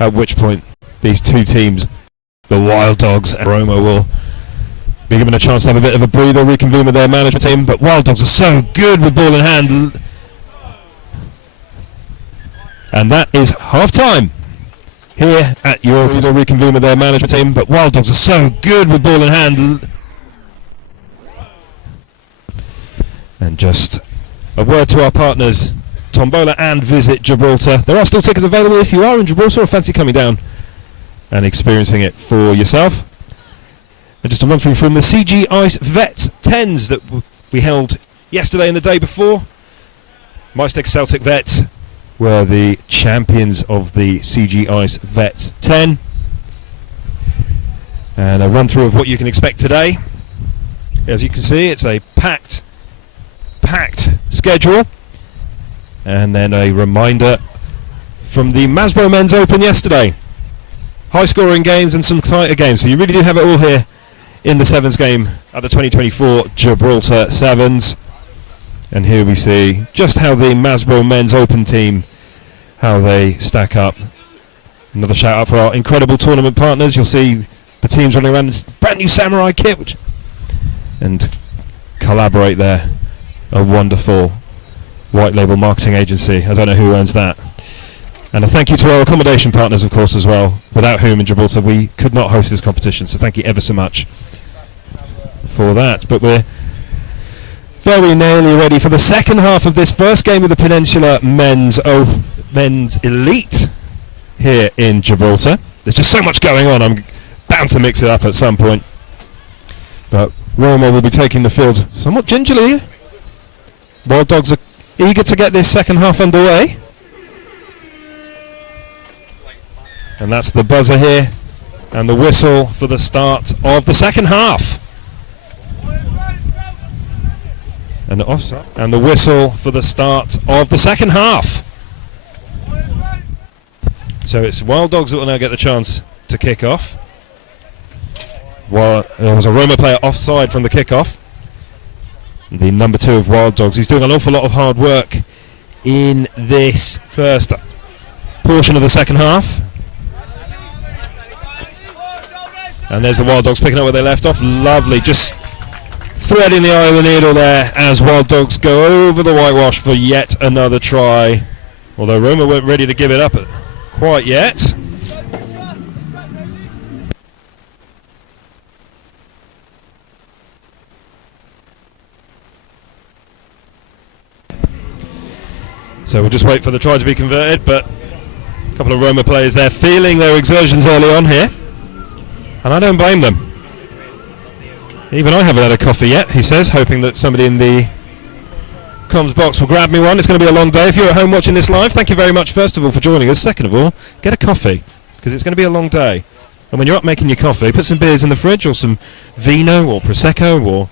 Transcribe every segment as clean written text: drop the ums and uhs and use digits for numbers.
At which point these two teams, the Wild Dogs and Roma, will be given a chance to have a bit of a breather, reconvene with their management team. But Wild Dogs are so good with ball in hand. And that is half-time here at your reconvene with their management team. But Wild Dogs are so good with ball in hand. And just a word to our partners, Tombola and Visit Gibraltar. There are still tickets available if you are in Gibraltar or fancy coming down and experiencing it for yourself. And just a run through from the CG Ice Vets 10s that we held yesterday and the day before. Maestek Celtic Vets were the champions of the CG Ice Vets 10. And a run through of what you can expect today. As you can see, it's a packed schedule. And then a reminder from the Masbro Men's Open yesterday. High scoring games and some tighter games. So you really do have it all here in the Sevens game at the 2024 Gibraltar Sevens. And here we see just how the Masbro Men's Open team, how they stack up. Another shout out for our incredible tournament partners. You'll see the teams running around in brand new Samurai kit and collaborate there. A wonderful white label marketing agency. I don't know who owns that. And a thank you to our accommodation partners, of course, as well, without whom in Gibraltar we could not host this competition. So thank you ever so much for that. But we're very nearly ready for the second half of this first game of the Peninsula Men's Elite here in Gibraltar. There's just so much going on. I'm bound to mix it up at some point. But Roma will be taking the field somewhat gingerly. Wild Dogs are eager to get this second half underway. And that's the buzzer here and the whistle for the start of the second half. And the offside. And the whistle for the start of the second half. So it's Wild Dogs that will now get the chance to kick off. Well, there was a Roma player offside from the kickoff. The number 2 of Wild Dogs. He's doing an awful lot of hard work in this first portion of the second half. And there's the Wild Dogs picking up where they left off. Lovely, just threading the eye of the needle there as Wild Dogs go over the whitewash for yet another try. Although Roma weren't ready to give it up quite yet. So we'll just wait for the try to be converted, but a couple of Roma players there feeling their exertions early on here. And I don't blame them. Even I haven't had a coffee yet, he says, hoping that somebody in the comms box will grab me one. It's going to be a long day. If you're at home watching this live, thank you very much, first of all, for joining us. Second of all, get a coffee, because it's going to be a long day. And when you're up making your coffee, put some beers in the fridge, or some vino, or Prosecco, or,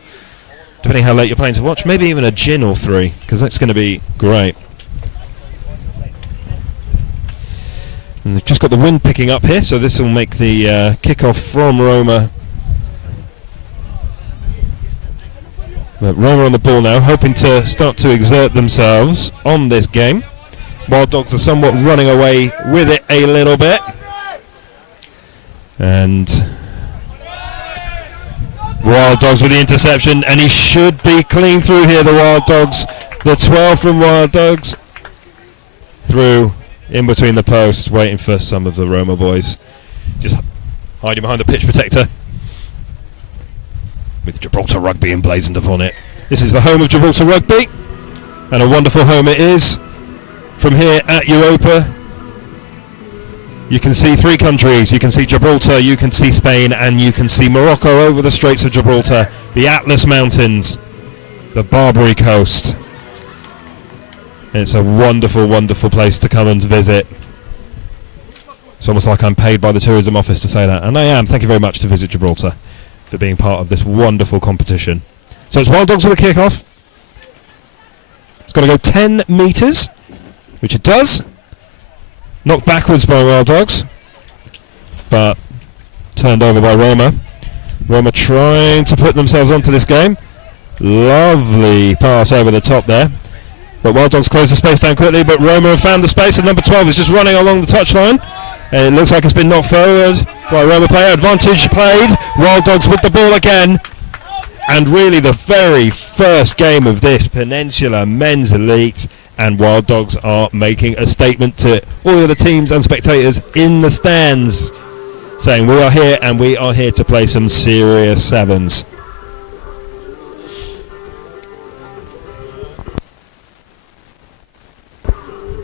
depending how late you're planning to watch, maybe even a gin or 3, because that's going to be great. And they've just got the wind picking up here, so this will make the kick-off from Roma. But Roma on the ball now, hoping to start to exert themselves on this game. Wild Dogs are somewhat running away with it a little bit. And Wild Dogs with the interception, and he should be clean through here, the Wild Dogs. The 12 from Wild Dogs. Through. In between the posts, waiting for some of the Roma boys. Just hiding behind the pitch protector. With Gibraltar Rugby emblazoned upon it. This is the home of Gibraltar Rugby. And a wonderful home it is. From here at Europa, you can see 3 countries. You can see Gibraltar, you can see Spain, and you can see Morocco over the Straits of Gibraltar. The Atlas Mountains. The Barbary Coast. It's a wonderful, wonderful place to come and visit. It's almost like I'm paid by the tourism office to say that. And I am. Thank you very much to Visit Gibraltar for being part of this wonderful competition. So it's Wild Dogs with a kick-off. It's got to go 10 metres, which it does. Knocked backwards by Wild Dogs, but turned over by Roma. Roma trying to put themselves onto this game. Lovely pass over the top there. But Wild Dogs close the space down quickly, but Roma have found the space, and number 12 is just running along the touchline. It looks like it's been knocked forward by Roma player. Advantage played. Wild Dogs with the ball again. And really the very first game of this Peninsula Men's Elite, and Wild Dogs are making a statement to all the other teams and spectators in the stands, saying we are here and we are here to play some serious sevens.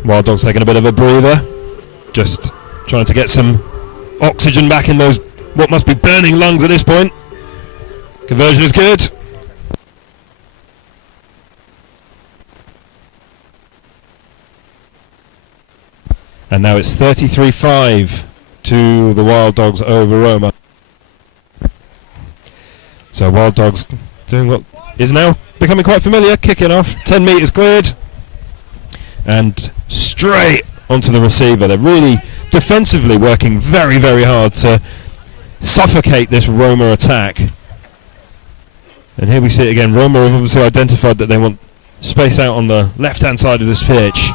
Wild Dogs taking a bit of a breather, just trying to get some oxygen back in those what must be burning lungs at this point. Conversion is good. And now it's 33-5 to the Wild Dogs over Roma. So Wild Dogs doing what is now becoming quite familiar, kicking off, 10 metres cleared, and straight onto the receiver. They're really defensively working very, very hard to suffocate this Roma attack. And here we see it again. Roma have obviously identified that they want space out on the left-hand side of this pitch.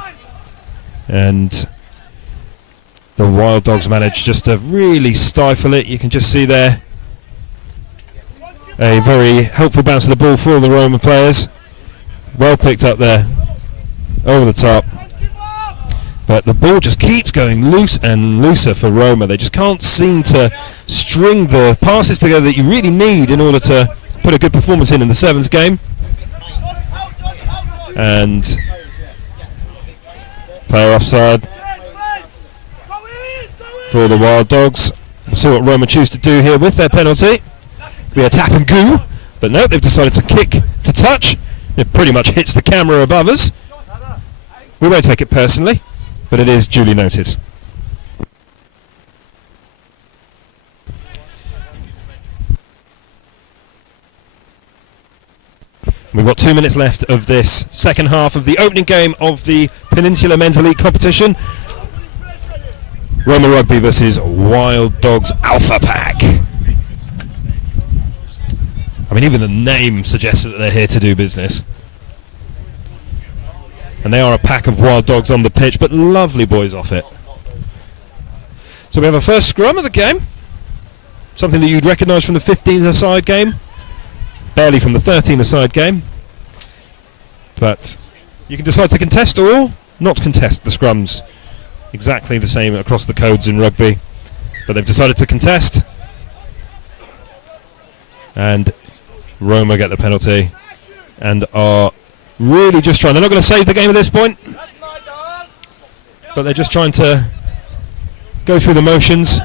And the Wild Dogs manage just to really stifle it. You can just see there a very helpful bounce of the ball for the Roma players. Well picked up there over the top. But the ball just keeps going loose and looser for Roma. They just can't seem to string the passes together that you really need in order to put a good performance in the sevens game. And player offside for the Wild Dogs. We'll see what Roma choose to do here with their penalty. Be a tap and goo, but no, they've decided to kick to touch. It pretty much hits the camera above us. We won't take it personally, but it is duly noted. We've got 2 minutes left of this second half of the opening game of the Peninsula Men's Elite competition. Roma Rugby versus Wild Dogs Alpha Pack. I mean, even the name suggests that they're here to do business. And they are a pack of Wild Dogs on the pitch, but lovely boys off it. So we have a first scrum of the game. Something that you'd recognise from the 15-a-side game. Barely from the 13-a-side game. But you can decide to contest or not contest the scrums. Exactly the same across the codes in rugby. But they've decided to contest. And Roma get the penalty. And are really just trying. They're not going to save the game at this point. But they're just trying to go through the motions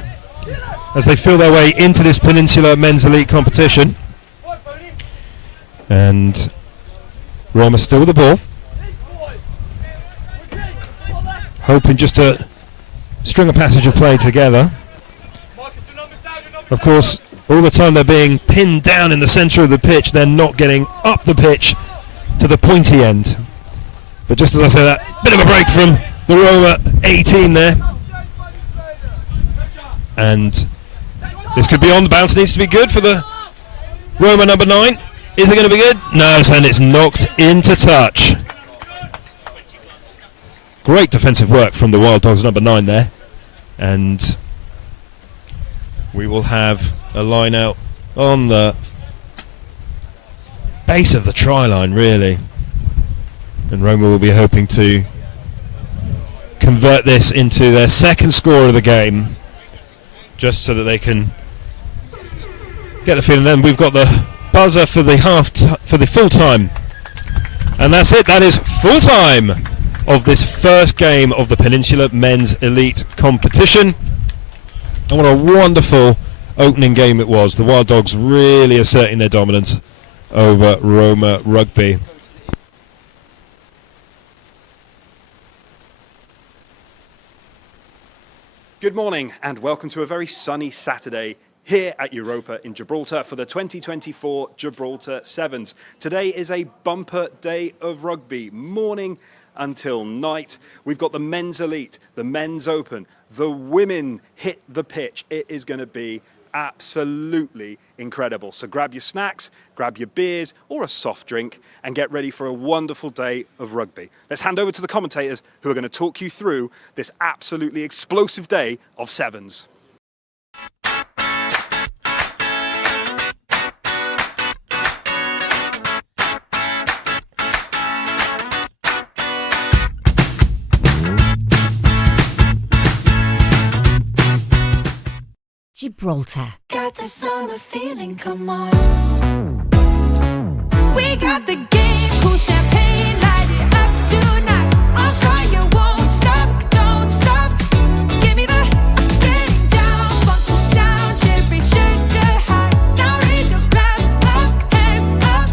as they feel their way into this Peninsula Men's Elite competition. And Roma still with the ball, hoping just to string a passage of play together. Of course, all the time they're being pinned down in the centre of the pitch, they're not getting up the pitch to the pointy end. But just as I say that, bit of a break from the Roma 18 there. And this could be on. The bounce needs to be good for the Roma number 9. Is it going to be good? No, and it's knocked into touch. Great defensive work from the Wild Dogs number 9 there. And we will have a line out on the base of the try line, really. And Roma will be hoping to convert this into their second score of the game, just so that they can get the feeling. Then we've got the buzzer for the for the full time, and that's it. That is full time of this first game of the Peninsula Men's Elite competition. And what a wonderful opening game it was. The Wild Dogs really asserting their dominance over Roma Rugby. Good morning and welcome to a very sunny Saturday here at Europa in Gibraltar for the 2024 Gibraltar Sevens. Today is a bumper day of rugby, morning until night. We've got the Men's Elite, the Men's Open, the women hit the pitch. It is going to be absolutely incredible. So grab your snacks, grab your beers or a soft drink and get ready for a wonderful day of rugby. Let's hand over to the commentators who are going to talk you through this absolutely explosive day of sevens. Gibraltar. Got the summer feeling, come on. We got the game, cool champagne, light it up tonight. On fire, won't stop, don't stop. Give me the getting down, funky sound, cherry sugar high. Now raise your glass up, hands up.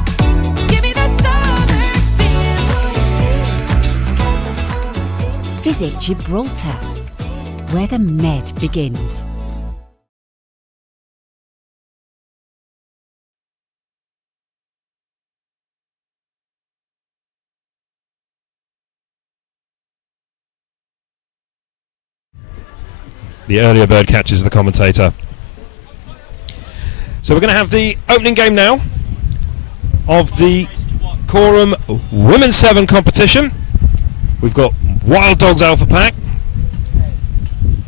Give me the summer feel. Got the summer feeling. Visit Gibraltar, where the Med begins. The earlier bird catches the commentator. So we're going to have the opening game now of the Quorum Women's 7 competition. We've got Wild Dogs Alpha Pack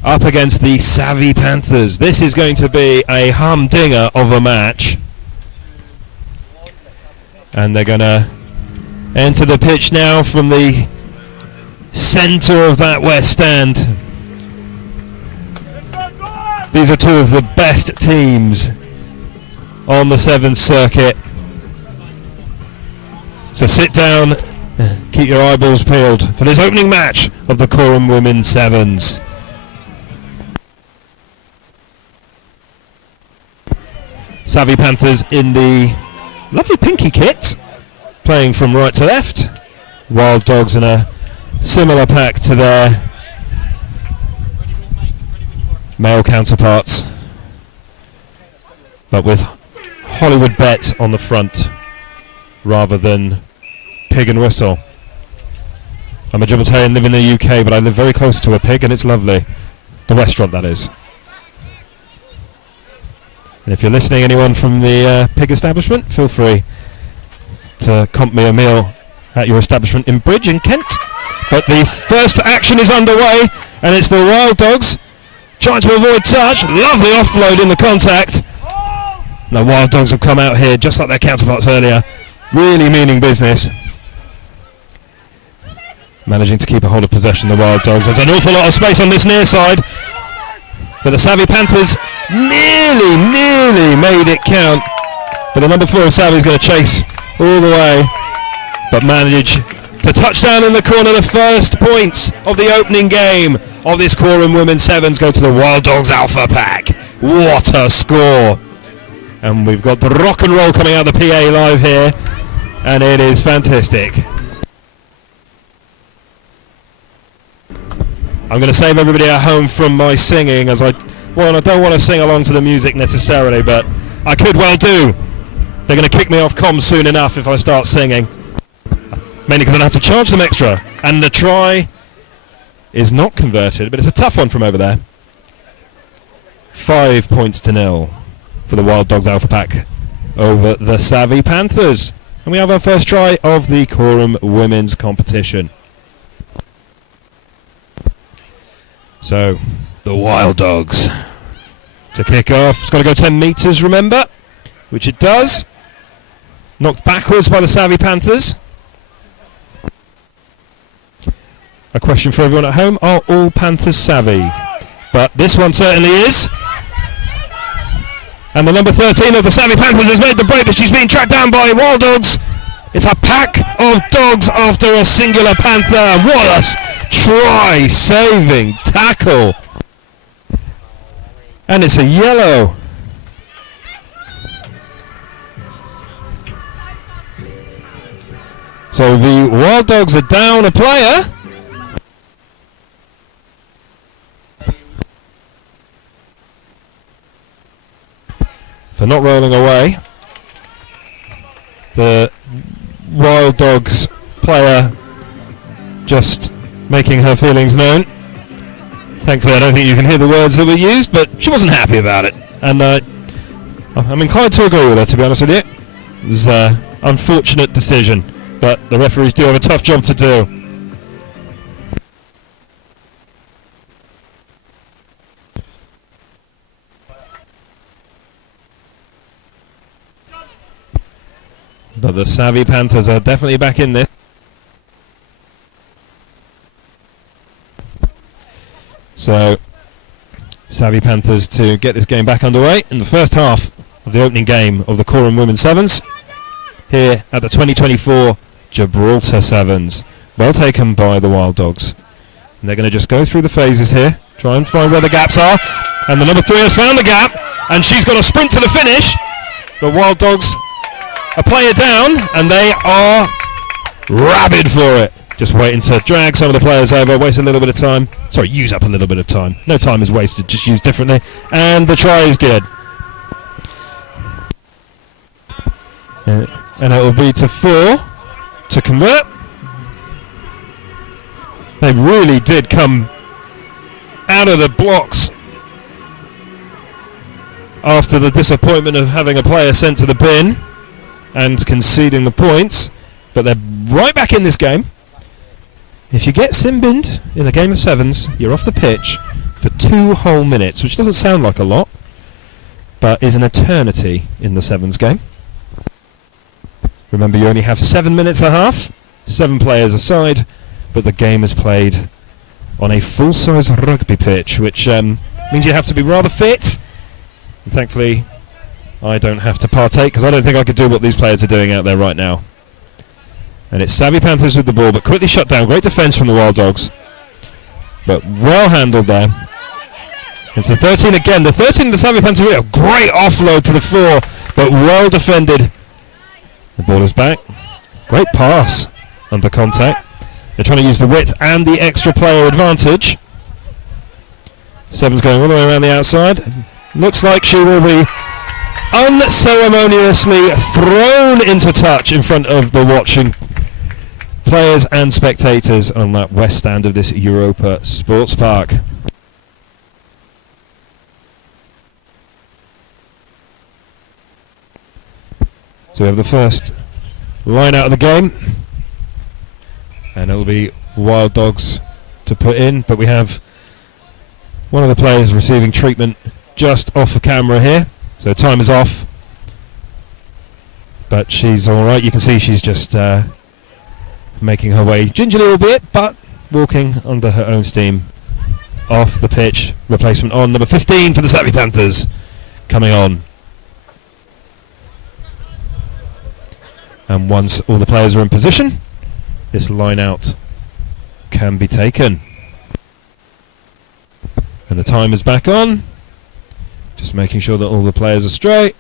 up against the Savvy Panthers. This is going to be a humdinger of a match. And they're going to enter the pitch now from the centre of that west stand. These are two of the best teams on the Sevens circuit. So sit down, keep your eyeballs peeled for this opening match of the Quorum Women's Sevens. Savvy Panthers in the lovely pinky kit, playing from right to left. Wild Dogs in a similar pack to their male counterparts, but with Hollywood Bet on the front rather than Pig and Whistle. I'm a Gibraltarian living in the UK, but I live very close to a pig and it's lovely. The restaurant, that is. And if you're listening, anyone from the pig establishment, feel free to comp me a meal at your establishment in Bridge in Kent. But the first action is underway and it's the Wild Dogs trying to avoid touch. Lovely offload in the contact. The Wild Dogs have come out here just like their counterparts earlier, really meaning business. Managing to keep a hold of possession, the Wild Dogs. There's an awful lot of space on this near side, but the Savvy Panthers nearly made it count. But the number 4 of Savvy is going to chase all the way, but manage to touch down in the corner. The first points of the opening game of this Quorum Women's Sevens go to the Wild Dogs Alpha Pack. What a score! And we've got the rock and roll coming out of the PA live here, and it is fantastic. I'm going to save everybody at home from my singing, as I don't want to sing along to the music necessarily, but I could well do. They're going to kick me off comms soon enough if I start singing. Mainly because I have to charge them extra. And the try is not converted, but it's a tough one from over there. 5 points to 0 for the Wild Dogs Alpha Pack over the Savvy Panthers. And we have our first try of the Quorum Women's competition. So, the Wild Dogs to kick off. It's got to go 10 metres, remember, which it does. Knocked backwards by the Savvy Panthers. A question for everyone at home: are all Panthers savvy? But this one certainly is. And the number 13 of the Savvy Panthers has made the break, but she's being tracked down by Wild Dogs. It's a pack of dogs after a singular Panther. What a try-saving tackle. And it's a yellow. So the Wild Dogs are down a player. For not rolling away. The Wild Dogs player just making her feelings known. Thankfully I don't think you can hear the words that were used, but she wasn't happy about it. and I'm inclined to agree with her, to be honest with you. It was an unfortunate decision, but the referees do have a tough job to do. But the savvy Panthers are definitely back in this. So, savvy Panthers to get this game back underway in the first half of the opening game of the Quorum Women's Sevens here at the 2024 Gibraltar Sevens. Well taken by the Wild Dogs. And they're going to just go through the phases here, try and find where the gaps are. And the number 3 has found the gap, and she's got a sprint to the finish. The Wild Dogs, a player down, and they are rabid for it. Just waiting to drag some of the players over, waste a little bit of time. Sorry, use up a little bit of time. No time is wasted, just used differently. And the try is good. And it will be to 4 to convert. They really did come out of the blocks after the disappointment of having a player sent to the bin and conceding the points. But they're right back in this game. If you get sin-binned in a game of sevens, you're off the pitch for 2 whole minutes, which doesn't sound like a lot, but is an eternity in the sevens game. Remember, you only have 7 minutes and a half, 7 players aside, but the game is played on a full-size rugby pitch, which means you have to be rather fit. And thankfully, I don't have to partake, because I don't think I could do what these players are doing out there right now. And it's savvy Panthers with the ball, but quickly shut down. Great defence from the Wild Dogs. But well handled there. It's the 13 again. The 13 of the savvy Panthers with a great offload to the 4, but well defended. The ball is back. Great pass under contact. They're trying to use the width and the extra player advantage. Seven's going all the way around the outside. Looks like she will be unceremoniously thrown into touch in front of the watching players and spectators on that west stand of this Europa Sports Park. So we have the first line out of the game, and it'll be Wild Dogs to put in, but we have one of the players receiving treatment just off the camera here, so time is off, but she's alright. You can see she's just making her way gingerly, albeit, but walking under her own steam off the pitch. Replacement on, number 15 for the Savvy Panthers coming on. And once all the players are in position, this line out can be taken. And the time is back on. Just making sure that all the players are straight.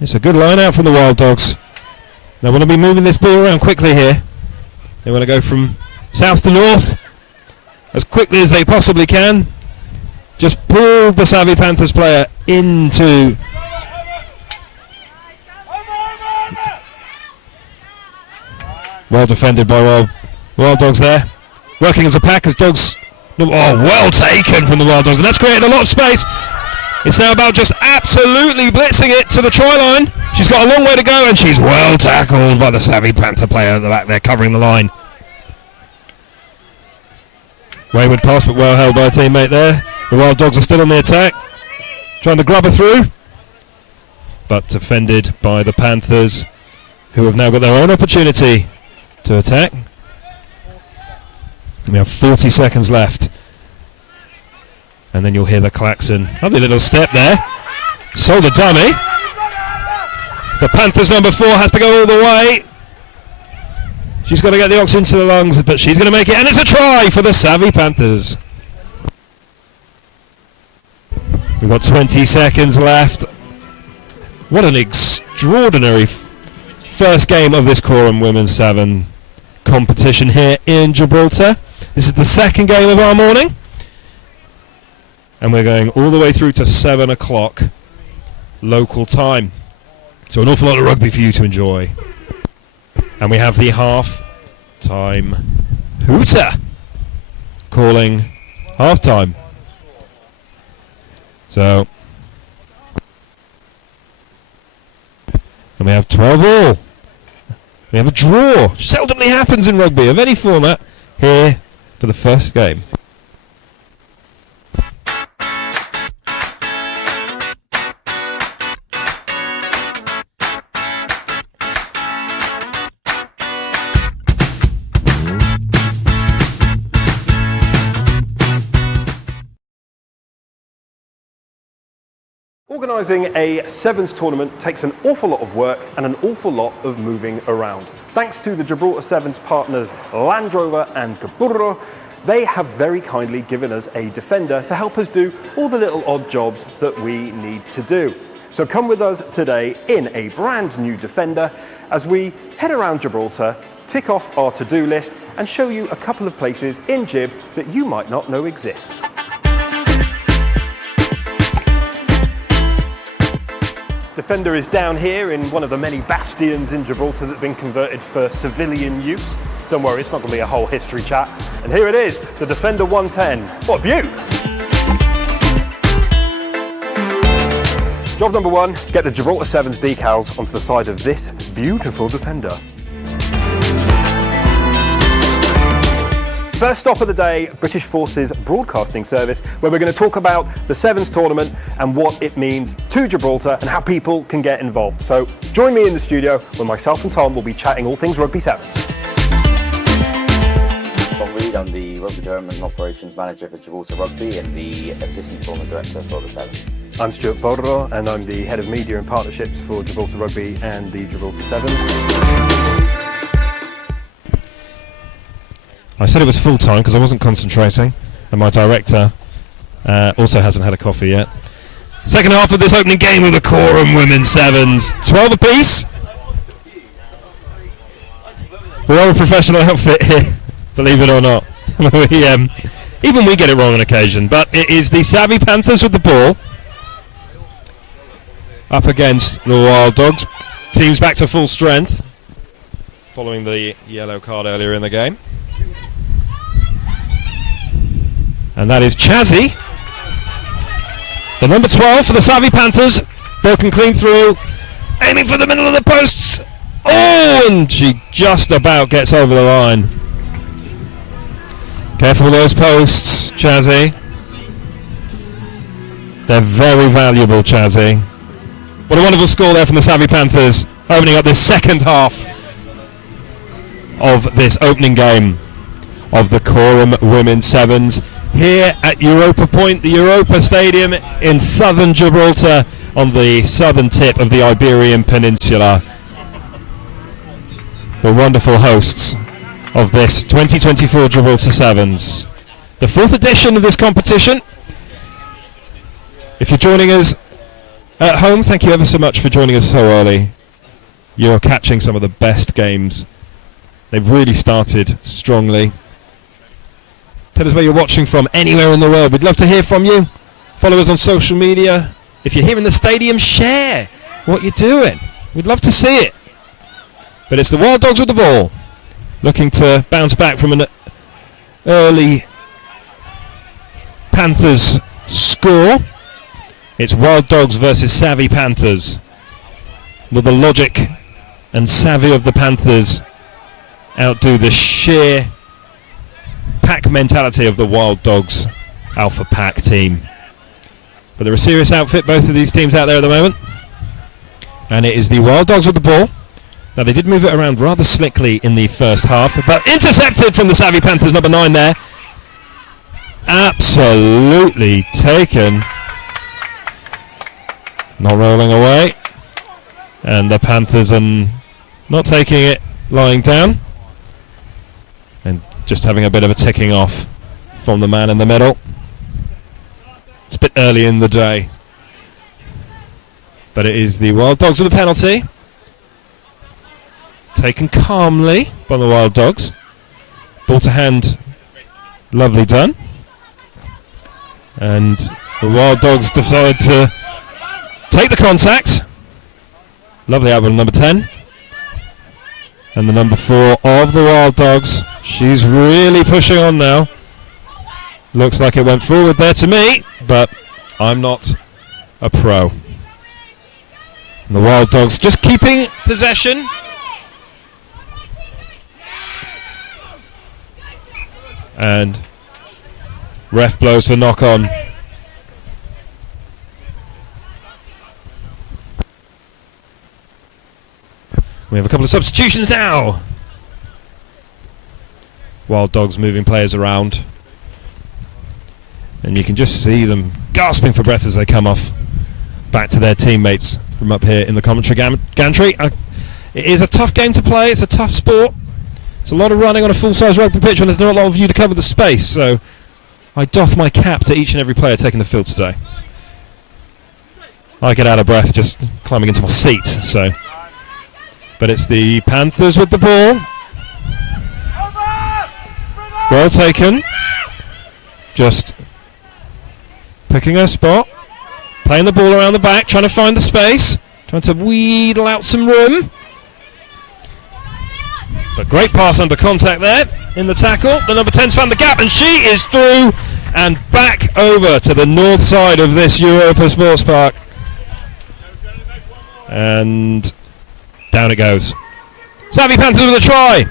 It's a good line out from the Wild Dogs. They want to be moving this ball around quickly here. They want to go from south to north as quickly as they possibly can. Just pull the Savvy Panthers player into... Well defended by Wild Dogs there. Working as a pack as Dogs... Oh, well taken from the Wild Dogs. And that's created a lot of space. It's now about just absolutely blitzing it to the try line. She's got a long way to go, and she's well tackled by the Savvy Panther player at the back there, covering the line. Wayward pass, but well held by a teammate there. The Wild Dogs are still on the attack, trying to grab her through, but defended by the Panthers, who have now got their own opportunity to attack. We have 40 seconds left. And then you'll hear the klaxon. Lovely little step there. Sold a dummy. The Panthers number 4 has to go all the way. She's got to get the oxygen to the lungs, but she's going to make it. And it's a try for the Savvy Panthers. We've got 20 seconds left. What an extraordinary first game of this Quorum Women's 7 competition here in Gibraltar. This is the second game of our morning. And we're going all the way through to 7 o'clock local time. So an awful lot of rugby for you to enjoy. And we have the half-time hooter calling half-time. So And we have 12 all. We have a draw. Seldomly happens in rugby of any format here for the first game. Organising a sevens tournament takes an awful lot of work and an awful lot of moving around. Thanks to the Gibraltar Sevens partners Land Rover and Vidor, they have very kindly given us a defender to help us do all the little odd jobs that we need to do. So come with us today in a brand new defender as we head around Gibraltar, tick off our to-do list and show you a couple of places in Gib that you might not know exists. Defender is down here in one of the many bastions in Gibraltar that have been converted for civilian use. Don't worry, it's not going to be a whole history chat. And here it is, the Defender 110. What a beaut! Job number one, get the Gibraltar Sevens decals onto the side of this beautiful Defender. First stop of the day, British Forces Broadcasting Service, where we're going to talk about the Sevens tournament and what it means to Gibraltar and how people can get involved. So join me in the studio where myself and Tom will be chatting all things Rugby Sevens. Tom Reid, I'm the Rugby Development and Operations Manager for Gibraltar Rugby and the Assistant Tournament Director for the Sevens. I'm Stuart Vidor and I'm the Head of Media and Partnerships for Gibraltar Rugby and the Gibraltar Sevens. I said it was full time because I wasn't concentrating, and my director also hasn't had a coffee yet. Second half of this opening game of the Quorum Women's Sevens, 12 apiece. We are a professional outfit here, believe it or not. Even we get it wrong on occasion, but it is the Savvy Panthers with the ball up against the Wild Dogs. Teams back to full strength following the yellow card earlier in the game. And that is Chazzy, the number 12 for the Savvy Panthers, broken clean through, aiming for the middle of the posts. Oh, and she just about gets over the line. Careful with those posts, Chazzy. They're very valuable, Chazzy. What a wonderful score there from the Savvy Panthers, opening up this second half of this opening game of the Quorum Women's Sevens. Here at Europa Point, the Europa Stadium in southern Gibraltar on the southern tip of the Iberian Peninsula. The wonderful hosts of this 2024 Gibraltar Sevens. The fourth edition of this competition. If you're joining us at home, thank you ever so much for joining us so early. You're catching some of the best games. They've really started strongly. Tell us where you're watching from anywhere in the world. We'd love to hear from you. Follow us on social media. If you're here in the stadium, share what you're doing. We'd love to see it. But it's the Wild Dogs with the ball, looking to bounce back from an early Panthers score. It's Wild Dogs versus Savvy Panthers. Will the logic and savvy of the Panthers outdo the sheer pack mentality of the Wild Dogs Alpha Pack team? But they're a serious outfit, both of these teams out there at the moment. And it is the Wild Dogs with the ball. Now they did move it around rather slickly in the first half, but intercepted from the Savvy Panthers, number 9 there. Absolutely taken. Not rolling away. And the Panthers are not taking it lying down. And just having a bit of a ticking off from the man in the middle. It's a bit early in the day. But it is the Wild Dogs with a penalty. Taken calmly by the Wild Dogs. Ball to hand. Lovely done. And the Wild Dogs decide to take the contact. Lovely out with number 10. And the number 4 of the Wild Dogs. She's really pushing on now. Looks like it went forward there to me, but I'm not a pro. And the Wild Dogs just keeping possession. And ref blows for knock on. We have a couple of substitutions now. Wild Dogs moving players around. And you can just see them gasping for breath as they come off back to their teammates from up here in the commentary gantry. It is a tough game to play. It's a tough sport. It's a lot of running on a full-size rugby pitch when there's not a lot of you to cover the space. So I doff my cap to each and every player taking the field today. I get out of breath just climbing into my seat. So, but it's the Panthers with the ball. Well taken. Just picking a spot. Playing the ball around the back, trying to find the space. Trying to wheedle out some room. But great pass under contact there in the tackle. The number 10's found the gap and she is through and back over to the north side of this Europa Sports Park. And down it goes. Savvy Panthers with a try.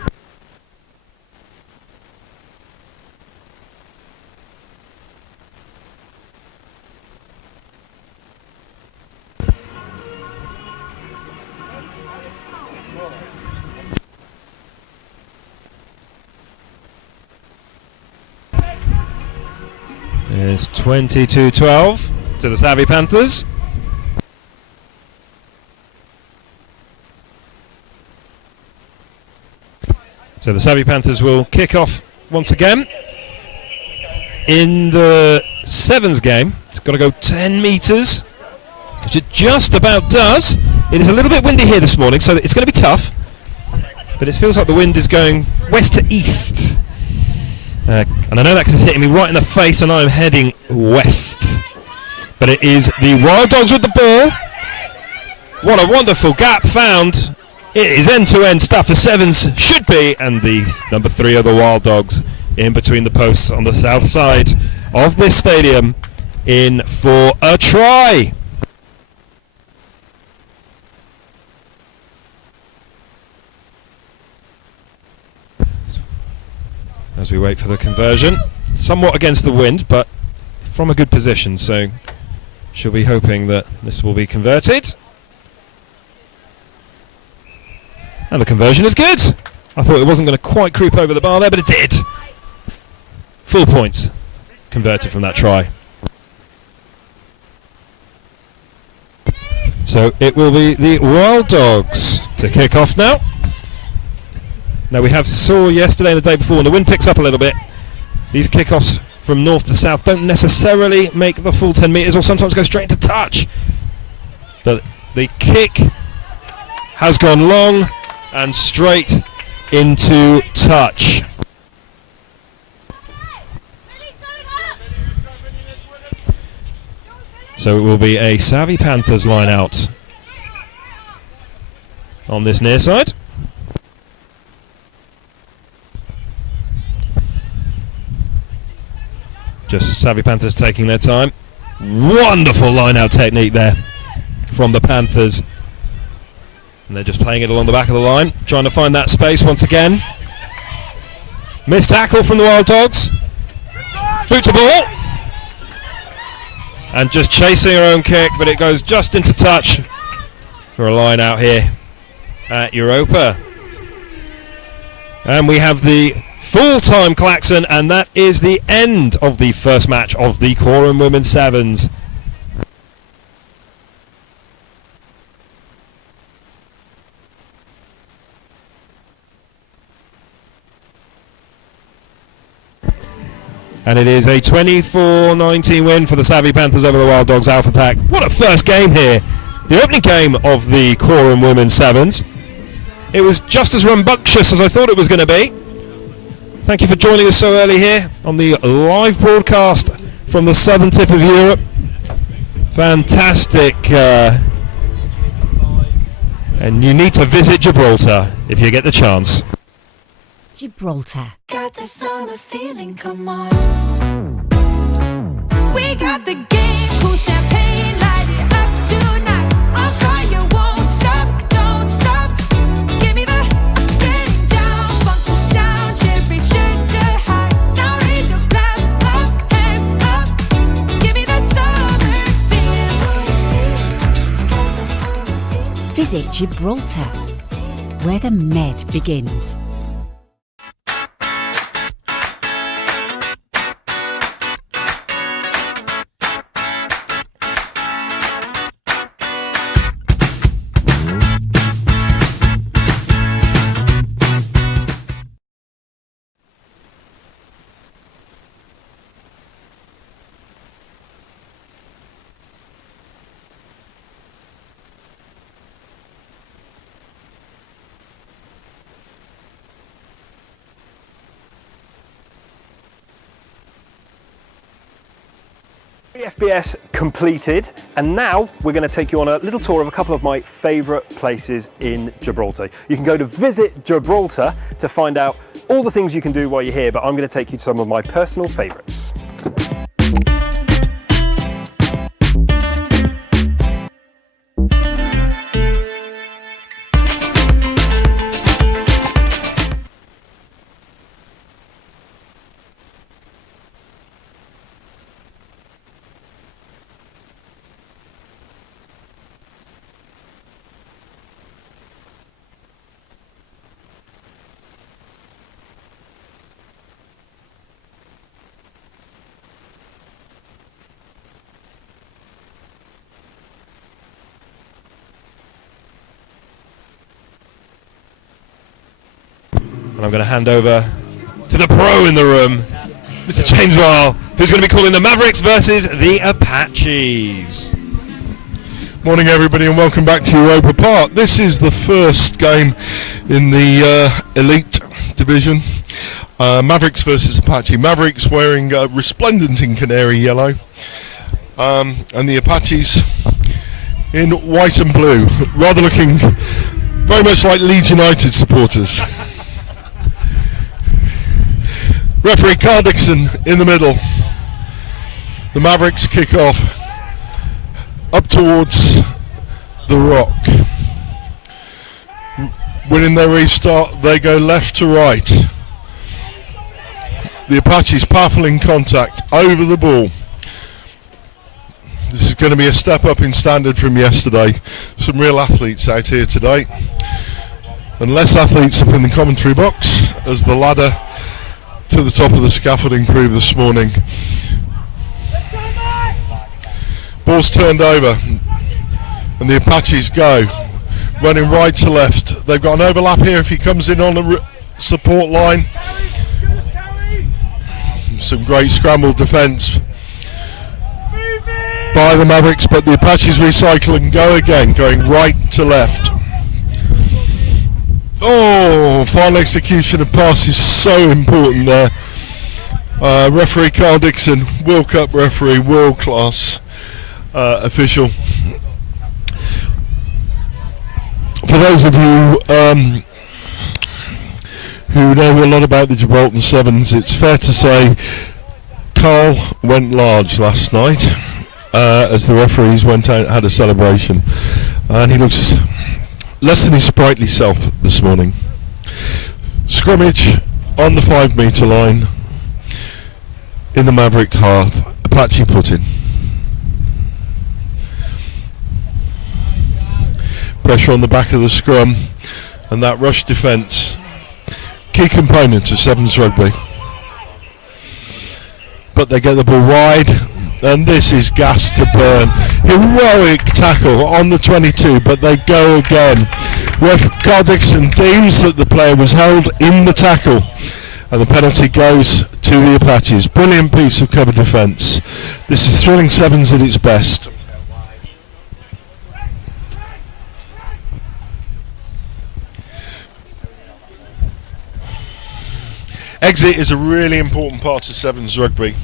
It's 22-12 to the Savvy Panthers. So the Savvy Panthers will kick off once again. In the Sevens game, it's got to go 10 metres, which it just about does. It is a little bit windy here this morning, so it's going to be tough. But it feels like the wind is going west to east. And I know that because it's hitting me right in the face and I'm heading west. But it is the Wild Dogs with the ball. What a wonderful gap found. It is end-to-end stuff as Sevens should be. And the number 3 of the Wild Dogs in between the posts on the south side of this stadium in for a try. As we wait for the conversion, somewhat against the wind, but from a good position, so she'll be hoping that this will be converted. And the conversion is good. I thought it wasn't going to quite creep over the bar there, but it did. Full points converted from that try. So it will be the Wild Dogs to kick off now. Now we saw yesterday and the day before when the wind picks up a little bit, these kickoffs from north to south don't necessarily make the full 10 metres or sometimes go straight into touch. But the kick has gone long and straight into touch. So it will be a Savvy Panthers line out on this near side. Just Savvy Panthers taking their time. Wonderful line-out technique there from the Panthers. And they're just playing it along the back of the line, trying to find that space once again. Missed tackle from the Wild Dogs. Boot to ball. And just chasing her own kick, but it goes just into touch for a line-out here at Europa. And we have the full-time klaxon, and that is the end of the first match of the Quorum Women's Sevens. And it is a 24-19 win for the Savvy Panthers over the Wild Dogs Alpha Pack. What a first game here. The opening game of the Quorum Women's Sevens. It was just as rambunctious as I thought it was going to be. Thank you for joining us so early here on the live broadcast from the southern tip of Europe. Fantastic. And you need to visit Gibraltar if you get the chance. Gibraltar. Got the summer feeling, come on. We got the game, cool champagne, light it up tonight. I'll try you one. Visit Gibraltar, where the Med begins. FBS completed, and now we're going to take you on a little tour of a couple of my favourite places in Gibraltar. You can go to Visit Gibraltar to find out all the things you can do while you're here, but I'm going to take you to some of my personal favourites. And I'm going to hand over to the pro in the room, Mr. James Ryle, who's going to be calling the Mavericks versus the Apaches. Morning everybody and welcome back to Europa Park. This is the first game in the Elite Division. Mavericks versus Apache. Mavericks wearing resplendent in canary yellow, and the Apaches in white and blue, rather looking very much like Leeds United supporters. Referee Carl Dixon in the middle. The Mavericks kick off up towards the rock. Winning their restart, they go left to right. The Apaches powerful in contact over the ball. This is going to be a step up in standard from yesterday. Some real athletes out here today, and less athletes up in the commentary box as the ladder to the top of the scaffolding proved this morning. Ball's turned over and the Apaches go running right to left. They've got an overlap here if he comes in on the support line. Some great scrambled defence by the Mavericks, but the Apaches recycle and go again, going right to left. Oh, final execution of pass is so important there. Referee Carl Dixon, World Cup referee, world class official. For those of you who know a lot about the Gibraltar Sevens, it's fair to say Carl went large last night as the referees went out and had a celebration, and he looks less than his sprightly self this morning. Scrimmage on the 5 metre line in the Maverick half. Apache put in. Pressure on the back of the scrum and that rush defence. Key component of Sevens rugby. But they get the ball wide, and this is gas to burn. Heroic tackle on the 22, but they go again. Carl Dixon deems that the player was held in the tackle, and the penalty goes to the Apaches. Brilliant piece of cover defence. This is thrilling Sevens at its best. Exit is a really important part of Sevens rugby.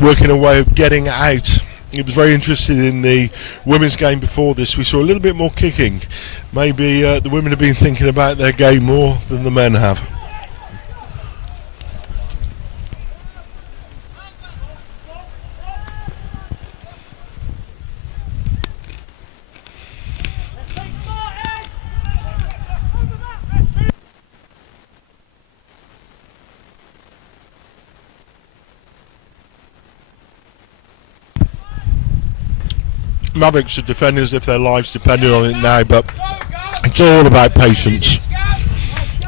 Working a way of getting out. He was very interested in the women's game before this. We saw a little bit more kicking. Maybe the women have been thinking about their game more than the men have. Mavericks are defending as if their lives depended on it now, but it's all about patience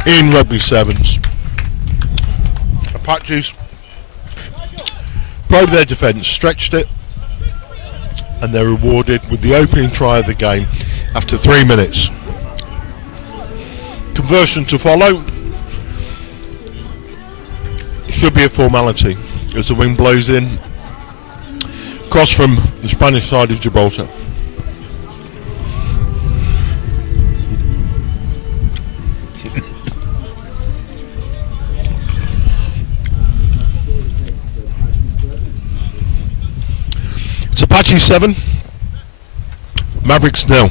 in rugby sevens. Apaches probed their defence, stretched it, and they're rewarded with the opening try of the game after 3 minutes. Conversion to follow should be a formality as the wind blows in across from the Spanish side of Gibraltar. It's Apache 7, Mavericks 0.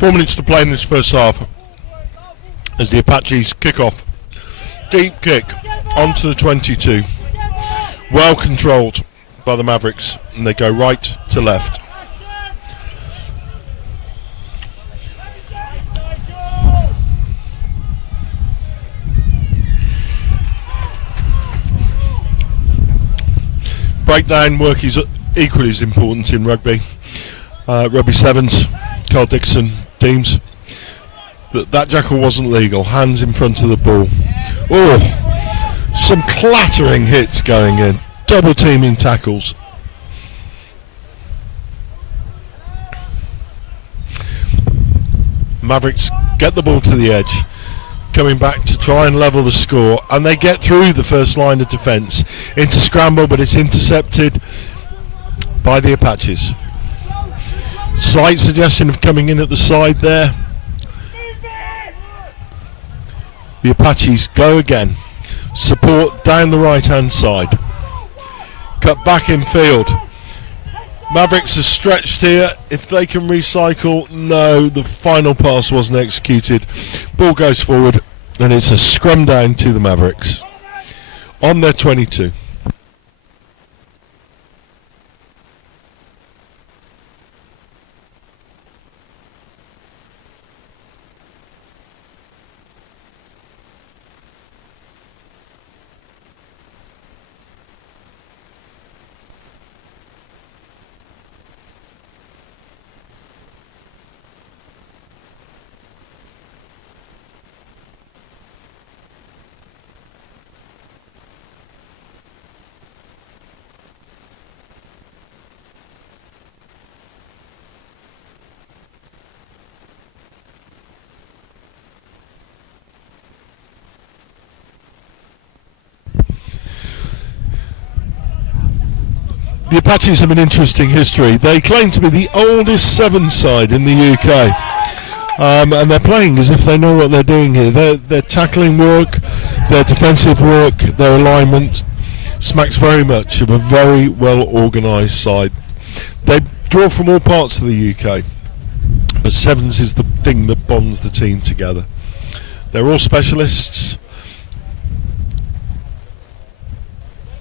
Four minutes to play in this first half as the Apaches kick off. Deep kick onto the 22. Well controlled by the Mavericks, and they go right to left. Breakdown work is equally as important in rugby. Rugby sevens, Carl Dixon deems that jackal wasn't legal. Hands in front of the ball. Oh, some clattering hits going in. Double teaming tackles. Mavericks get the ball to the edge, coming back to try and level the score, and they get through the first line of defence into scramble, but it's intercepted by the Apaches. Slight suggestion of coming in at the side there. The Apaches go again. Support down the right hand side. Cut back in field. Mavericks are stretched here. If they can recycle, no, the final pass wasn't executed. Ball goes forward, and it's a scrum down to the Mavericks on their 22. The Apaches have an interesting history. They claim to be the oldest seven side in the UK, and they're playing as if they know what they're doing here. Their tackling work, their defensive work, their alignment smacks very much of a very well organised side. They draw from all parts of the UK, but sevens is the thing that bonds the team together. They're all specialists,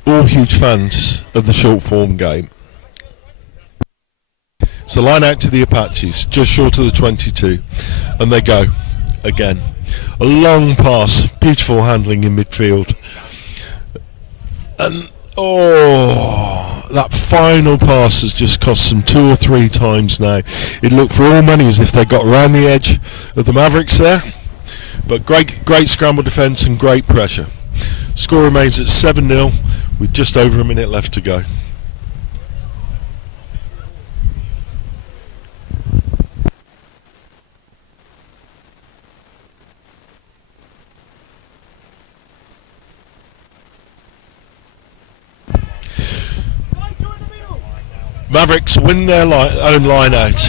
all huge fans of the short form game. So line out to the Apaches, just short of the 22, and they go again. A long pass, beautiful handling in midfield, and that final pass has just cost them 2 or 3 times now. It looked for all money as if they got around the edge of the Mavericks there, but great scramble defence and great pressure. Score remains at 7-0 with just over a minute left to go. Mavericks win their own line out.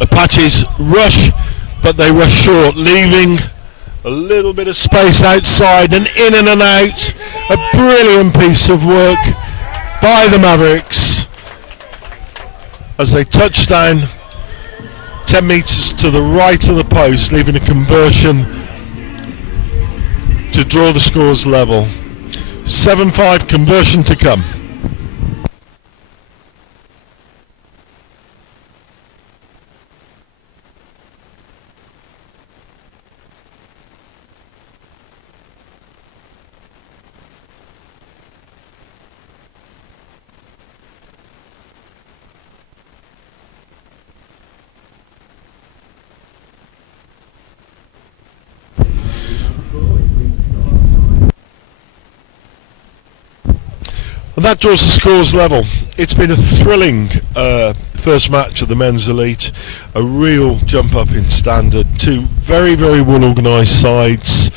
Apaches rush, but they rush short, leaving a little bit of space outside, and in and out. A brilliant piece of work by the Mavericks as they touch down 10 metres to the right of the post, leaving a conversion to draw the scores level. 7-5 conversion to come. And that draws the scores level. It's been a thrilling first match of the Men's Elite, a real jump up in standard, two very, very well organised sides.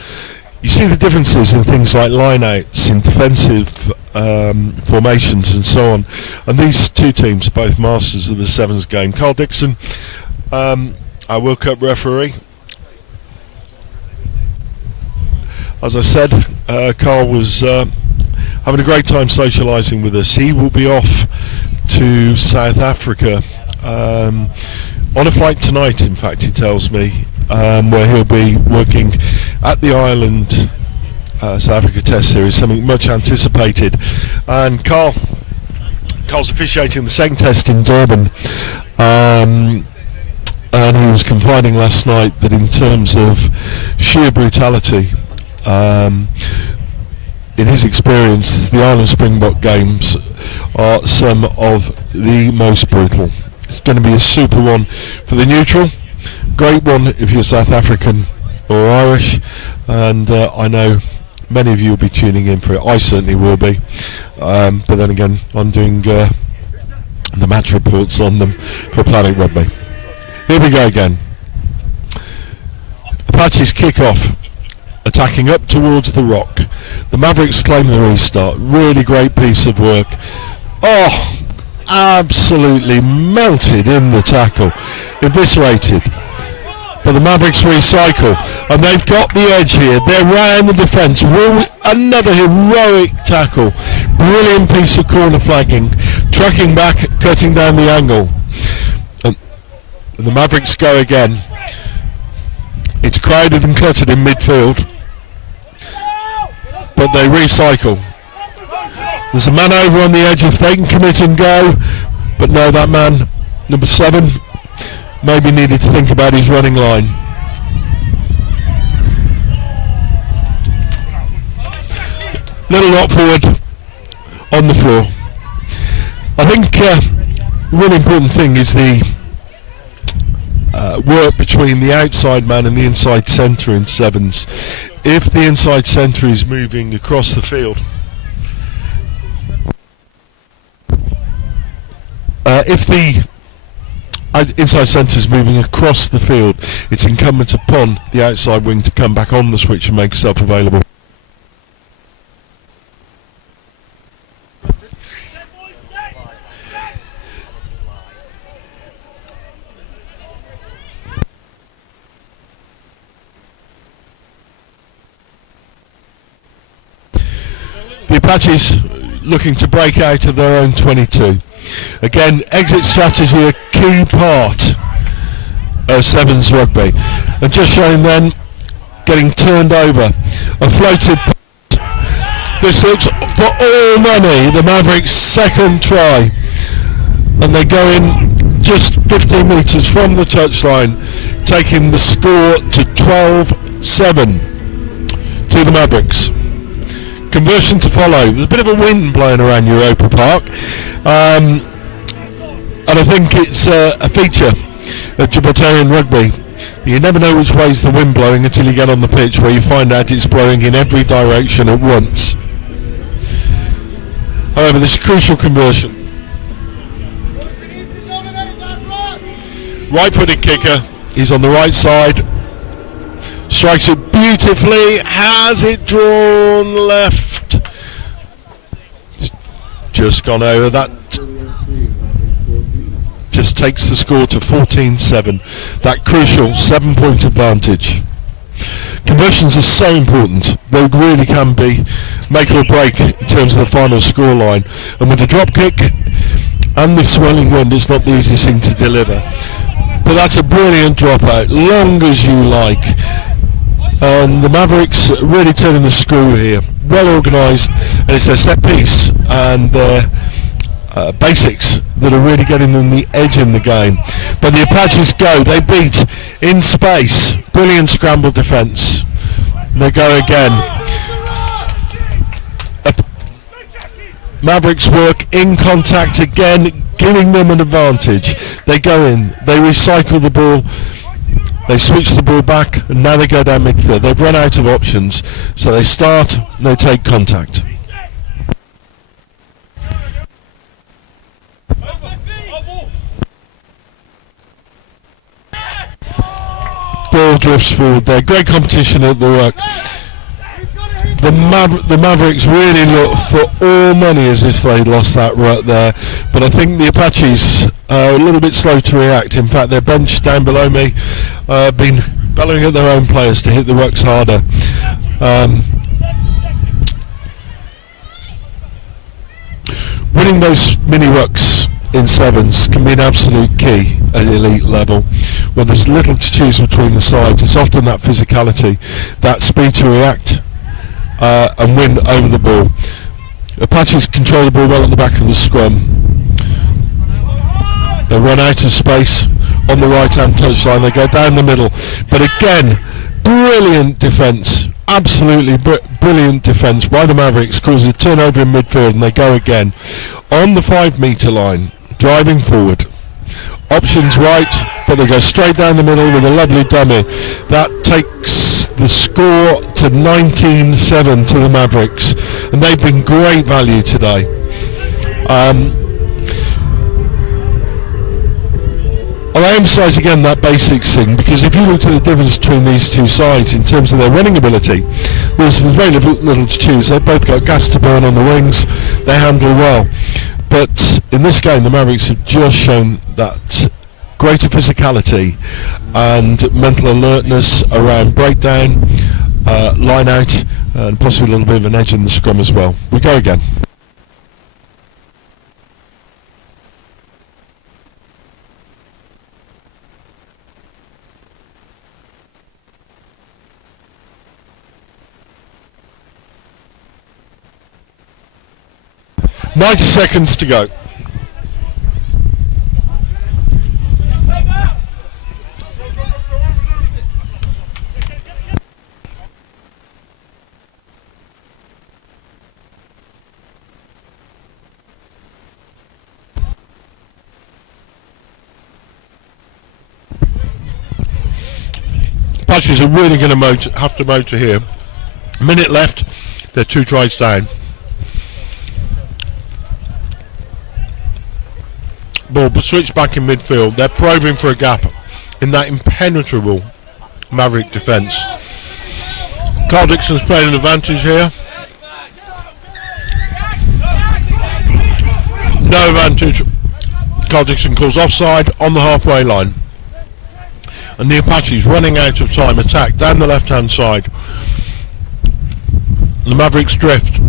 You see the differences in things like line-outs, in defensive formations and so on. And these two teams are both masters of the Sevens game. Carl Dixon, our World Cup referee. As I said, Carl was having a great time socialising with us. He will be off to South Africa on a flight tonight, in fact, he tells me, where he'll be working at the Ireland South Africa Test Series, something much anticipated. And Carl's officiating the second test in Durban, and he was confiding last night that in terms of sheer brutality, in his experience, the Ireland Springbok games are some of the most brutal. It's going to be a super one for the neutral, great one if you're South African or Irish, and I know many of you will be tuning in for it. I certainly will be, but then again, I'm doing the match reports on them for Planet Rugby. Here we go again. Apaches kick off, attacking up towards the rock. The Mavericks claim the restart. Really great piece of work. Oh, absolutely melted in the tackle, eviscerated. But the Mavericks recycle, and they've got the edge here. They're round the defence. Another heroic tackle. Brilliant piece of corner flagging. Tracking back, cutting down the angle. And the Mavericks go again. It's crowded and cluttered in midfield, but they recycle. There's a man over on the edge if they can commit and go, but no, that man, number 7, maybe needed to think about his running line. Little lot forward on the floor. I think really important thing is the work between the outside man and the inside centre in sevens. If the inside centre is moving across the field, if the inside centre is moving across the field, it's incumbent upon the outside wing to come back on the switch and make itself available. The Apaches looking to break out of their own 22. Again, exit strategy a key part of sevens rugby. And just showing then, getting turned over, a floated pass. This looks for all money, the Mavericks' second try. And they go in just 15 metres from the touchline, taking the score to 12-7 to the Mavericks. Conversion to follow. There's a bit of a wind blowing around Europa Park, and I think it's a feature of Gibraltarian rugby. You never know which way's the wind blowing until you get on the pitch, where you find out it's blowing in every direction at once. However, this crucial conversion. Right-footed kicker. He's on the right side. Strikes it beautifully, has it drawn left. Just gone over. That just takes the score to 14-7. That crucial 7-point advantage. Conversions are so important. They really can be make or break in terms of the final scoreline. And with the drop kick and the swirling wind, it's not the easiest thing to deliver. But that's a brilliant dropout, long as you like. And the Mavericks really turning the screw here. Well organised, and it's their set piece and their basics that are really getting them the edge in the game. But the Apaches go, they beat in space. Brilliant scramble defence. They go again. Mavericks work in contact again, giving them an advantage. They go in, they recycle the ball. They switch the ball back, and now they go down midfield. They've run out of options, so they start, they take contact. drifts forward there. Great competition at the work. The Mavericks really look for all money as if they lost that rut there, but I think the Apaches are a little bit slow to react. In fact, their bench down below me been bellowing at their own players to hit the rucks harder. Winning those mini rucks in sevens can be an absolute key at elite level, where there's little to choose between the sides. It's often that physicality, that speed to react and win over the ball. Apaches control the ball well at the back of the scrum. They run out of space on the right hand touchline, they go down the middle, but again, brilliant defence, absolutely brilliant defence by the Mavericks, causes a turnover in midfield, and they go again on the 5 metre line, driving forward. Options right, but they go straight down the middle with a lovely dummy. That takes the score to 19-7 to the Mavericks, and they've been great value today. I'll emphasise again that basics thing, because if you look at the difference between these two sides in terms of their running ability, there's very little to choose. They've both got gas to burn on the wings, they handle well. But in this game, the Mavericks have just shown that greater physicality and mental alertness around breakdown, line out, and possibly a little bit of an edge in the scrum as well. We go again. "90 seconds to go." Apaches are really going to have to motor here. A minute left, they're 2 tries down. Ball switched back in midfield. They're probing for a gap in that impenetrable Maverick defence. Carl Dixon's playing an advantage here. No advantage. Carl Dixon calls offside on the halfway line. And the Apaches, running out of time, attack down the left hand side. The Mavericks drift.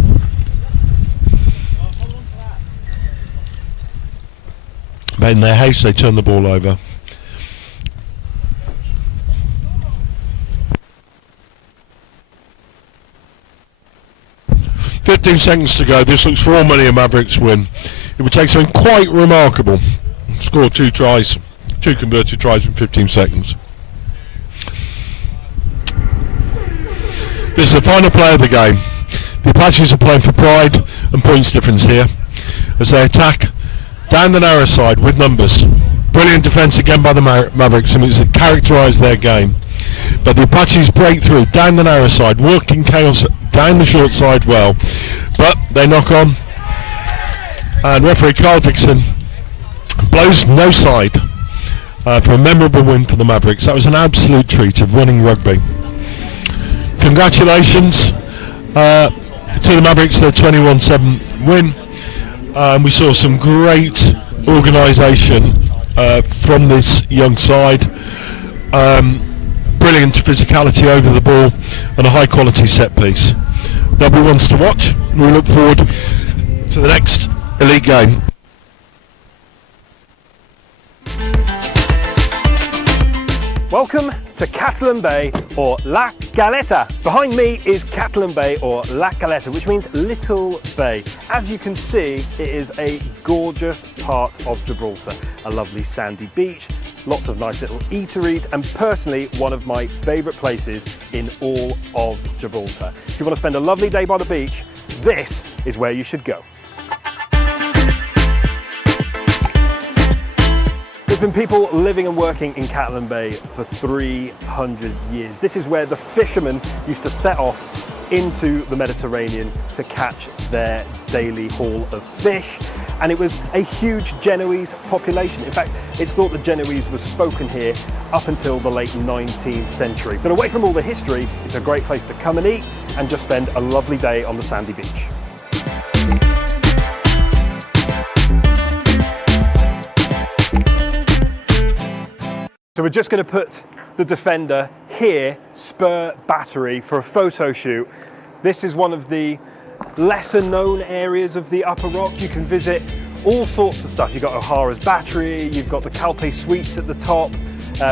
But in their haste, they turn the ball over. "15 seconds to go. This looks for all money a Mavericks win. It would take something quite remarkable. Score 2 tries, 2 converted tries in 15 seconds. This is the final play of the game. The Apaches are playing for pride and points difference here as they attack down the narrow side with numbers. Brilliant defence again by the Mavericks, and it's characterised their game. But the Apaches break through down the narrow side, working chaos down the short side well. But they knock on, and referee Carl Dixon blows no side for a memorable win for the Mavericks. That was an absolute treat of winning rugby. Congratulations to the Mavericks, their 21-7 win. We saw some great organisation from this young side. Brilliant physicality over the ball and a high quality set piece. They'll be ones to watch. We look forward to the next elite game. Welcome to Catalin Bay, or La Caleta. Behind me is Catalin Bay, or La Caleta, which means Little Bay. As you can see, it is a gorgeous part of Gibraltar. A lovely sandy beach, lots of nice little eateries, and personally, one of my favourite places in all of Gibraltar. If you want to spend a lovely day by the beach, this is where you should go. There's been people living and working in Catalin Bay for 300 years. This is where the fishermen used to set off into the Mediterranean to catch their daily haul of fish. and it was a huge Genoese population. In fact, it's thought that Genoese was spoken here up until the late 19th century. But away from all the history, it's a great place to come and eat and just spend a lovely day on the sandy beach. So we're just going to put the Defender here, spur battery, for a photo shoot. This is one of the lesser known areas of the Upper Rock. You can visit all sorts of stuff. You've got O'Hara's Battery, you've got the Calpe Suites at the top,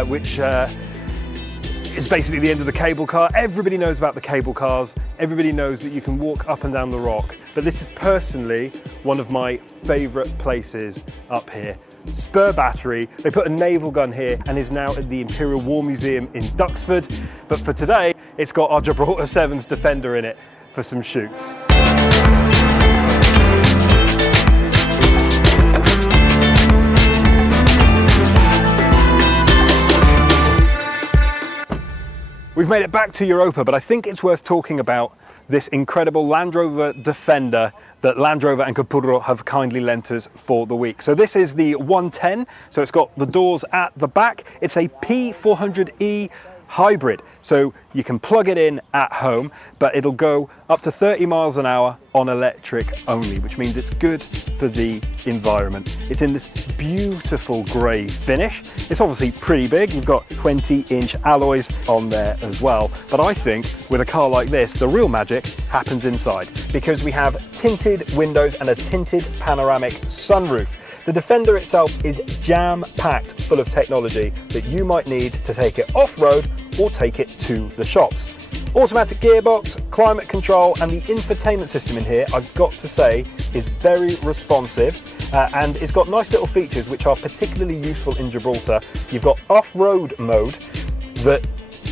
which is basically the end of the cable car. Everybody knows about the cable cars. Everybody knows that you can walk up and down the rock. But this is personally one of my favourite places up here. Spur Battery. They put a naval gun here and is now at the Imperial War Museum in Duxford. But for today, it's got our Gibraltar 7's Defender in it for some shoots. We've made it back to Europa, but I think it's worth talking about this incredible Land Rover Defender that Land Rover and Capurro have kindly lent us for the week. So this is the 110, so it's got the doors at the back. It's a P400e hybrid, so you can plug it in at home, but it'll go up to 30 miles an hour on electric only, which means it's good for the environment. It's in this beautiful grey finish. It's obviously pretty big. You've got 20-inch alloys on there as well. But I think with a car like this, the real magic happens inside, because we have tinted windows and a tinted panoramic sunroof. The Defender itself is jam-packed full of technology that you might need to take it off-road or take it to the shops. Automatic gearbox, climate control, and the infotainment system in here, I've got to say, is very responsive, and it's got nice little features which are particularly useful in Gibraltar. You've got off-road mode that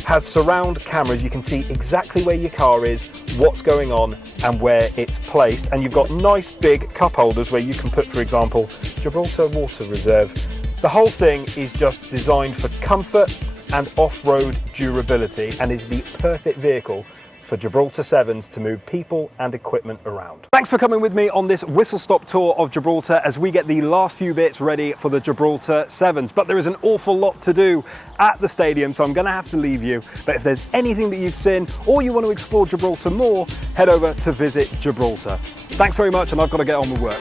has surround cameras. You can see exactly where your car is, what's going on, and where it's placed. And you've got nice big cup holders where you can put, for example, Gibraltar Water Reserve. The whole thing is just designed for comfort and off-road durability, and is the perfect vehicle for Gibraltar 7s to move people and equipment around. Thanks for coming with me on this whistle-stop tour of Gibraltar as we get the last few bits ready for the Gibraltar 7s. But there is an awful lot to do at the stadium, so I'm going to have to leave you. But if there's anything that you've seen or you want to explore Gibraltar more, head over to Visit Gibraltar. Thanks very much, and I've got to get on with work.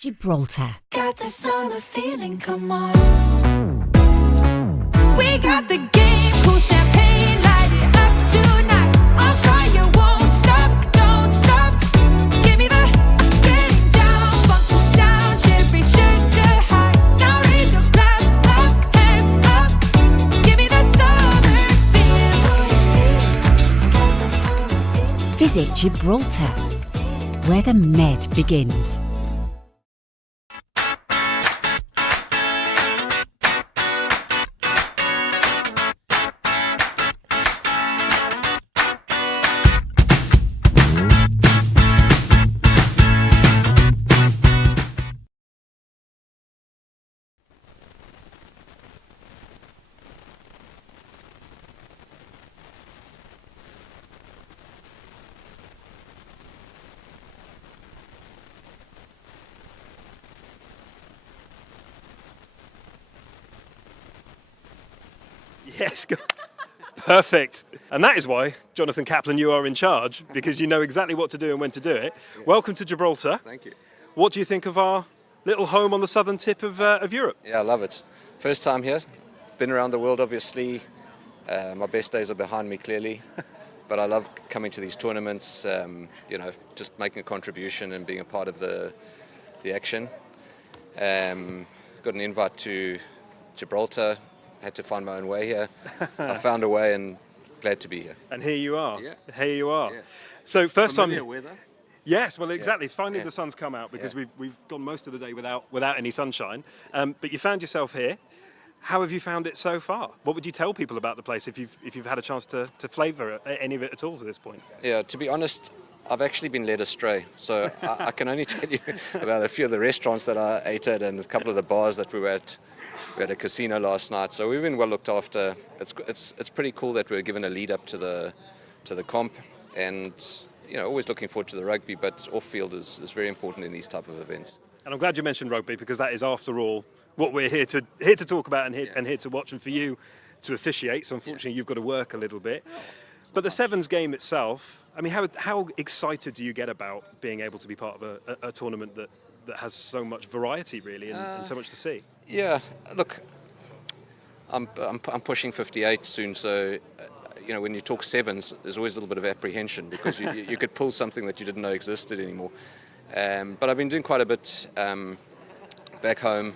Gibraltar. Got the summer feeling, come on. We got the game, cool champagne, light it up tonight. On fire, won't stop, don't stop. Give me the getting down, funky sound, cherry sugar high. Now raise your glass up, hands up. Give me the summer feeling. Got the summer feeling. Visit Gibraltar, where the Med begins. Yes, perfect. And that is why, Jonathan Kaplan, you are in charge, because you know exactly what to do and when to do it. Yeah. Welcome to Gibraltar. Thank you. What do you think of our little home on the southern tip of Europe? Yeah, I love it. First time here. Been around the world, obviously. My best days are behind me, clearly. But I love coming to these tournaments, you know, just making a contribution and being a part of the action. Got an invite to Gibraltar. Had to find my own way here. I found a way and glad to be here. And here you are. Yeah. Here you are. Yeah. So first Familiar time. weather? Yes, well, exactly. Yeah. Finally, Yeah. the sun's come out because Yeah. we've gone most of the day without any sunshine. But you found yourself here. How have you found it so far? What would you tell people about the place if you've had a chance to flavour any of it at all to this point? Yeah, to be honest, I've actually been led astray. So I can only tell you about a few of the restaurants that I ate at and a couple of the bars that we were at. We had a casino last night, so we've been well looked after. It's pretty cool that we were given a lead up to the comp, and always looking forward to the rugby, but off-field is very important in these type of events. And I'm glad you mentioned rugby, because that is, after all, what we're here to talk about and here to watch, and for you to officiate. So unfortunately, you've got to work a little bit. But the Sevens game itself, I mean, how excited do you get about being able to be part of a tournament that has so much variety, really, and so much to see? Yeah, look, I'm pushing 58 soon, so when you talk sevens, there's always a little bit of apprehension, because you could pull something that you didn't know existed anymore. But I've been doing quite a bit back home,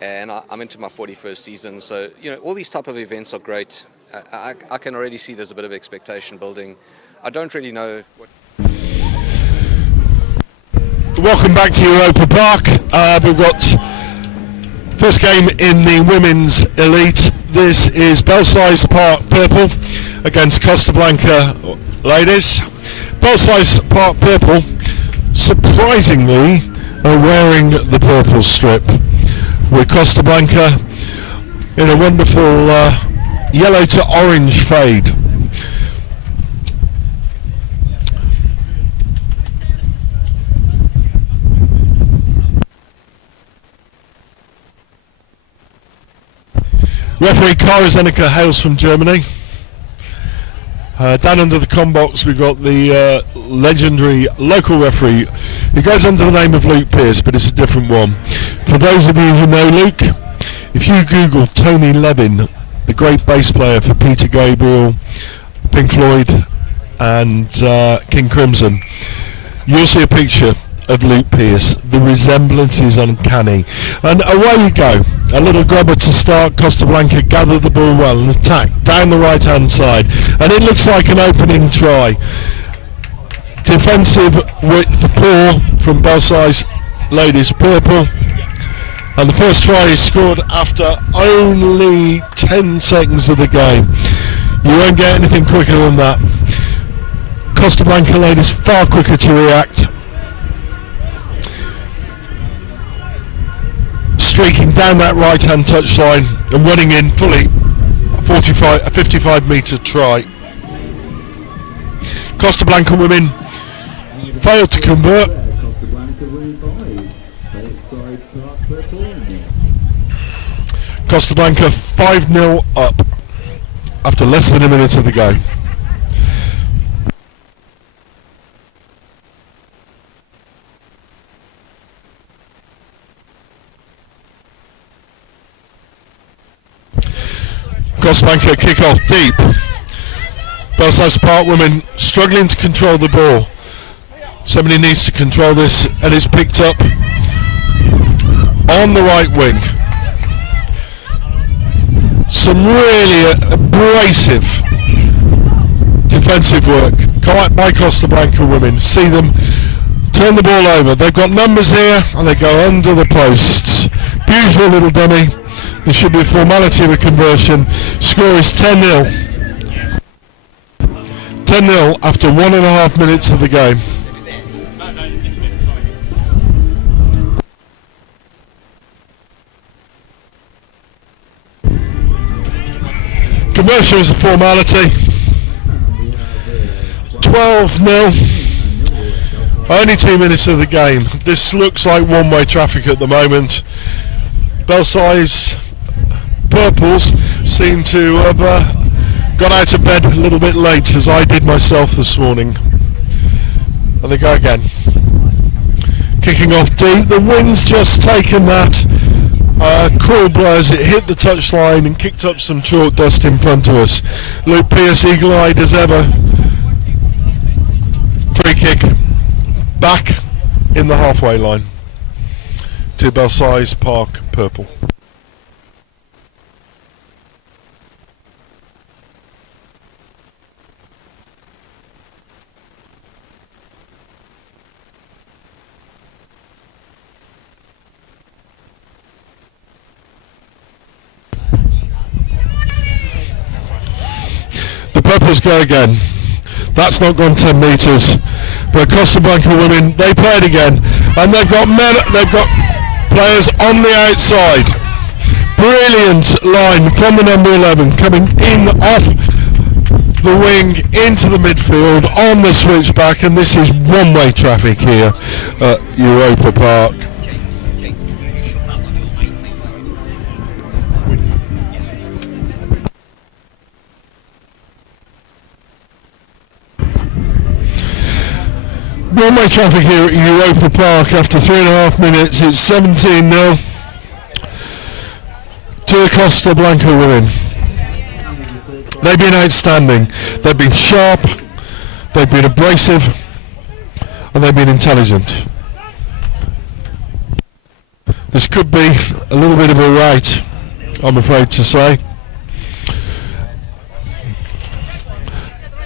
and I'm into my 41st season. So all these type of events are great. I can already see there's a bit of expectation building. I don't really know what. Welcome back to Europa Park. We've got first game in the Women's Elite. This is Belsize Park Purple against Costa Blanca ladies. Belsize Park Purple, surprisingly, are wearing the purple strip, with Costa Blanca in a wonderful yellow to orange fade. Referee Kara Zeneca hails from Germany. Down under the comm box we've got the legendary local referee who goes under the name of Luke Pearce, but it's a different one. For those of you who know Luke, if you Google Tony Levin, the great bass player for Peter Gabriel, Pink Floyd and King Crimson, you'll see a picture of Luke Pearce. The resemblance is uncanny. And away you go. A little grubber to start. Costa Blanca gather the ball well and attack down the right hand side. And it looks like an opening try. Defensive width poor from Belsize ladies purple. And the first try is scored after only 10 seconds of the game. You won't get anything quicker than that. Costa Blanca ladies far quicker to react. Streaking down that right hand touchline and running in fully a 55 metre try. Costa Blanca women failed to convert. Costa Blanca 5-0 up after less than a minute of the game. Costa Blanca kick off deep. Belsize Park women struggling to control the ball. Somebody needs to control this, and it's picked up on the right wing. Some really abrasive defensive work by Costa Blanca women. See them turn the ball over. They've got numbers here, and they go under the posts. Beautiful little dummy. There should be a formality of a conversion. Score is 10-0. 10-0 after 1.5 minutes of the game. Conversion is a formality. 12-0. Only 2 minutes of the game. This looks like one-way traffic at the moment. Belsize Purples seem to have got out of bed a little bit late, as I did myself this morning. And they go again. Kicking off deep. The wind's just taken that cruel blow as it hit the touchline and kicked up some chalk dust in front of us. Luke Pearce, eagle-eyed as ever. Free kick back in the halfway line to Belsize Park Purple. The Purples go again. That's not gone 10 metres. But Costa Blanca women, they played again, and they've got players on the outside. Brilliant line from the number 11 coming in off the wing into the midfield on the switchback, and this is one-way traffic here at Europa Park. One-way traffic here at Europa Park after 3.5 minutes. It's 17-0 to the Costa Blanca women. They've been outstanding. They've been sharp, they've been abrasive, and they've been intelligent. This could be a little bit of a rout, I'm afraid to say.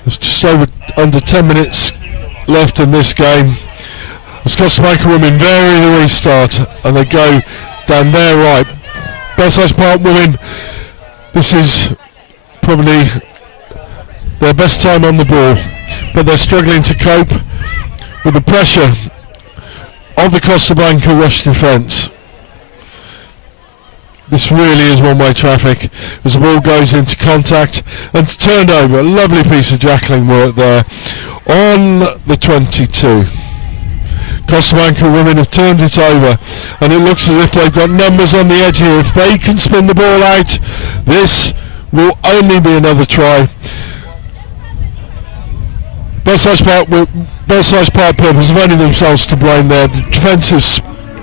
There's just under 10 minutes left in this game. As Costa Blanca women vary the restart, and they go down their right. Belsize Park women, this is probably their best time on the ball, but they're struggling to cope with the pressure of the Costa Blanca rush defence. This really is one-way traffic as the ball goes into contact and turned over. A lovely piece of jackling work there on the 22. Costa Blanca women have turned it over, and it looks as if they've got numbers on the edge here. If they can spin the ball out, this will only be another try. Belsize Park Purples have only themselves to blame there. The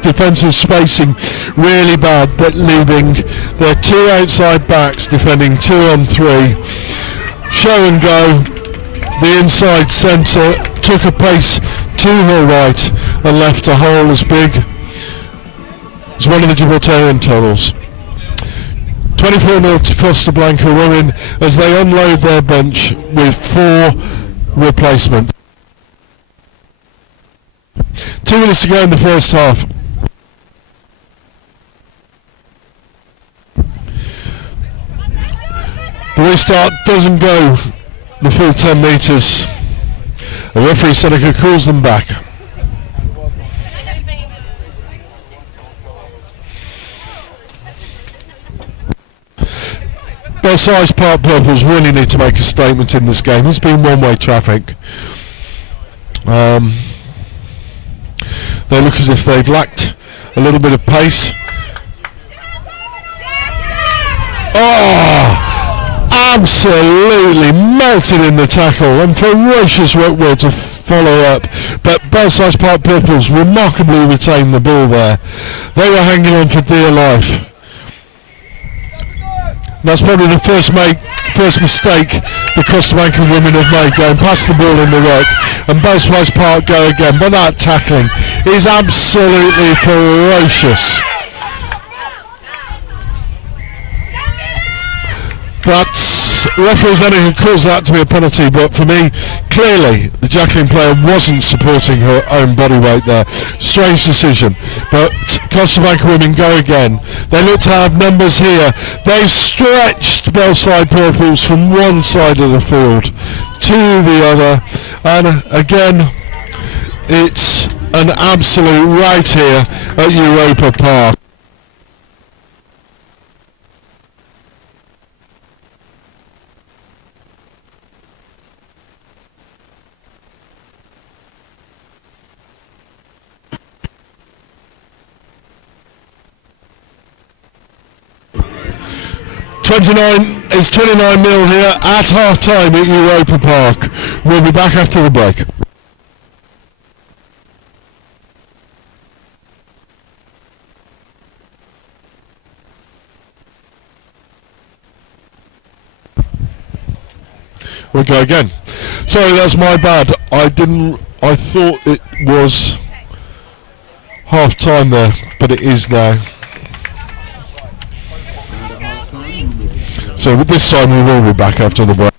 defensive spacing really bad, but leaving their two outside backs defending 2-on-3. Show and go. The inside centre took a pace to her right and left a hole as big as one of the Gibraltarian tunnels. 24-0 to Costa Blanca women as they unload their bench with 4 replacements. 2 minutes to go in the first half. The restart doesn't go the full 10 metres. The referee Seneca calls them back. Belsize Park Purples really need to make a statement in this game. It's been one-way traffic. They look as if they've lacked a little bit of pace. Oh! Absolutely melted in the tackle, and ferocious work to follow up, but Belsize Park Purples remarkably retained the ball there. They were hanging on for dear life. That's probably the first mistake the Costa Blanca women have made, going past the ball in the ruck, and Belsize Park go again, but that tackling is absolutely ferocious. That's referee Zanika calls that to be a penalty, but for me, clearly the Jacqueline player wasn't supporting her own body weight there. Strange decision, but Costa Blanca women go again. They look to have numbers here. They've stretched Belsize Purples from one side of the field to the other, and again, it's an absolute rout here at Europa Park. It's 29-0 here at half time at Europa Park. We'll be back after the break. We'll go again. Sorry, that's my bad. I thought it was half time there, but it is now. So this time we will be back after the break.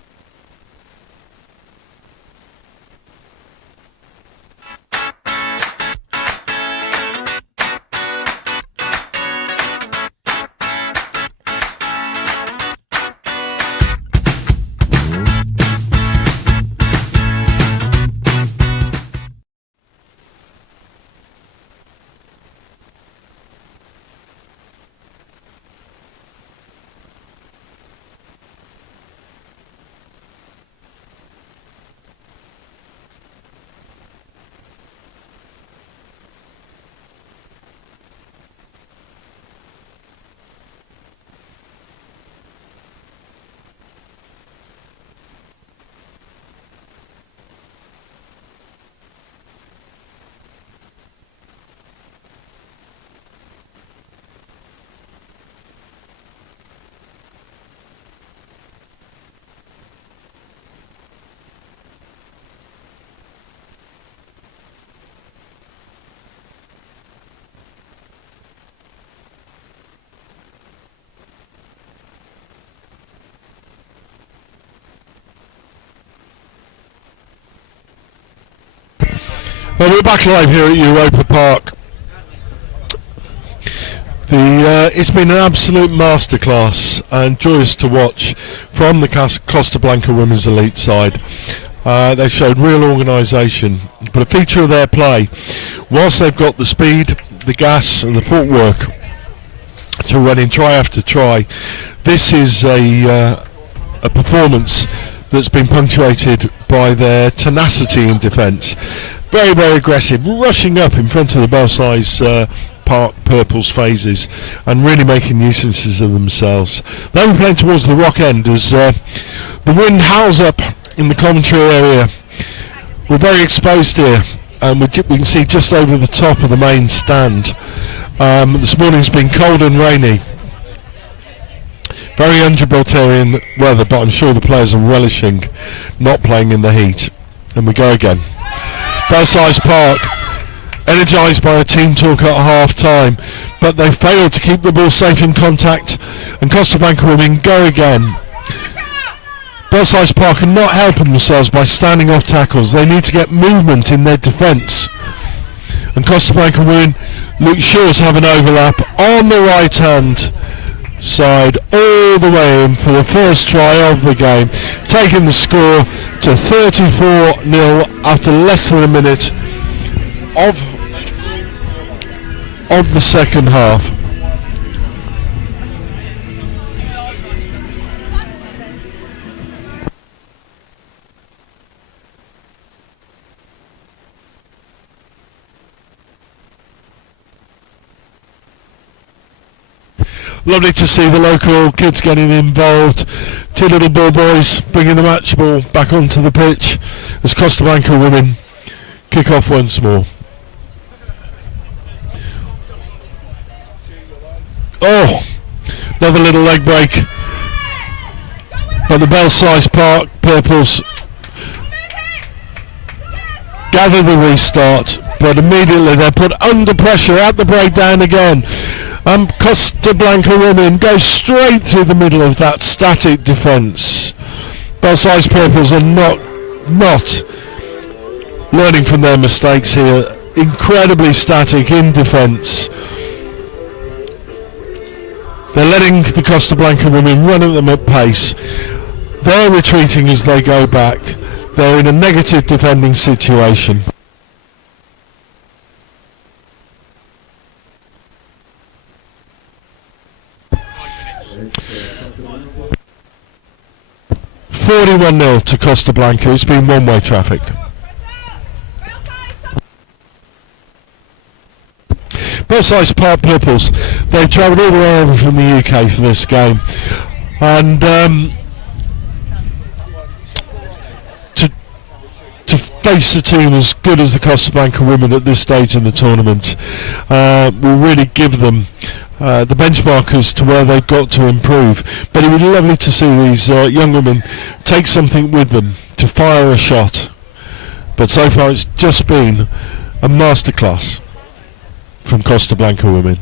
Well, we're back live here at Europa Park. It's been an absolute masterclass and joyous to watch from the Costa Blanca Women's Elite side. They showed real organisation, but a feature of their play, whilst they've got the speed, the gas and the footwork to run in try after try, this is a performance that's been punctuated by their tenacity in defence. Very, very aggressive, rushing up in front of the Belsize Park Purple's phases and really making nuisances of themselves. They were playing towards the rock end as the wind howls up in the commentary area. We're very exposed here, and we can see just over the top of the main stand. This morning's been cold and rainy. Very un-Gibraltarian weather, but I'm sure the players are relishing not playing in the heat. And we go again. Belsize Park, energised by a team talk at half time, but they failed to keep the ball safe in contact, and Costa Blanca women go again. Belsize Park are not helping themselves by standing off tackles. They need to get movement in their defence. And Costa Blanca women look sure to have an overlap on the right hand side all the way in for the first try of the game, taking the score to 34-0 after less than a minute of the second half. Lovely to see the local kids getting involved. Two little ball boys bringing the match ball back onto the pitch as Costa Blanca women kick off once more. Oh, another little leg break. But the Belsize Park Purples gather the restart, but immediately they're put under pressure at the breakdown again. Costa Blanca women go straight through the middle of that static defence. Belsize Purples are not learning from their mistakes here. Incredibly static in defence. They're letting the Costa Blanca women run at them at pace. They're retreating as they go back. They're in a negative defending situation. $41-0 to Costa Blanca. It's been one-way traffic. Belsize Park Purples, they've travelled all the way over from the UK for this game, and to face a team as good as the Costa Blanca women at this stage in the tournament will really give them the benchmark as to where they've got to improve. But it would be lovely to see these young women take something with them to fire a shot. But so far it's just been a masterclass from Costa Blanca women.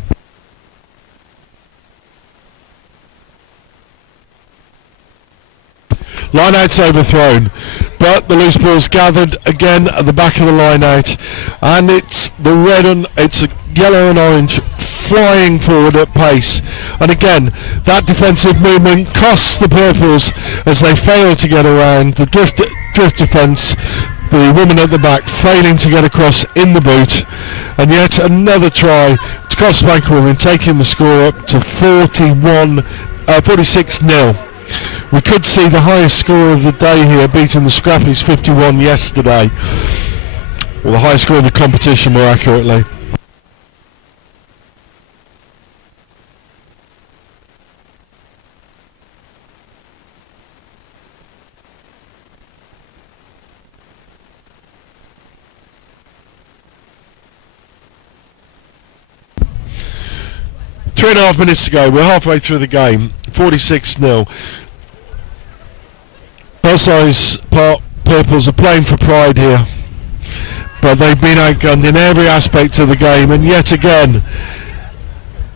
Line out's overthrown, but the loose ball's gathered again at the back of the line out, and it's the red and it's a yellow and orange flying forward at pace, and again that defensive movement costs the Purples as they fail to get around the drift defence. The woman at the back failing to get across in the boot, and yet another try to Costa Blanca women, taking the score up to 46-0. We could see the highest score of the day here, beating the Scrappies 51 yesterday, or the highest score of the competition more accurately. Three and a half minutes to go. We're halfway through the game. 46-0. Belsize Park Purples are playing for pride here, but they've been outgunned in every aspect of the game, and yet again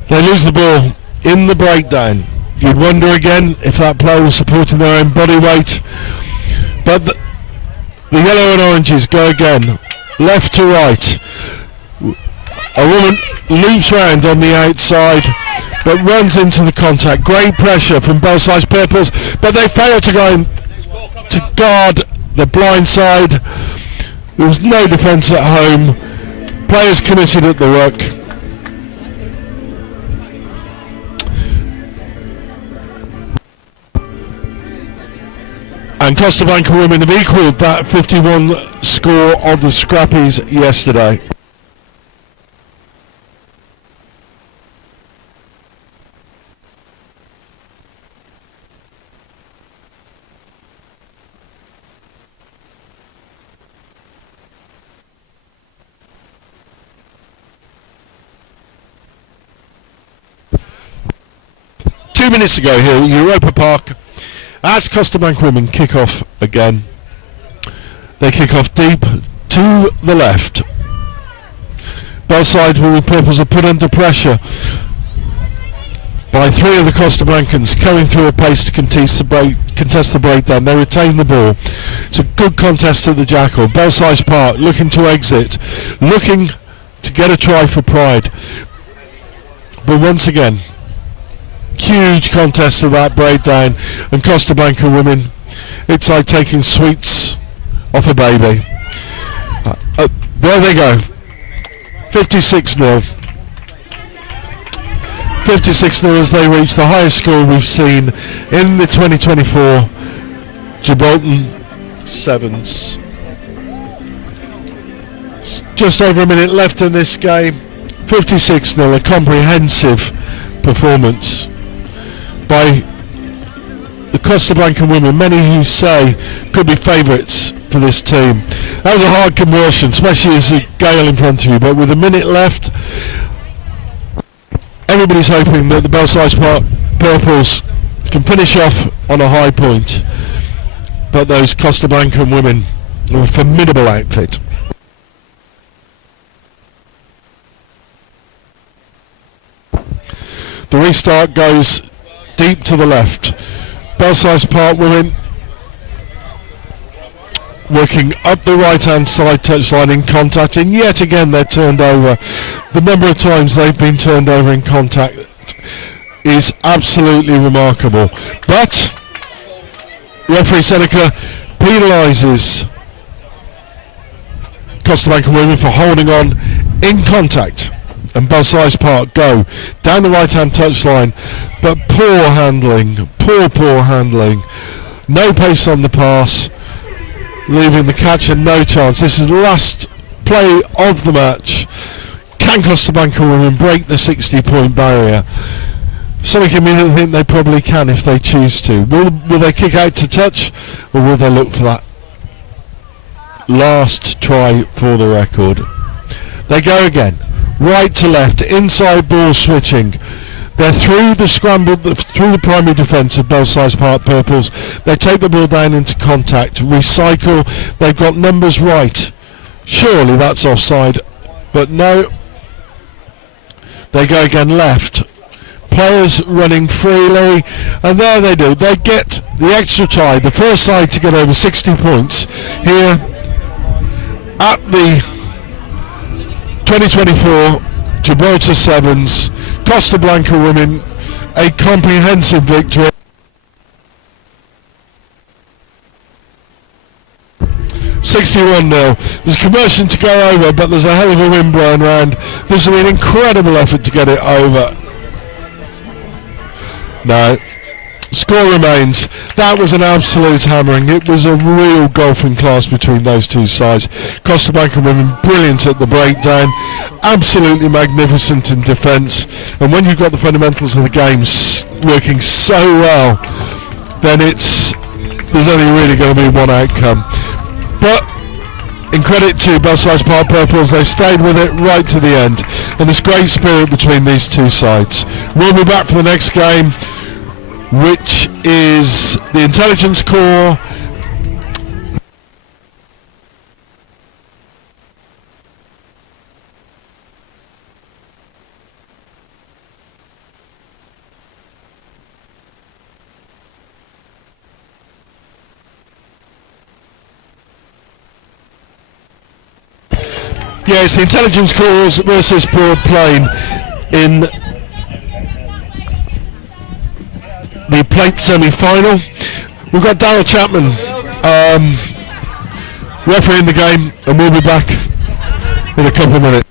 they lose the ball in the breakdown. You'd wonder again if that player was supporting their own body weight, but the yellow and oranges go again. left to right. A woman loops round on the outside, but runs into the contact. Great pressure from Belsize Purples, but they fail to go in to guard the blind side. There was no defence at home. Players committed at the ruck. And Costa Blanca women have equalled that 51 score of the Scrappies yesterday. Minutes ago here at Europa Park, as Costa Blanca women kick off again. They kick off deep to the left. Bellside women Purples are put under pressure by three of the Costa Blancans coming through a pace to contest the breakdown. They retain the ball. It's a good contest at the Jackal. Bellside Park looking to exit, looking to get a try for pride. But once again, huge contest of that breakdown, and Costa Blanca women, it's like taking sweets off a baby. There they go, 56-0. 56-0 as they reach the highest score we've seen in the 2024 Gibraltar Sevens. Just over a minute left in this game. 56-0, a comprehensive performance by the Costa Blanca women, many who say could be favourites for this team. That was a hard conversion, especially as a gale in front of you, but with a minute left, everybody's hoping that the Belsize Purples can finish off on a high point, but those Costa Blanca women are a formidable outfit. The restart goes deep to the left. Belsize Park women working up the right hand side touchline in contact, and yet again they're turned over. The number of times they've been turned over in contact is absolutely remarkable. But referee Seneca penalises Costa Blanca women for holding on in contact, and Belsize Park go down the right hand touchline, but poor handling, poor handling, no pace on the pass, leaving the catcher no chance. This is the last play of the match. Can Costa Blanca women break the 60-point barrier? Something in me that think they probably can if they choose to. Will they kick out to touch, or will they look for that last try for the record? They go again, right to left, inside ball switching. They're through the scramble, through the primary defence of Belsize Park Purples. They take the ball down into contact, recycle. They've got numbers right. Surely that's offside, but no. They go again left. Players running freely, and there they do. They get the extra tie, the first side to get over 60 points here at the 2024 Gibraltar Sevens. Costa Blanca women, a comprehensive victory. 61-0. There's a conversion to go over, but there's a hell of a wind blowing round. This will be an incredible effort to get it over. No. Score remains. That was an absolute hammering. It was a real golfing class between those two sides. Costa Blanca women brilliant at the breakdown, absolutely magnificent in defence, and when you've got the fundamentals of the game working so well, then there's only really going to be one outcome. But in credit to Belsize Park Purples, they stayed with it right to the end, and there's great spirit between these two sides. We'll be back for the next game, which is the Intelligence Corps Yeah, it's the Intelligence Corps versus Broadplane in the plate semi-final. We've got Darryl Chapman refereeing the game, and we'll be back in a couple of minutes.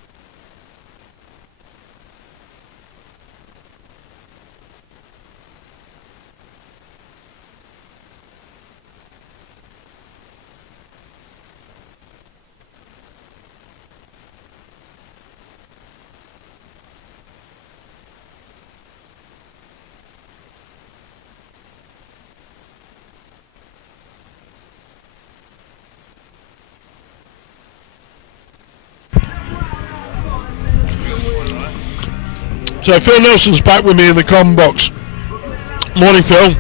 So Phil Nelson's back with me in the comm box. Morning, Phil.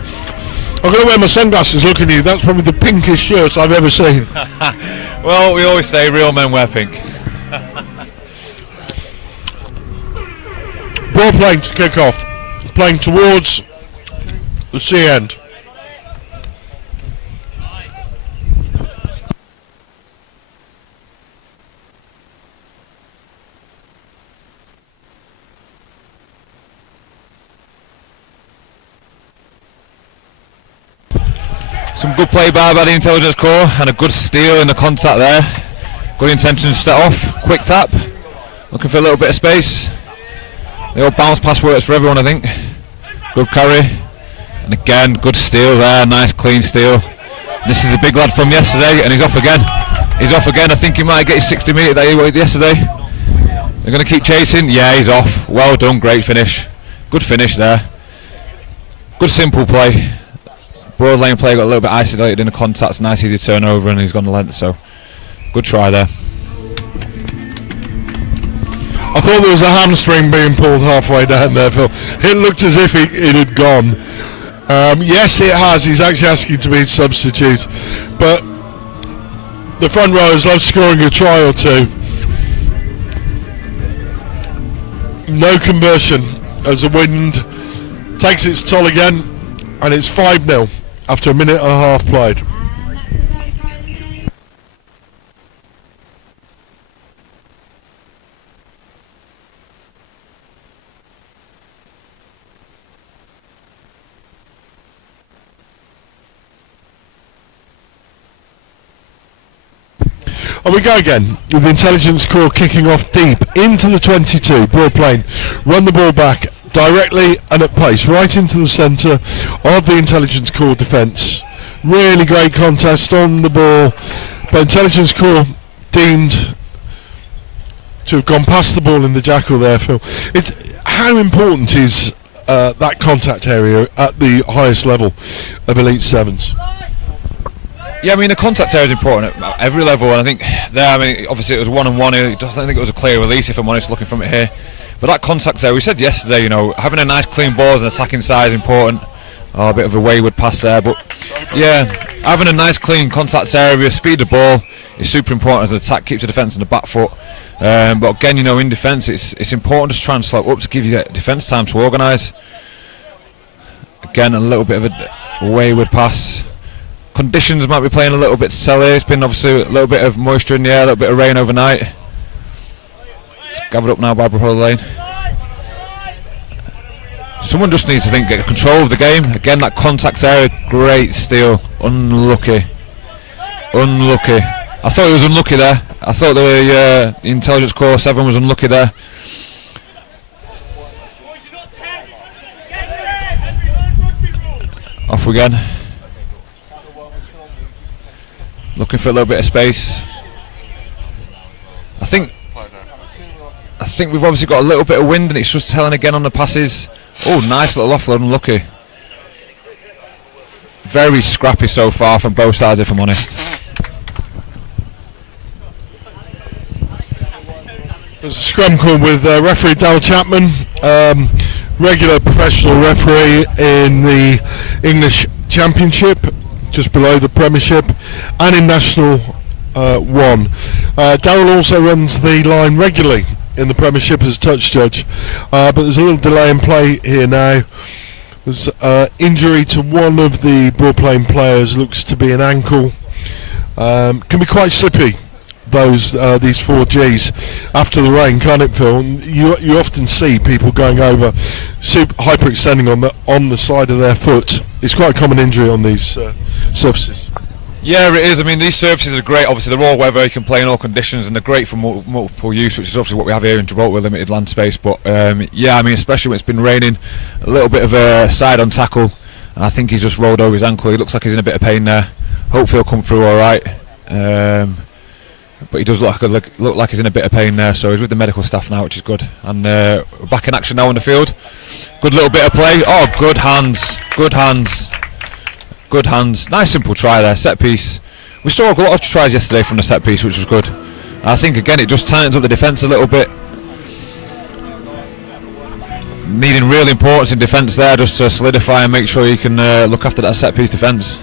I'm going to wear my sunglasses looking at you. That's probably the pinkest shirt I've ever seen. Well, we always say real men wear pink. Broadplane to kick off. Playing towards the sea end. Some good play by the Intelligence Corps and a good steal in the contact there. Good intention to set off. Quick tap. Looking for a little bit of space. The old bounce pass works for everyone, I think. Good carry. And again, good steal there. Nice clean steal. This is the big lad from yesterday, and he's off again. He's off again. I think he might get his 60 metre that he wanted yesterday. They're going to keep chasing. Yeah, he's off. Well done. Great finish. Good finish there. Good simple play. Broad lane play got a little bit isolated in the contacts, nice easy turnover, and he's gone the length, so good try there. I thought there was a hamstring being pulled halfway down there, Phil. It looked as if it had gone. Yes, it has. He's actually asking to be substitute, but the front rowers love scoring a try or two. No conversion as the wind takes its toll again, and it's 5-0 after a minute and a half played. And we go again with the Intelligence Corps kicking off deep into the 22. Broadplane run the ball back directly and at pace right into the centre of the Intelligence Corps defence. Really great contest on the ball, but Intelligence Corps deemed to have gone past the ball in the jackal there, Phil. How important is that contact area at the highest level of Elite Sevens? Yeah, I mean the contact area is important at every level, and I think there, I mean obviously it was 1-on-1. I don't think it was a clear release, if I'm honest, looking from it here. But that contact there, we said yesterday, you know, having a nice clean ball and attacking side is important. Oh, a bit of a wayward pass there, but yeah, having a nice clean contact area, speed of the ball is super important as an attack, keeps the defence on the back foot. But again, you know, in defence, it's important to try and slow up to give you defence time to organise. Again, a little bit of a wayward pass. Conditions might be playing a little bit to tell here. It's been obviously a little bit of moisture in the air, a little bit of rain overnight. It's gathered up now by Broad Lane. Someone just needs to get control of the game. Again, that contact area, great steal. Unlucky. Unlucky. I thought he was unlucky there. I thought the Intelligence Corps 7 was unlucky there. Off again. Looking for a little bit of space. I think we've obviously got a little bit of wind, and it's just telling again on the passes. Oh, nice little offload, unlucky. Very scrappy so far from both sides, if I'm honest. There's a scrum call with referee Darryl Chapman, regular professional referee in the English Championship, just below the Premiership, and in National 1. Darryl also runs the line regularly in the Premiership as touch judge, but there's a little delay in play here now. There's injury to one of the Broadplane players, looks to be an ankle. Can be quite slippy these 4Gs after the rain, can't it, Phil? And you often see people going over, hyperextending on the side of their foot. It's quite a common injury on these surfaces. Yeah, it is. I mean, these surfaces are great. Obviously, they're all weather. You can play in all conditions, and they're great for multiple use, which is obviously what we have here in Gibraltar with limited land space. But yeah, I mean, especially when it's been raining, a little bit of a side-on tackle. And I think he's just rolled over his ankle. He looks like he's in a bit of pain there. Hopefully, he'll come through all right. But he does look like he's in a bit of pain there. So he's with the medical staff now, which is good. And we're back in action now on the field. Good little bit of play. Oh, good hands. Good hands. Good hands. Nice simple try there. Set piece. We saw a lot of tries yesterday from the set piece, which was good. I think again it just tightens up the defence a little bit. Needing real importance in defence there, just to solidify and make sure you can look after that set piece defence.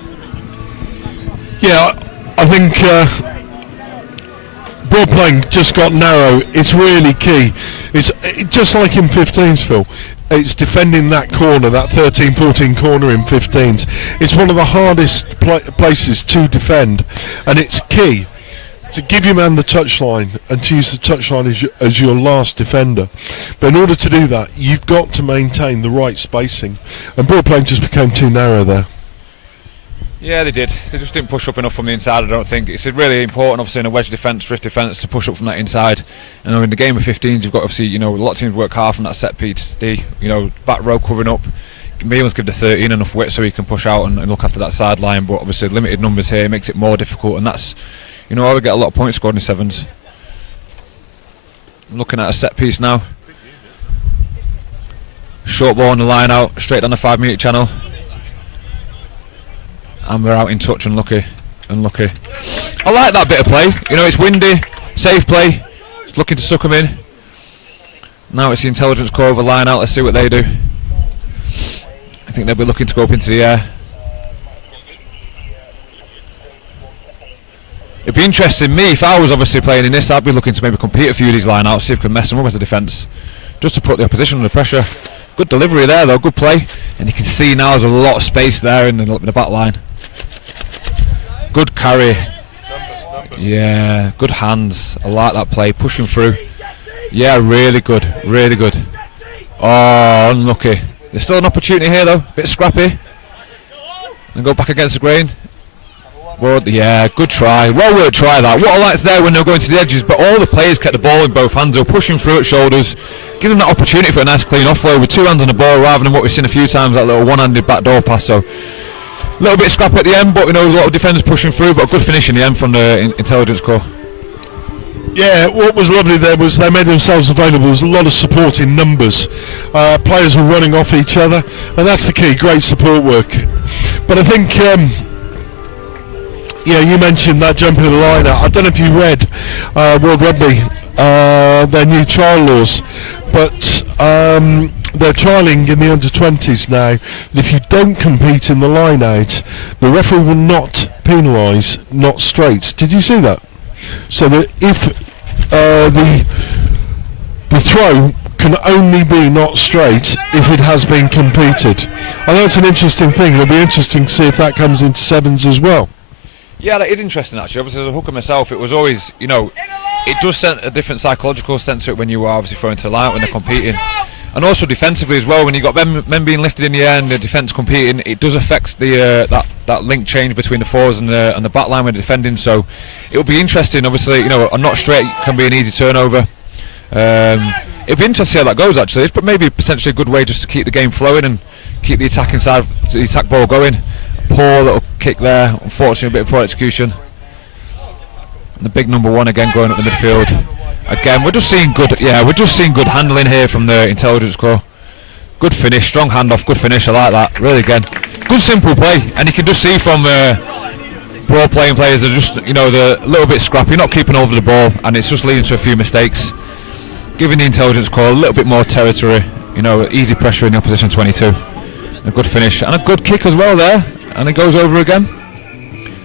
Yeah, I think Broadplane just got narrow. It's really key. It's just like in 15s, Phil. It's defending that corner, that 13-14 corner in 15s. It's one of the hardest places to defend, and it's key to give your man the touchline and to use the touchline as your last defender. But in order to do that, you've got to maintain the right spacing, and Broadplane just became too narrow there. Yeah, they did. They just didn't push up enough from the inside, I don't think. It's really important, obviously, in a wedge defence, drift defence, to push up from that inside. And in the game of 15s, you've got, obviously, a lot of teams work hard from that set piece, back row covering up. Be able to give the 13 enough width so he can push out and look after that sideline. But obviously, limited numbers here makes it more difficult, and that's, I would get a lot of points scored in sevens. I'm looking at a set piece now. Short ball on the line out, straight down the 5-metre channel. And we're out in touch, unlucky. I like that bit of play. It's windy, safe play. It's looking to suck them in. Now it's the intelligence core over line out. Let's see what they do. I think they'll be looking to go up into the air. It'd be interesting, me, if I was obviously playing in this, I'd be looking to maybe compete a few of these line outs, see if we can mess them up as a defence, just to put the opposition under pressure. Good delivery there though, good play. And you can see now there's a lot of space there in the back line. Good carry. Yeah, good hands. I like that play, pushing through. Yeah, really good, really good. Oh, unlucky. There's still an opportunity here though, bit scrappy. And go back against the grain. Well, yeah, good try. Well worked try that. What I liked there when they were going to the edges, but all the players kept the ball in both hands. They were pushing through at shoulders, give them that opportunity for a nice clean offload with two hands on the ball rather than what we've seen a few times, that little one-handed backdoor pass. So a little bit scrappy at the end, but a lot of defenders pushing through, but a good finish in the end from the intelligence core. Yeah, what was lovely there was they made themselves available. There was a lot of support in numbers. Players were running off each other, and that's the key, great support work. But I think, you mentioned that jump in the line out. I don't know if you read World Rugby, their new trial laws, but they're trialling in the under-20s now that if you don't compete in the line out, the referee will not penalise not straight. Did you see that? So that if the throw can only be not straight if it has been competed. I know it's an interesting thing. It'll be interesting to see if that comes into sevens as well. Yeah, that is interesting actually. Obviously, as a hooker myself, it was always, it does send a different psychological sense to it when you are obviously throwing to the line when they're competing. And also defensively as well, when you've got men being lifted in the air and the defence competing, it does affect the that link change between the forwards and the back line when they're defending. So it'll be interesting. Obviously, a not straight can be an easy turnover. It'll be interesting to see how that goes actually, but maybe potentially a good way just to keep the game flowing and keep the attacking side, the attack ball going. Poor little kick there, unfortunately a bit of poor execution. And the big number one again going up the midfield. Again, we're just seeing good handling here from the intelligence core. Good finish, strong handoff, good finish. I like that. Really, again, good simple play, and you can just see from Broadplane players are just they're a little bit scrappy, not keeping over the ball, and it's just leading to a few mistakes, giving the intelligence core a little bit more territory. Easy pressure in the opposition 22. A good finish and a good kick as well there, and it goes over again.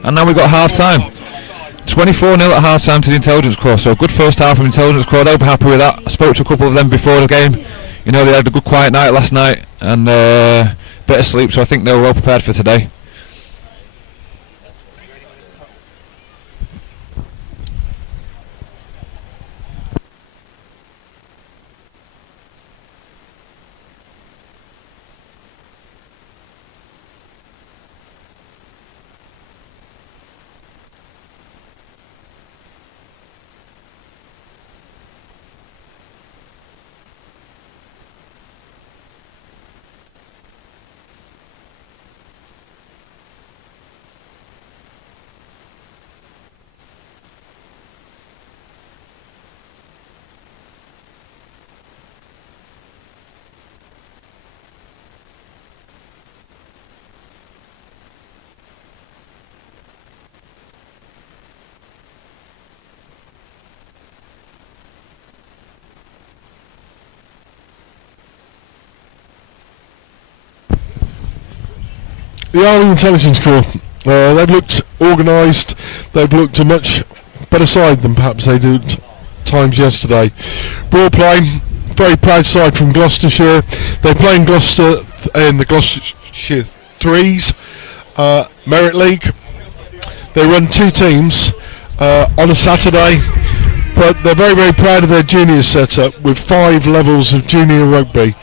And now we've got half time. 24-0 at half time to the intelligence corps, so a good first half from the intelligence corps. They'll be happy with that. I spoke to a couple of them before the game. They had a good quiet night last night and bit of sleep, so I think they were well prepared for today. the Army Intelligence Corps, they've looked organised, they've looked a much better side than perhaps they did times yesterday. Broadplane, very proud side from Gloucestershire. They play in Gloucester in the Gloucestershire Threes Merit League. They run 2 teams on a Saturday, but they're very, very proud of their junior setup with 5 levels of junior rugby.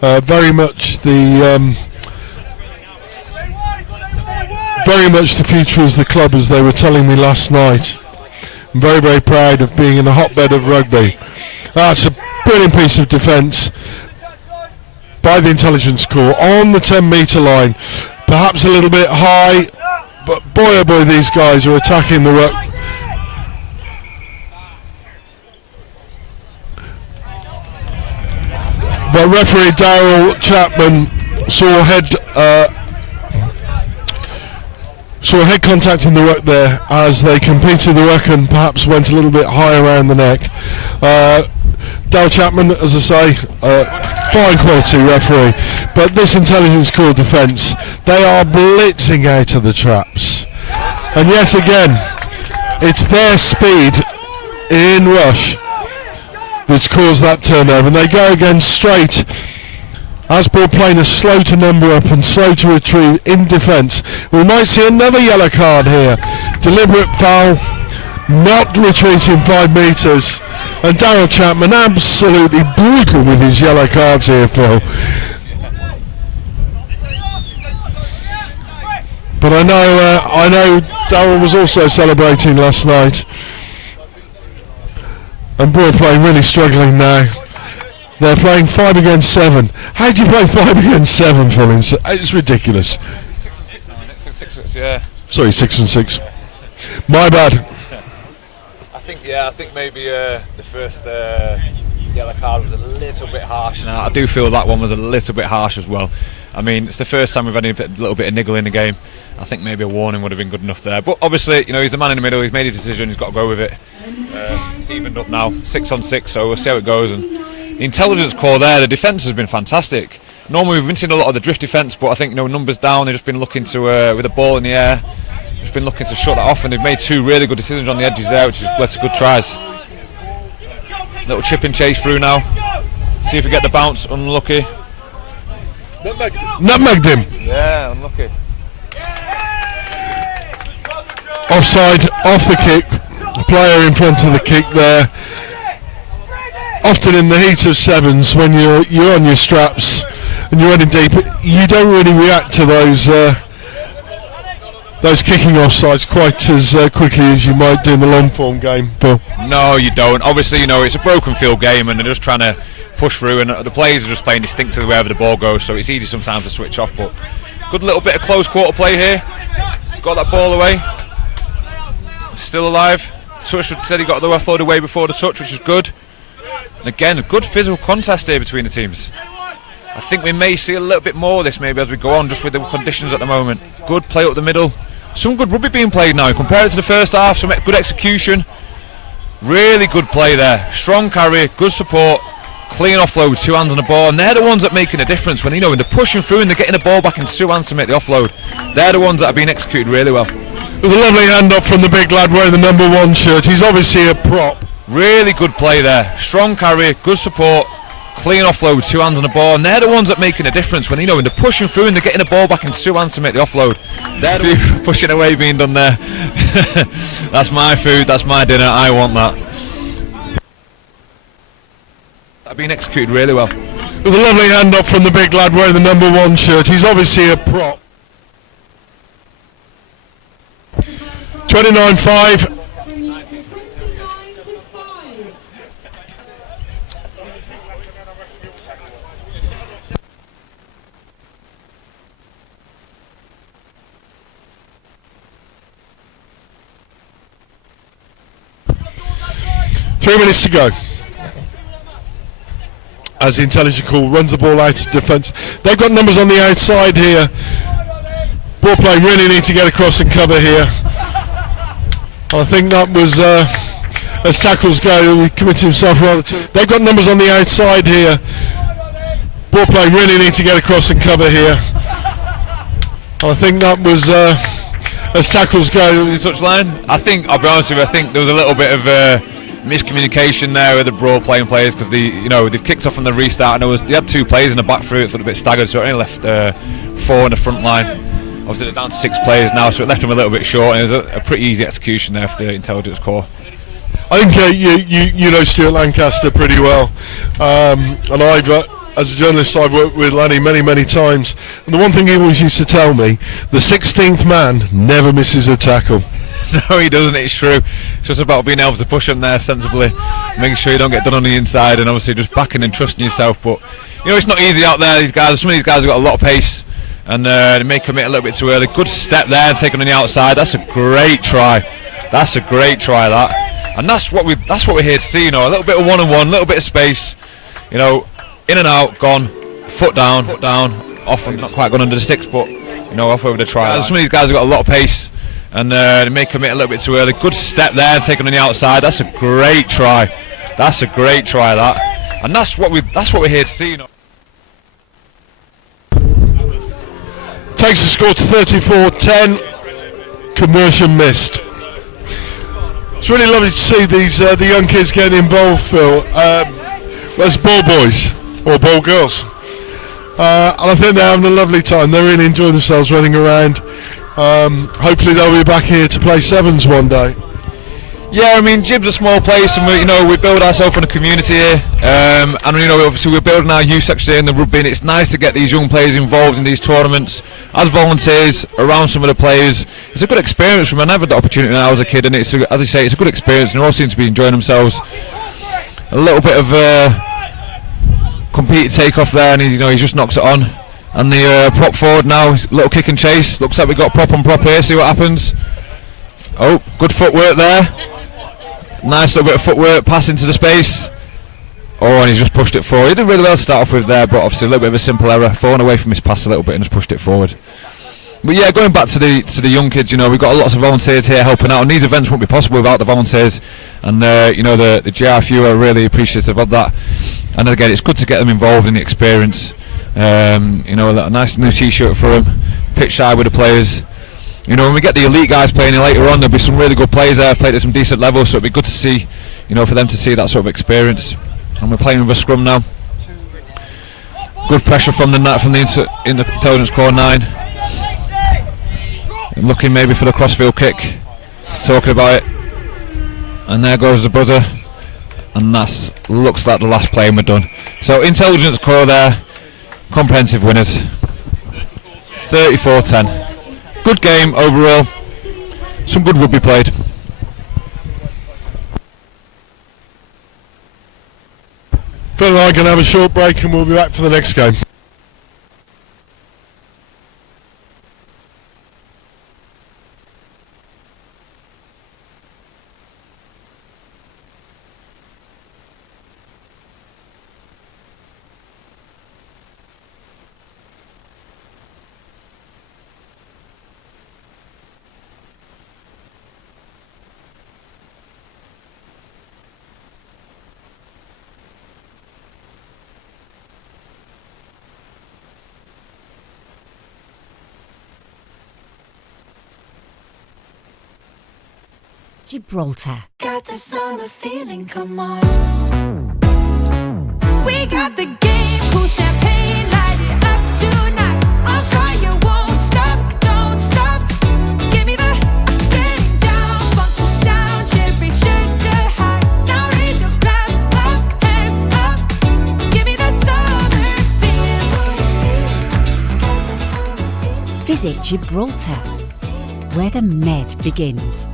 Very much the future is the club, as they were telling me last night. I'm very, very proud of being in the hotbed of rugby. That's a brilliant piece of defence by the Intelligence Corps on the 10-metre line. Perhaps a little bit high, but boy oh boy, these guys are attacking the ruck. But referee Daryl Chapman saw head contact in the ruck there as they competed the ruck and perhaps went a little bit high around the neck. Daryl Chapman, as I say, fine quality referee, but this Intelligence Corps defence, they are blitzing out of the traps, and yet again it's their speed in rush that's caused that turnover, and they go again straight as Broadplane are slow to number up and slow to retrieve in defence. We might see another yellow card here. Deliberate foul, not retreating 5 metres, and Daryl Chapman absolutely brutal with his yellow cards here, Phil. But I know Daryl was also celebrating last night, and Broadplane really struggling now. They're playing 5 against 7. How do you play 5 against 7, Phil? It's ridiculous. 6 yeah. Sorry, 6 and 6. My bad. I think maybe the first yellow card was a little bit harsh. Now I do feel that one was a little bit harsh as well. I mean, it's the first time we've had a little bit of niggle in the game. I think maybe a warning would have been good enough there. But obviously, he's the man in the middle. He's made his decision. He's got to go with it. It's evened up now, 6 on 6. So we'll see how it goes. And the Intelligence Corps there, the defence has been fantastic. Normally we've been seeing a lot of the drift defence, but I think numbers down. They've just been looking to with the ball in the air. Just been looking to shut that off, and they've made 2 really good decisions on the edges there, which has led to good tries. Little chip and chase through now. See if we get the bounce. Unlucky. Nutmegged him. Yeah, unlucky. Offside, off the kick. Player in front of the kick there. Often in the heat of sevens, when you're on your straps and you're running deep, you don't really react to those kicking offsides quite as quickly as you might do in the long form game, Phil. No, you don't. Obviously, it's a broken field game, and they're just trying to push through, and the players are just playing distinctively wherever the ball goes, so it's easy sometimes to switch off. But good little bit of close quarter play here. Got that ball away. Still alive. Touch said he got the offload away before the touch, which is good. And again, a good physical contest here between the teams. I think we may see a little bit more of this maybe as we go on, just with the conditions at the moment. Good play up the middle. Some good rugby being played now. Compared to the first half, some good execution. Really good play there. Strong carry, good support, clean offload with 2 hands on the ball. And they're the ones that are making a difference when when they're pushing through and they're getting the ball back in 2 hands to make the offload. They're the ones that are being executed really well. With a lovely hand up from the big lad wearing the number 1 shirt. He's obviously a prop. Really good play there. Strong carry, good support, clean offload with 2 hands on the ball. And they're the ones that are making a difference when when they're pushing through and they're getting the ball back in 2 hands to make the offload. They're the pushing away being done there. That's my food, that's my dinner, I want that. That's been executed really well. With a lovely hand up from the big lad wearing the number 1 shirt. He's obviously a prop. 29-5. Three minutes to go. As the Intelligence Corps runs the ball out to defence. They've got numbers on the outside here. Broadplane really need to get across and cover here. I think that was, as tackles go, he committed himself rather to. They've got numbers on the outside here. Broadplane really need to get across and cover here. I think that was as tackles go. The touchline. I think, I'll be honest with you, I think there was a little bit of miscommunication there with the Broadplane players because they've kicked off from the restart and they had 2 players in the back through it, so it was a bit staggered, so it only left 4 in the front line. Obviously they're down to 6 players now, so it left them a little bit short, and it was a pretty easy execution there for the intelligence corps. I think you know Stuart Lancaster pretty well, and I've as a journalist I've worked with Lanny many times, and the one thing he always used to tell me, the 16th man never misses a tackle. No, he doesn't, it's true. It's just about being able to push him there sensibly, making sure you don't get done on the inside, and obviously just backing and trusting yourself. But it's not easy out there. Some of these guys have got a lot of pace, and they may commit a little bit too early. Good step there, taking on the outside. That's a great try. That, and that's what we're here to see. A little bit of one-on-one, a little bit of space. In and out, gone, foot down, off, and not quite gone under the sticks, but off over the try. Some of these guys have got a lot of pace, and they may commit a little bit too early. Good step there, taking on the outside. That's a great try. That, and that's what we're here to see. Takes the score to 34-10. Conversion missed. It's really lovely to see these the young kids getting involved, Phil. There's ball boys or ball girls, and I think they're having a lovely time. They're really enjoying themselves running around. Hopefully they'll be back here to play sevens one day. Yeah, I mean, Gib's a small place, and we build ourselves in a community here, and obviously we're building our youth section here in the rugby, and it's nice to get these young players involved in these tournaments as volunteers around some of the players. It's a good experience for me. I never had the opportunity when I was a kid, and as I say, it's a good experience, and they all seem to be enjoying themselves. A little bit of competed takeoff there, and he just knocks it on. And the prop forward now, little kick and chase. Looks like we got prop on prop here. See what happens. Oh, good footwork there. Nice little bit of footwork, pass into the space. Oh, and he's just pushed it forward. He did really well to start off with there, but obviously a little bit of a simple error. Falling away from his pass a little bit and just pushed it forward. But yeah, going back to the young kids, we've got lots of volunteers here helping out, and these events wouldn't be possible without the volunteers. And the GRFU are really appreciative of that. And again, it's good to get them involved in the experience. A nice new T-shirt for them, pitch side with the players. When we get the elite guys playing later on, there'll be some really good players there, played at some decent levels, so it'll be good to see, for them to see that sort of experience. And we're playing with a scrum now. Good pressure from the intelligence corps 9. And looking maybe for the crossfield kick, talking about it, and there goes the buzzer, and that looks like the last play and we're done. So intelligence corps there, comprehensive winners, 34-10. Good game overall, some good rugby played. Phil and I are going to have a short break and we'll be back for the next game. Gibraltar. Got the summer feeling, come on. We got the game, cool champagne, light it up tonight. On fire, won't stop, don't stop. Give me the getting down, funky sound, cherry sugar high. Now raise your glass up, hands up. Give me the summer feeling. Got the summer feeling. Visit Gibraltar, where the Med begins.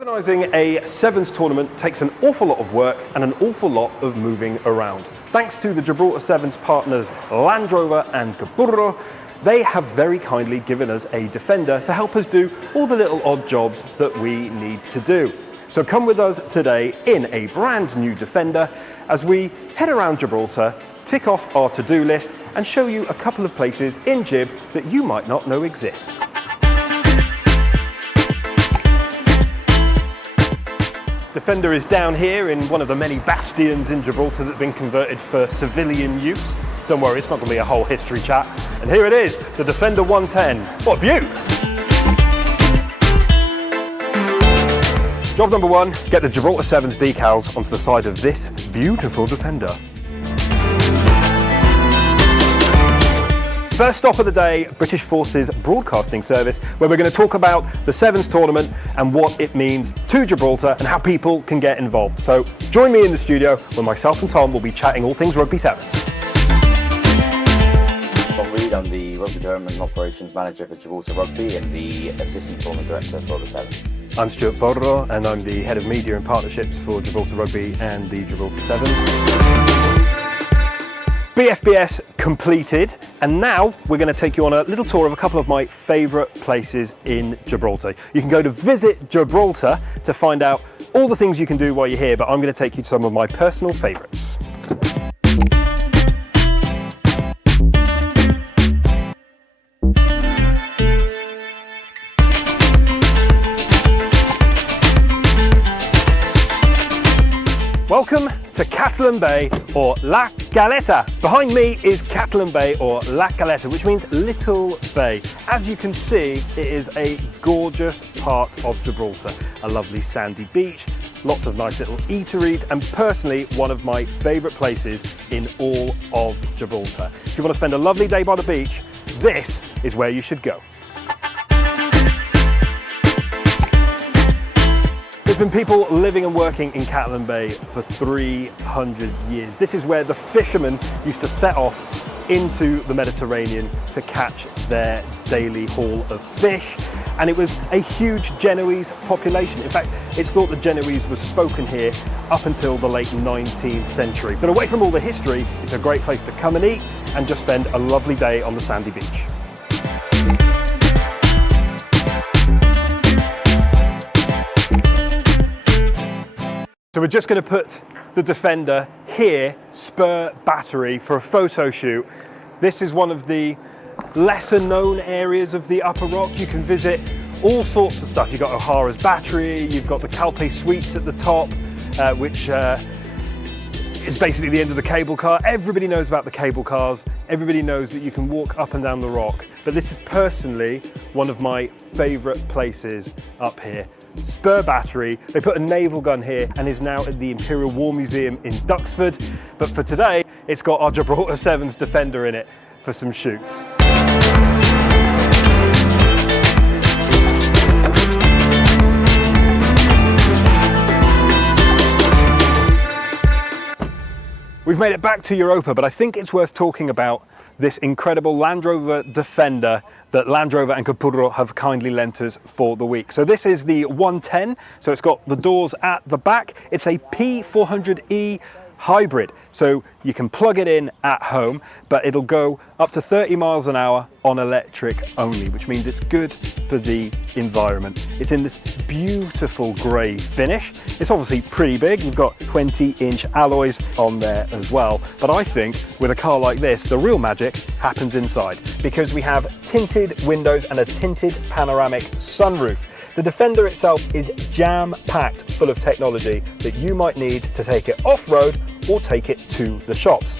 Organising a sevens tournament takes an awful lot of work and an awful lot of moving around. Thanks to the Gibraltar Sevens partners Land Rover and Burro, they have very kindly given us a defender to help us do all the little odd jobs that we need to do. So come with us today in a brand new defender as we head around Gibraltar, tick off our to-do list and show you a couple of places in Gib that you might not know exists. Defender is down here in one of the many bastions in Gibraltar that have been converted for civilian use. Don't worry, it's not going to be a whole history chat. And here it is, the Defender 110. What a beaut! Job number one, get the Gibraltar 7's decals onto the side of this beautiful Defender. First stop of the day, British Forces Broadcasting Service, where we're going to talk about the Sevens tournament and what it means to Gibraltar and how people can get involved. So join me in the studio where myself and Tom will be chatting all things Rugby Sevens. I'm the Rugby Tournament and Operations Manager for Gibraltar Rugby and the Assistant Tournament Director for the Sevens. I'm Stuart Vidor and I'm the Head of Media and Partnerships for Gibraltar Rugby and the Gibraltar Sevens. BFBS completed, and now we're going to take you on a little tour of a couple of my favourite places in Gibraltar. You can go to Visit Gibraltar to find out all the things you can do while you're here, but I'm going to take you to some of my personal favourites. Welcome to Catalin Bay, or La Caleta. Behind me is Catalin Bay, or La Caleta, which means Little Bay. As you can see, it is a gorgeous part of Gibraltar. A lovely sandy beach, lots of nice little eateries, and personally, one of my favourite places in all of Gibraltar. If you want to spend a lovely day by the beach, this is where you should go. There's been people living and working in Catalin Bay for 300 years. This is where the fishermen used to set off into the Mediterranean to catch their daily haul of fish. And it was a huge Genoese population. In fact, it's thought that Genoese was spoken here up until the late 19th century. But away from all the history, it's a great place to come and eat and just spend a lovely day on the sandy beach. So we're just going to put the Defender here, spur battery, for a photo shoot. This is one of the lesser known areas of the Upper Rock. You can visit all sorts of stuff. You've got O'Hara's Battery, you've got the Calpe Suites at the top, which is basically the end of the cable car. Everybody knows about the cable cars. Everybody knows that you can walk up and down the rock. But this is personally one of my favourite places up here. Spur Battery. They put a naval gun here and is now at the Imperial War Museum in Duxford. But for today, it's got our Gibraltar 7's Defender in it for some shoots. We've made it back to Europa, but I think it's worth talking about this incredible Land Rover Defender that Land Rover and Capurro have kindly lent us for the week. So this is the 110, so it's got the doors at the back. It's a P400e hybrid, so you can plug it in at home, but it'll go up to 30 miles an hour on electric only, which means it's good for the environment. It's in this beautiful grey finish. It's obviously pretty big. You've got 20-inch alloys on there as well, but I think with a car like this, the real magic happens inside, because we have tinted windows and a tinted panoramic sunroof. The Defender itself is jam-packed full of technology that you might need to take it off-road or take it to the shops.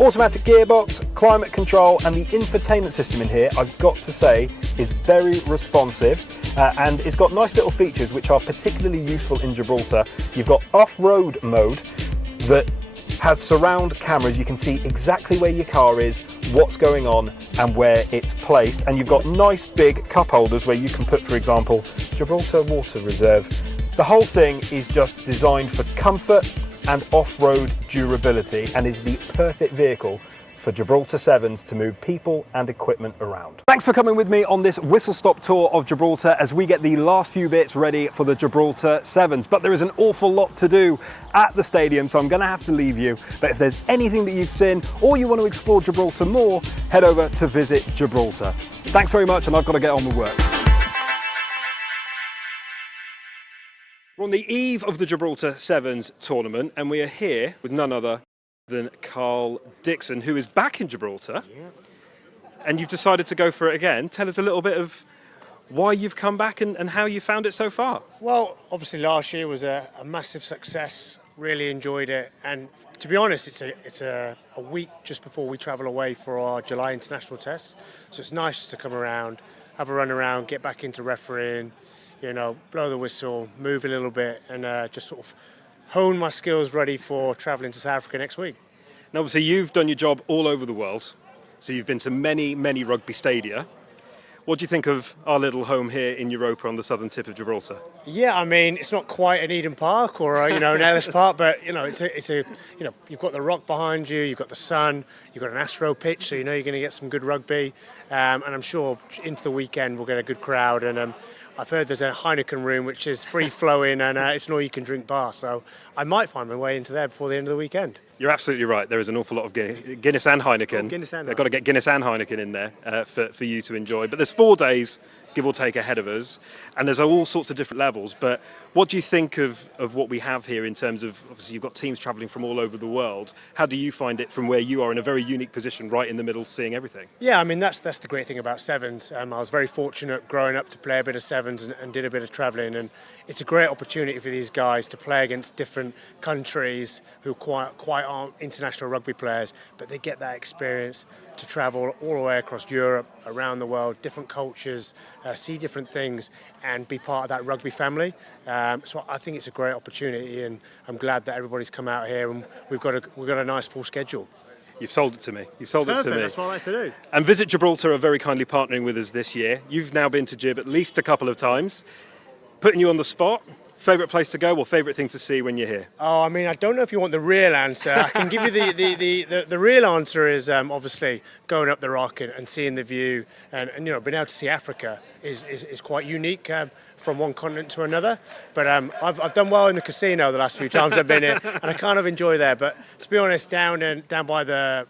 Automatic gearbox, climate control, and the infotainment system in here, I've got to say, is very responsive, and it's got nice little features which are particularly useful in Gibraltar. You've got off-road mode that has surround cameras. You can see exactly where your car is, what's going on, and where it's placed. And you've got nice big cup holders where you can put, for example, Gibraltar Water Reserve. The whole thing is just designed for comfort and off-road durability, and is the perfect vehicle for Gibraltar 7s to move people and equipment around. Thanks for coming with me on this whistle-stop tour of Gibraltar as we get the last few bits ready for the Gibraltar 7s. But there is an awful lot to do at the stadium, so I'm going to have to leave you. But if there's anything that you've seen or you want to explore Gibraltar more, head over to Visit Gibraltar. Thanks very much, and I've got to get on with work. We're on the eve of the Gibraltar 7s tournament, and we are here with none other than Carl Dixon, who is back in Gibraltar. Yeah. And you've decided to go for it again. Tell us a little bit of why you've come back and how you found it so far. Well, obviously last year was a massive success. Really enjoyed it, and to be honest, it's a week just before we travel away for our July international tests. So it's nice just to come around, have a run around, get back into refereeing, blow the whistle, move a little bit, and just sort of hone my skills ready for traveling to South Africa next week. Now, obviously, you've done your job all over the world, so you've been to many, many rugby stadia. What do you think of our little home here in Europa on the southern tip of Gibraltar? Yeah, I mean, it's not quite an Eden Park or an Ellis Park, but you've got the rock behind you, you've got the sun, you've got an Astro pitch, so you're going to get some good rugby, and I'm sure into the weekend we'll get a good crowd. And I've heard there's a Heineken room which is free flowing, and it's an all-you-can-drink bar, so I might find my way into there before the end of the weekend. You're absolutely right. There is an awful lot of Guinness and Heineken. They've got to get Guinness and Heineken in there for you to enjoy. But there's 4 days, give or take, ahead of us, and there's all sorts of different levels. But what do you think of what we have here in terms of, obviously, you've got teams travelling from all over the world. How do you find it from where you are in a very unique position, right in the middle, seeing everything? Yeah, I mean, that's the great thing about sevens. I was very fortunate growing up to play a bit of sevens and did a bit of travelling, and it's a great opportunity for these guys to play against different countries who quite aren't international rugby players, but they get that experience to travel all the way across Europe, around the world, different cultures, see different things, and be part of that rugby family. So I think it's a great opportunity, and I'm glad that everybody's come out here, and we've got a nice full schedule. You've sold it to me. You've sold it to me. That's what I like to do. And Visit Gibraltar are very kindly partnering with us this year. You've now been to Gib at least a couple of times. Putting you on the spot, favourite place to go or favourite thing to see when you're here? Oh, I mean, I don't know if you want the real answer. I can give you the real answer is obviously going up the rock and seeing the view, and being able to see Africa is quite unique from one continent to another. But I've done well in the casino the last few times I've been here, and I kind of enjoy there. But to be honest, down by the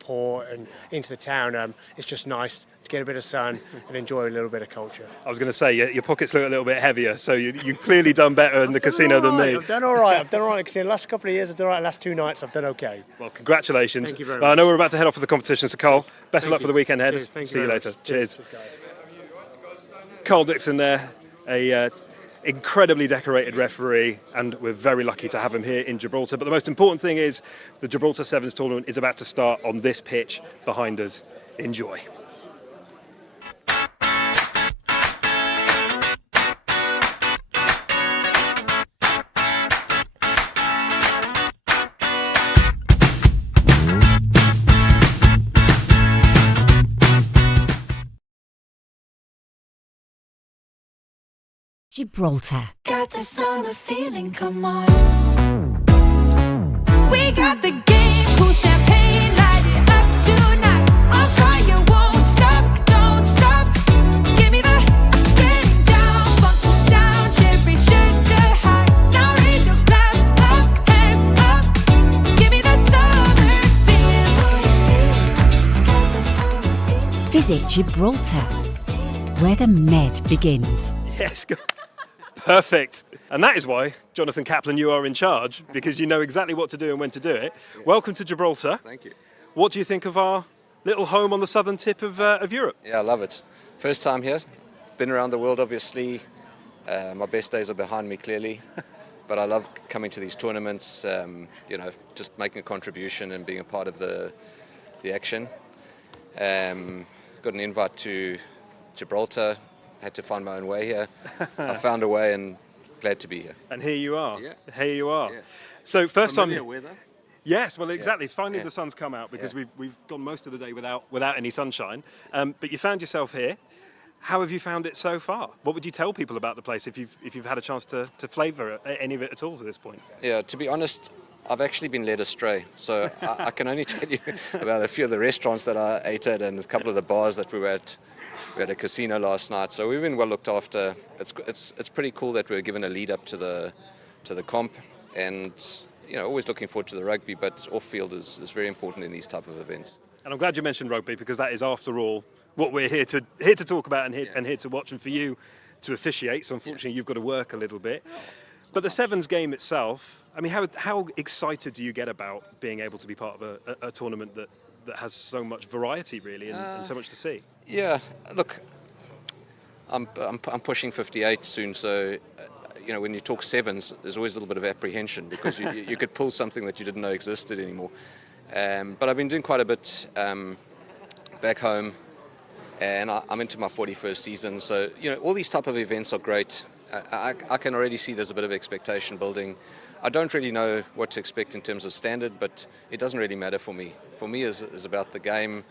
port and into the town, it's just nice to get a bit of sun and enjoy a little bit of culture. I was going to say, your pockets look a little bit heavier, so you've clearly done better in the casino than me. I've done all right in the casino. The last couple of years, I've done all right. The last 2 nights, I've done okay. Well, congratulations. Thank you very much. I know we're about to head off for the competition, so Carl, best of luck you. for the weekend ahead. Cheers. Thank See you you very later. much. Cheers. Cheers, guys. Carl Dixon there, a incredibly decorated referee, and we're very lucky to have him here in Gibraltar. But the most important thing is the Gibraltar Sevens tournament is about to start on this pitch behind us. Enjoy. Gibraltar. Got the summer feeling, come on. We got the game, cool champagne, light it up tonight. On fire, won't stop, don't stop. Give me the getting down, funky sound, cherry sugar high. Now raise your glass up, hands up. Give me the summer feeling. Got the summer feeling. Visit Gibraltar, where the Med begins. Yes, perfect. And that is why, Jonathan Kaplan, you are in charge, because you know exactly what to do and when to do it. Welcome to Gibraltar. Thank you. What do you think of our little home on the southern tip of Europe? Yeah, I love it. First time here. Been around the world, obviously. My best days are behind me, clearly. But I love coming to these tournaments, just making a contribution and being a part of the action. Got an invite to Gibraltar. Had to find my own way here. I found a way and glad to be here. And here you are. Yeah. Here you are. Yeah. So first Familiar time. weather? Yes, well, exactly. Finally, Yeah. the sun's come out because Yeah. we've gone most of the day without any sunshine. But you found yourself here. How have you found it so far? What would you tell people about the place if you've had a chance to flavour any of it at all to this point? Yeah, to be honest, I've actually been led astray. So I can only tell you about a few of the restaurants that I ate at and a couple of the bars that we were at. We had a casino last night, so we've been well looked after. It's pretty cool that we were given a lead up to the comp, and always looking forward to the rugby. But off field is very important in these type of events. And I'm glad you mentioned rugby because that is, after all, what we're here to talk about and here to watch, and for you to officiate. So unfortunately, you've got to work a little bit. But the Sevens game itself, I mean, how excited do you get about being able to be part of a tournament that has so much variety, really, and so much to see? Yeah, look, I'm pushing 58 soon, so you know, when you talk sevens, there's always a little bit of apprehension because you could pull something that you didn't know existed anymore. But I've been doing quite a bit back home, and I'm into my 41st season. So, you know, all these type of events are great. I can already see there's a bit of expectation building. I don't really know what to expect in terms of standard, but it doesn't really matter for me. For me, is about the game,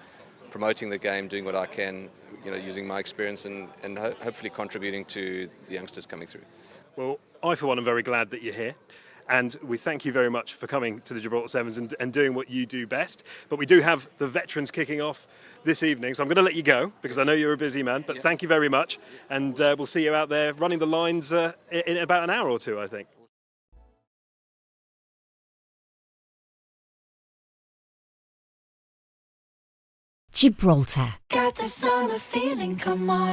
promoting the game, doing what I can, you know, using my experience and hopefully contributing to the youngsters coming through. Well, I for one am very glad that you're here. And we thank you very much for coming to the Gibraltar Sevens and doing what you do best. But we do have the veterans kicking off this evening, so I'm going to let you go because I know you're a busy man. But thank you very much, and we'll see you out there running the lines in about an hour or two, I think. Gibraltar. Got the summer feeling, come on.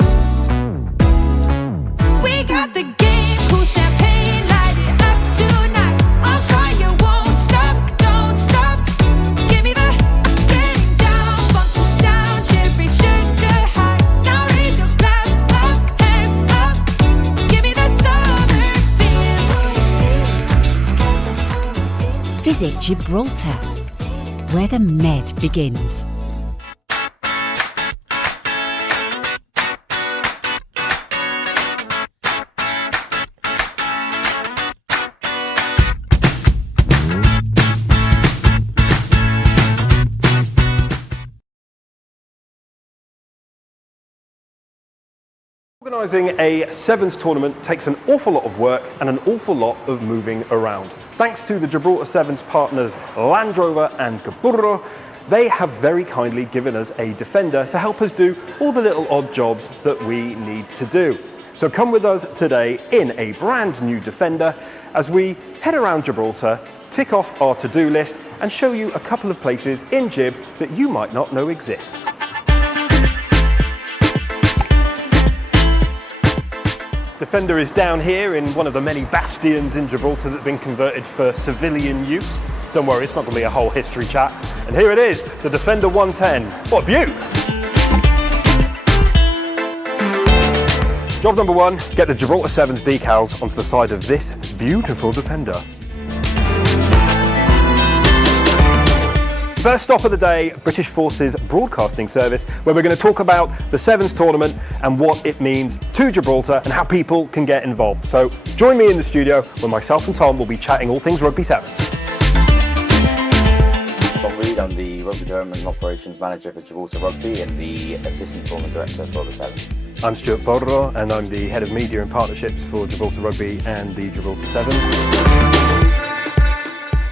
We got the game, cool champagne, light it up tonight. On fire, won't stop, don't stop. Give me the getting down, funky sound, cherry sugar high. Now raise your glass up, hands up. Give me the summer feel. Got the summer feeling. Visit Gibraltar, where the Med begins. Organising a sevens tournament takes an awful lot of work and an awful lot of moving around. Thanks to the Gibraltar Sevens partners Land Rover and Burro, they have very kindly given us a defender to help us do all the little odd jobs that we need to do. So come with us today in a brand new defender as we head around Gibraltar, tick off our to-do list and show you a couple of places in Gib that you might not know exists. Defender is down here in one of the many bastions in Gibraltar that have been converted for civilian use. Don't worry, it's not going to be a whole history chat. And here it is, the Defender 110. What a beaut! Job number one, get the Gibraltar Sevens decals onto the side of this beautiful Defender. First stop of the day, British Forces Broadcasting Service, where we're going to talk about the Sevens tournament and what it means to Gibraltar and how people can get involved. So join me in the studio where myself and Tom will be chatting all things Rugby Sevens. I'm the Rugby Development and Operations Manager for Gibraltar Rugby and the Assistant Tournament Director for the Sevens. I'm Stuart Borro and I'm the Head of Media and Partnerships for Gibraltar Rugby and the Gibraltar Sevens.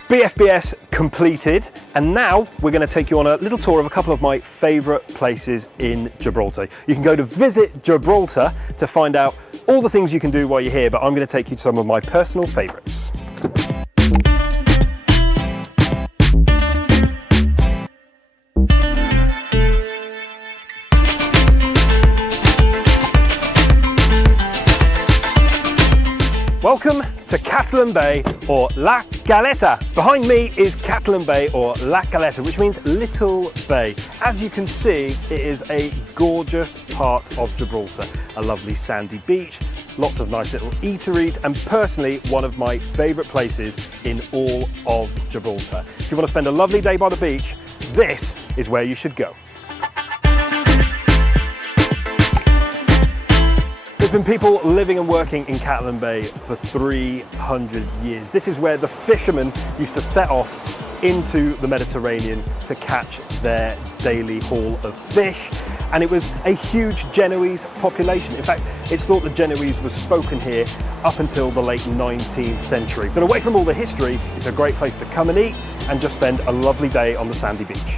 BFBS completed, and now we're going to take you on a little tour of a couple of my favourite places in Gibraltar. You can go to Visit Gibraltar to find out all the things you can do while you're here, but I'm going to take you to some of my personal favourites. Welcome to Catalin Bay, or La Caleta. Behind me is Catalin Bay, or La Caleta, which means Little Bay. As you can see, it is a gorgeous part of Gibraltar. A lovely sandy beach, lots of nice little eateries, and personally, one of my favourite places in all of Gibraltar. If you want to spend a lovely day by the beach, this is where you should go. There's been people living and working in Catalin Bay for 300 years. This is where the fishermen used to set off into the Mediterranean to catch their daily haul of fish. And it was a huge Genoese population. In fact, it's thought that Genoese was spoken here up until the late 19th century. But away from all the history, it's a great place to come and eat and just spend a lovely day on the sandy beach.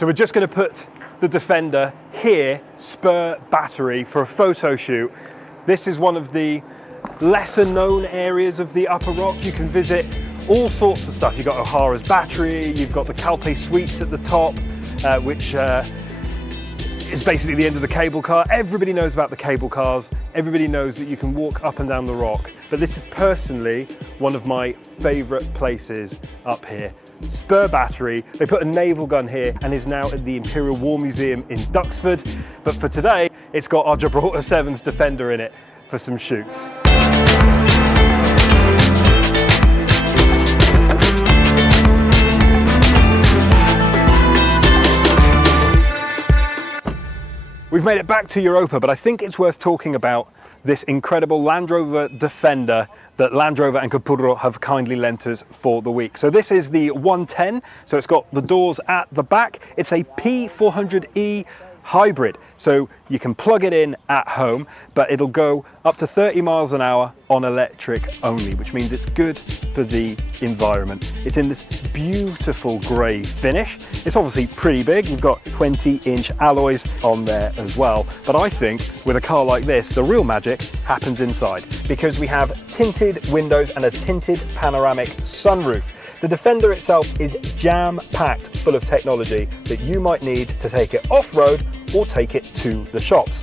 So we're just going to put the Defender here, spur battery, for a photo shoot. This is one of the lesser known areas of the Upper Rock. You can visit all sorts of stuff. You've got O'Hara's Battery, you've got the Calpe Suites at the top, which is basically the end of the cable car. Everybody knows about the cable cars. Everybody knows that you can walk up and down the rock. But this is personally one of my favourite places up here. spur battery. They put a naval gun here and is now at the Imperial War Museum in Duxford. But for today, it's got our Gibraltar 7's Defender in it for some shoots. We've made it back to Europa, but I think it's worth talking about this incredible Land Rover Defender that Land Rover and Capurro have kindly lent us for the week. So this is the 110, so it's got the doors at the back. It's a P400e hybrid, so you can plug it in at home, but it'll go up to 30 miles an hour on electric only, which means it's good for the environment. It's in this beautiful grey finish. It's obviously pretty big. You've got 20-inch alloys on there as well. But I think with a car like this, the real magic happens inside, because we have tinted windows and a tinted panoramic sunroof. The Defender itself is jam-packed full of technology that you might need to take it off-road or take it to the shops.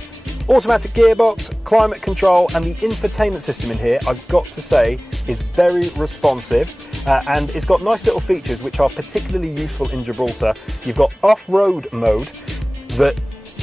Automatic gearbox, climate control, and the infotainment system in here, I've got to say, is very responsive, and it's got nice little features which are particularly useful in Gibraltar. You've got off-road mode that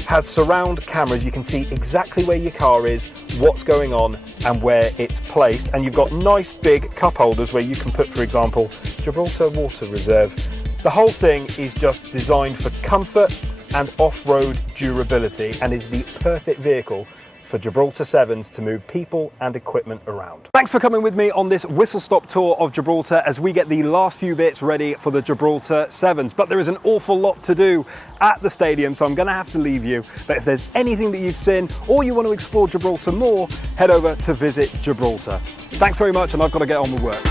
has surround cameras. You can see exactly where your car is, what's going on, and where it's placed. And you've got nice big cup holders where you can put, for example, Gibraltar Water Reserve. The whole thing is just designed for comfort and off-road durability, and is the perfect vehicle for Gibraltar 7s to move people and equipment around. Thanks for coming with me on this whistle-stop tour of Gibraltar as we get the last few bits ready for the Gibraltar 7s. But there is an awful lot to do at the stadium, so I'm going to have to leave you. But if there's anything that you've seen or you want to explore Gibraltar more, head over to Visit Gibraltar. Thanks very much, and I've got to get on with work.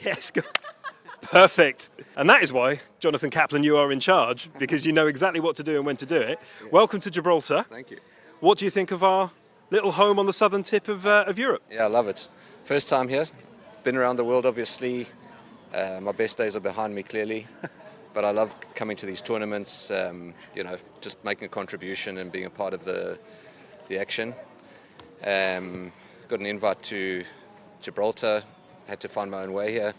Yes, perfect. And that is why, Jonathan Kaplan, you are in charge, because you know exactly what to do and when to do it. Yeah. Welcome to Gibraltar. Thank you. What do you think of our little home on the southern tip of Europe? Yeah, I love it. First time here. Been around the world, obviously. My best days are behind me, clearly. But I love coming to these tournaments, you know, just making a contribution and being a part of the action. Got an invite to Gibraltar. Had to find my own way here.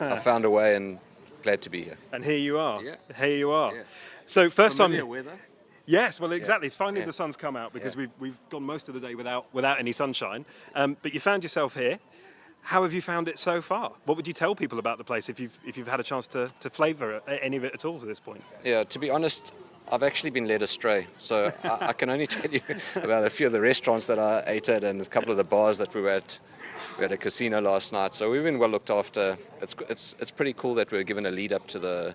I found a way and glad to be here. And here you are. Yeah. Here you are. Yeah. So first Familiar time. weather? Yes, well, exactly. Yeah. Finally, Yeah. the sun's come out, because Yeah. we've gone most of the day without any sunshine. But you found yourself here. How have you found it so far? What would you tell people about the place if you've had a chance to flavour any of it at all to this point? Yeah, to be honest, I've actually been led astray. So I can only tell you about a few of the restaurants that I ate at and a couple of the bars that we were at. We had a casino last night, so we've been well looked after. It's pretty cool that we were given a lead up to the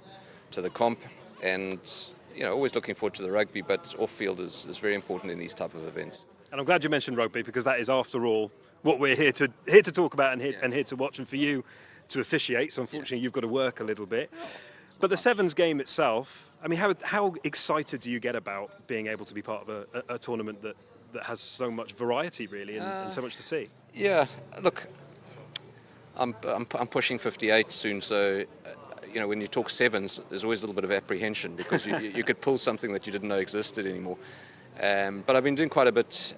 comp, and you know, always looking forward to the rugby, but off field is very important in these type of events. And I'm glad you mentioned rugby, because that is, after all, what we're here to talk about and here to watch, and for you to officiate. So unfortunately, you've got to work a little bit. But the Sevens game itself, I mean, how excited do you get about being able to be part of a tournament that has so much variety, really, and so much to see? Yeah, look, I'm pushing 58 soon, so you know, when you talk sevens, there's always a little bit of apprehension, because you could pull something that you didn't know existed anymore. But I've been doing quite a bit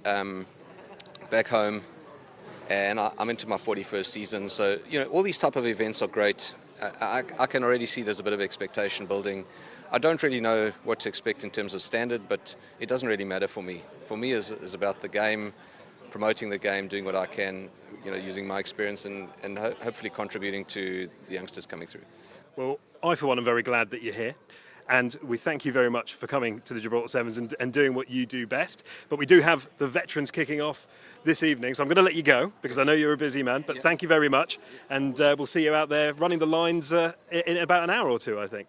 back home, and I'm into my 41st season. So, all these type of events are great. I can already see there's a bit of expectation building. I don't really know what to expect in terms of standard, but it doesn't really matter for me. For me, is about the game, promoting the game, doing what I can, using my experience and hopefully contributing to the youngsters coming through. Well, I for one am very glad that you're here. And we thank you very much for coming to the Gibraltar Sevens and doing what you do best. But we do have the veterans kicking off this evening, so I'm going to let you go because I know you're a busy man. But thank you very much, and we'll see you out there running the lines in about an hour or two, I think.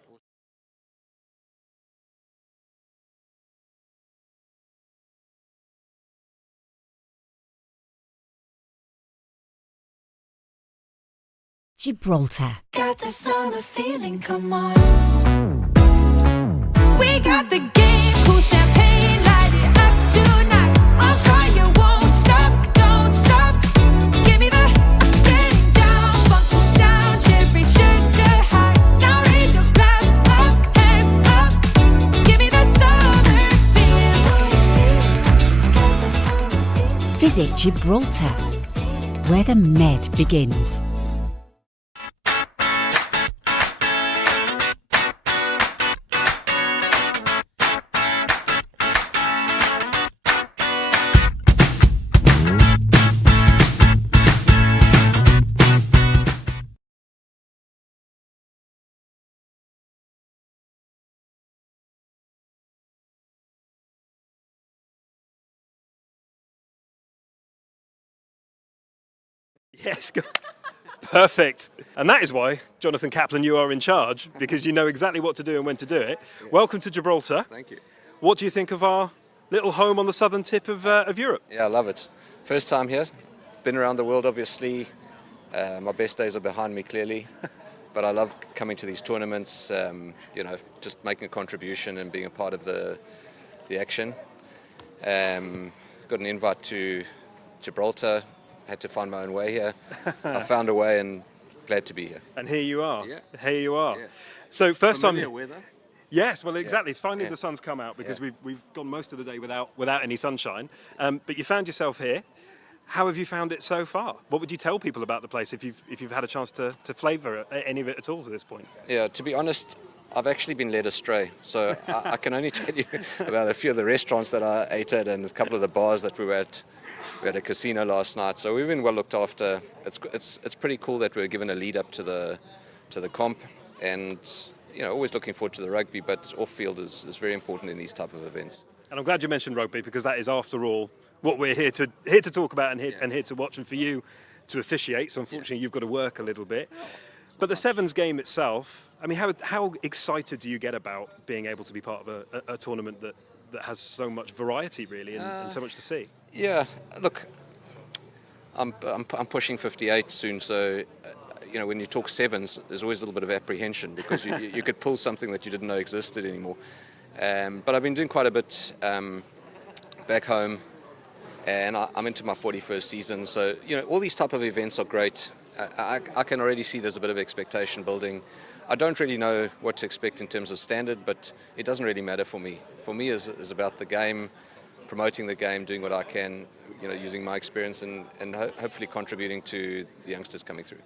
Gibraltar. Got the summer feeling, come on. We got the game, cool champagne, light it up tonight. On fire, won't stop, don't stop. Give me the getting down, funky sound, cherry sugar high. Now raise your glass up, hands up. Give me the summer feeling. Got the summer feeling. Visit Gibraltar, where the Med begins. Yes, perfect. And that is why, Jonathan Kaplan, you are in charge, because you know exactly what to do and when to do it. Yeah. Welcome to Gibraltar. Thank you. What do you think of our little home on the southern tip of Europe? Yeah, I love it. First time here. Been around the world, obviously. My best days are behind me, clearly. But I love coming to these tournaments, just making a contribution and being a part of the action. Got an invite to Gibraltar. Had to find my own way here. I found a way and glad to be here. And here you are. Yeah. Here you are. Yeah. So first Familiar time. weather? Yes, well, exactly. Yeah. Finally, Yeah. the sun's come out because Yeah. we've gone most of the day without any sunshine. But you found yourself here. How have you found it so far? What would you tell people about the place if you've had a chance to flavour any of it at all to this point? Yeah, to be honest, I've actually been led astray. So I can only tell you about a few of the restaurants that I ate at and a couple of the bars that we were at. We had a casino last night, so we've been well looked after. It's pretty cool that we're given a lead up to the comp, and always looking forward to the rugby. But off field is very important in these type of events. And I'm glad you mentioned rugby because that is, after all, what we're here to talk about and here to watch, and for you to officiate. So unfortunately, you've got to work a little bit. But the Sevens game itself, I mean, how excited do you get about being able to be part of a tournament that has so much variety, really, and so much to see? Yeah, look, I'm pushing 58 soon, so when you talk sevens, there's always a little bit of apprehension because you could pull something that you didn't know existed anymore. But I've been doing quite a bit back home, and I'm into my 41st season. So all these type of events are great. I can already see there's a bit of expectation building. I don't really know what to expect in terms of standard, but it doesn't really matter for me. For me, is about the game, promoting the game, doing what I can, using my experience and hopefully contributing to the youngsters coming through.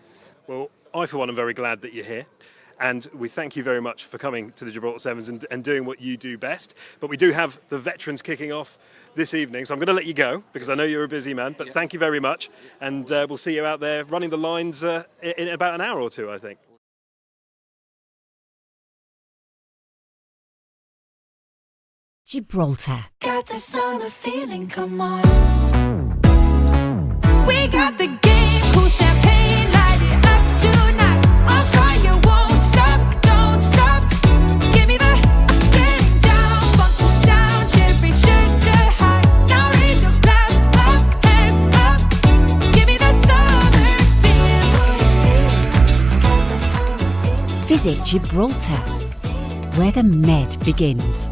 Well, I for one am very glad that you're here. And we thank you very much for coming to the Gibraltar Sevens and doing what you do best. But we do have the veterans kicking off this evening, so I'm going to let you go because I know you're a busy man. But thank you very much, and we'll see you out there running the lines in about an hour or two, I think. Gibraltar. Got the summer feeling, come on. We got the game, cool champagne, light it up tonight. On fire, won't stop, don't stop. Give me the getting down, funky sound, cherry sugar high. Now raise your glass up, hands up. Give me the summer feeling. Got the summer feeling. Visit Gibraltar, where the Med begins.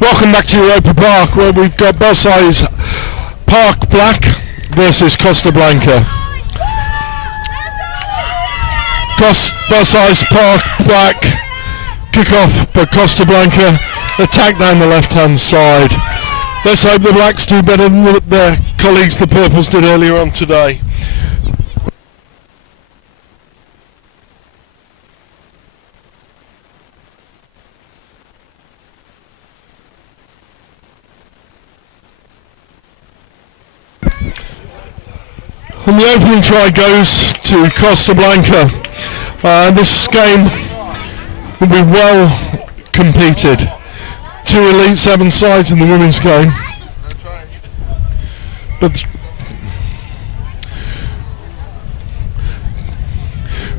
Welcome back to Europa Park, where we've got Belsize Park Black versus Costa Blanca. Belsize Park Black kick-off, but Costa Blanca attack down the left-hand side. Let's hope the Blacks do better than their colleagues, the Purples, did earlier on today. And the opening try goes to Costa Blanca. This game will be well competed. 2 Elite 7 sides in the women's game. But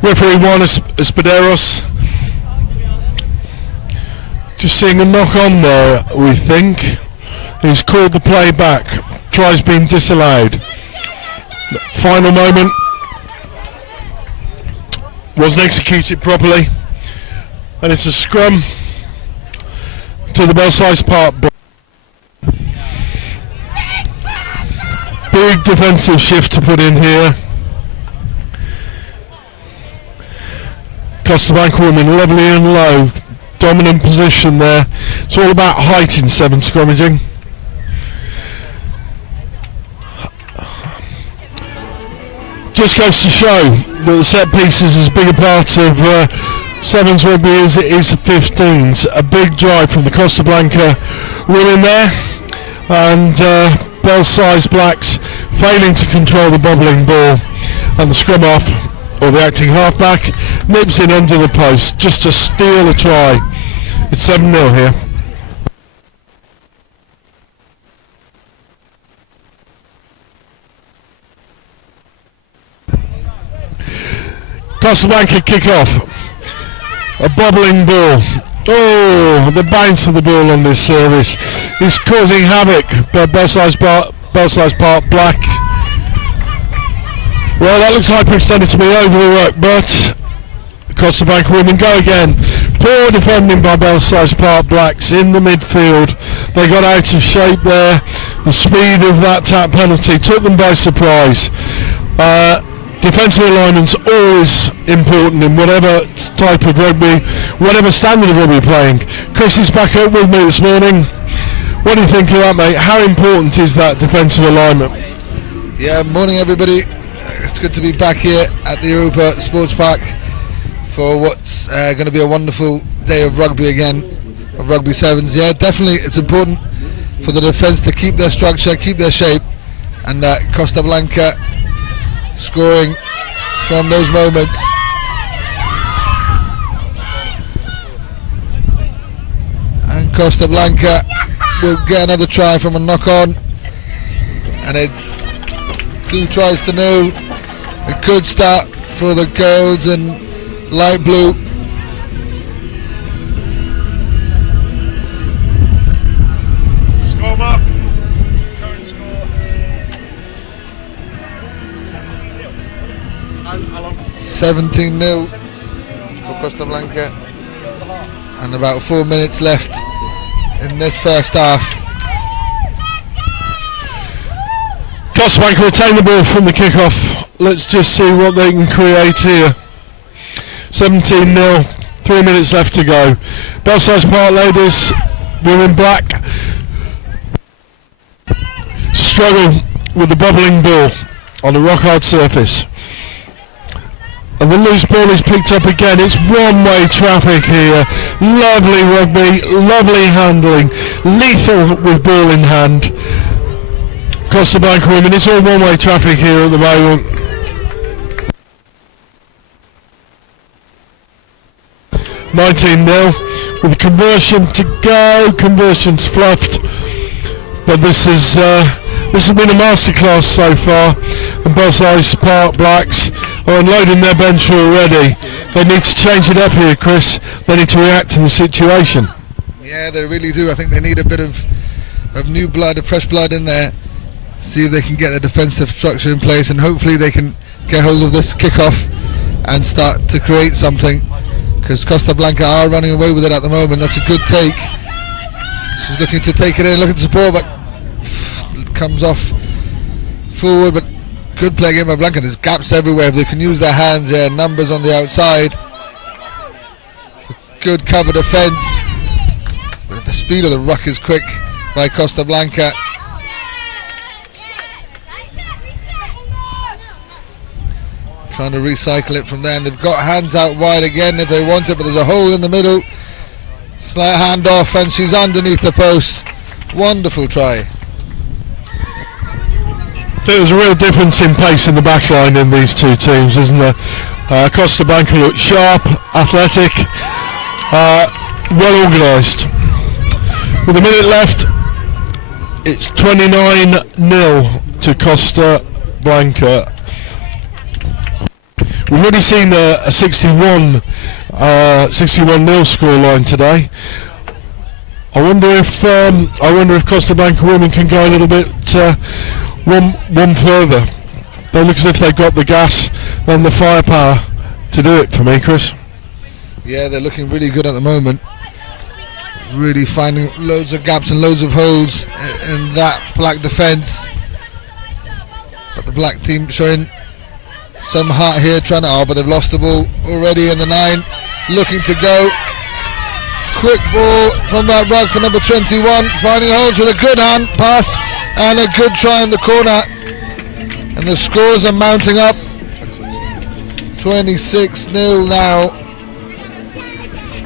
referee Juan Espaderos just seeing a knock on there, we think. He's called the play back. Try's been disallowed. Final moment wasn't executed properly, and it's a scrum to the Belsize Park. Big defensive shift to put in here. Costa Blanca women lovely and low, dominant position there. It's all about height in 7 scrummaging. Just goes to show that the set piece is as big a part of 7's rugby as it is 15's. A big drive from the Costa Blanca women there, and Belsize Blacks failing to control the bobbling ball, and the scrum off, or the acting halfback, nips in under the post just to steal a try. It's 7-0 here. Costa Blanca kick off. A bobbling ball. Oh, the bounce of the ball on this service is causing havoc. But Belsize Park Black. Well, that looks hyperextended to me over the ruck, but Costa Blanca women go again. Poor defending by Belsize Park Blacks in the midfield. They got out of shape there. The speed of that tap penalty took them by surprise. Defensive alignment's always important in whatever type of rugby, whatever standard of rugby you're playing. Chris is back up with me this morning. What do you think of that, mate? How important is that defensive alignment? Yeah, morning everybody. It's good to be back here at the Europa Sports Park for what's going to be a wonderful day of rugby again, of Rugby Sevens. Yeah, definitely it's important for the defence to keep their structure, keep their shape, and Costa Blanca scoring from those moments. And Costa Blanca will get another try from a knock on, and it's 2 tries to 0. A good start for the girls in light blue. Score mark. Current score is 17-0 for Costa Blanca, and about 4 minutes left in this first half. Costa Blanca retain the ball from the kick-off. Let's just see what they can create here. 17-0, 3 minutes left to go. Belsize Park ladies, women black, struggle with the bobbling ball on a rock-hard surface. And the loose ball is picked up again. It's one-way traffic here. Lovely rugby, lovely handling, lethal with ball in hand. Costa Blanca women, it's all one-way traffic here at the moment. (19-0) with a conversion to go. Conversion's fluffed, but this has been a masterclass so far. And Belsize Park Blacks are unloading their bench already. They need to change it up here, Chris. They need to react to the situation. Yeah, they really do. I think they need a bit of new blood, of fresh blood in there. See if they can get the defensive structure in place, and hopefully they can get hold of this kickoff and start to create something, because Costa Blanca are running away with it at the moment. That's a good take. She's looking to take it in, looking to support, but it comes off forward. But good play again by Blanca. There's gaps everywhere if they can use their hands here. Numbers on the outside. Good cover defence. But the speed of the ruck is quick by Costa Blanca. Trying to recycle it from there, and they've got hands out wide again if they want it, but there's a hole in the middle. Slight hand off, and she's underneath the post. Wonderful try. I think there's a real difference in pace in the back line in these two teams, isn't there? Costa Blanca looked sharp, athletic, well organised. With a minute left, it's 29-0 to Costa Blanca. We've already seen a 61-0 scoreline today. I wonder if Costa Blanca women can go a little bit one further. They look as if they've got the gas and the firepower to do it for me, Chris. Yeah, they're looking really good at the moment. Really finding loads of gaps and loads of holes in that black defence. But the black team showing some heart here, trying to, but they've lost the ball already in the 9. Looking to go. Quick ball from that rug for number 21. Finding holes with a good hand pass and a good try in the corner. And the scores are mounting up. 26-0 now.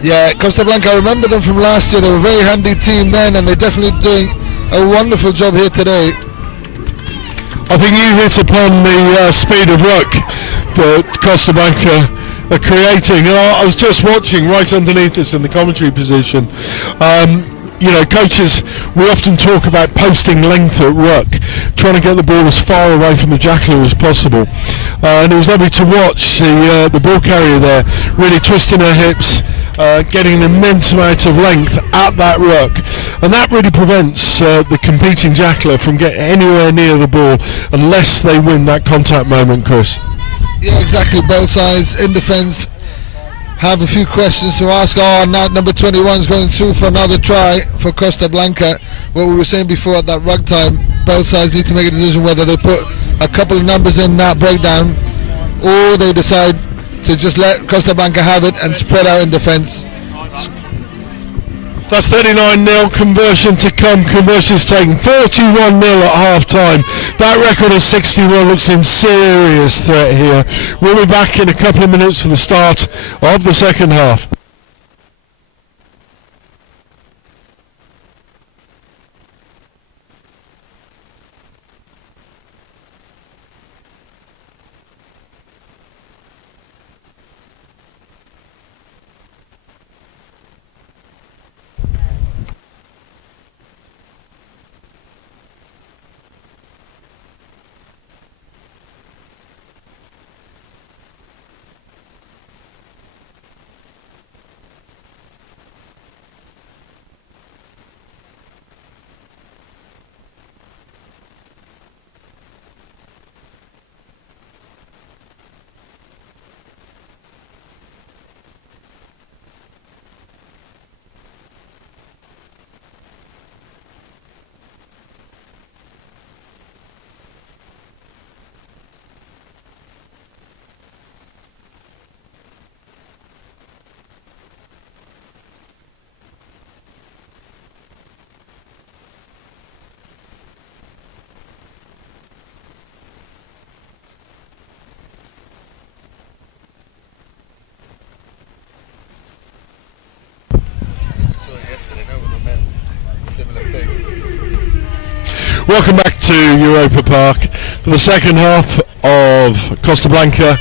Yeah, Costa Blanca, I remember them from last year. They were a very handy team then, and they're definitely doing a wonderful job here today. I think you hit upon the speed of ruck that Costa Blanca are creating. I was just watching right underneath us in the commentary position. Coaches, we often talk about posting length at ruck, trying to get the ball as far away from the jackler as possible. And it was lovely to watch the ball carrier there really twisting her hips, getting an immense amount of length at that ruck, and that really prevents the competing jackler from getting anywhere near the ball unless they win that contact moment, Chris. Yeah, exactly. Both sides in defence have a few questions to ask. Now number 21 is going through for another try for Costa Blanca. What we were saying before at that rug time, both sides need to make a decision whether they put a couple of numbers in that breakdown or they decide to just let Costa Blanca have it and spread out in defence. That's 39-0 conversion to come. Conversion's taken 41-0 at half time. That record of 61 looks in serious threat here. We'll be back in a couple of minutes for the start of the second half. Welcome back to Europa Park for the second half of Costa Blanca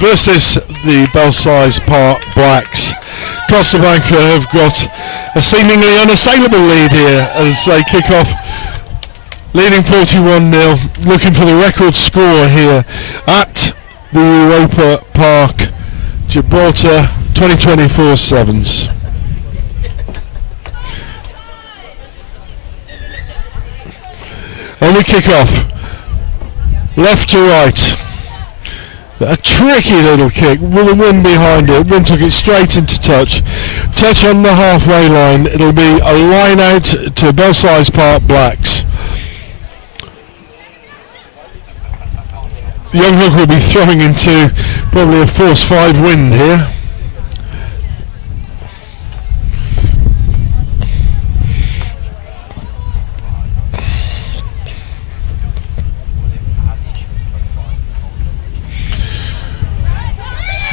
versus the Belsize Park Blacks. Costa Blanca have got a seemingly unassailable lead here as they kick off, leading 41-0, looking for the record score here at the Europa Park Gibraltar 2024 Sevens. And we kick off left to right. A tricky little kick with a wind behind it. Wind took it straight into touch. Touch on the halfway line. It'll be a line out to Belsize Park Blacks. Young Hook will be throwing into probably a force 5 wind here.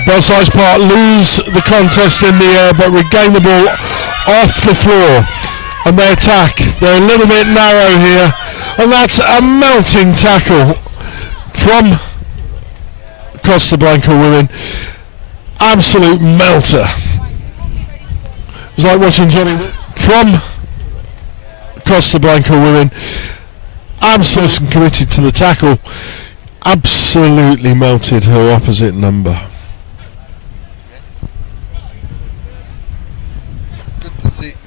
Belsize Park lose the contest in the air but regain the ball off the floor and they attack. They're a little bit narrow here and that's a melting tackle from Costa Blanca women. Absolute melter. It's like watching Johnny from Costa Blanca women. Absolutely committed to the tackle. Absolutely melted her opposite number.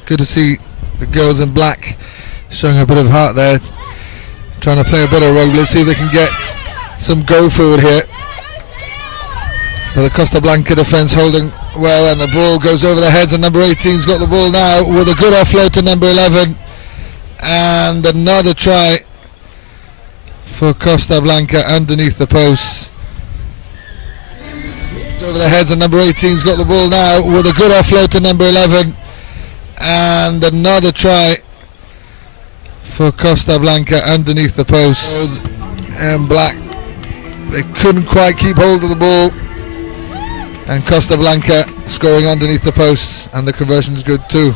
Good to see the girls in black showing a bit of heart there, trying to play a bit of rugby. Let's see if they can get some go forward here. But the Costa Blanca defence holding well, and the ball goes over the heads, and number 18's got the ball now with a good offload to number 11, and another try for Costa Blanca underneath the posts. Over the heads, and number 18's got the ball now with a good offload to number 11, and another try for Costa Blanca underneath the posts. And black, they couldn't quite keep hold of the ball, and Costa Blanca scoring underneath the posts, and the conversion's good too.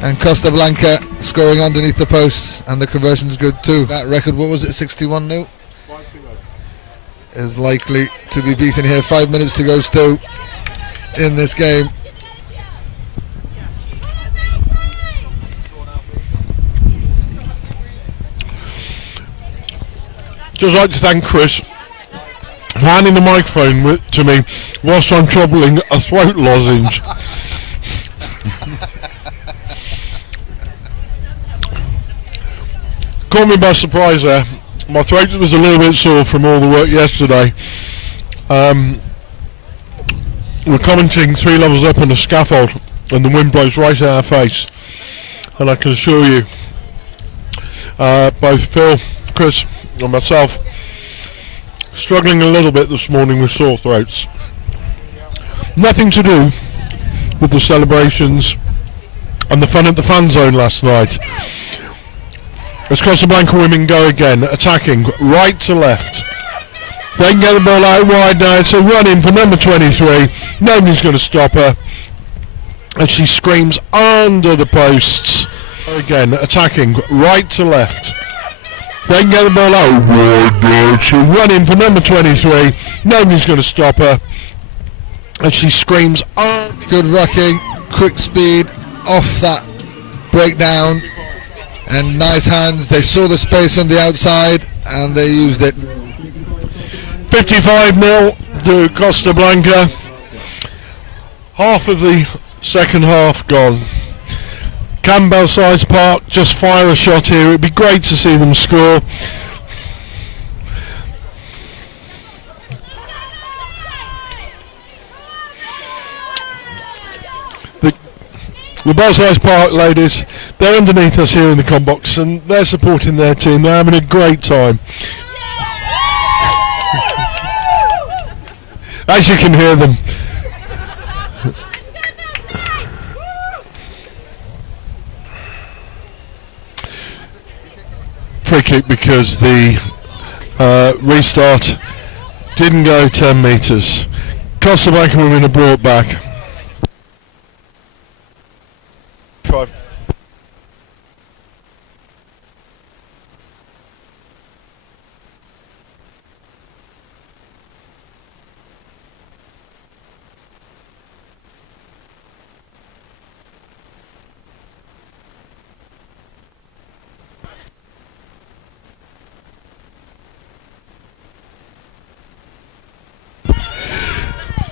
And Costa Blanca scoring underneath the posts, and the conversion's good too. That record, what was it, 61-0? Is likely to be beaten here. 5 minutes to go still in this game. Just like to thank Chris for handing the microphone to me whilst I'm troubling a throat lozenge. Caught me by surprise there. My throat was a little bit sore from all the work yesterday. We're commenting 3 levels up on the scaffold and the wind blows right in our face, and I can assure you both Phil, Chris and myself struggling a little bit this morning with sore throats. Nothing to do with the celebrations and the fun at the fan zone last night. As Costa Blanca women go again, attacking right to left. They can get the ball out wide now. It's a run in for number 23. Nobody's going to stop her. And she screams under the posts. Again, attacking right to left. They can get the ball out wide now. It's a run in for number 23. Nobody's going to stop her. And she screams under. Good rucking, quick speed off that breakdown. And nice hands. They saw the space on the outside and they used it. 55-0 to Costa Blanca. Half of the second half gone. Can Belsize Park just fire a shot here? It'd be great to see them score. The Belsize Park ladies, they're underneath us here in the com box and they're supporting their team. They're having a great time. As you can hear them. Free kick because the restart didn't go 10 metres. Costa Blanca women are brought back. 5.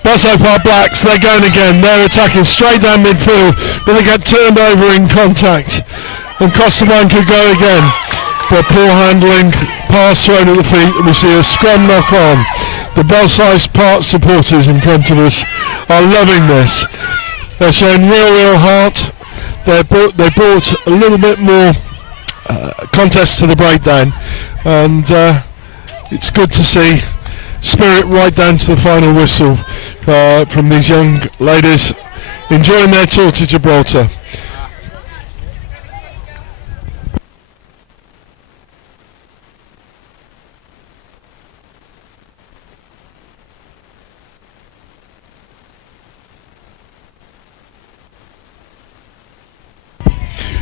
Belsize Park Blacks, they're going again. They're attacking straight down midfield, but they get turned over in contact. And Costa Blanca go again. But poor handling, pass thrown at the feet, and we see a scrum knock on. The Belsize Park supporters in front of us are loving this. They're showing real heart. They brought a little bit more contest to the breakdown, and it's good to see spirit right down to the final whistle from these young ladies enjoying their tour to Gibraltar.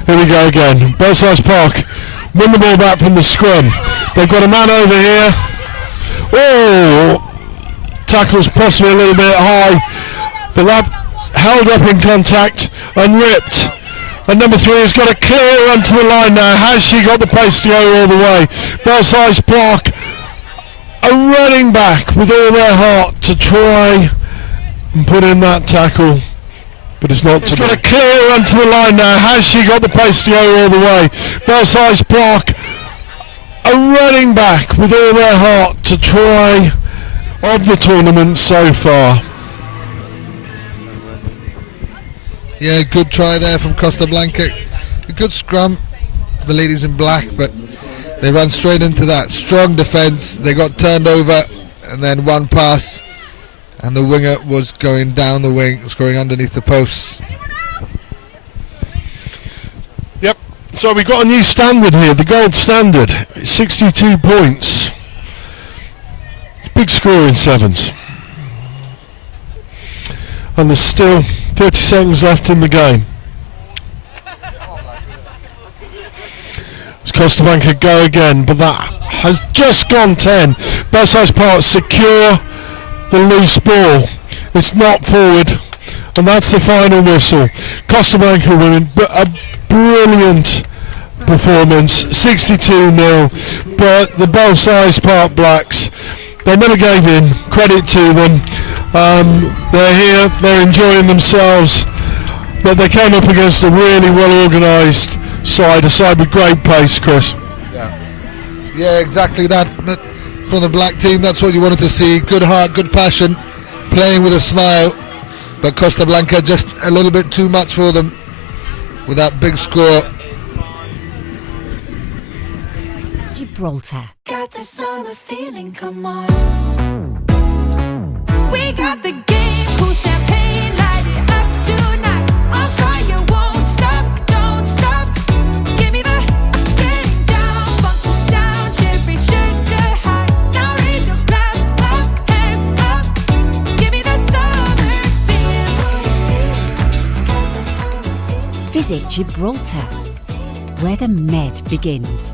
Here we go again. Belsize Park win the ball back from the scrum. They've got a man over here. Oh, tackle's possibly a little bit high, but that held up in contact and ripped. And number 3 has got a clear run to the line now. Has she got the pace to go all the way? Belsize Park are running back with all their heart to try and put in that tackle. But it's not. She's got a clear run to the line now. Has she got the pace to go all the way? Belsize Park are running back with all their heart to try of the tournament so far. Yeah, good try there from Costa Blanca. A good scrum, the ladies in black, but they ran straight into that. Strong defence. They got turned over, and then one pass, and the winger was going down the wing, scoring underneath the posts. Yep, so we got a new standard here, the gold standard. 62 points. Big score in sevens. And there's still 30 seconds left in the game. It's Costa Blanca go again, but that has just gone 10. Belsize Park secure the loose ball. It's not forward, and that's the final whistle. Costa Blanca winning, but a brilliant performance, 62-0. But the Belsize Park Blacks, they never gave in. Credit to them. They're here, they're enjoying themselves, but they came up against a really well-organised side, a side with great pace, Chris. Yeah, exactly that. From the black team, that's what you wanted to see. Good heart, good passion, playing with a smile. But Costa Blanca just a little bit too much for them with that big score. Gibraltar. Got the summer feeling, come on. We got the game, cool champagne, light it up tonight. On fire, won't stop, don't stop. Give me the getting down, funky sound, cherry sugar high. Now raise your glass up, hands up. Give me the summer feeling. Got the summer feeling. Visit Gibraltar, where the Med begins.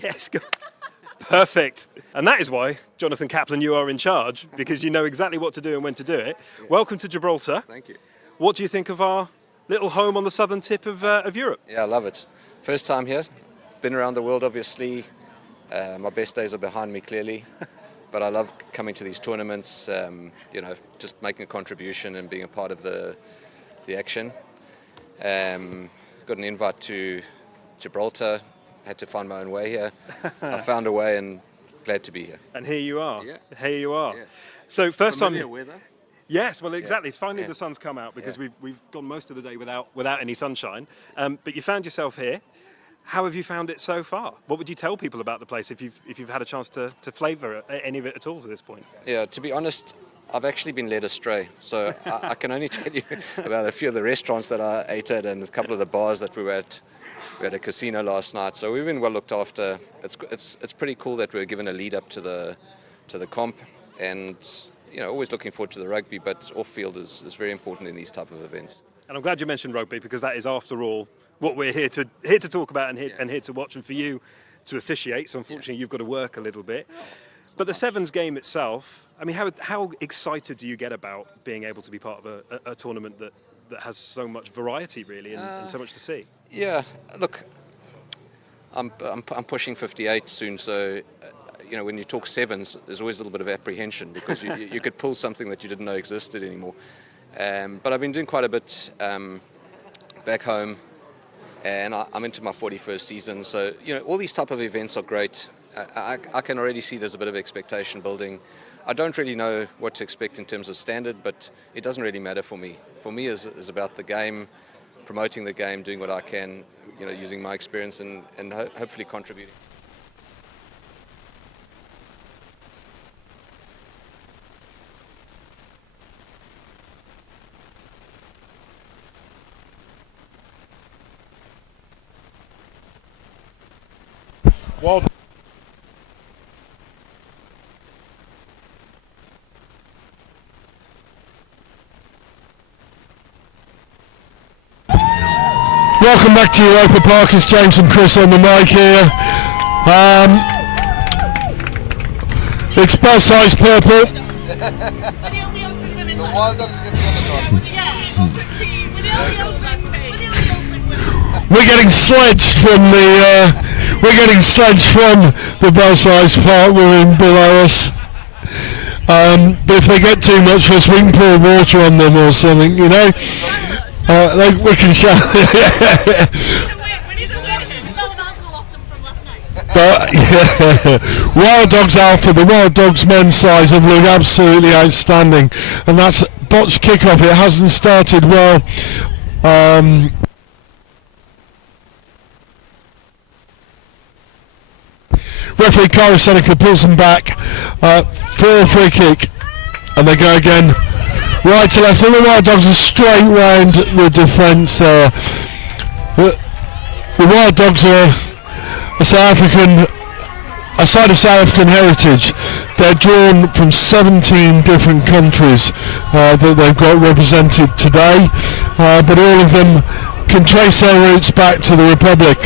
Yes, perfect. And that is why, Jonathan Kaplan, you are in charge, because you know exactly what to do and when to do it. Yeah. Welcome to Gibraltar. Thank you. What do you think of our little home on the southern tip of Europe? Yeah, I love it. First time here. Been around the world, obviously. My best days are behind me, clearly. But I love coming to these tournaments, you know, just making a contribution and being a part of the action. Got an invite to Gibraltar. Had to find my own way here. I found a way and glad to be here. And here you are. Yeah. Here you are. Yeah. So first Familiar time. weather? Yes, well, exactly. Yeah. Finally, Yeah. the sun's come out because Yeah. we've gone most of the day without any sunshine. But you found yourself here. How have you found it so far? What would you tell people about the place if you've had a chance to flavour any of it at all to this point? Yeah, to be honest, I've actually been led astray. So I can only tell you about a few of the restaurants that I ate at and a couple of the bars that we were at. We had a casino last night, so we've been well looked after. It's pretty cool that we were given a lead up to the comp, and you know, always looking forward to the rugby, but off field is very important in these type of events. And I'm glad you mentioned rugby because that is, after all, what we're here to talk about and here to watch, and for you to officiate. So unfortunately, you've got to work a little bit. But the sevens game itself, I mean, how excited do you get about being able to be part of a tournament that has so much variety, really, and so much to see? Yeah, look, I'm pushing 58 soon, so when you talk sevens, there's always a little bit of apprehension because you could pull something that you didn't know existed anymore. But I've been doing quite a bit back home, and I'm into my 41st season, so all these type of events are great. I can already see there's a bit of expectation building. I don't really know what to expect in terms of standard, but it doesn't really matter for me. For me, is about the game, promoting the game, doing what I can, using my experience and hopefully contributing. Well, welcome back to Europa Park. It's James and Chris on the mic here. It's bell size purple. The Wild Dogs against the Underdogs. We're getting sledged from the bell size part. We're in below us. But if they get too much for us, we can pour water on them or something, we can shout. But yeah, Wild Dogs Alpha, the Wild Dogs men's size have looked absolutely outstanding, and that's botched kickoff. It hasn't started well. Referee Cara Seneca pulls them back for a free kick, and they go again right to left, and the Wild Dogs are straight round the defence there. The Wild Dogs are a side of South African heritage. They're drawn from 17 different countries that they've got represented today, but all of them can trace their roots back to the Republic.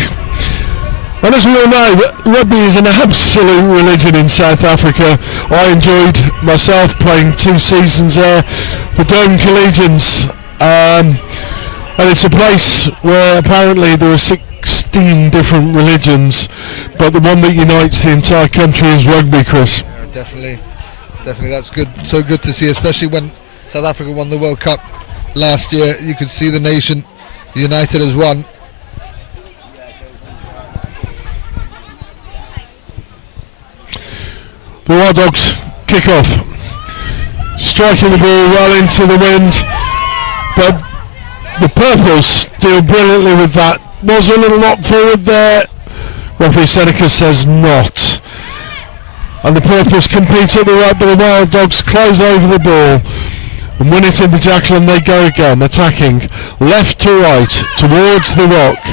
And as we all know, rugby is an absolute religion in South Africa. I enjoyed myself playing 2 seasons there for Durham Collegians, and it's a place where apparently there are 16 different religions, but the one that unites the entire country is rugby, Chris. Yeah, definitely, that's good. So good to see, especially when South Africa won the World Cup last year. You could see the nation united as one. The Wild Dogs kick off, striking the ball well into the wind, but the Purples deal brilliantly with that. Was a little knock forward there. Referee Seneca says not. And the Purples compete at the right, but the Wild Dogs close over the ball and win it in the jackal, and they go again, attacking left to right towards the rock.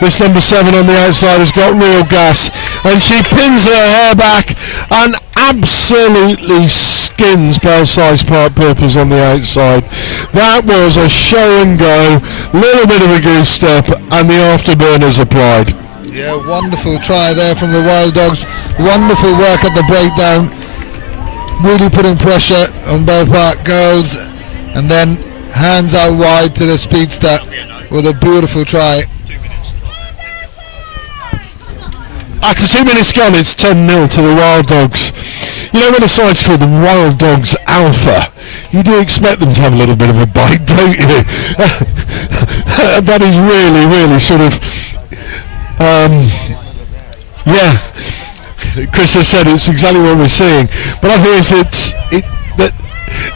This number 7 on the outside has got real gas, and she pins her hair back and absolutely skins Belsize Park Purples on the outside. That was a show and go, little bit of a goose step, and the afterburners applied. Yeah, wonderful try there from the Wild Dogs. Wonderful work at the breakdown. Really putting pressure on Bell Park girls, and then hands out wide to the speedster with a beautiful try. After 2 minutes gone, it's 10-0 to the Wild Dogs. When a side's called the Wild Dogs Alpha, you do expect them to have a little bit of a bite, don't you? That is really, really sort of, Chris has said it's exactly what we're seeing. But I think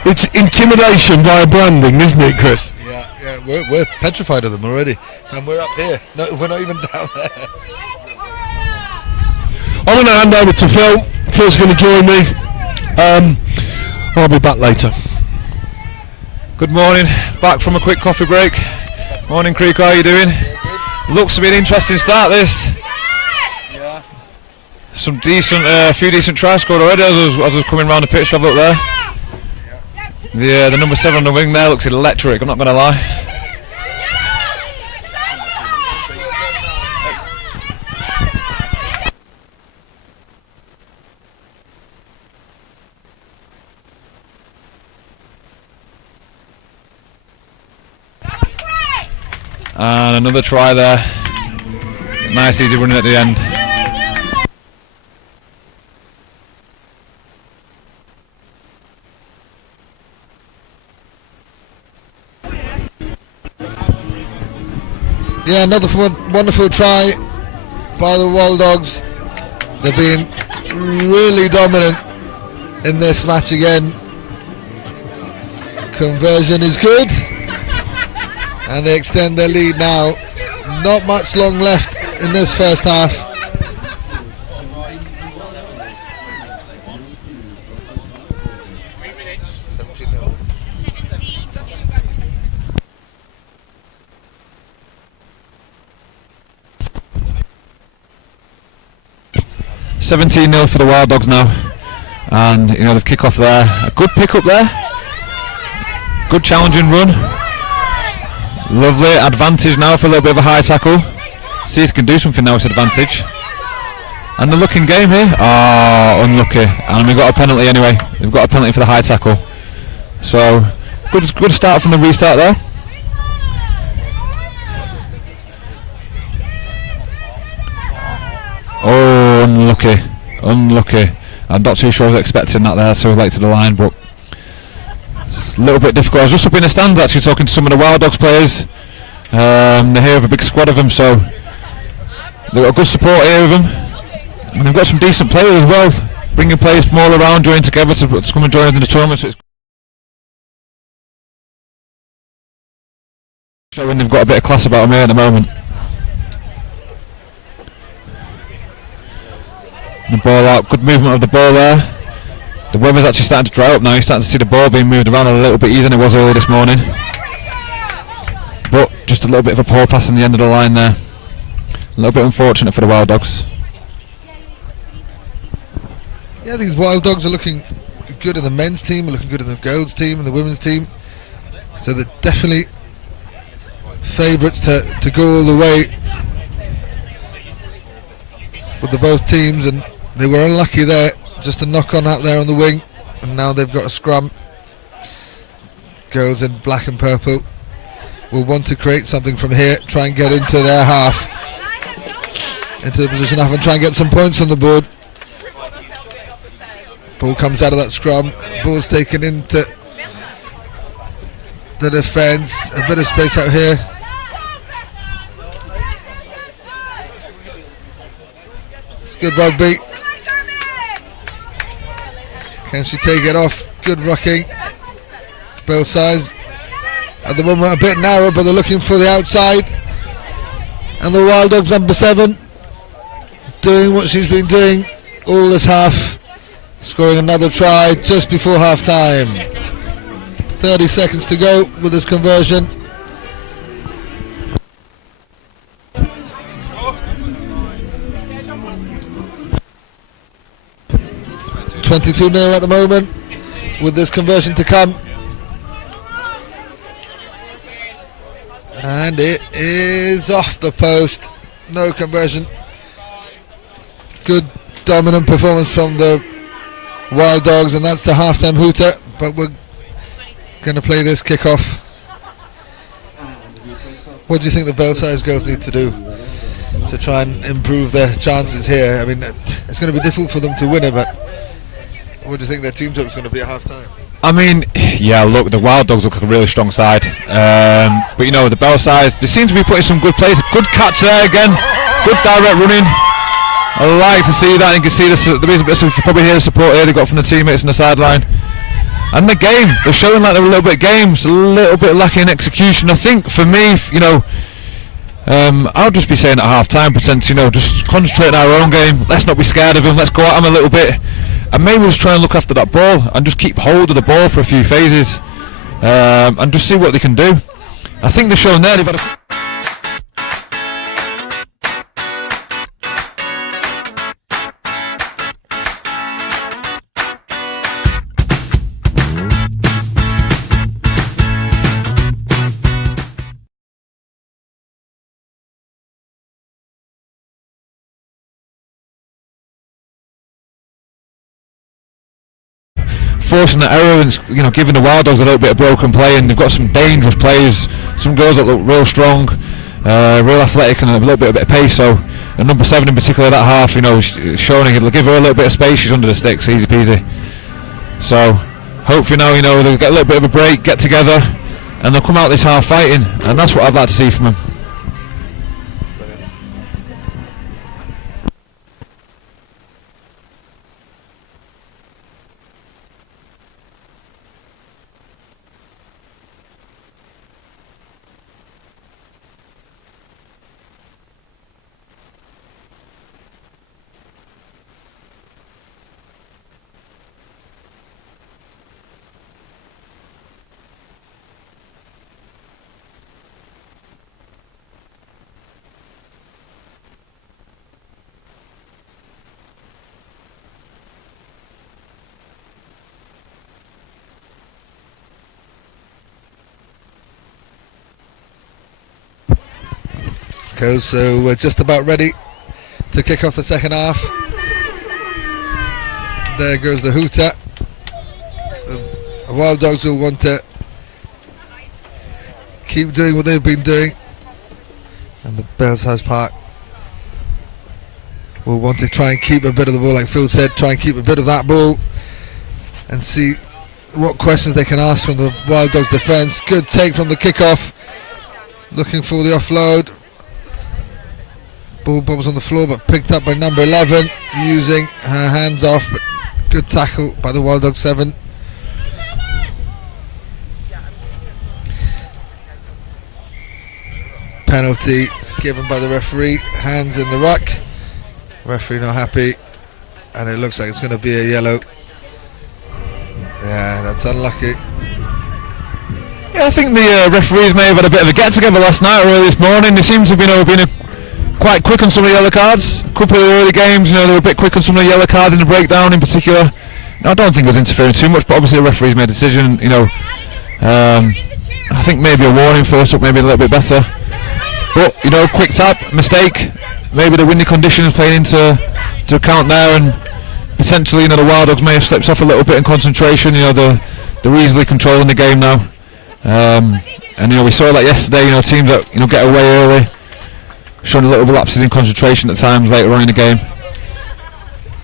it's intimidation via branding, isn't it, Chris? Yeah, we're petrified of them already, and we're up here. No, we're not even down there. I'm going to hand over to Phil. Phil's going to join me. I'll be back later. Good morning, back from a quick coffee break. Morning, Creek, how are you doing? Looks to be an interesting start, this. Yeah. Some decent, few decent tries scored already as I was coming round the pitch. I've looked there. Yeah, the number 7 on the wing there looks electric, I'm not going to lie. And another try there. Nice easy running at the end. Yeah, another wonderful try by the Wild Dogs. They've been really dominant in this match again. Conversion is good, and they extend their lead now. Not much long left in this first half. $17-0 for the Wild Dogs now, and you know they've kick off there. A good pick up there. Good challenging run. Lovely advantage now for a little bit of a high tackle. See if they can do something now with advantage. And the looking game here. Oh, unlucky. And we've got a penalty anyway. We've got a penalty for the high tackle. So good start from the restart there. Oh, unlucky. I'm not too sure I was expecting that there, so late to the line, but it's a little bit difficult. I was just up in the stands actually talking to some of the Wild Dogs players. They're here with a big squad of them, so they've got a good support here with them. And they've got some decent players as well, bringing players from all around, joining together to come and join in the tournament. So it's showing they've got a bit of class about them here at the moment. The ball out, good movement of the ball there. The weather's actually starting to dry up now. You're starting to see the ball being moved around a little bit easier than it was earlier this morning. But just a little bit of a poor pass in the end of the line there. A little bit unfortunate for the Wild Dogs. Yeah, these Wild Dogs are looking good in the men's team, looking good in the girls' team and the women's team. So they're definitely favourites to go all the way with the both teams, and they were unlucky there, just a knock on out there on the wing, and now they've got a scrum. Girls in black and purple will want to create something from here, try and get into their half, into the position half, and try and get some points on the board. Ball comes out of that scrum, ball's taken into the defence, a bit of space out here. It's good rugby. Can she take it off? Good rucking. Both sides. At the moment a bit narrow, but they're looking for the outside. And the Wild Dogs number 7 doing what she's been doing all this half. Scoring another try just before half time. 30 seconds to go with this conversion. $22-0 at the moment with this conversion to come. And it is off the post. No conversion. Good dominant performance from the Wild Dogs, and that's the halftime hooter. But we're going to play this kick-off. What do you think the Belsize girls need to do to try and improve their chances here? I mean, it's going to be difficult for them to win it, but what do you think their team talk is going to be at half-time? I mean, yeah, look, the Wild Dogs look like a really strong side. But, you know, the Belsize, they seem to be putting some good plays. Good catch there again. Good direct running. I like to see that. You can see you can probably hear the support here they got from the teammates on the sideline. And the game, they're showing like they're a little bit games, a little bit lacking in execution. I think for me, you know, I'll just be saying at half-time, pretend, you know, just concentrate on our own game. Let's not be scared of them. Let's go at them a little bit. And maybe just try and look after that ball and just keep hold of the ball for a few phases and just see what they can do. I think they're showing there. They've had a forcing the error and, you know, giving the Wild Dogs a little bit of broken play, and they've got some dangerous players, some girls that look real strong. real athletic and a little bit of pace. So number 7 in particular, that half, you know, showing he'll give her a little bit of space. She's under the sticks, easy peasy. So hopefully now, you know, they'll get a little bit of a break, get together, and they'll come out this half fighting, and that's what I'd like to see from them. Okay, so we're just about ready to kick off the second half. There goes the hooter. The Wild Dogs will want to keep doing what they've been doing, and the Belsize Park will want to try and keep a bit of the ball, like Phil said, try and keep a bit of that ball and see what questions they can ask from the Wild Dogs defence. Good take from the kickoff, looking for the offload. Ball bobbles on the floor, but picked up by number 11, using her hands off, but good tackle by the Wild Dog 7. Penalty given by the referee, hands in the ruck. Referee not happy, and it looks like it's going to be a yellow. Yeah, that's unlucky. Yeah, I think the referees may have had a bit of a get-together last night or early this morning. They seem to have been quite quick on some of the yellow cards. A couple of the early games, you know, they were a bit quick on some of the yellow cards in the breakdown in particular. No, I don't think it was interfering too much, but obviously the referees made a decision, you know. I think maybe a warning first up, maybe a little bit better. But, you know, quick tap, mistake, maybe the windy conditions playing into account there, and potentially, you know, the Wild Dogs may have slipped off a little bit in concentration. You know, they're easily controlling the game now. And, you know, we saw that yesterday, you know, teams that, you know, get away early, showing a little bit lapses in concentration at times later on in the game.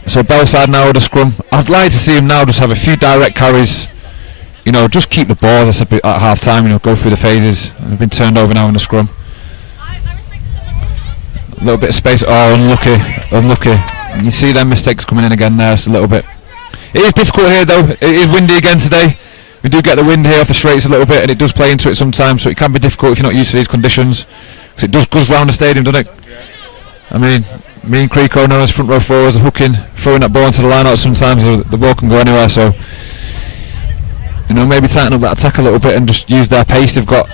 So Bellside now with a scrum. I'd like to see him now just have a few direct carries. You know, just keep the ball at half time, you know, go through the phases. They've been turned over now in the scrum. A little bit of space. Oh, unlucky. And you see them mistakes coming in again there, just a little bit. It is difficult here though. It is windy again today. We do get the wind here off the straights a little bit, and it does play into it sometimes, so it can be difficult if you're not used to these conditions. Because it does goes round the stadium, doesn't it? I mean, me and Creco now as front row forwards are hooking, throwing that ball into the line out sometimes, the ball can go anywhere, so, you know, maybe tighten up that attack a little bit and just use their pace they've got,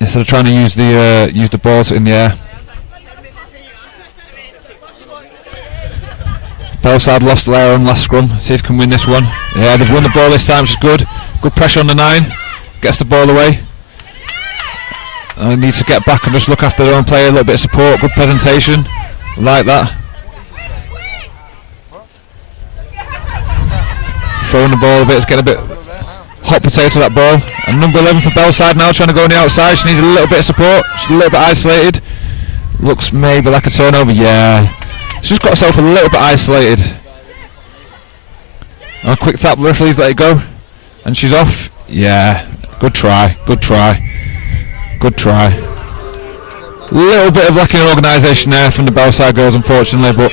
instead of trying to use the ball in the air. Bellside lost there on last scrum, see if they can win this one. Yeah, they've won the ball this time, which is good. Good pressure on the 9, gets the ball away. Needs to get back and just look after their own player, a little bit of support, good presentation, like that. Throwing the ball a bit, it's getting a bit hot potato that ball. And number 11 for Bellside now, trying to go on the outside, she needs a little bit of support, she's a little bit isolated. Looks maybe like a turnover, yeah. She's just got herself a little bit isolated. A quick tap, the referees let it go. And she's off. Yeah, good try. Little bit of lacking organisation there from the Bellside girls, unfortunately, but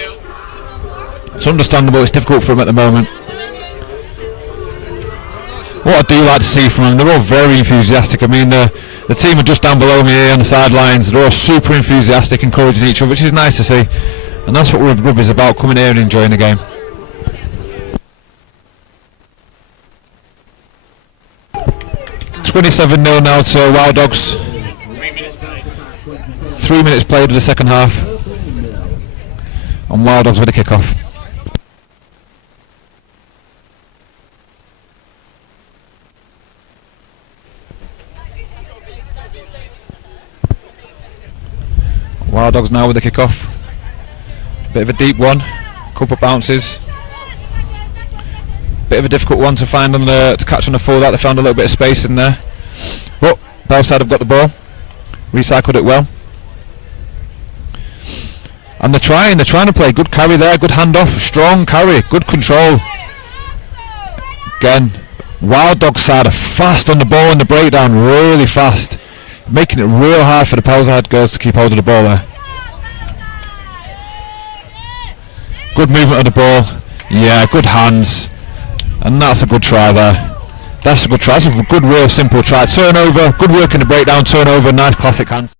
it's understandable, it's difficult for them at the moment. What I do like to see from them, they're all very enthusiastic. I mean, the team are just down below me here on the sidelines. They're all super enthusiastic, encouraging each other, which is nice to see. And that's what rugby is about, coming here and enjoying the game. It's 27-0 now to Wild Dogs. 3 minutes played of the second half. And Wild Dogs with a kick-off. Wild Dogs now with the kick-off. Bit of a deep one, couple of bounces. Bit of a difficult one to find to catch on the full that. They found a little bit of space in there. But Bellside have got the ball, recycled it well. And they're trying to play. Good carry there, good handoff, strong carry, good control. Again, Wild Dog side are fast on the ball in the breakdown, really fast. Making it real hard for the Pelside girls to keep hold of the ball there. Good movement of the ball. Yeah, good hands. And that's a good try there. That's a good try. That's a good, real simple try. Turnover, good work in the breakdown, turnover, nice classic hands.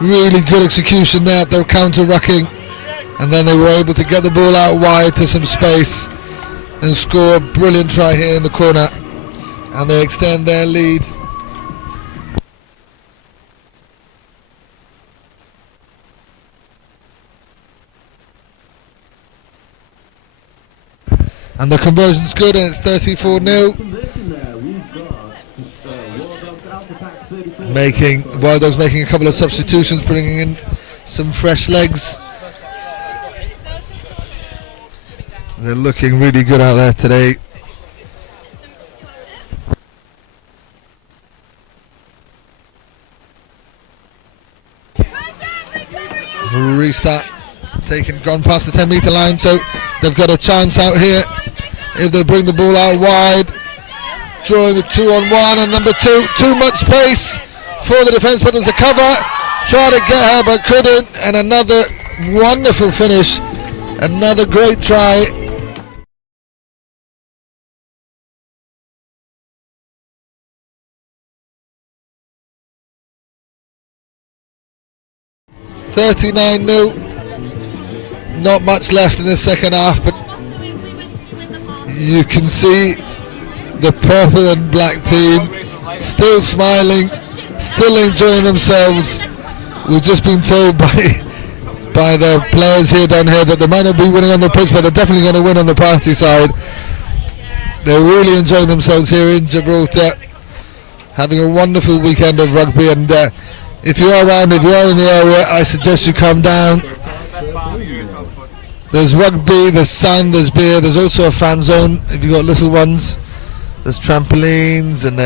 Really good execution there. They were counter-rucking, and then they were able to get the ball out wide to some space and score a brilliant try here in the corner, and they extend their lead. And the conversion's good, and it's 34-0. Wild Dogs making a couple of substitutions, bringing in some fresh legs. They're looking really good out there today. Restart, gone past the 10-meter line, so they've got a chance out here if they bring the ball out wide. Drawing the 2-on-1, and number 2, too much space for the defence, but there's a cover. Tried to get her but couldn't, and another wonderful finish, another great try. $39-0. Not much left in the second half, but you can see the purple and black team still smiling, still enjoying themselves. We've just been told by the players here down here that they might not be winning on the pitch, but they're definitely going to win on the party side. They're really enjoying themselves here in Gibraltar, having a wonderful weekend of rugby. And if you are around, if you are in the area, I suggest you come down. There's rugby, there's sun, there's beer, there's also a fan zone if you've got little ones. There's trampolines and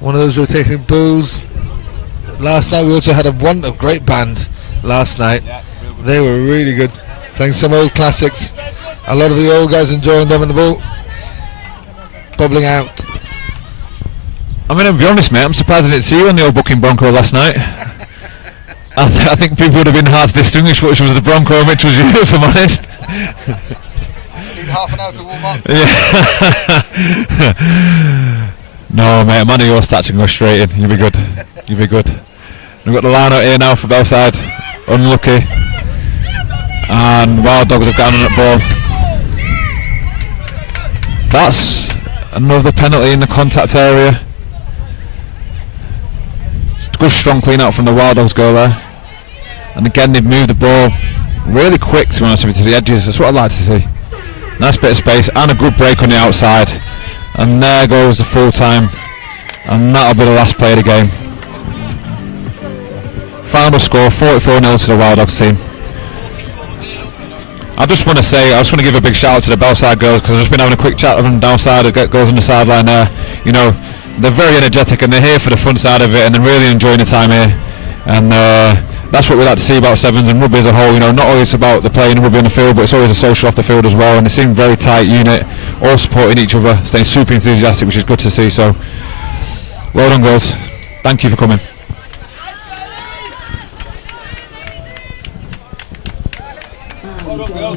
one of those rotating bulls. Last night we also had a great band last night. They were really good, playing some old classics. A lot of the old guys enjoying them, and the ball bubbling out. I mean, I'll be honest, mate, I'm surprised I didn't see you on the old booking Bronco last night. I think people would have been hard to distinguish which was the Bronco and which was you, if I'm honest. Half an hour to warm up. Yeah. No, mate, a man of your stature can go straight in. You'll be good. You'll be good. We've got the line out here now for Bellside. Unlucky. And Wild Dogs have got on that ball. That's another penalty in the contact area. It's a good strong clean out from the Wild Dogs goal there. And again, they've moved the ball really quick, to be honest with you, to the edges. That's what I'd like to see. Nice bit of space and a good break on the outside. And there goes the full time. And that'll be the last play of the game. Final score 44-0 to the Wild Dogs team. I just want to give a big shout out to the Bellside girls, because I've just been having a quick chat with them downside, the girls on the sideline there. You know, they're very energetic and they're here for the fun side of it, and they're really enjoying the time here. And that's what we like to see about Sevens and rugby as a whole. You know, not always about the playing rugby on the field, but it's always a social off the field as well. And they seem a very tight unit, all supporting each other, staying super enthusiastic, which is good to see. So, well done, girls. Thank you for coming.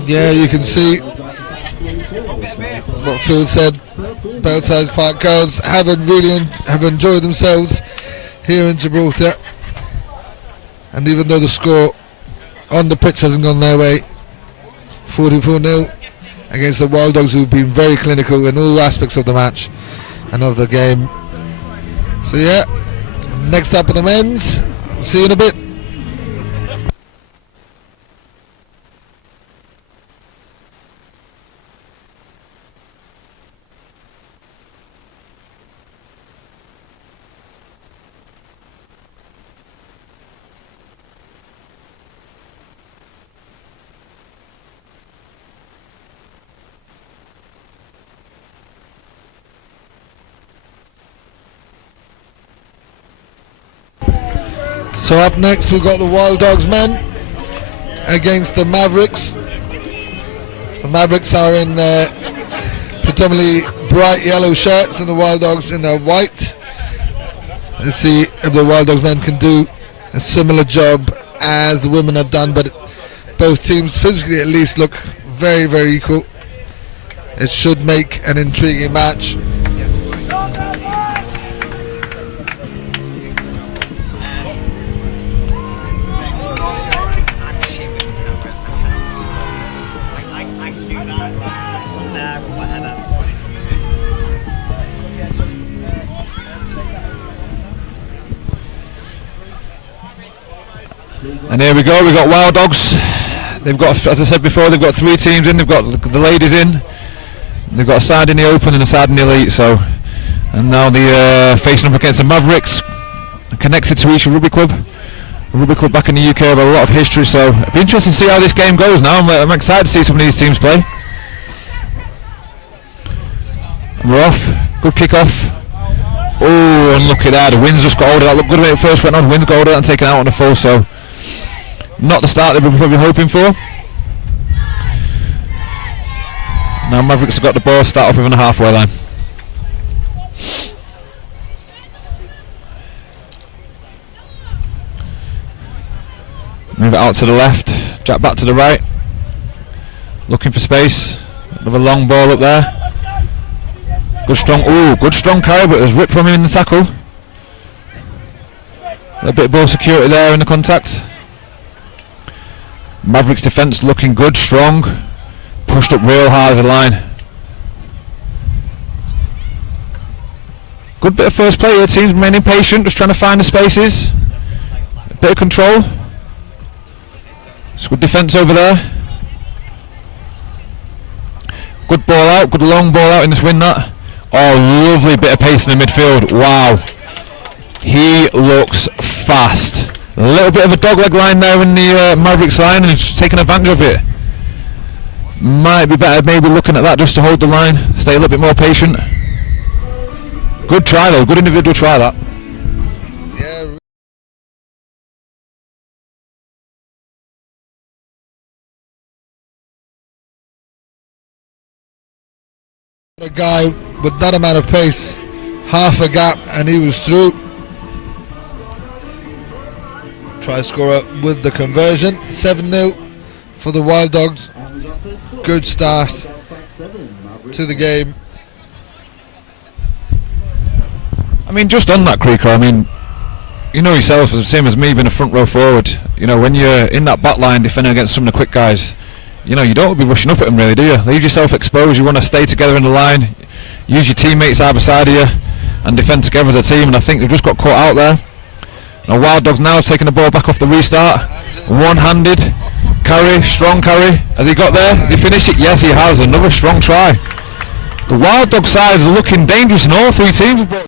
Yeah, you can see what Phil said. Bellside Park girls have enjoyed themselves here in Gibraltar, and even though the score on the pitch hasn't gone their way, 44-0 against the Wild Dogs, who've been very clinical in all aspects of the match and of the game. So yeah, next up in the men's, see you in a bit. So up next we've got the Wild Dogs men against the Mavericks. The Mavericks are in their predominantly bright yellow shirts and the Wild Dogs in their white. Let's see if the Wild Dogs men can do a similar job as the women have done, but both teams physically at least look very, very equal. It should make an intriguing match. And here we go, we've got Wild Dogs. They've got, as I said before, they've got 3 teams in. They've got the ladies in. They've got a side in the Open and a side in the Elite. So, and now they're facing up against the Mavericks, connected to each rugby club. A rugby club back in the UK have a lot of history. So it'll be interesting to see how this game goes now. I'm excited to see some of these teams play. And we're off. Good kick off. Oh, and look at that. The wind's just got hold of that. Look good when it first went on. Wind's got hold of that and taken out on the full. So not the start that we were probably hoping for. Now Mavericks have got the ball, start off within the halfway line. Move it out to the left, jack back to the right. Looking for space. Another long ball up there. Good strong carry, but it was ripped from him in the tackle. A bit of ball security there in the contact. Mavericks defence looking good, strong. Pushed up real hard as a line. Good bit of first play here. Teams remaining patient, just trying to find the spaces. A bit of control. It's good defence over there. Good ball out, good long ball out in this wind that. Oh, lovely bit of pace in the midfield. Wow. He looks fast. A little bit of a dogleg line there in the Mavericks line, and he's taking advantage of it. Might be better maybe looking at that just to hold the line, stay a little bit more patient. Good try though, good individual try that. Yeah. A guy with that amount of pace, half a gap and he was through. Try to score up with the conversion. 7-0 for the Wild Dogs. Good start to the game. I mean, just on that, Creeker, I mean, you know yourself, the same as me being a front row forward, you know, when you're in that back line defending against some of the quick guys, you know, you don't want to be rushing up at them really, do you? Leave yourself exposed, you want to stay together in the line, use your teammates either side of you and defend together as a team, and I think they've just got caught out there. Now Wild Dogs now taking the ball back off the restart, one-handed carry, strong carry. Has he got there? Has he finished it? Yes, he has. Another strong try. The Wild Dog side is looking dangerous in all 3 teams.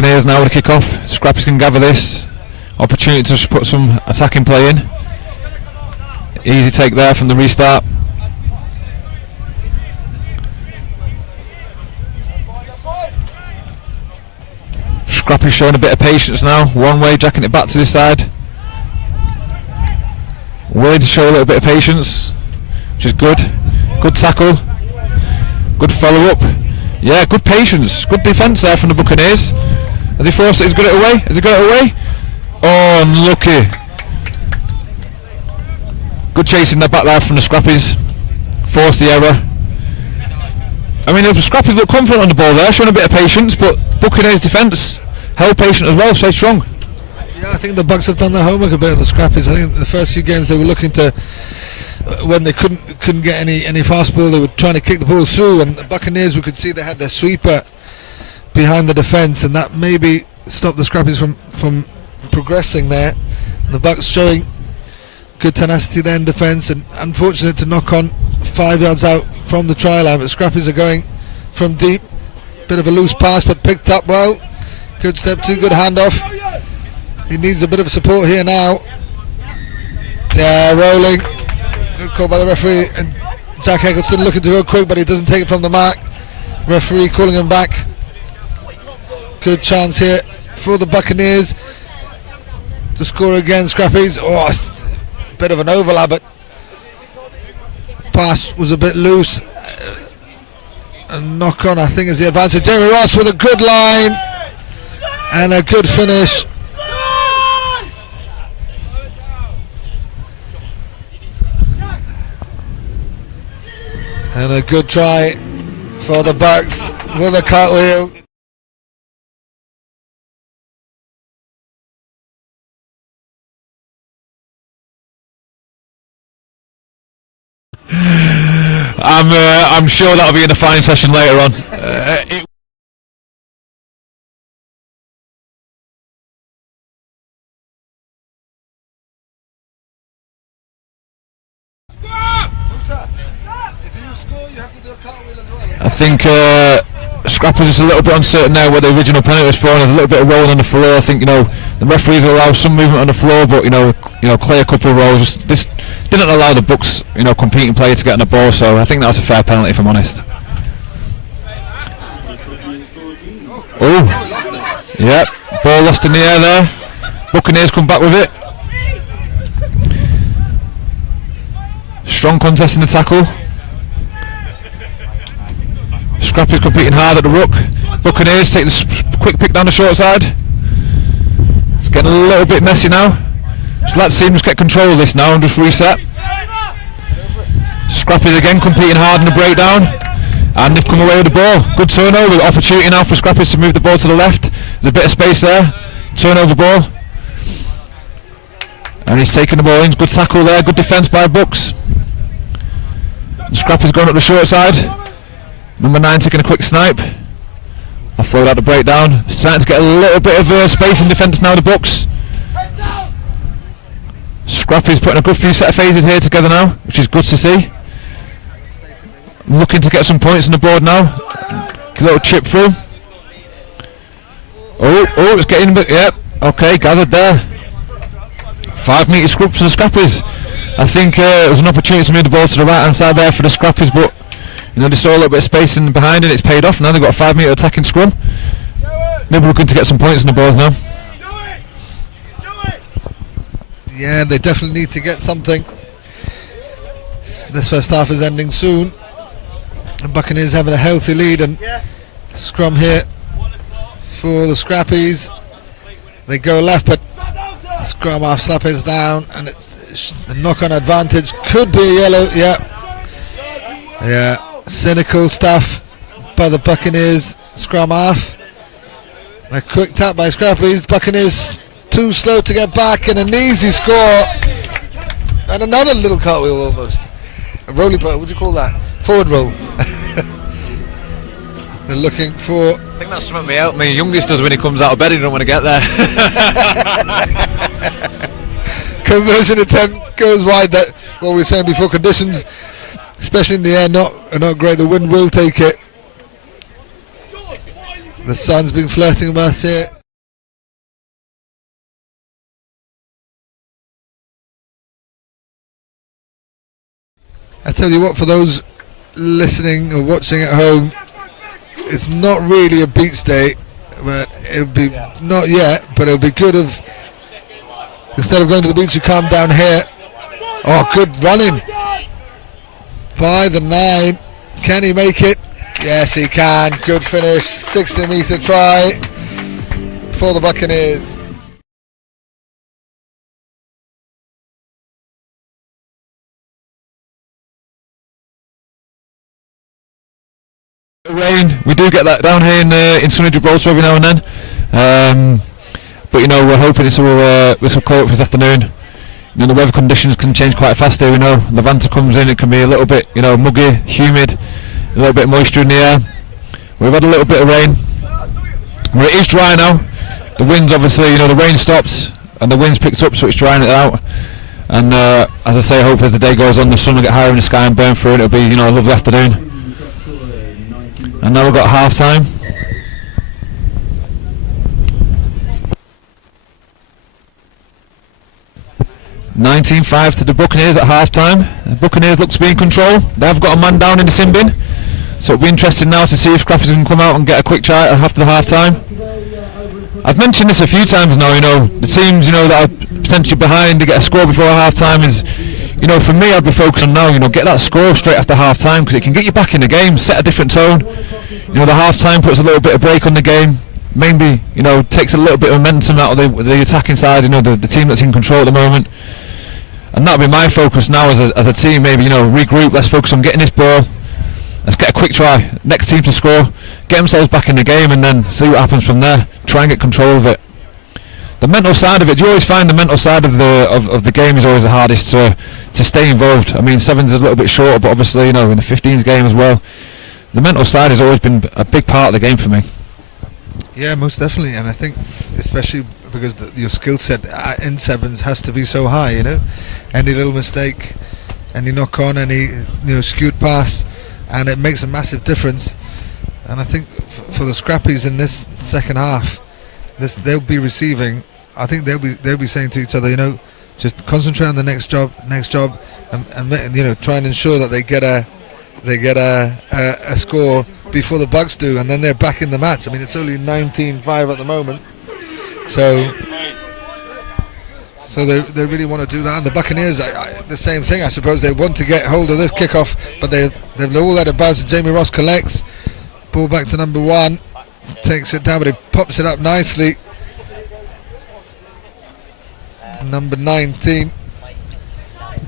Buccaneers now with a kick off. Scrappies can gather this opportunity to put some attacking play in. Easy take there from the restart. Scrappy's showing a bit of patience now. One way, jacking it back to this side. Willing to show a little bit of patience, which is good. Good tackle. Good follow up. Yeah, good patience. Good defence there from the Buccaneers. Has he forced it? He's got it away. Has he got it away? Oh, unlucky. Good chasing there back there from the Scrappies. Forced the error. I mean, the Scrappies look confident on the ball there, showing a bit of patience, but Buccaneers defence held patient as well, stay strong. Yeah, I think the Bucks have done their homework a bit of the Scrappies. I think the first few games they were looking to, when they couldn't get any fast ball, they were trying to kick the ball through, and the Buccaneers, we could see they had their sweeper behind the defence, and that maybe stopped the Scrappies from progressing there. And the Bucks showing good tenacity there in defence, and unfortunate to knock on 5 yards out from the try line, but Scrappies are going from deep. Bit of a loose pass, but picked up well. Good step two, good handoff. He needs a bit of support here now. Yeah, rolling. Good call by the referee, and Jack Eggleston looking to go quick, but he doesn't take it from the mark. Referee calling him back. Good chance here for the Buccaneers to score again. Scrappies. Oh, bit of an overlap, but pass was a bit loose. A knock on, I think, is the advantage. Jamie Ross with a good line and a good finish. And a good try for the Bucks with a cartwheel. I'm sure that'll be in the fine session later on. I think Scrappies is a little bit uncertain there where the original penalty was for, and there's a little bit of rolling on the floor. I think, the referees will allow some movement on the floor, but clear a couple of rolls. This didn't allow the Bucks, competing players to get on the ball, so I think that's a fair penalty, if I'm honest. Oh, yep, ball lost in the air there. Buccaneers come back with it. Strong contest in the tackle. Scrappies competing hard at the ruck. Buccaneers take the quick pick down the short side. It's getting a little bit messy now. Just let the team just get control of this now and just reset. Scrappies again competing hard in the breakdown, and they've come away with the ball. Good turnover, opportunity now for Scrappies to move the ball to the left. There's a bit of space there. Turnover ball, and he's taking the ball in. Good tackle there, good defence by Bucks. And Scrappies going up the short side. Number 9 taking a quick snipe. Offload out the breakdown. Starting to get a little bit of space in defence now, the Bucks. Scrappy's putting a good few set of phases here together now, which is good to see. Looking to get some points on the board now. A little chip through. Oh, it's getting a bit, yep. Okay, gathered there. 5 metre scrub for the Scrappies. I think it was an opportunity to move the ball to the right hand side there for the Scrappies, but they saw a little bit of space in behind and it's paid off. Now they've got a 5 metre attacking scrum. Maybe we're going to get some points on the board now. Yeah, they definitely need to get something. This first half is ending soon. The Buccaneers having a healthy lead, and scrum here for the Scrappies. They go left, but scrum half slap is down, and it's a knock-on advantage. Could be a yellow. Yeah, cynical stuff by the Buccaneers scrum half. A quick tap by Scrappies. Buccaneers too slow to get back, and an easy score. And another little cartwheel almost. A rolly boat, what do you call that? Forward roll. They're looking for... I think that's something my youngest does when he comes out of bed. He don't want to get there. Conversion attempt goes wide. That what we were saying before, conditions, especially in the air, are not great. The wind will take it. The sun's been flirting with us here. I tell you what, for those listening or watching at home, it's not really a beach day, but it'll be not yet, but it'll be good if instead of going to the beach you come down here. Oh, good running by the 9. Can he make it? Yes, he can. Good finish. 60-metre try for the Buccaneers. Rain, we do get that down here in sunny Gibraltar every now and then, but you know, we're hoping this will clear up this afternoon. You know, the weather conditions can change quite fast here. We know Levanta comes in, it can be a little bit, you know, muggy, humid, a little bit of moisture in the air. We've had a little bit of rain. Well, it is dry now. The winds, obviously, you know, the rain stops and the wind's picked up, so it's drying it out. And as I say, hopefully as the day goes on, the sun will get higher in the sky and burn through, and it'll be, you know, a lovely afternoon. And now we've got half time. (19-5) to the Buccaneers at half time. The Buccaneers look to be in control. They've got a man down in the sin bin, so it'll be interesting now to see if Scrappies can come out and get a quick try after the half time. I've mentioned this a few times now, you know, the teams, you know, that are potentially behind to get a score before half time is, you know, for me I'd be focused on now, you know, get that score straight after half time, because it can get you back in the game, set a different tone. You know, the half time puts a little bit of break on the game, maybe, you know, takes a little bit of momentum out of the attacking side, you know, the team that's in control at the moment. And that'll be my focus now as a team, maybe, you know, regroup, let's focus on getting this ball, let's get a quick try, next team to score, get themselves back in the game, and then see what happens from there, try and get control of it. The mental side of it, do you always find the mental side of the game is always the hardest to stay involved? I mean, 7's a little bit shorter, but obviously, you know, in the 15's game as well, the mental side has always been a big part of the game for me. Yeah, most definitely, and I think especially because your skill set in 7's has to be so high, you know. Any little mistake, any knock on, any, you know, skewed pass, and it makes a massive difference. And I think for the Scrappies in this second half, they'll be receiving. I think they'll be saying to each other, you know, just concentrate on the next job, and you know, try and ensure that they get a score before the Bucks do, and then they're back in the match. I mean, it's only 19-5 at the moment, so they really want to do that. And the Buccaneers, the same thing, I suppose. They want to get hold of this kickoff, but they've all let it bounce. Jamie Ross collects, ball back to number 1, takes it down, but he pops it up nicely to number 19,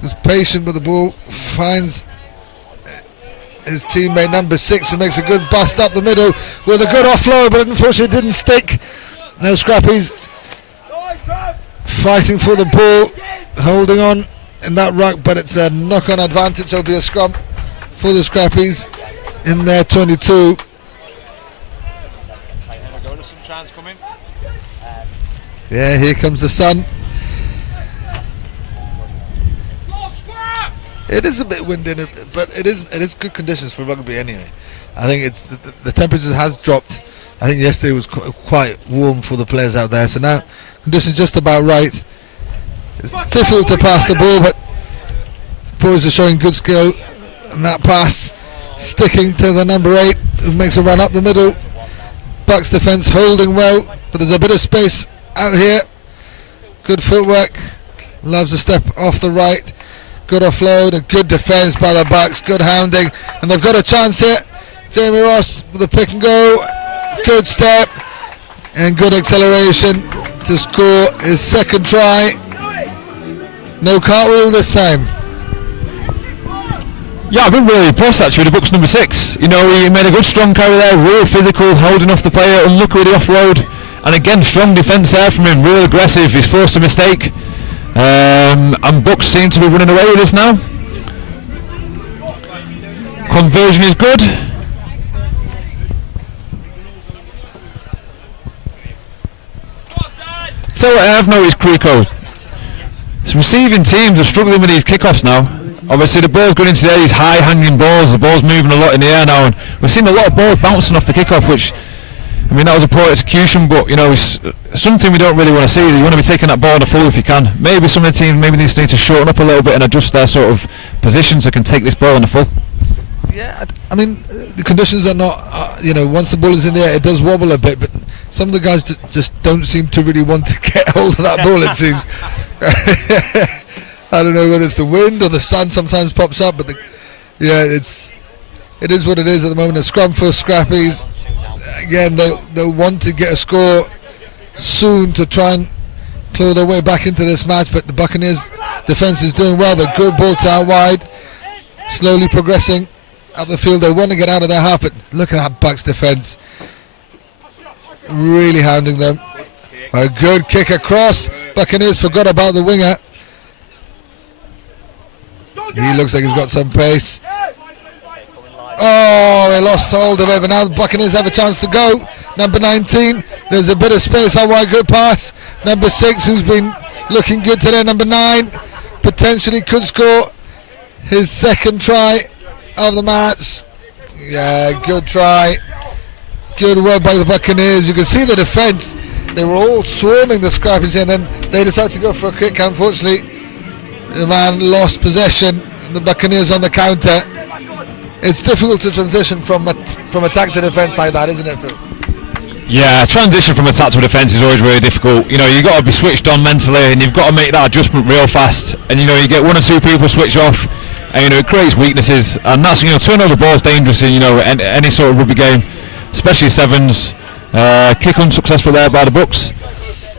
who's patient with the ball, finds his teammate number 6, who makes a good bust up the middle with a good offload, but unfortunately it didn't stick. No Scrappies fighting for the ball, holding on in that ruck, but it's a knock-on advantage. It'll be a scrum for the Scrappies in their 22. Yeah, here comes the sun. It is a bit windy, but it is good conditions for rugby anyway. I think it's the temperature has dropped. I think yesterday was quite warm for the players out there, so now conditions just about right. It's difficult to pass the ball, but the boys are showing good skill, and that pass sticking to the number 8, who makes a run up the middle. Bucks defence holding well, but there's a bit of space out here. Good footwork, loves a step off the right. Good offload and good defence by the Bucks, good hounding, and they've got a chance here. Jamie Ross with a pick and go, good step and good acceleration to score his second try. No cartwheel this time. Yeah, I've been really impressed actually with the Bucks number 6. You know, he made a good strong carry there, real physical, holding off the player, unlucky with the offload, and again strong defence there from him, real aggressive. He's forced a mistake. And Bucks seem to be running away with this now. Conversion is good. So what I have noticed, Creco, receiving teams are struggling with these kickoffs now. Obviously the ball's going into these high hanging balls, the ball's moving a lot in the air now, and we've seen a lot of balls bouncing off the kickoff, which I mean, that was a poor execution, but you know, it's something we don't really want to see. You want to be taking that ball on the full if you can. Maybe some of the teams maybe need to shorten up a little bit and adjust their sort of positions so they can take this ball on the full. Yeah, I mean, the conditions are not, once the ball is in the air, it does wobble a bit, but some of the guys just don't seem to really want to get hold of that ball, it seems. I don't know whether it's the wind or the sun sometimes pops up, but it is what it is at the moment. A scrum for Scrappies. Again, they'll want to get a score soon to try and claw their way back into this match, but the Buccaneers defence is doing well. They're good ball to out wide, slowly progressing up the field. They want to get out of their half, but look at that Bucks defence, really hounding them. A good kick across. Buccaneers forgot about the winger. He looks like he's got some pace. Oh, they lost hold of it, but now the Buccaneers have a chance to go. Number 19, there's a bit of space out wide, good pass. Number 6, who's been looking good today, number 9, potentially could score his second try of the match. Yeah, good try. Good work by the Buccaneers. You can see the defence. They were all swarming the Scrappies and then they decided to go for a kick. Unfortunately, the man lost possession and the Buccaneers on the counter. It's difficult to transition from attack to defence like that, isn't it, Phil? Yeah, transition from attack to defence is always really difficult. You know, you've got to be switched on mentally and you've got to make that adjustment real fast. And you know, you get one or two people switch off and you know, it creates weaknesses. And that's, you know, turnover ball is dangerous in, you know, any sort of rugby game, especially sevens. Kick unsuccessful there by the Bucks.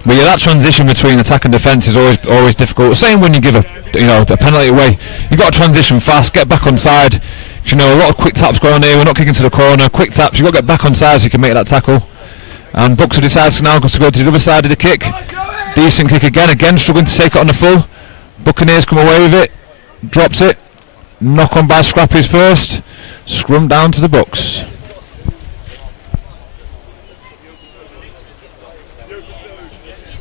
But yeah, that transition between attack and defence is always difficult. Same when you give a penalty away. You've got to transition fast, get back on side. You know, a lot of quick taps going on here. We're not kicking to the corner. Quick taps. You've got to get back on side so you can make that tackle. And Bucks have decided now to go to the other side of the kick. Decent kick again struggling to take it on the full. Buccaneers come away with it. Drops it. Knock on by Scrappies first. Scrum down to the Bucks.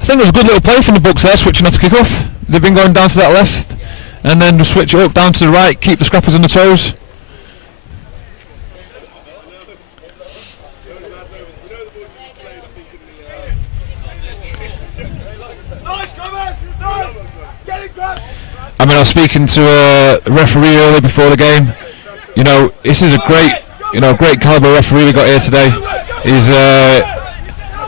I think it was a good little play from the Bucks there, switching off the kick-off. They've been going down to that left and then just switch it up down to the right, keep the Scrappies on the toes. I mean, I was speaking to a referee earlier before the game. You know, this is a great calibre referee we got here today. He's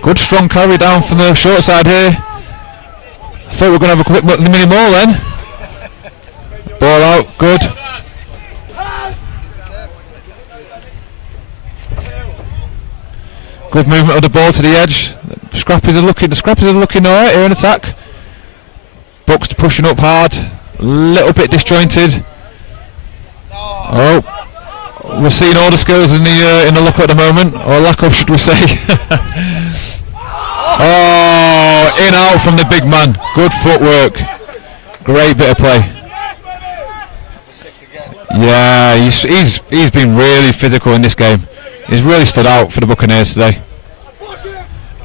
good strong carry down from the short side here. I thought we were going to have a quick mini more then. Ball out, good. Good movement of the ball to the edge. The Scrappies are looking alright here in attack. Bucks pushing up hard. A little bit disjointed. Oh, we're seeing all the skills in the look at the moment, or lack of, should we say? Oh, in out from the big man. Good footwork. Great bit of play. Yeah, he's been really physical in this game. He's really stood out for the Buccaneers today.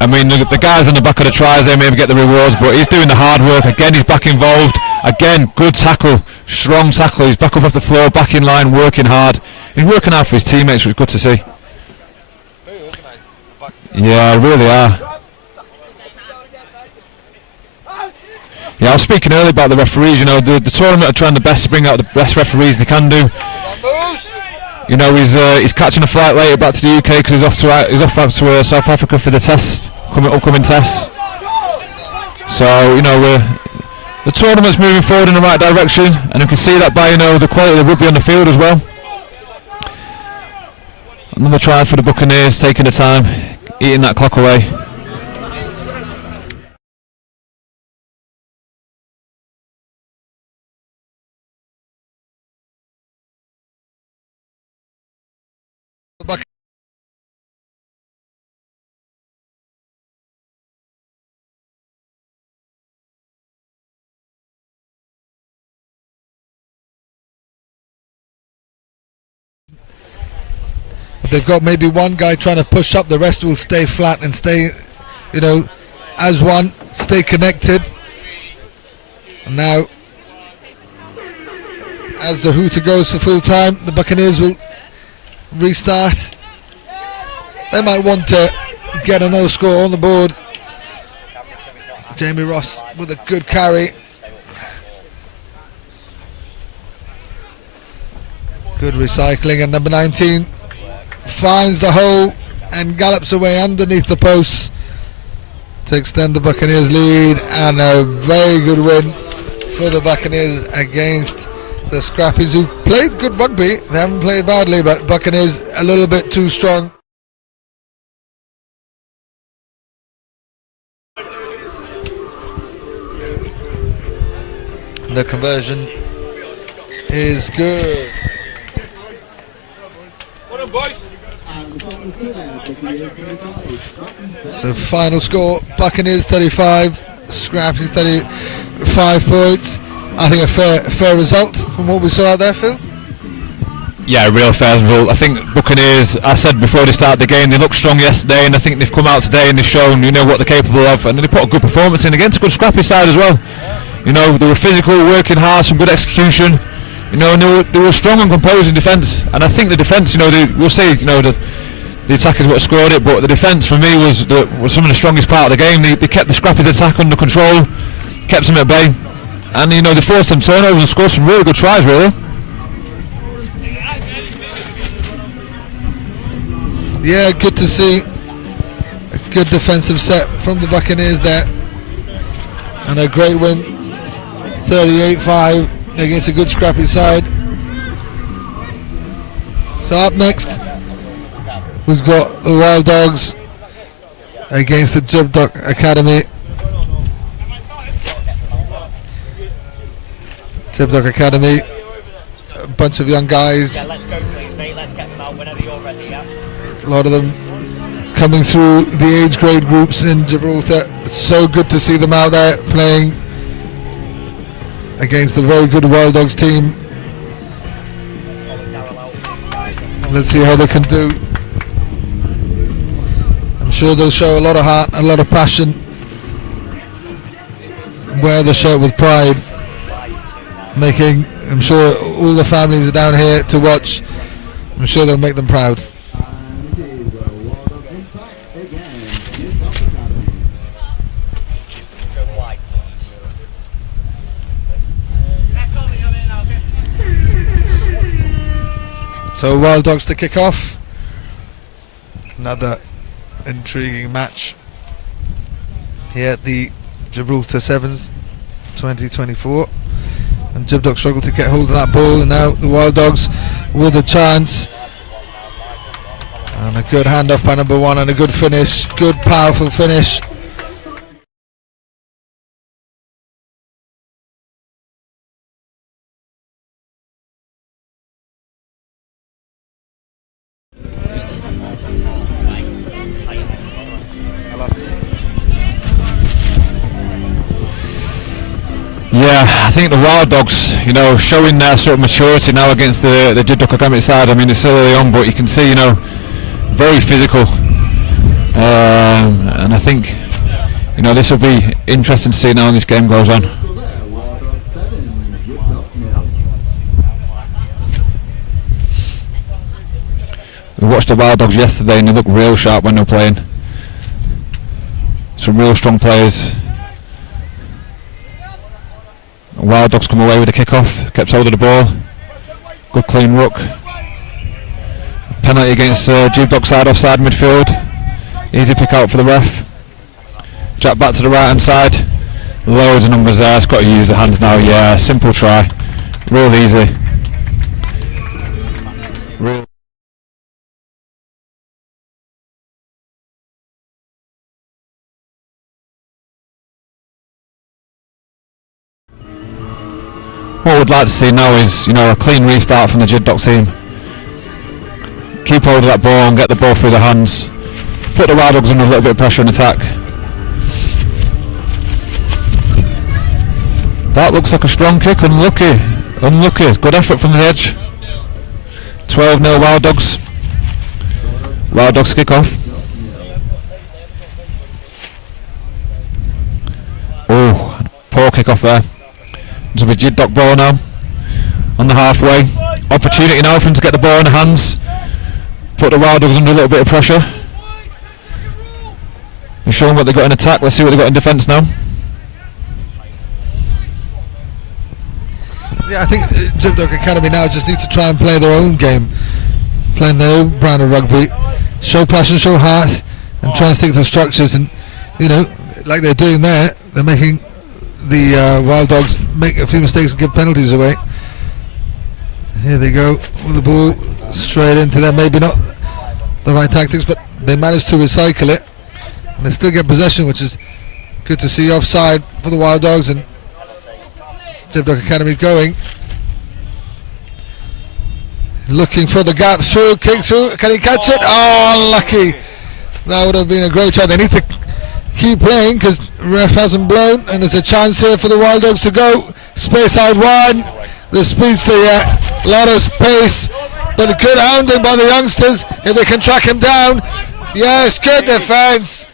I mean, the guys on the back of the tries, they maybe get the rewards, but he's doing the hard work. Again, he's back involved. Again, good tackle, strong tackle. He's back up off the floor, back in line, working hard. He's working hard for his teammates, which is good to see. Yeah, really are. Yeah, I was speaking earlier about the referees. You know, the tournament are trying the best to bring out the best referees they can do. You know, he's catching a flight later back to the UK because he's off back to South Africa for the test, upcoming tests. So you know, the tournament's moving forward in the right direction, and you can see that by the quality of the rugby on the field as well. Another try for the Buccaneers, taking the time, eating that clock away. They've got maybe one guy trying to push up, the rest will stay flat and stay, as one, stay connected. And now, as the hooter goes for full time, the Buccaneers will restart. They might want to get another score on the board. Jamie Ross with a good carry. Good recycling, and number 19 finds the hole and gallops away underneath the posts to extend the Buccaneers lead, and a very good win for the Buccaneers against the Scrappies, who played good rugby. They haven't played badly, but Buccaneers a little bit too strong. The conversion is good. Well done, boys. So final score, Buccaneers 35, Scrappies 35 points. I think a fair result from what we saw out there, Phil. Yeah, real fair result. I think Buccaneers, I said before they started the game, they looked strong yesterday, and I think they've come out today and they've shown, you know, what they're capable of, and they put a good performance in against a good Scrappy side as well. You know, they were physical, working hard, some good execution. You know, and they were strong and composed in defence, and I think the defence, you know, we'll say, you know, that the attackers would have scored it, but the defence for me was some of the strongest part of the game. They kept the Scrappies attack under control, kept them at bay, and you know, they forced them turnovers and scored some really good tries, really. Yeah, good to see a good defensive set from the Buccaneers there, and a great win, 38-5 against a good Scrappy side. So up next, we've got the Wild Dogs against the Gibraltar Academy. Gibraltar Academy, a bunch of young guys. Yeah, let's go please, mate. Let's get them out whenever you're ready, yeah? A lot of them coming through the age grade groups in Gibraltar. It's so good to see them out there playing against the very good Wild Dogs team. Let's see how they can do. I'm sure they'll show a lot of heart, a lot of passion, wear the shirt with pride, making, I'm sure all the families are down here to watch. I'm sure they'll make them proud. So Wild Dogs to kick off. Another intriguing match here at the Gibraltar Sevens 2024. And Jib Dog struggled to get hold of that ball, and now the Wild Dogs with a chance. And a good handoff by number 1 and a good finish. Good powerful finish. Yeah, I think the Wild Dogs, you know, showing their sort of maturity now against the Gibraltar Academy side. I mean, it's still early on, but you can see, you know, very physical. And I think, you know, this will be interesting to see now when this game goes on. We watched the Wild Dogs yesterday and they looked real sharp when they were playing. Some real strong players. Wild Dogs come away with a kick-off, kept hold of the ball. Good clean ruck. Penalty against G-Dog side offside midfield. Easy pick out for the ref. Jack back to the right hand side. Loads of numbers there, it's got to use the hands now. Yeah, simple try. Real easy. Real. What we'd like to see now is, you know, a clean restart from the Gibraltar team. Keep hold of that ball and get the ball through the hands. Put the Wild Dogs under a little bit of pressure and attack. That looks like a strong kick. Unlucky. Good effort from the edge. 12-0 Wild Dogs. Wild Dogs kick off. Oh, poor kick off there. Into the Gibraltar ball now. On the halfway. Opportunity now for him to get the ball in the hands. Put the Wild Dogs under a little bit of pressure. and show them what they got in attack. Let's see what they got in defence now. Yeah, I think Gibraltar Academy now just need to try and play their own game, playing their own brand of rugby, show passion, show heart, and try and stick to structures. And like they're doing there, they're making the Wild Dogs make a few mistakes and give penalties away. Here they go with the ball straight into them. Maybe not the right tactics, but they managed to recycle it, and they still get possession, which is good to see. Offside for the Wild Dogs, and Gibraltar Academy going, looking for the gap through, kick through. Can he catch it? Oh, unlucky. That would have been a great try. They need to keep playing because ref hasn't blown, and there's a chance here for the Wild Dogs to go. Space out wide. The speedster, a lot of pace, but a good hounding by the youngsters if they can track him down. Yes, good defence.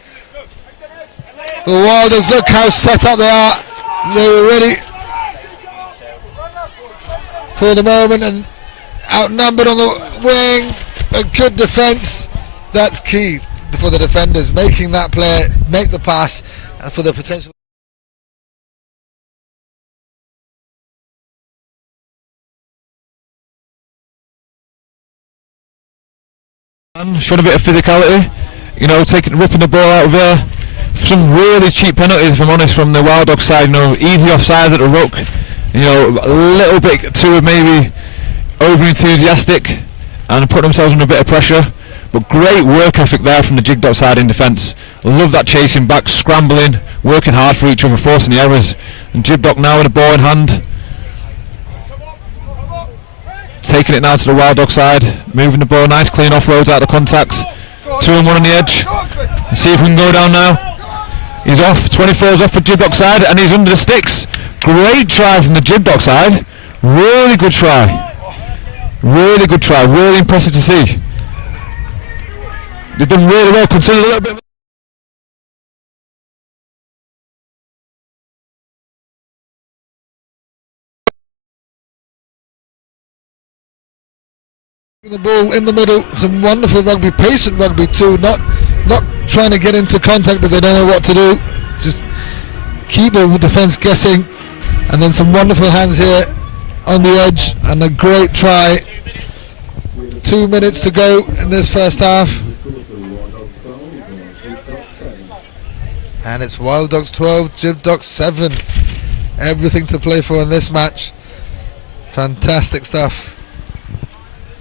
The Wild Dogs, look how set up they are. They were ready for the moment and outnumbered on the wing. A good defence. That's key for the defenders, making that play, make the pass, and for the potential. Showing a bit of physicality, ripping the ball out of there. Some really cheap penalties, if I'm honest, from the Wild Dog side. Easy offsides at the ruck. A little bit too maybe over enthusiastic and put themselves under a bit of pressure. But great work ethic there from the Gibraltar side in defence. Love that chasing back, scrambling, working hard for each other, forcing the errors. And Gibraltar now with a ball in hand, taking it now to the Wild Dog side, moving the ball, nice clean offloads out of the contacts. 2 and 1 on the edge. Let's see if we can go down now. He's off, 24's off for Gibraltar side, and he's under the sticks. Great try from the Gibraltar side. Really good try. Really good try, really impressive to see. They've done really well, considered a little bit. The ball in the middle, some wonderful rugby, patient rugby too, not trying to get into contact that they don't know what to do, just keep the defence guessing, and then some wonderful hands here on the edge, and a great try. 2 minutes to go in this first half, and it's Wild Dogs 12, Gibraltar 7. Everything to play for in this match. Fantastic stuff.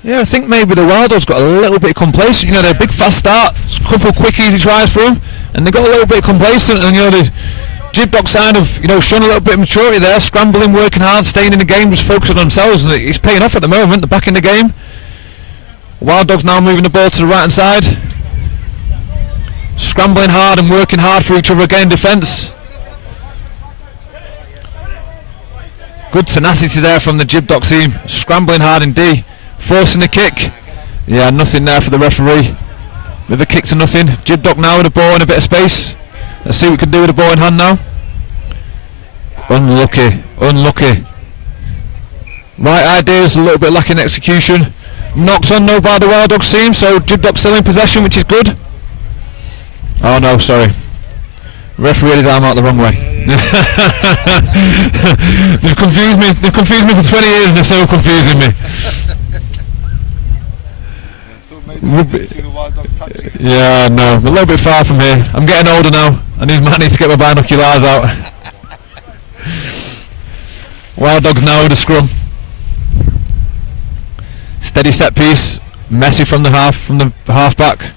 Yeah, I think maybe the Wild Dogs got a little bit complacent. They're a big fast start, a couple of quick easy tries for them, and they got a little bit complacent. And the Gibraltar side have shown a little bit of maturity there, scrambling, working hard, staying in the game, just focusing on themselves, and it's paying off at the moment. They're back in the game. Wild Dogs now moving the ball to the right hand side, scrambling hard and working hard for each other again in defence. Good tenacity there from the Gibraltar team, scrambling hard in D. Forcing the kick. Yeah, nothing there for the referee. With a kick to nothing. Gibraltar now with a ball in a bit of space. Let's see what we can do with the ball in hand now. Unlucky. Right ideas, a little bit lacking execution. Knocks on though by the Wild Dogs team, so Gibraltar still in possession, which is good. Oh no, sorry. Referee had his arm out the wrong way. They've confused me for 20 years and they're still confusing me. Yeah, no, a little bit far from here. I'm getting older now. I need to get my binoculars out. Wild Dogs now with a scrum. Steady set piece. Messy from the half back.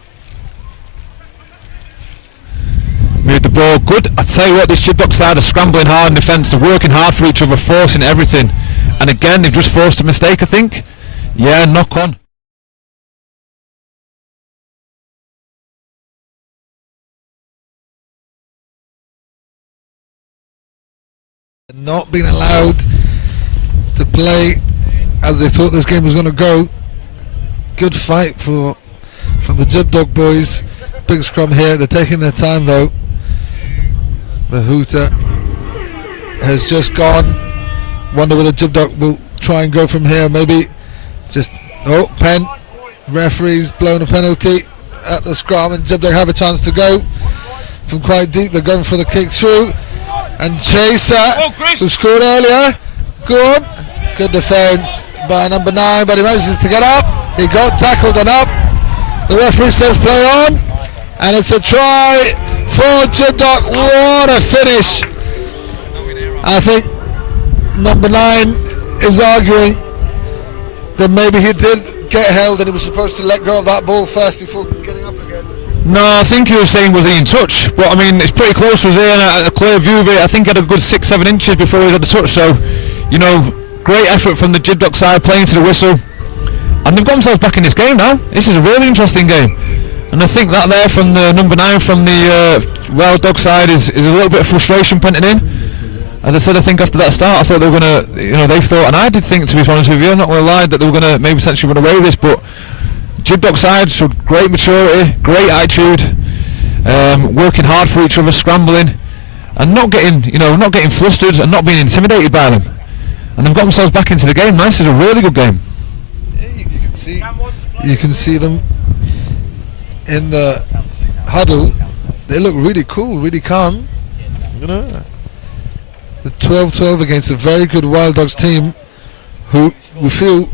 Move the ball. Good. I tell you what, this Gibraltar side are scrambling hard in defence. They're working hard for each other, forcing everything. And again, they've just forced a mistake, I think. Yeah, knock on. Not being allowed to play as they thought this game was going to go. Good fight from the Gibraltar boys. Big scrum here. They're taking their time though. The hooter has just gone. Wonder whether Gibraltar will try and go from here. Maybe just pen. Referee's blown a penalty at the scrum, and Gibraltar have a chance to go from quite deep. They're going for the kick through. And Chaser, who scored earlier. Go on. Good defence by number 9, but he manages to get up. He got tackled and up. The referee says play on. And it's a try for Gibraltar. What a finish. I think number 9 is arguing that maybe he did get held and he was supposed to let go of that ball first before getting up again. No, I think he was saying was he in touch, but I mean it's pretty close, was he? And a clear view of it. I think he had a good 6-7 inches before he had the touch. So, you know, great effort from the Gibraltar side, playing to the whistle, and they've got themselves back in this game now. This is a really interesting game, and I think that there from the number 9 from the Wild Dog side is a little bit of frustration punting in. As I said, I think after that start, I thought they were going to, you know, they thought, and I did think, to be honest with you, I'm not going to lie, that they were going to maybe potentially run away with this, but Gibraltar side showed great maturity, great attitude, working hard for each other, scrambling, and not getting flustered and not being intimidated by them. And they've got themselves back into the game. This is a really good game. Yeah, you can see them in the huddle. They look really cool, really calm. You know, the 12-12 against a very good Wild Dogs team, who we feel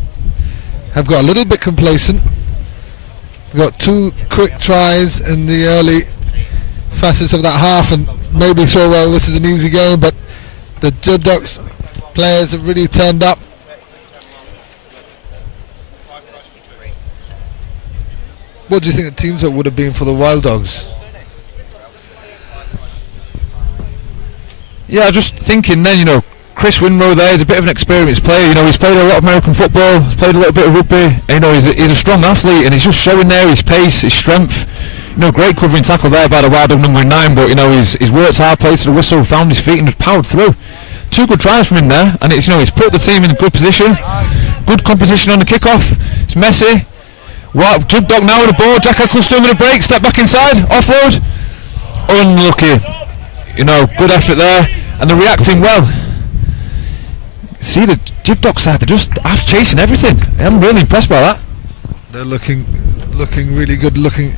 have got a little bit complacent. Got 2 quick tries in the early facets of that half, and maybe thought, well, this is an easy game, but the Gibraltar players have really turned up. What do you think the team talk would have been for the Wild Dogs? Yeah, just thinking then, you know, Chris Winrow there is a bit of an experienced player. You know, he's played a lot of American football, he's played a little bit of rugby. You know, he's a strong athlete, and he's just showing there his pace, his strength. You know, great covering tackle there by the Wild Dog number 9, but you know, he's worked hard, played to the whistle, found his feet, and just powered through. 2 good tries from him there, and it's, you know, he's put the team in a good position. Good composition on the kick-off. It's messy. Gibraltar now with the ball. Jack Eccles doing a break, step back inside, offload. Unlucky. You know, good effort there, and they're reacting well. See the Gibraltar side, they're just half chasing everything. I'm really impressed by that. They're looking really good, looking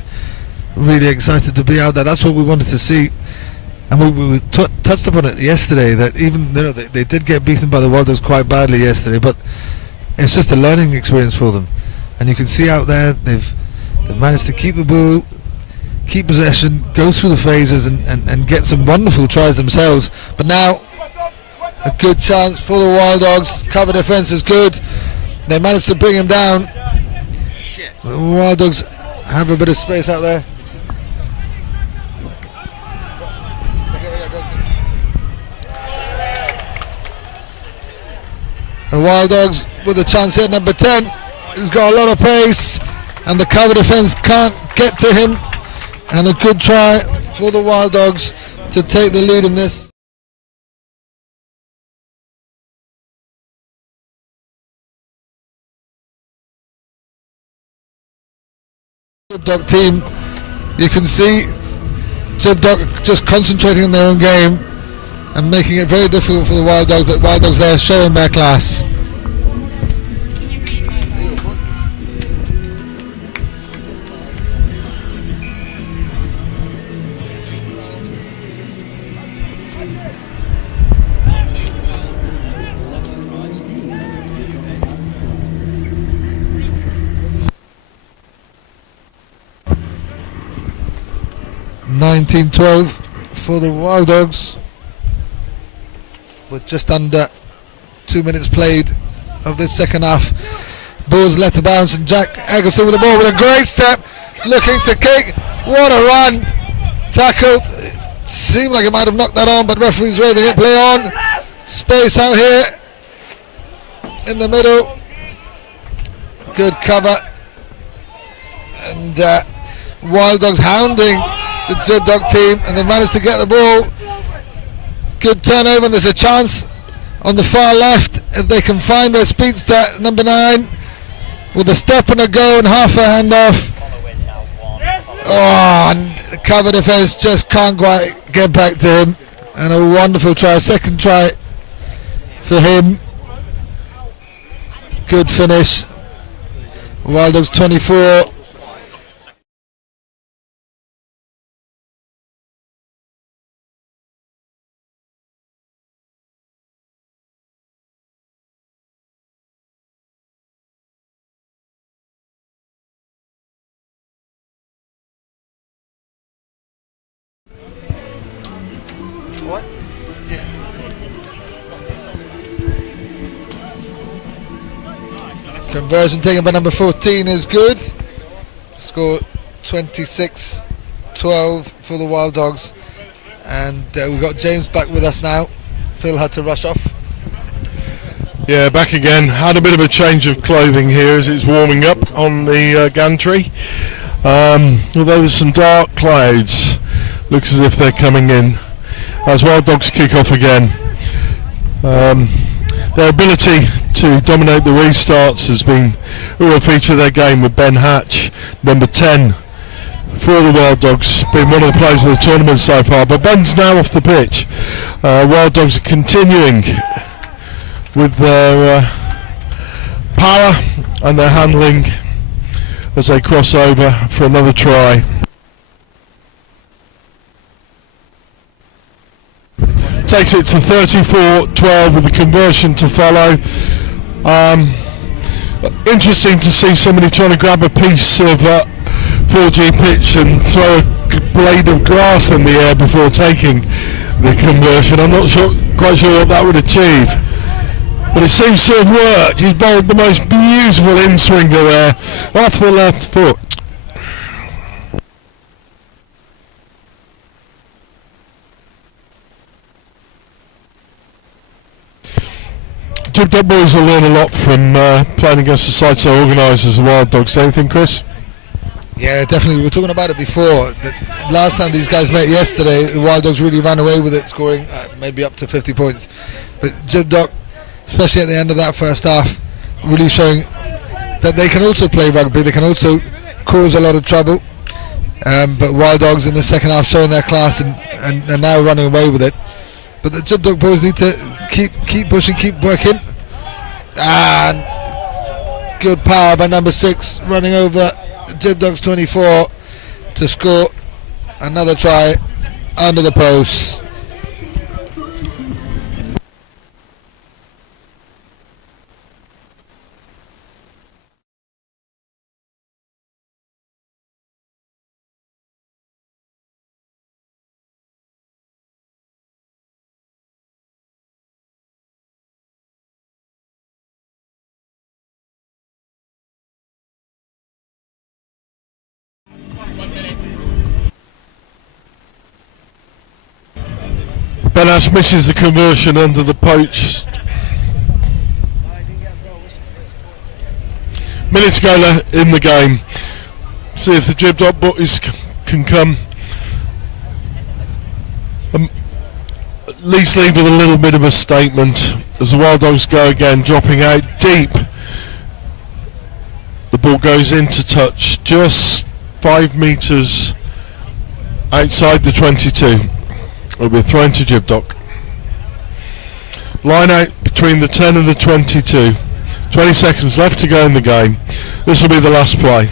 really excited to be out there. That's what we wanted to see, and we touched upon it yesterday, that even, you know, they did get beaten by the Wild Dogs quite badly yesterday, but it's just a learning experience for them. And you can see out there they've managed to keep the ball, keep possession, go through the phases, and get some wonderful tries themselves. But now a good chance for the Wild Dogs. Cover defence is good. They managed to bring him down. The Wild Dogs have a bit of space out there. The Wild Dogs with a chance here, number 10. He's got a lot of pace, and the cover defence can't get to him. And a good try for the Wild Dogs to take the lead in this. Gibraltar team, you can see Gibraltar just concentrating on their own game and making it very difficult for the Wild Dogs, but Wild Dogs there showing their class. (19-12) for the Wild Dogs, with just under 2 minutes played of this second half. Ball's let to bounce, and Jack Eggleston with the ball with a great step, looking to kick. What a run! Tackled. It seemed like it might have knocked that on, but referee's waving it. Play on. Space out here in the middle. Good cover, and Wild Dogs hounding the Gibraltar team, and they managed to get the ball. Good turnover, and there's a chance on the far left if they can find their speedster, number 9, with a step and a go and half a hand off. Oh, and the cover defence just can't quite get back to him. And a wonderful try, second try for him. Good finish. Wild Dogs 24, Conversion taken by number 14 is good. Score 26-12 for the Wild Dogs. And we've got James back with us now. Phil had to rush off. Yeah, back again. Had a bit of a change of clothing here as it's warming up on the gantry. Although there's some dark clouds, looks as if they're coming in as Wild Dogs kick off again. Their ability to dominate the restarts has been a real feature of their game, with Ben Hatch, number 10 for the Wild Dogs, being one of the players of the tournament so far. But Ben's now off the pitch. Wild Dogs are continuing with their power and their handling as they cross over for another try. Takes it to 34-12 with the conversion to follow. Interesting to see somebody trying to grab a piece of 4G pitch and throw a blade of grass in the air before taking the conversion. I'm not quite sure what that would achieve, but it seems to have worked. He's bowled the most beautiful in-swinger there off the left foot. Buildup boys will learn a lot from playing against the side so organised as the Wild Dogs, don't you think, Chris? Yeah, definitely. We were talking about it before. The last time these guys met yesterday, the Wild Dogs really ran away with it, scoring maybe up to 50 points. But Buildup, especially at the end of that first half, really showing that they can also play rugby. They can also cause a lot of trouble. But Wild Dogs in the second half showing their class and now running away with it. But the Buildup boys need to keep pushing, keep working. And good power by number 6, running over Buildup's 24 to score another try under the post. Ben Ash misses the conversion under the poach. Minute to go in the game. See if the Buildup boys can come. At least leave with a little bit of a statement as the Wild Dogs go again, dropping out deep. The ball goes into touch just 5 metres outside the 22. It'll be thrown to Buildup. Line out between the 10 and the 22. 20 seconds left to go in the game. This will be the last play.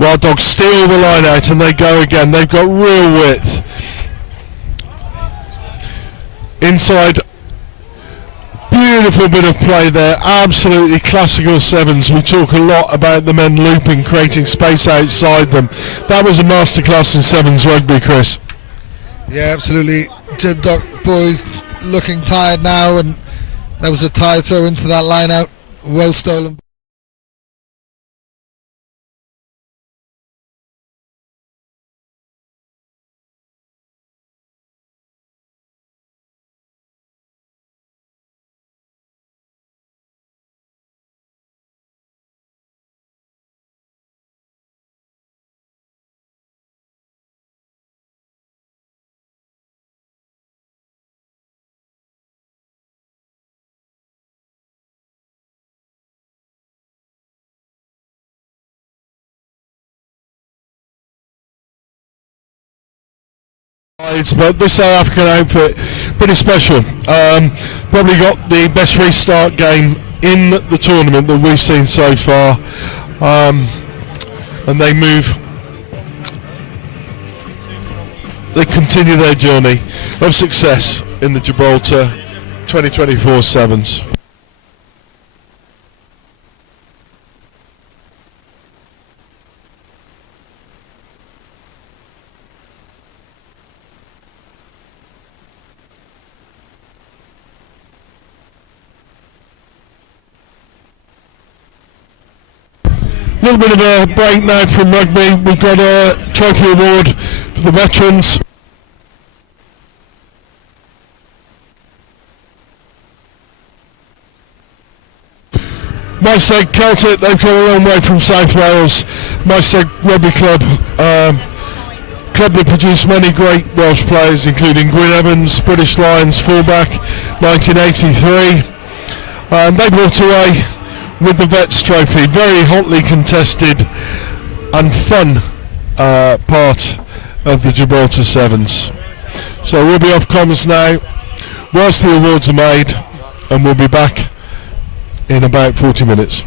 Wild Dogs steal the line out and they go again. They've got real width. Inside. Beautiful bit of play there, absolutely classical sevens. We talk a lot about the men looping, creating space outside them. That was a masterclass in sevens rugby, Chris. Yeah, absolutely. Buildup boys looking tired now, and there was a tie throw into that line out. Well stolen. But this South African outfit, pretty special. Probably got the best restart game in the tournament that we've seen so far. And they continue their journey of success in the Gibraltar 2024 Sevens. little bit of a break now from rugby. We've got a trophy award for the veterans. Masbro Celtic, they've come a long way from South Wales. Masbro Rugby Club, club that produced many great Welsh players, including Gwyn Evans, British Lions fullback, 1983. And they walked away with the Vets Trophy. Very hotly contested and fun part of the Gibraltar Sevens. So we'll be off comms now whilst the awards are made, and we'll be back in about 40 minutes.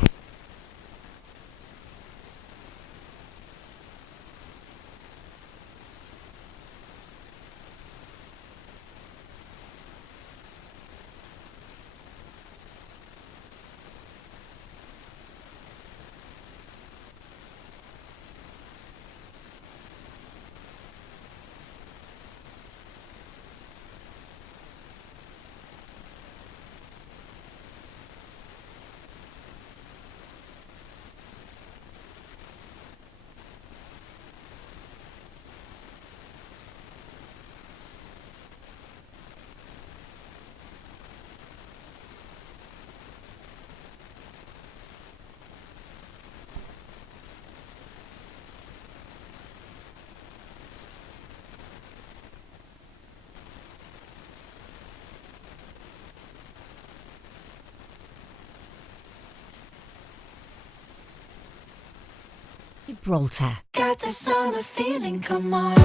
Gibraltar. Got the summer feeling, come on.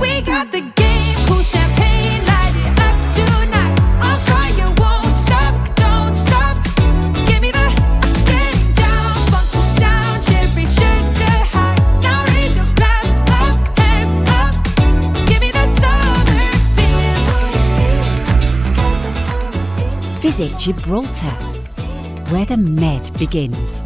We got the game, cool champagne, light it up tonight. On fire, won't stop, don't stop. Give me the getting down, funky sound, cherry sugar high. Now raise your glass up, hands up. Give me the summer feeling. Got the summer feeling. Visit Gibraltar, where the Med begins.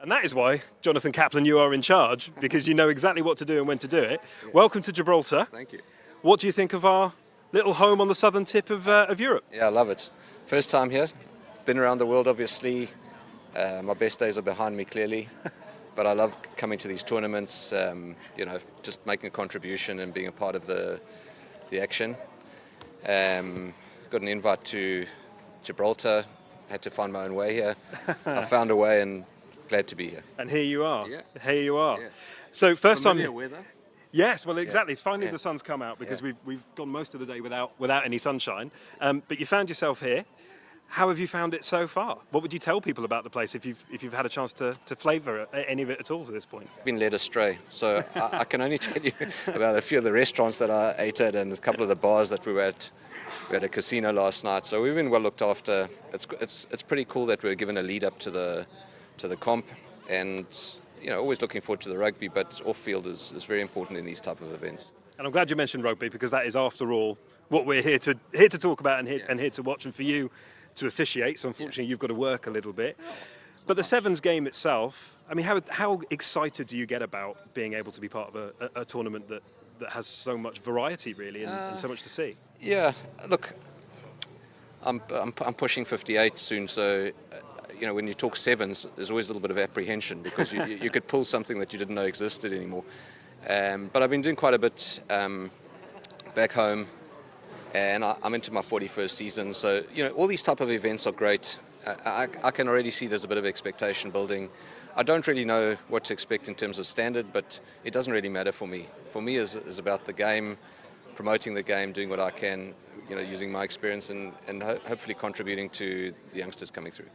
And that is why, Jonathan Kaplan, you are in charge, because you know exactly what to do and when to do it. Yeah. Welcome to Gibraltar. Thank you. What do you think of our little home on the southern tip of Europe? Yeah, I love it. First time here. Been around the world, obviously. My best days are behind me, clearly. But I love coming to these tournaments, you know, just making a contribution and being a part of the action. Got an invite to Gibraltar. Had to find my own way here. I found a way and glad to be here. And here you are. Yeah. Here you are. Yeah. So first Familiar time. weather? Yes, well, exactly. Yeah. Finally, Yeah. the sun's come out because Yeah. we've gone most of the day without any sunshine. But you found yourself here. How have you found it so far? What would you tell people about the place if you've had a chance to flavour any of it at all to this point? Been led astray, so I can only tell you about a few of the restaurants that I ate at and a couple of the bars that we were at. We had a casino last night, so we've been well looked after. It's pretty cool that we were given a lead up to the comp, and you know, always looking forward to the rugby, but off field is very important in these type of events. And I'm glad you mentioned rugby, because that is, after all, what we're here to talk about and here to watch, and for you to officiate. So unfortunately, you've got to work a little bit. But the Sevens game itself, I mean, how excited do you get about being able to be part of a tournament that has so much variety, really, and so much to see? Yeah, look, I'm pushing 58 soon, so you know, when you talk sevens, there's always a little bit of apprehension because you could pull something that you didn't know existed anymore. But I've been doing quite a bit back home, and I'm into my 41st season. So, you know, all these type of events are great. I can already see there's a bit of expectation building. I don't really know what to expect in terms of standard, but it doesn't really matter for me. For me, is about the game, promoting the game, doing what I can, you know, using my experience and hopefully contributing to the youngsters coming through.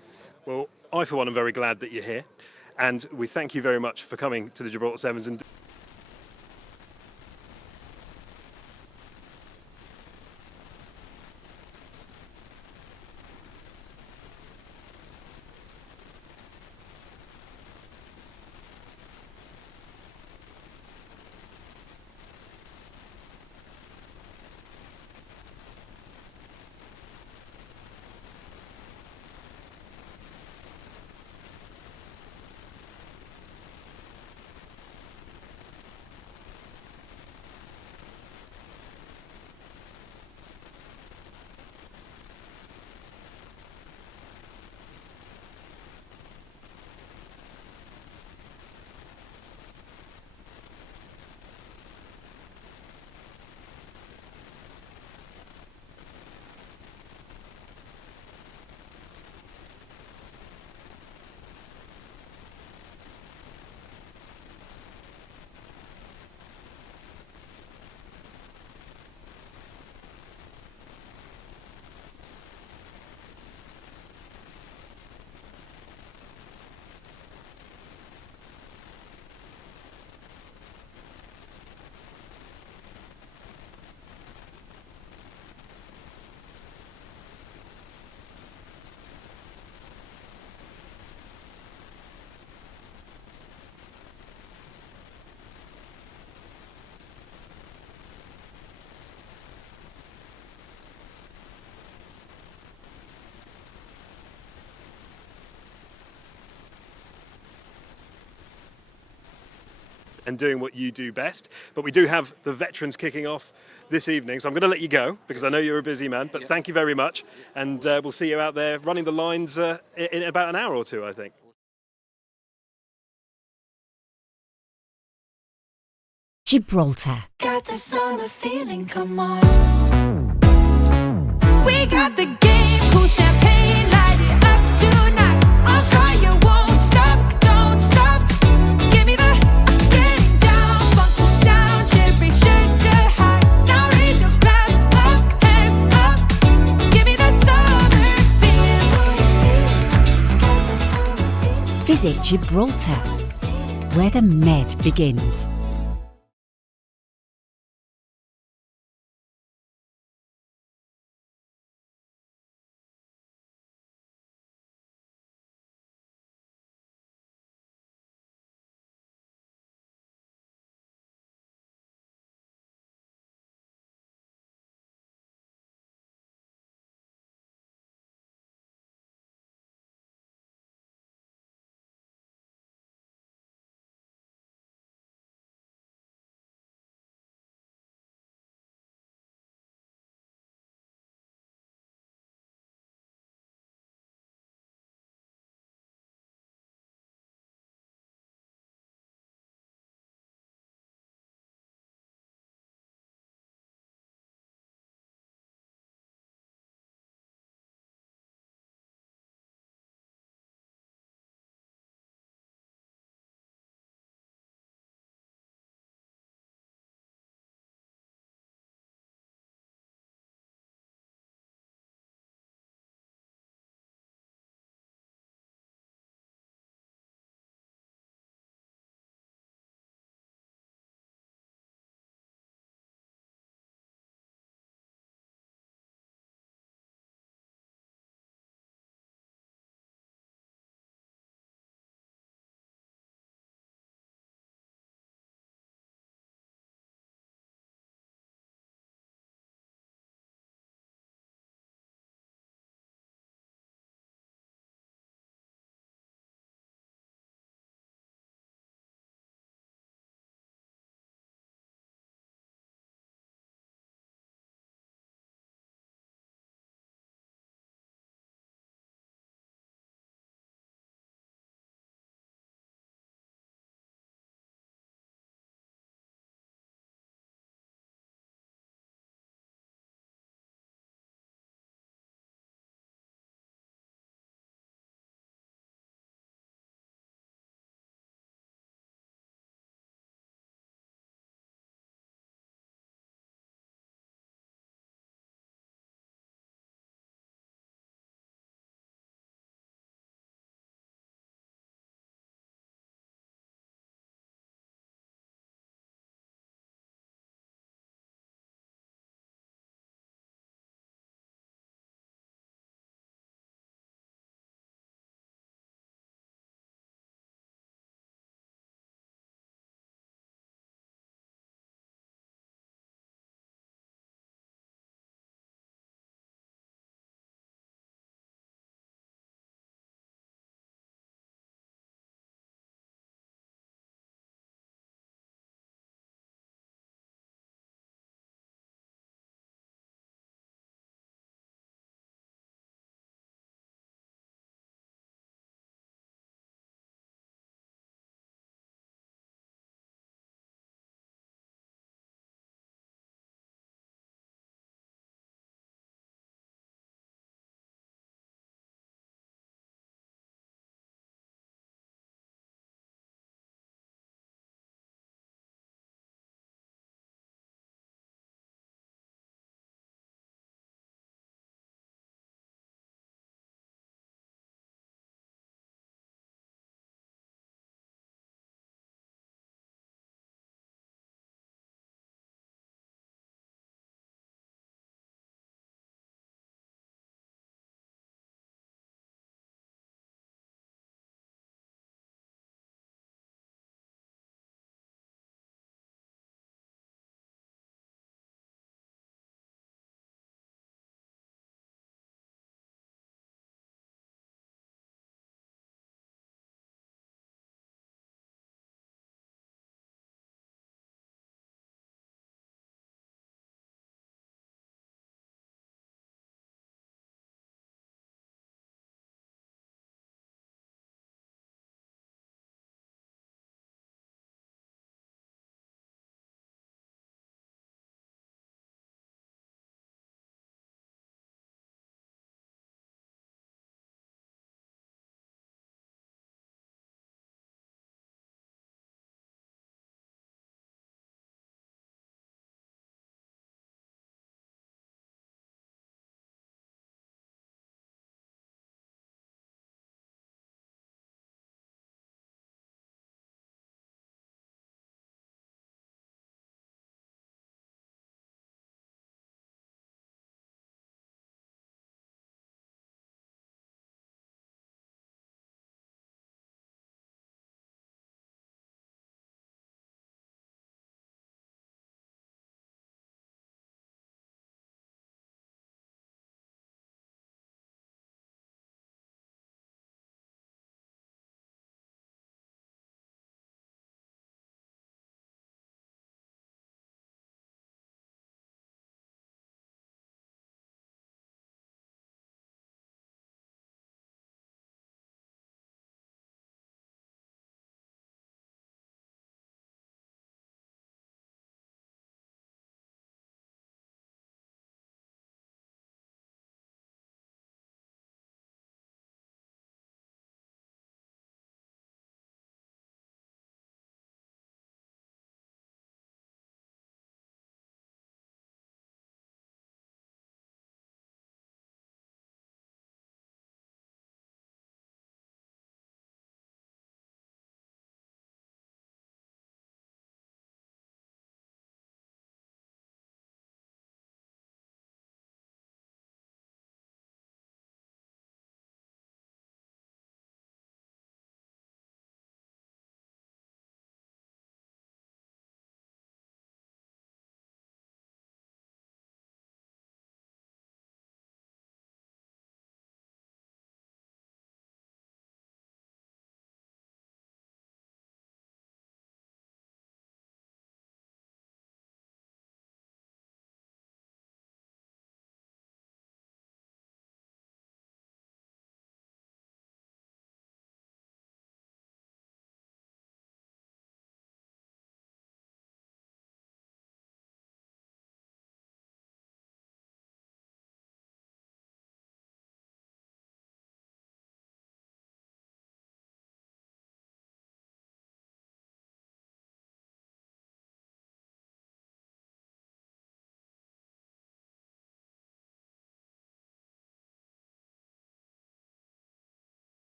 Well, I for one am very glad that you're here, and we thank you very much for coming to the Gibraltar Sevens. And doing what you do best. But we do have the veterans kicking off this evening, so I'm going to let you go because I know you're a busy man, but thank you very much, and we'll see you out there running the lines in about an hour or two, I think. Gibraltar. Got the summer feeling, come on. We got the game, cool champagne, light it up tonight. On fire, won't stop, don't stop. Give me the getting down, funky sound, cherry sugar high. Now raise your glass up, hands up. Give me the summer feel. Got the summer feeling. Visit Gibraltar, where the Med begins.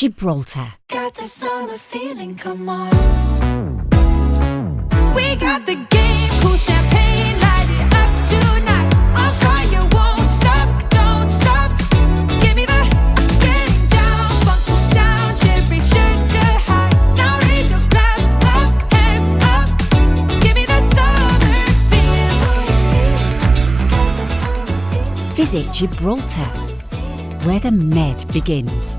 Gibraltar. Got the summer feeling, come on. We got the game, cool champagne, light it up tonight. On fire, won't stop, don't stop. Give me the getting down, funky sound, cherry sugar high. Now raise your glass up, hands up. Give me the summer feel. Visit Gibraltar, where the Med begins.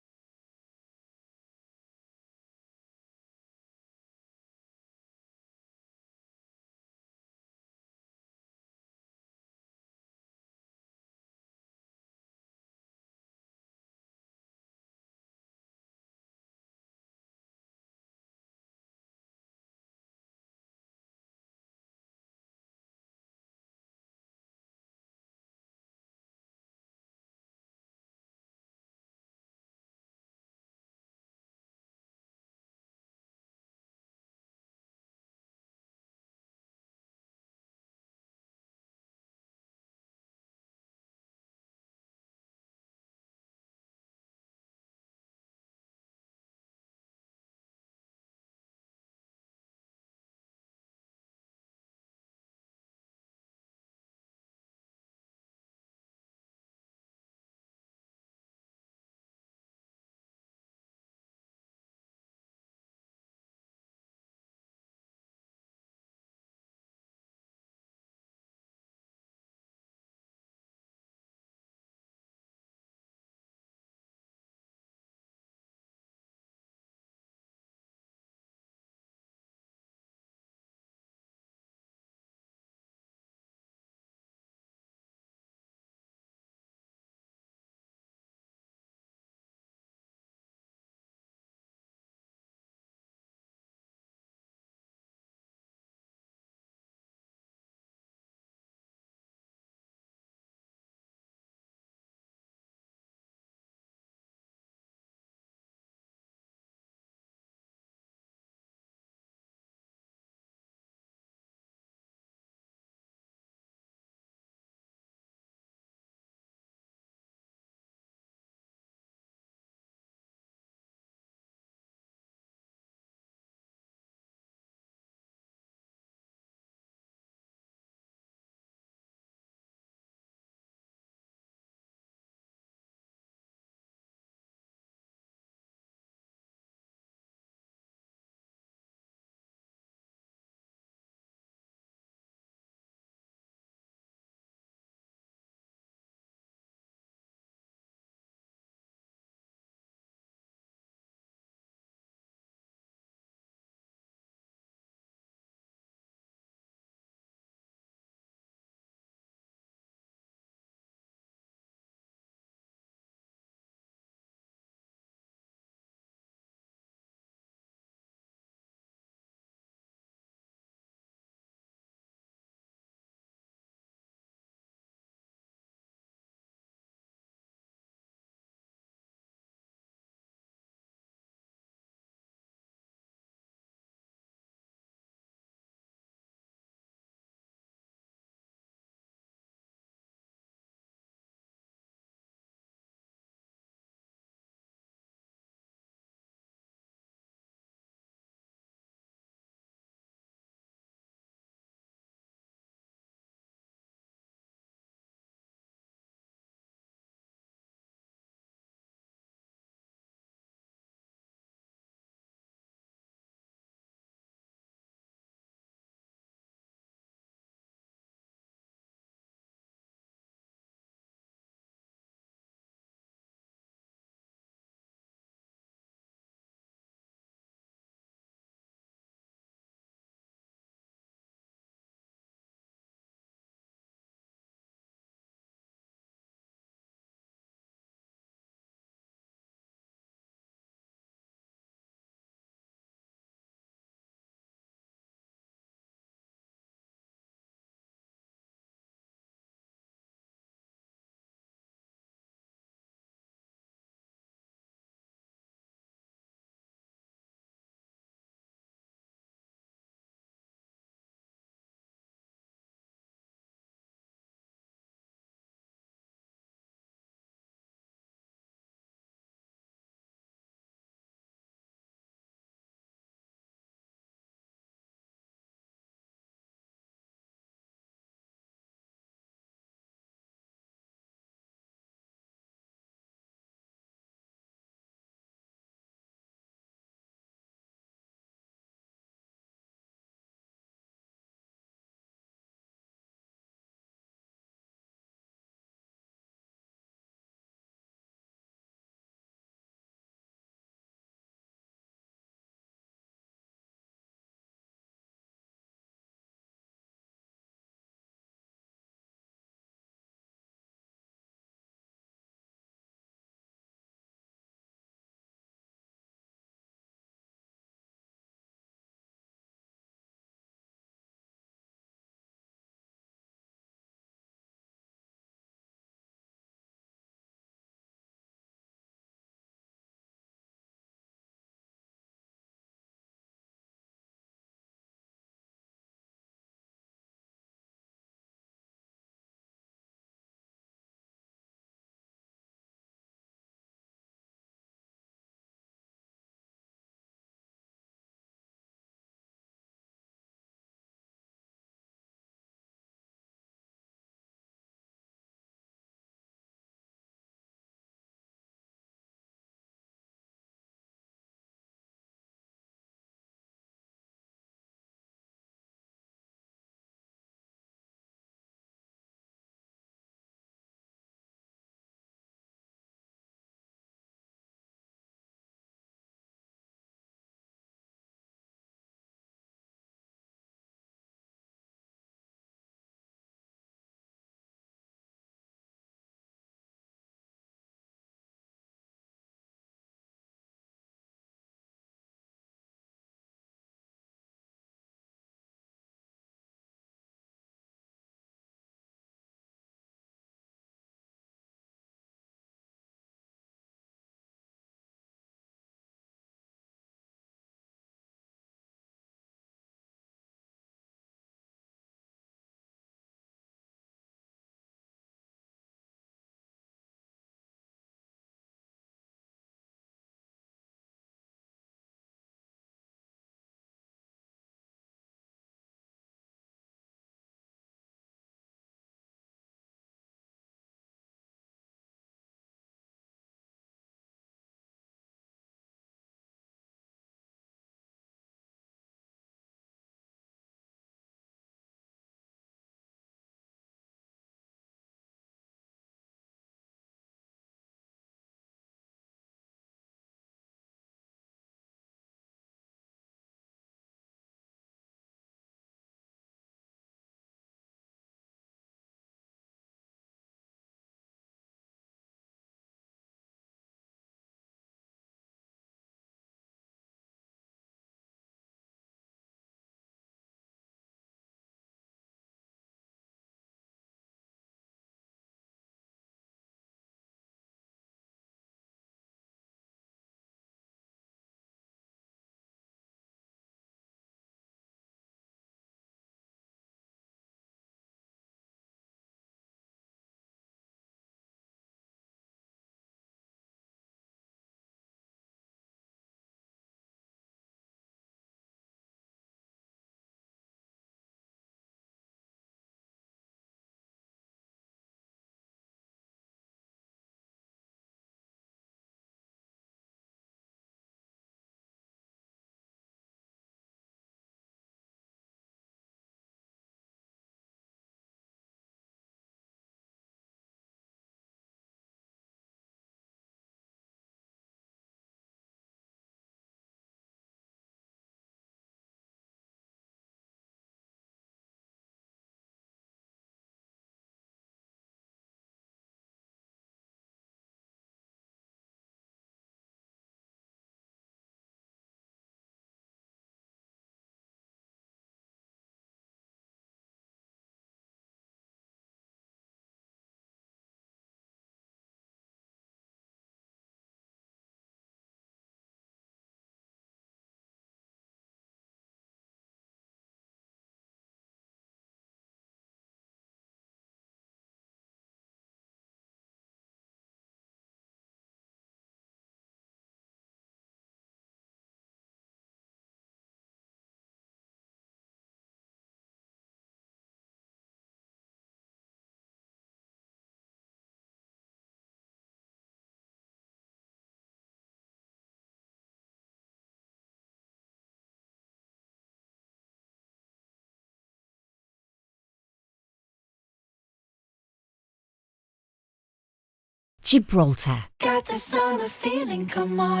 Gibraltar. Got the summer feeling, come on.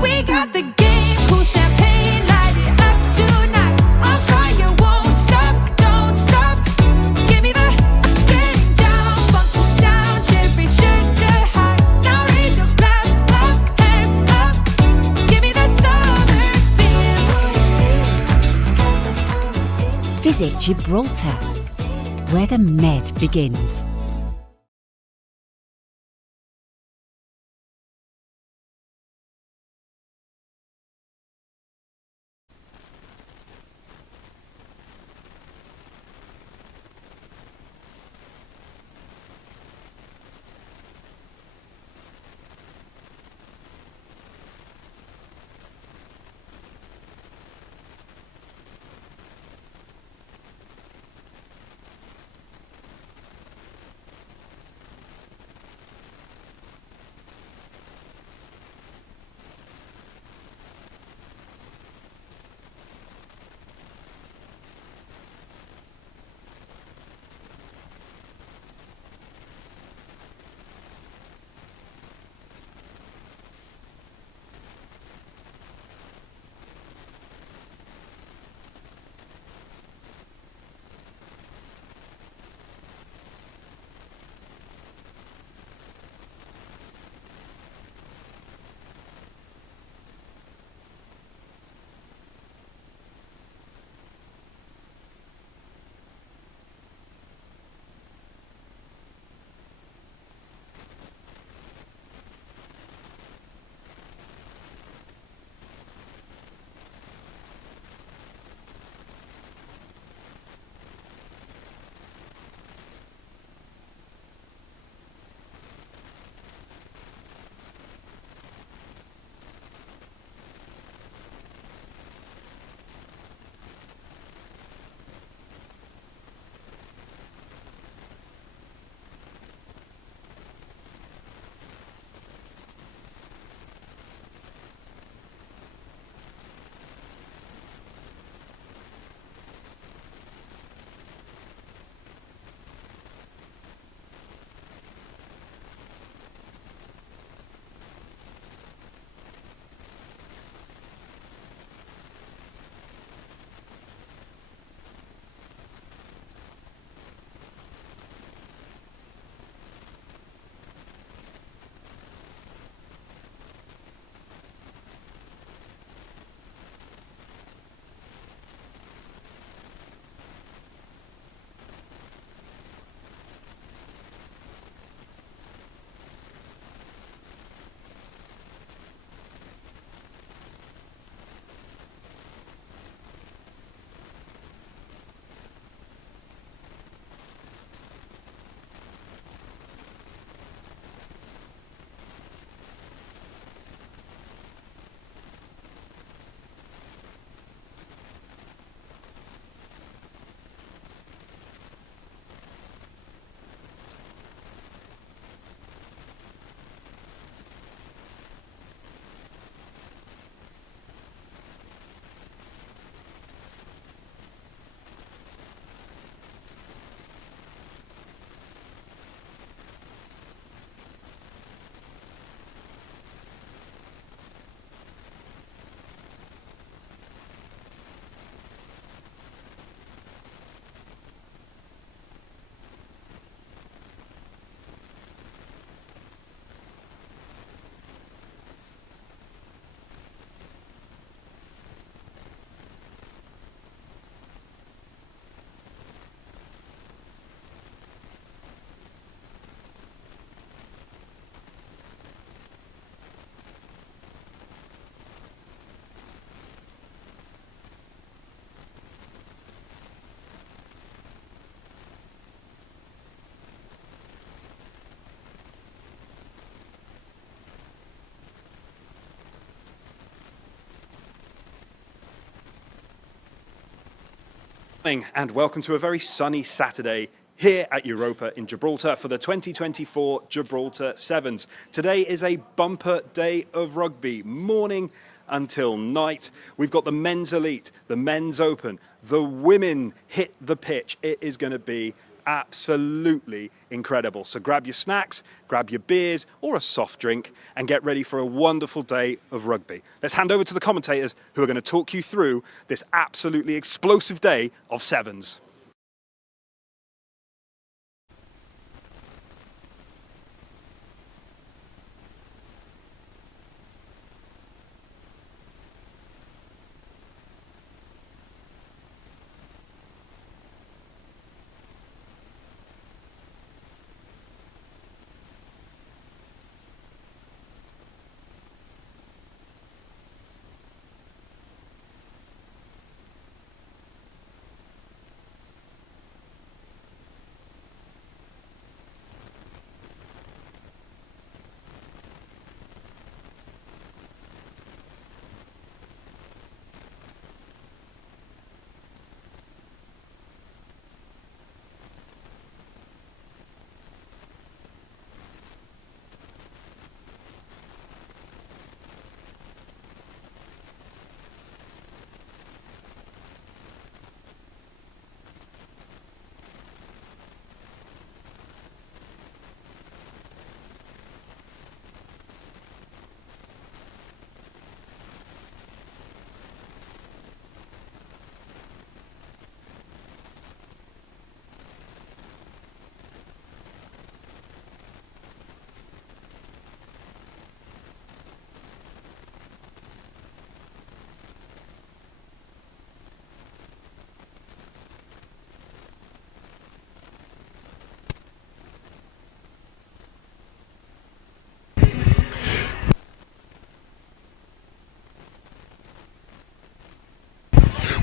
We got the game, cool champagne, light it up tonight. On fire, won't stop, don't stop. Give me the getting down, funky sound, cherry sugar high. Now raise your glass up, hands up. Give me the summer feeling. Got the summer feeling. Visit Gibraltar, where the Med begins. And welcome to a very sunny Saturday here at Europa in Gibraltar for the 2024 Gibraltar Sevens. Today is a bumper day of rugby. Morning until night. We've got the Men's Elite, the Men's Open, the women hit the pitch. It is going to be absolutely incredible. So grab your snacks, grab your beers or a soft drink and get ready for a wonderful day of rugby. Let's hand over to the commentators who are going to talk you through this absolutely explosive day of sevens.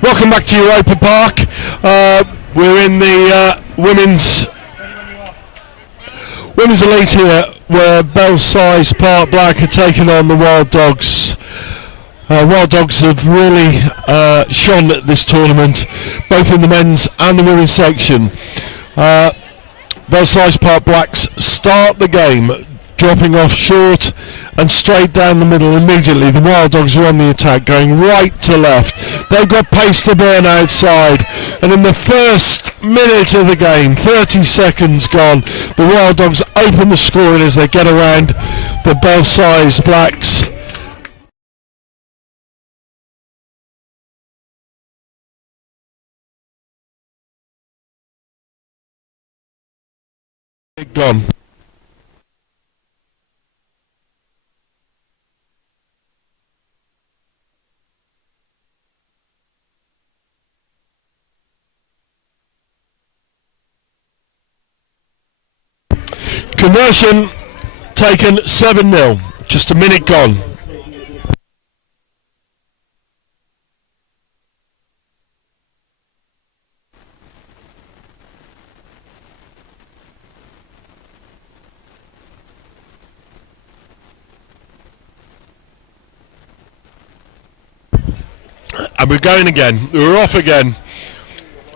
Welcome back to Europa Park. We're in the women's elite here, where Belsize Park Black are taking on the Wild Dogs. Wild Dogs have really shone at this tournament, both in the men's and the women's section. Belsize Park Blacks start the game dropping off short and straight down the middle immediately. The Wild Dogs are on the attack, going right to left. They've got pace to burn outside, and in the first minute of the game, 30 seconds gone, the Wild Dogs open the scoring as they get around the Belsize Blacks. Gone. Conversion taken 7-0, just a minute gone. And we're going again, we're off again.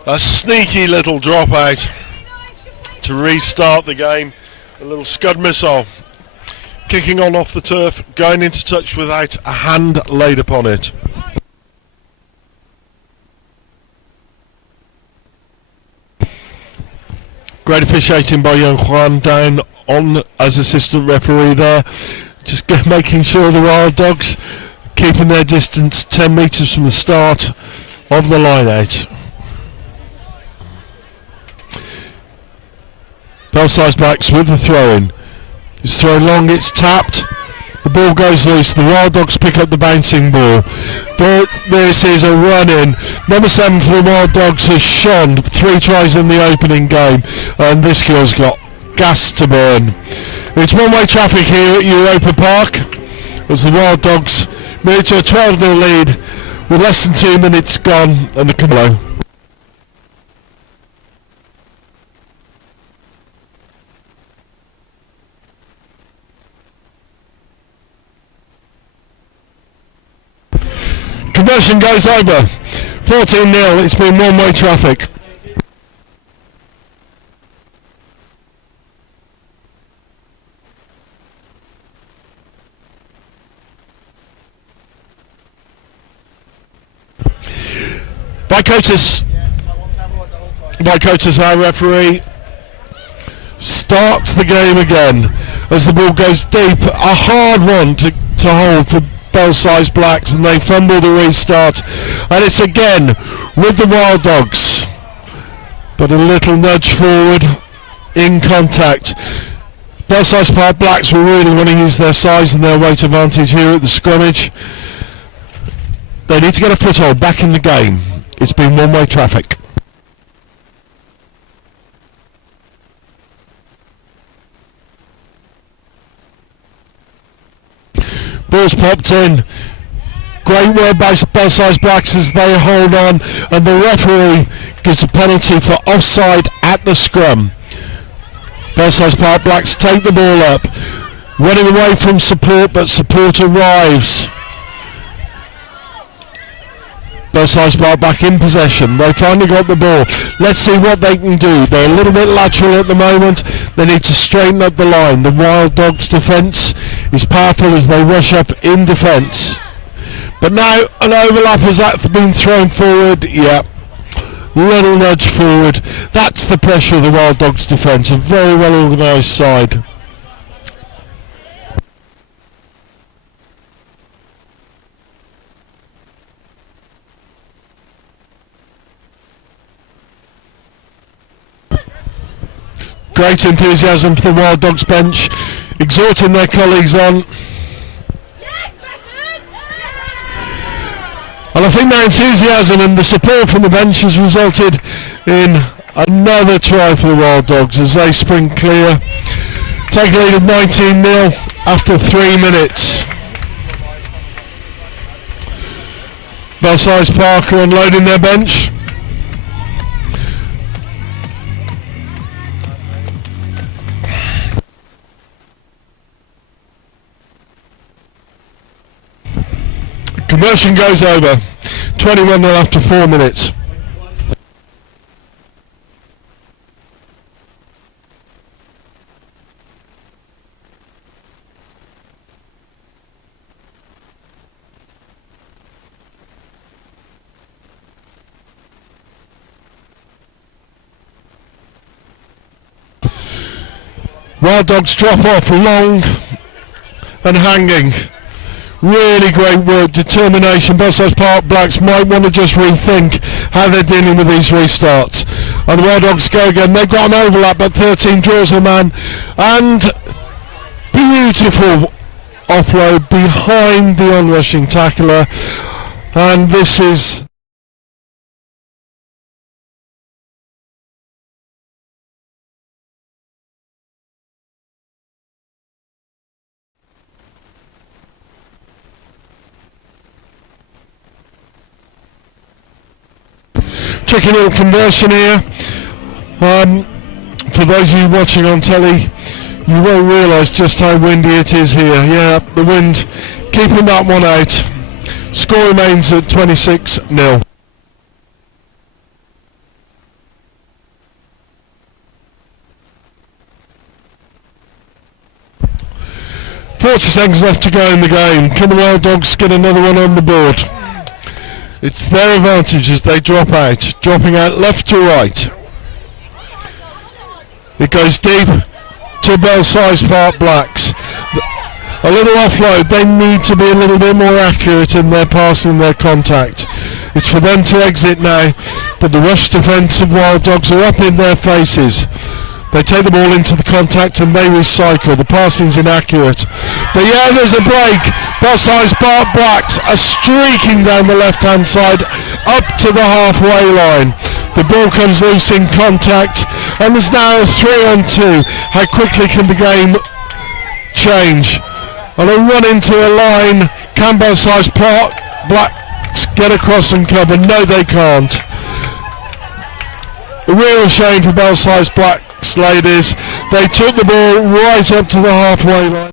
A sneaky little dropout to restart the game. A little scud missile kicking on off the turf, going into touch without a hand laid upon it. Great officiating by young Juan down on as assistant referee there, just making sure the Wild Dogs keeping their distance 10 metres from the start of the line out. Belsize Blacks with the throw-in. It's thrown long, it's tapped. The ball goes loose. The Wild Dogs pick up the bouncing ball. But this is a run-in. Number 7 for the Wild Dogs has shone. 3 tries in the opening game. And this girl's got gas to burn. It's one-way traffic here at Europa Park as the Wild Dogs move to a 12-0 lead with less than 2 minutes gone and the Camelo. Conversion goes over. 14-0. It's been one-way traffic. Mike Otis, our referee, starts the game again as the ball goes deep. A hard one to hold for Belsize Blacks, and they fumble the restart. And it's again with the Wild Dogs. But a little nudge forward in contact. Belsize Park Blacks will really want to use their size and their weight advantage here at the scrimmage. They need to get a foothold back in the game. It's been one-way traffic. Ball's popped in. Great work by Belsize Blacks as they hold on, and the referee gives a penalty for offside at the scrum. Belsize Park Blacks take the ball up, running away from support, but support arrives. Belsize Park back in possession. They finally got the ball. Let's see what they can do. They're a little bit lateral at the moment. They need to straighten up the line. The Wild Dogs defence is powerful as they rush up in defence. But now an overlap has been thrown forward. Yeah, little nudge forward. That's the pressure of the Wild Dogs defence. A very well organised side. Great enthusiasm for the Wild Dogs bench, exhorting their colleagues on. And I think their enthusiasm and the support from the bench has resulted in another try for the Wild Dogs as they spring clear. Take a lead of 19-0 after 3 minutes. Belsize Park are unloading their bench. Conversion goes over. 21-0 after 4 minutes. Wild Dogs drop off long and hanging. Really great work, determination. Belsize Park Blacks might want to just rethink how they're dealing with these restarts. And the Wild Dogs go again. They've got an overlap, but 13 draws a man. And beautiful offload behind the onrushing tackler. And this is... Tricky little conversion here. For those of you watching on telly, you won't realise just how windy it is here. Yeah, the wind keeping that one out. Score remains at 26-0. $40 left to go in the game. Can the Wild Dogs get another one on the board? It's their advantage as they drop out, dropping out left to right. It goes deep to Belsize Park Blacks. A little offload. They need to be a little bit more accurate in their passing, their contact. It's for them to exit now, but the rush defence of Wild Dogs are up in their faces. They take the ball into the contact and they recycle. The passing's inaccurate. But yeah, there's a break. Belsize Park Blacks are streaking down the left-hand side up to the halfway line. The ball comes loose in contact and there's now a 3-on-2. How quickly can the game change? And a run into a line. Can Belsize Park Blacks get across and cover? No, they can't. A real shame for Belsize Blacks. Ladies, they took the ball right up to the halfway line.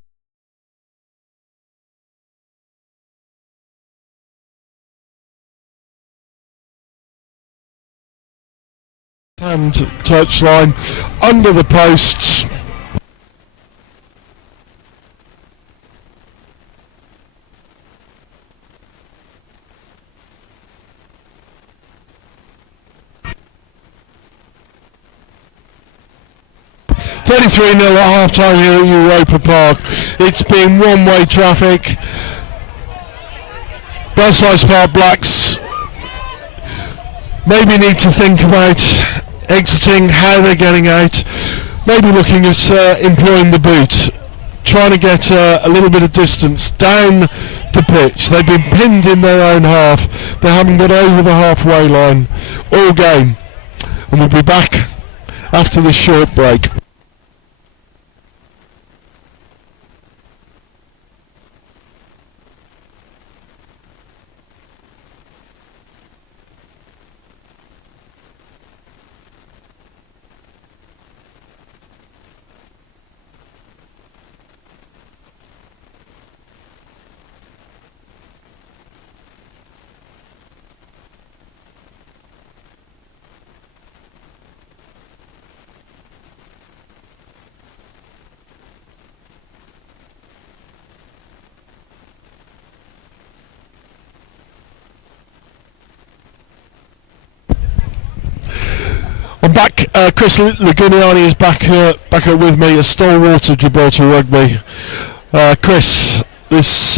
Hand touchline under the posts. 33-0 at half-time here at Europa Park. It's been one-way traffic. Belsize Park Blacks maybe need to think about exiting, how they're getting out, maybe looking at employing the boot, trying to get a little bit of distance down the pitch. They've been pinned in their own half. They haven't got over the halfway line all game. And we'll be back after this short break. I'm back. Chris Laguniani is back here with me, a stalwart of Gibraltar rugby. Chris, this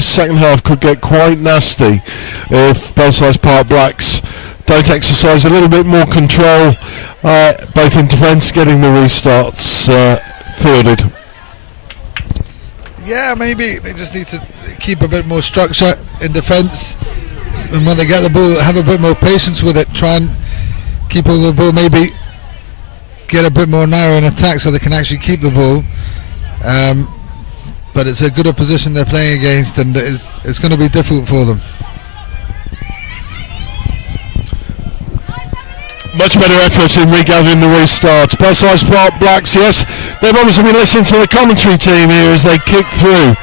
second half could get quite nasty if Belsize Park Blacks don't exercise a little bit more control, both in defence, getting the restarts fielded. Yeah, maybe they just need to keep a bit more structure in defence, and when they get the ball, have a bit more patience with it. Try and keep all the ball, maybe get a bit more narrow in attack so they can actually keep the ball. But it's a good opposition they're playing against, and it's going to be difficult for them. Much better effort in regathering the restarts. Belsize Park Blacks, yes, they've obviously been listening to the commentary team here as they kick through.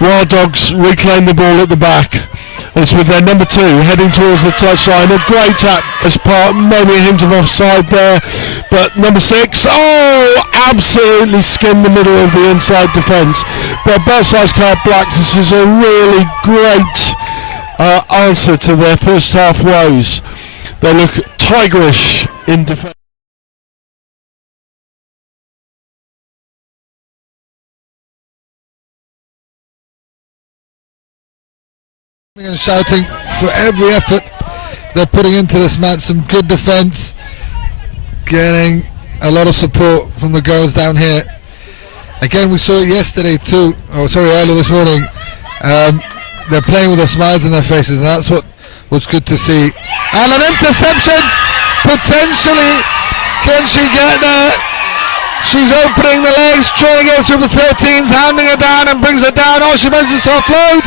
Wild Dogs reclaim the ball at the back. It's with their number 2 heading towards the touchline. A great tap as part, maybe a hint of offside there, but number 6, absolutely skimmed the middle of the inside defence. But Belsize Park Blacks, this is a really great answer to their first half woes. They look tigerish in defence. And shouting for every effort they're putting into this match. Some good defence, getting a lot of support from the girls down here. Again, we saw it yesterday too, earlier this morning. They're playing with their smiles on their faces, and that's what's good to see. And an interception, potentially. Can she get there? She's opening the legs, trying to get through the 13s, handing her down and brings her down. She manages to offload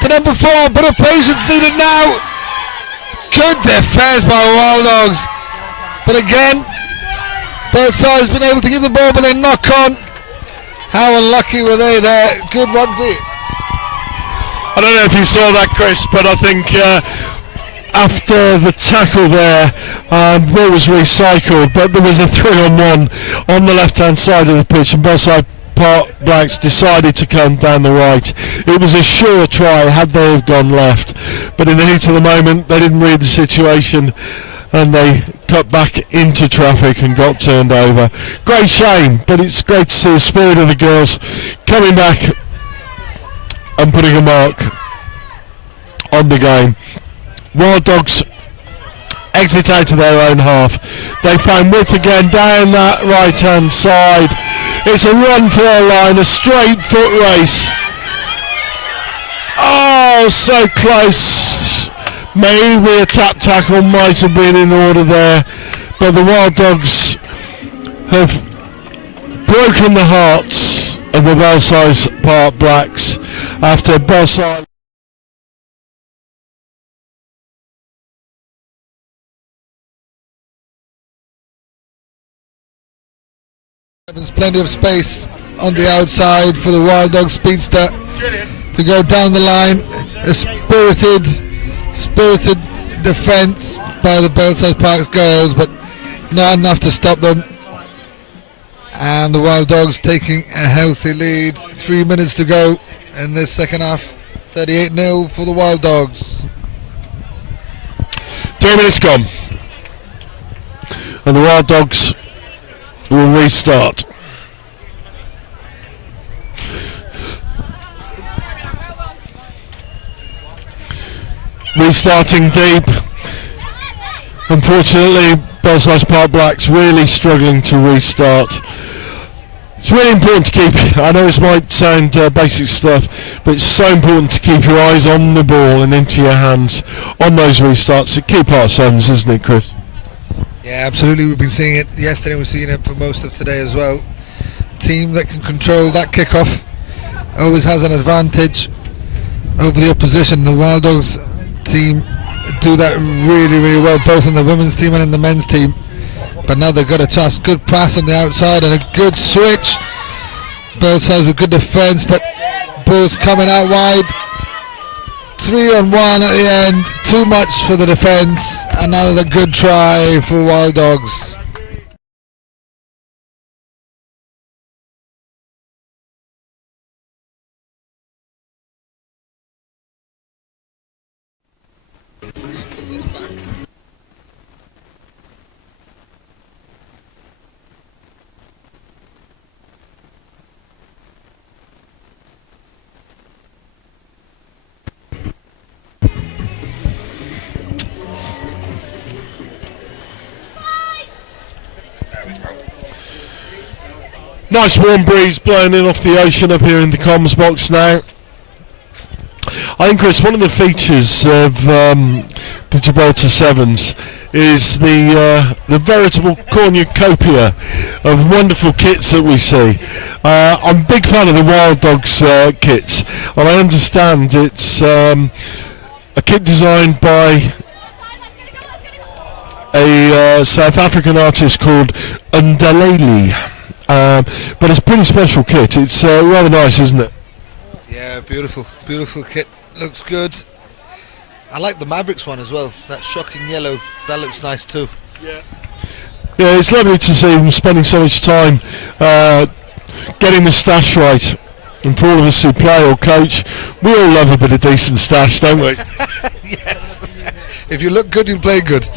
to number 4, but of patience needed now. Good defence by Wild Dogs, but again Belsize has been able to give the ball, but they knock on. How unlucky were they there? Good rugby. I don't know if you saw that, Chris, but I think after the tackle there, ball was recycled, but there was a 3-on-1 on the left hand side of the pitch, and Belsize Park Blacks decided to come down the right. It was a sure try had they have gone left, but in the heat of the moment they didn't read the situation and they cut back into traffic and got turned over. Great shame, but it's great to see the spirit of the girls coming back and putting a mark on the game. Wild Dogs exit out to their own half. They find width again down that right hand side. It's a run for a line, a straight foot race. So close. Maybe a tap tackle might have been in order there, but the Wild Dogs have broken the hearts of the Belsize Park Blacks after Belsize. There's plenty of space on the outside for the Wild Dog speedster to go down the line. A spirited defence by the Belsize Park girls, but not enough to stop them. And the Wild Dogs taking a healthy lead. 3 minutes to go in this second half. 38-0 for the Wild Dogs. 3 minutes gone, and the Wild Dogs will restart. Restarting deep. Unfortunately, Belsize Park Blacks really struggling to restart. It's really important to keep, I know this might sound basic stuff, but it's so important to keep your eyes on the ball and into your hands on those restarts. It's a key part of sevens, isn't it, Chris? Yeah, absolutely. We've been seeing it yesterday, we're seeing it for most of today as well. Team that can control that kickoff always has an advantage over the opposition. The Wild Dogs team do that really, really well, both in the women's team and in the men's team. But now they've got a chance. Good pass on the outside and a good switch. Both sides with good defence, but ball's coming out wide. 3-on-1 at the end. Too much for the defence. Another good try for Wild Dogs. Nice warm breeze blowing in off the ocean up here in the comms box now. I think, Chris, one of the features of the Gibraltar Sevens is the veritable cornucopia of wonderful kits that we see. I'm a big fan of the Wild Dogs kits, and I understand it's a kit designed by a South African artist called Undaleli. But it's a pretty special kit. It's rather nice, isn't it? Yeah, beautiful kit. Looks good. I like the Mavericks one as well. That shocking yellow, that looks nice too. Yeah, it's lovely to see them spending so much time getting the stash right. And for all of us who play or coach, we all love a bit of decent stash, don't we? Yes. If you look good, you'll play good.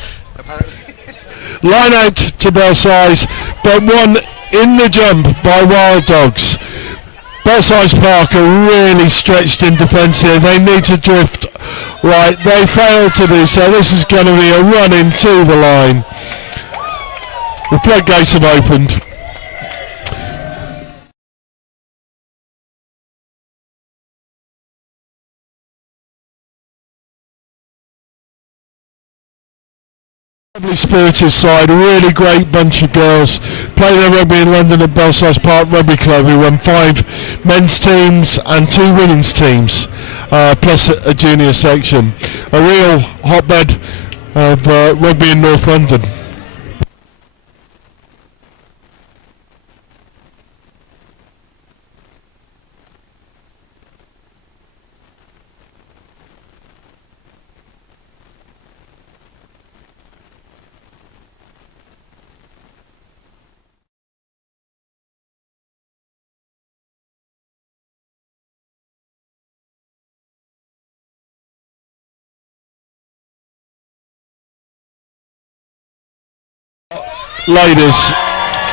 Line out to Belsize, but one in the jump by Wild Dogs. Belsize Park are really stretched in defence here. They need to drift right. They failed to do so. This is going to be a run into the line. The floodgates have opened. Lovely spirited side, a really great bunch of girls. Play their rugby in London at Belsize Park Rugby Club. We run 5 men's teams and 2 women's teams, plus a junior section. A real hotbed of rugby in North London. Ladies,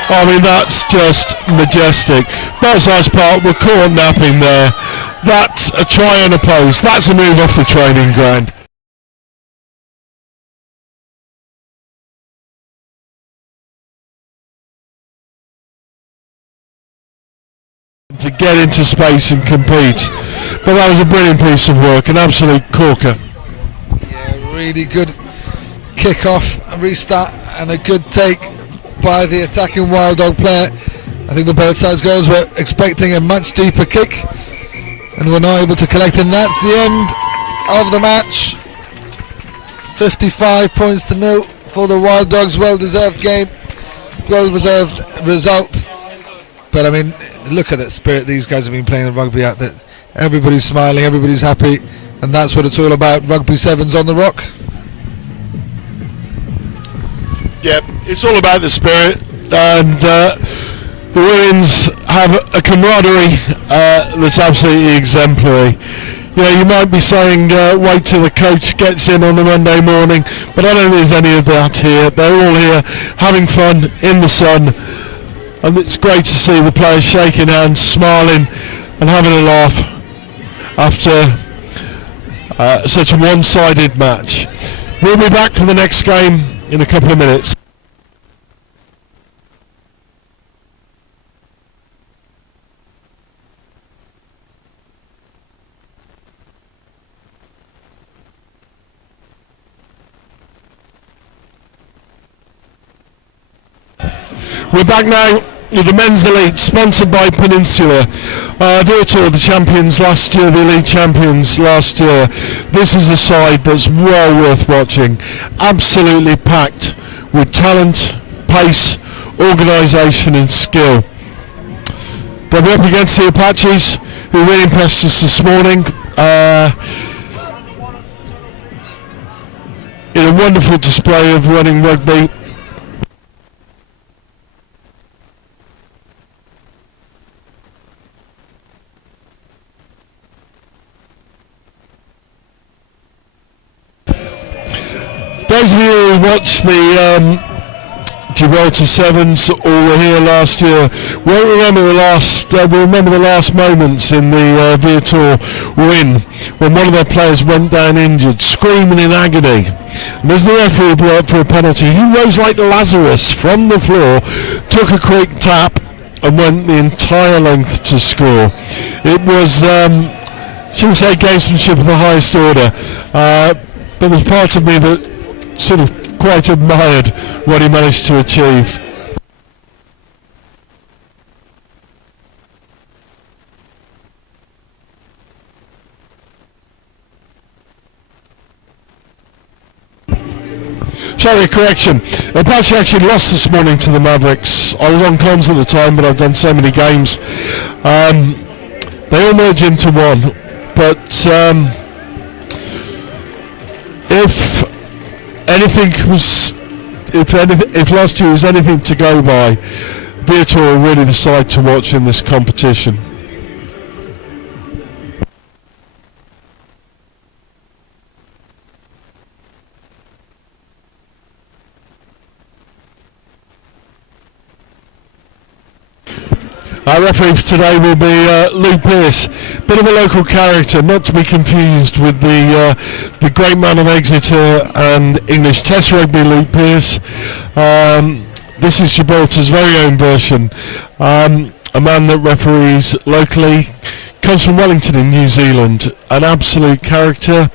I mean, that's just majestic. Belsize Park were caught napping there. That's a try and a pose. That's a move off the training ground. To get into space and compete. But that was a brilliant piece of work, an absolute corker. Yeah, really good kick off, a restart, and a good take by the attacking Wild Dog player. I think the Belsize girls were expecting a much deeper kick and were not able to collect, and that's the end of the match. 55 points to 0 for the Wild Dogs. Well-deserved game, well-deserved result. But I mean, look at that spirit these guys have been playing the rugby at. That everybody's smiling, everybody's happy, and that's what it's all about. Rugby Sevens on the rock. Yeah, it's all about the spirit, and the women's have a camaraderie that's absolutely exemplary. You know, you might be saying wait till the coach gets in on the Monday morning, but I don't think there's any of that here. They're all here having fun in the sun, and it's great to see the players shaking hands, smiling and having a laugh after such a one-sided match. We'll be back for the next game in a couple of minutes. We're back now with the Men's Elite, sponsored by Peninsula. Vidor, the champions last year, the Elite champions last year. This is a side that's well worth watching. Absolutely packed with talent, pace, organisation and skill. They'll be up against the Apaches, who really impressed us this morning. In a wonderful display of running rugby. Those of you who watched the Gibraltar Sevens or were here last year won't remember the last moments in the Vidor win when one of their players went down injured, screaming in agony. And as the referee blew up for a penalty, he rose like Lazarus from the floor, took a quick tap and went the entire length to score. It was, shall we say, gamesmanship of the highest order. But there's part of me that sort of quite admired what he managed to achieve. Sorry, correction. Apache actually lost this morning to the Mavericks. I was on comms at the time, but I've done so many games. They all merge into one. But if last year was anything to go by, Vidor are really the side to watch in this competition. Our referee for today will be Luke Pearce, bit of a local character, not to be confused with the great man of Exeter and English Test Rugby, Luke Pearce. This is Gibraltar's very own version. A man that referees locally, comes from Wellington in New Zealand, an absolute character,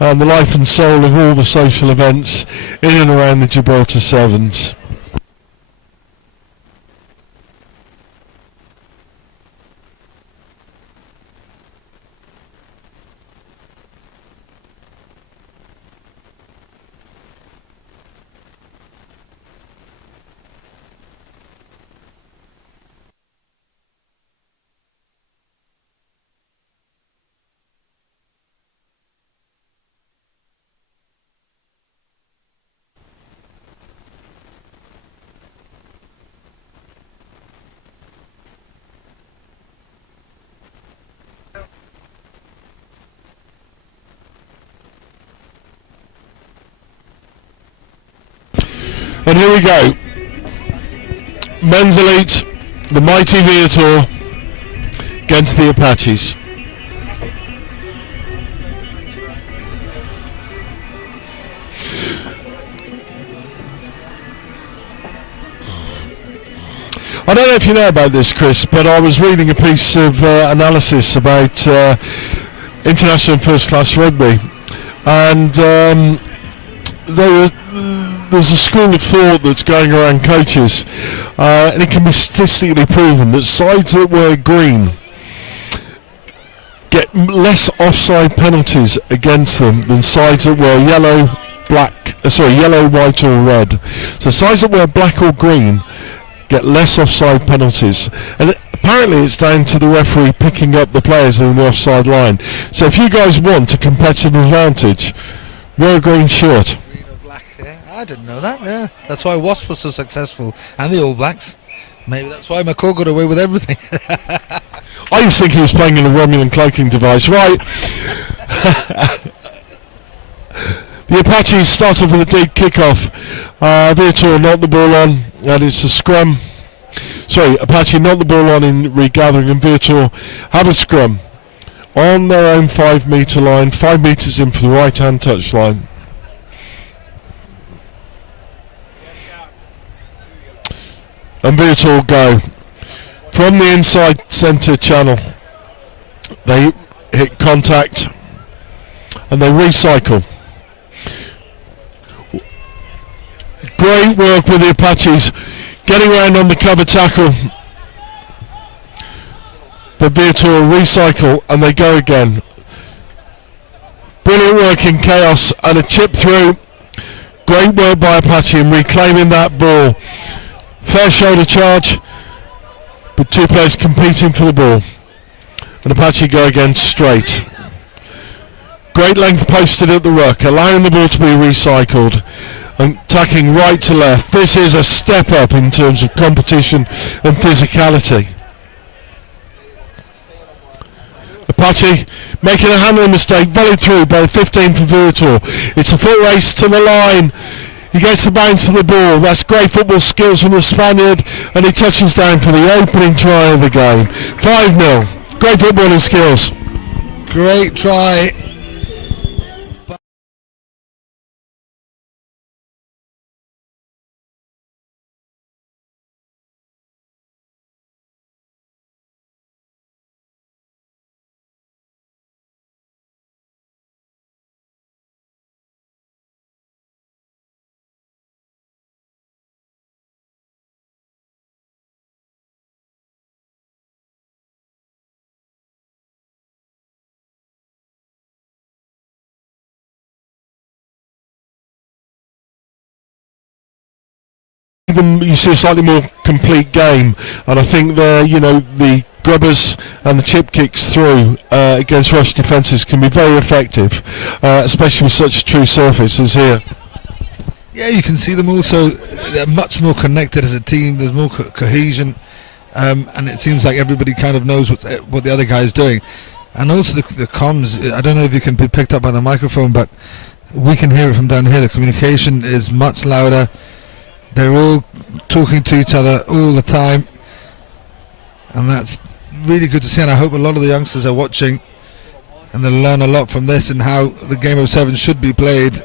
and the life and soul of all the social events in and around the Gibraltar Sevens. And here we go. Men's Elite, the mighty Vidor against the Apaches. I don't know if you know about this, Chris, but I was reading a piece of analysis about international first class rugby, and there's a school of thought that's going around coaches, and it can be statistically proven that sides that wear green get less offside penalties against them than sides that wear yellow, white or red. So sides that wear black or green get less offside penalties, and apparently it's down to the referee picking up the players in the offside line. So if you guys want a competitive advantage, wear a green shirt. I didn't know that, yeah. That's why Wasp was so successful, and the All Blacks. Maybe that's why McCaw got away with everything. I used to think he was playing in a Romulan cloaking device. Right. The Apaches start off with a deep kick-off. Vidor knock the ball on, and it's a scrum. Apache knock the ball on in regathering, and Vidor have a scrum on their own 5 metre line, 5 metres in for the right hand touch line. And Vidor go from the inside centre channel. They hit contact and they recycle. Great work with the Apaches getting around on the cover tackle, but Vidor recycle and they go again. Brilliant work in chaos and a chip through. Great work by Apache in reclaiming that ball. Fair shoulder charge, but 2 players competing for the ball, and Apache go again straight. Great length posted at the ruck, allowing the ball to be recycled and tacking right to left. This is a step up in terms of competition and physicality. Apache making a handling mistake, volleyed through by 15 for Vidor. It's a foot race to the line. He gets the bounce of the ball. That's great football skills from the Spaniard, and he touches down for the opening try of the game. 5-0. Great footballing skills. Great try. You see a slightly more complete game, and I think the grubbers and the chip kicks through against rush defences can be very effective, especially with such a true surface as here. Yeah, you can see them also. They're much more connected as a team. There's more cohesion, and it seems like everybody kind of knows what the other guy is doing. And also the comms. I don't know if you can be picked up by the microphone, but we can hear it from down here. The communication is much louder. They're all talking to each other all the time, and that's really good to see, and I hope a lot of the youngsters are watching and they'll learn a lot from this and how the game of 7 should be played.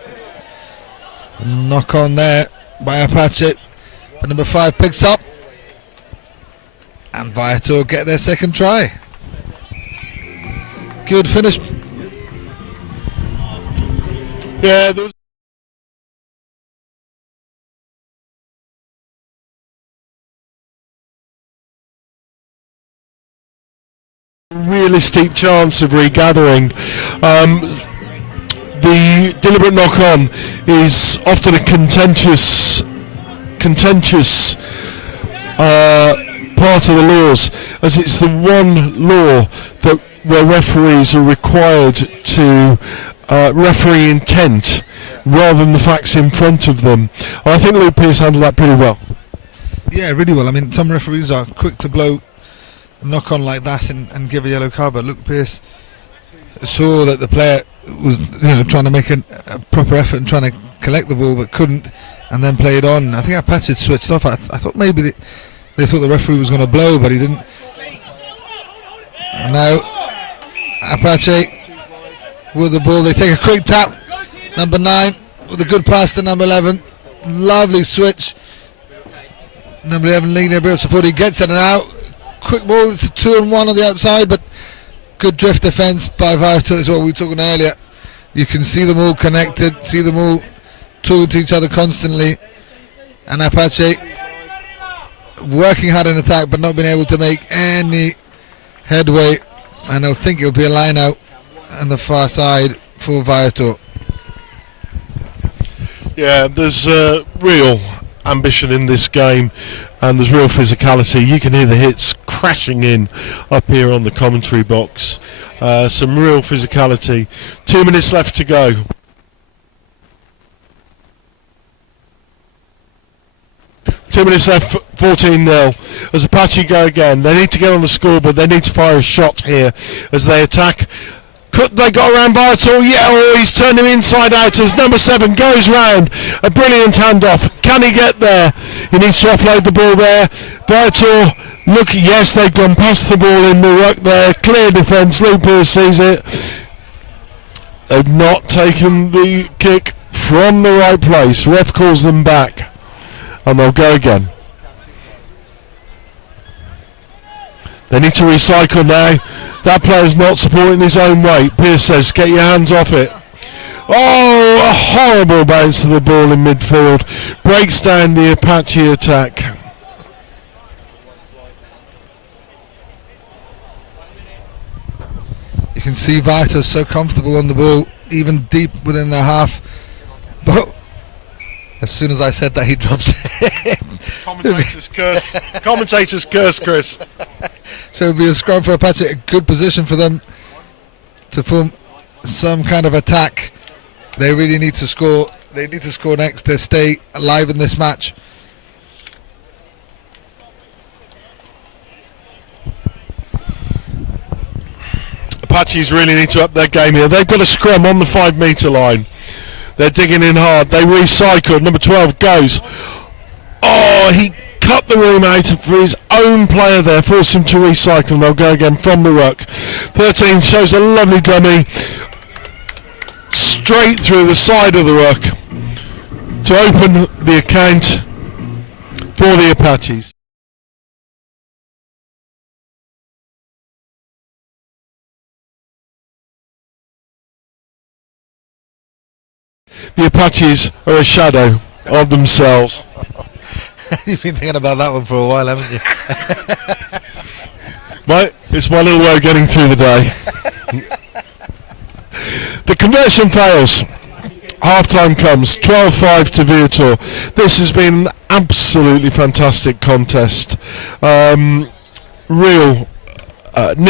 Knock on there by Apache, but number 5 picks up, and Vidor get their second try. Good finish. Yeah, there was realistic chance of regathering. The deliberate knock-on is often a contentious part of the laws, as it's the one law where referees are required to referee intent rather than the facts in front of them. I think Luke Pearce handled that pretty well. Yeah, really well. I mean, some referees are quick to blow knock on like that and give a yellow card, but Luke Pearce saw that the player was trying to make a proper effort and trying to collect the ball but couldn't, and then played on. I think Apache switched off. I thought maybe they thought the referee was going to blow, but he didn't. And now Apache with the ball, they take a quick tap. Number 9 with a good pass to number 11. Lovely switch. Number 11 leading a bit of support. He gets it and out. Quick ball, it's a 2-on-1 on the outside, but good drift defence by Vidor is what we were talking earlier. You can see them all connected, see them all talking to each other constantly, and Apache working hard in attack but not being able to make any headway, and I think it'll be a line out on the far side for Vidor. Yeah, there's real ambition in this game, and there's real physicality. You can hear the hits crashing in up here on the commentary box. Some real physicality. 2 minutes left to go. Two minutes left, 14-0. As Apache go again, they need to get on the scoreboard. They need to fire a shot here as they attack They got around Vidor. Yeah, oh, he's turned him inside out as number 7 goes round. A brilliant handoff. Can he get there? He needs to offload the ball there. Vidor, look, yes, they've gone past the ball in the ruck there. Clear defence. Luke Pierce sees it. They've not taken the kick from the right place. Ref calls them back. And they'll go again. They need to recycle now. That player's not supporting his own weight. Pierce says, get your hands off it. Oh, a horrible bounce to the ball in midfield. Breaks down the Apache attack. You can see Vidor so comfortable on the ball, even deep within their half. But as soon as I said that, he drops it. Commentators curse. Commentators curse, Chris. So it'll be a scrum for Apache, a good position for them to form some kind of attack. They really need to score. They need to score next to stay alive in this match. Apaches really need to up their game here. They've got a scrum on the 5 metre line. They're digging in hard. They recycle. Number 12 goes. Oh, he cut the room out for his own player there, forced him to recycle, and they'll go again from the ruck. 13 shows a lovely dummy straight through the side of the ruck to open the account for the Apaches. The Apaches are a shadow of themselves. You've been thinking about that one for a while, haven't you? It's my little way of getting through the day. The conversion fails. Half-time comes, 12-5 to Vidor. This has been an absolutely fantastic contest. Real nip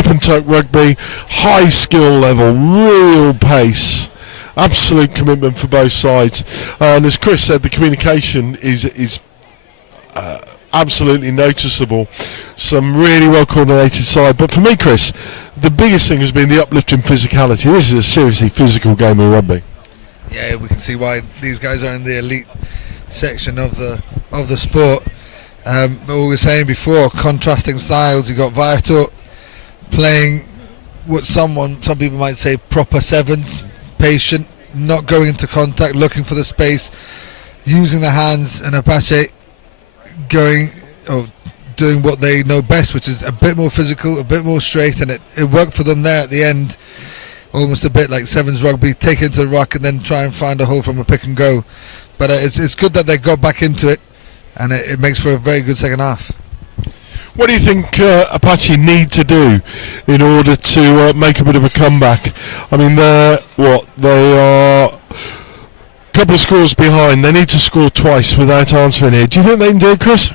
and tuck rugby, high skill level, real pace. Absolute commitment for both sides. And as Chris said, the communication is absolutely noticeable. Some really well coordinated side. But for me, Chris, the biggest thing has been the uplift in physicality. This is a seriously physical game of rugby. Yeah, we can see why these guys are in the elite section of the sport. But we were saying before, contrasting styles. You got Vidor playing what some people might say proper sevens, patient, not going into contact, looking for the space, using the hands, and Apache doing what they know best, which is a bit more physical, a bit more straight, and it worked for them there at the end, almost a bit like sevens rugby, take it into the ruck and then try and find a hole from a pick and go. But it's good that they got back into it, and it makes for a very good second half. What do you think Apache need to do in order to make a bit of a comeback? I mean, they are a couple of scores behind. They need to score twice without answering here. Do you think they can do it, Chris?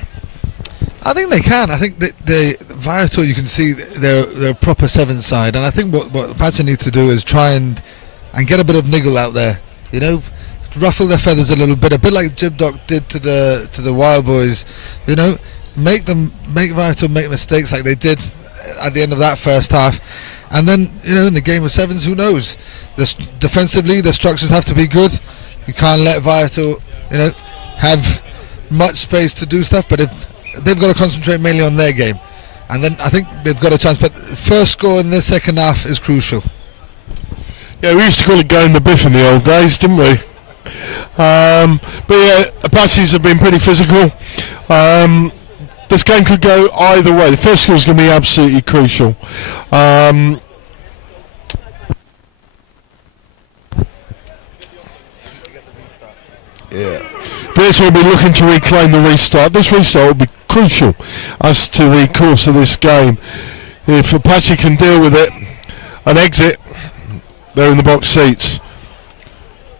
I think they can. I think that Vidor, you can see they're a proper seven side, and I think what Apache need to do is try and get a bit of niggle out there. You know, ruffle their feathers a little bit, like Gibraltar did to the Wild Boys. You know. Make Vidor make mistakes like they did at the end of that first half, and then in the game of sevens, who knows? Defensively, the structures have to be good. You can't let Vidor have much space to do stuff, but if they've got to concentrate mainly on their game, and then I think they've got a chance. But first score in the second half is crucial. Yeah, we used to call it going the biff in the old days, didn't we? But yeah, Apaches have been pretty physical. This game could go either way. The first score is going to be absolutely crucial. Yeah. Vidor will be looking to reclaim the restart. This restart will be crucial as to the course of this game. If Apache can deal with it and exit, they're in the box seats.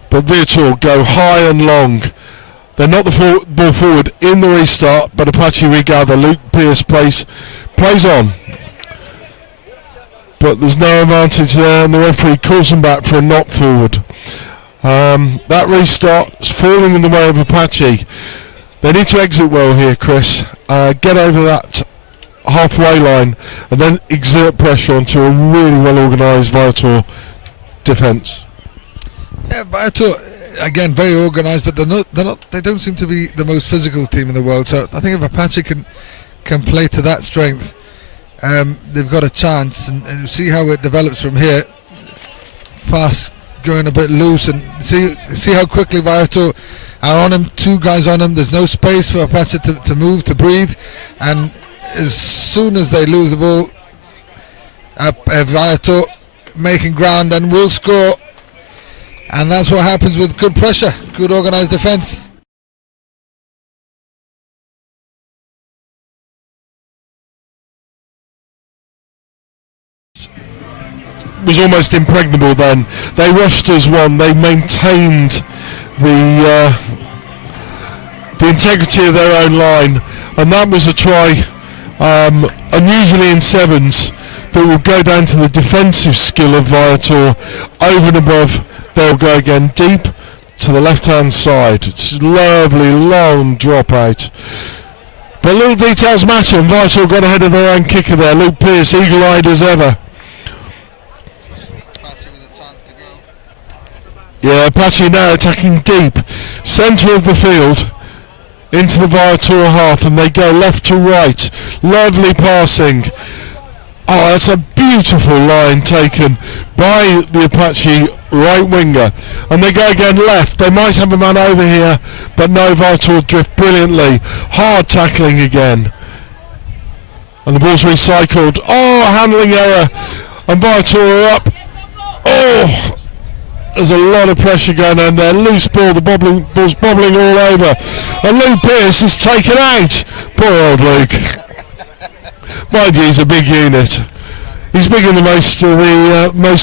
But Vidor go high and long. They're not the ball forward in the restart, but Apache regather. Luke Pierce plays on. But there's no advantage there, and the referee calls them back for a not forward. That restart is falling in the way of Apache. They need to exit well here, Chris. Get over that halfway line, and then exert pressure onto a really well organised Vidor defence. Yeah, Vitor, again, very organised, but they don't seem to be the most physical team in the world. So I think if Apache can play to that strength, they've got a chance, and see how it develops from here. Pass going a bit loose, and see how quickly Vitor are on him. 2 guys on him. There's no space for Apache to move, to breathe, and as soon as they lose the ball, Vitor making ground and will score. And that's what happens with good pressure, good organised defence. Was almost impregnable then. They rushed as one. They maintained the integrity of their own line, and that was a try, unusually in sevens, that will go down to the defensive skill of Vitor. Over and above, they'll go again deep to the left-hand side. It's a lovely long drop out. But little details matter, and Vitor got ahead of their own kicker there. Luke Pearce, eagle-eyed as ever. Yeah, Apache now attacking deep, centre of the field, into the Vitor half, and they go left to right. Lovely passing. Oh, that's a beautiful line taken by the Apache right winger. And they go again left. They might have a man over here, but no, Vitor drift brilliantly. Hard tackling again. And the ball's recycled. Oh, handling error. And Vitor are up. Oh, there's a lot of pressure going on there. Loose ball, the ball's bobbling all over. And Luke Pearce is taken out. Poor old Luke. Mind you, he's a big unit. He's bigger than most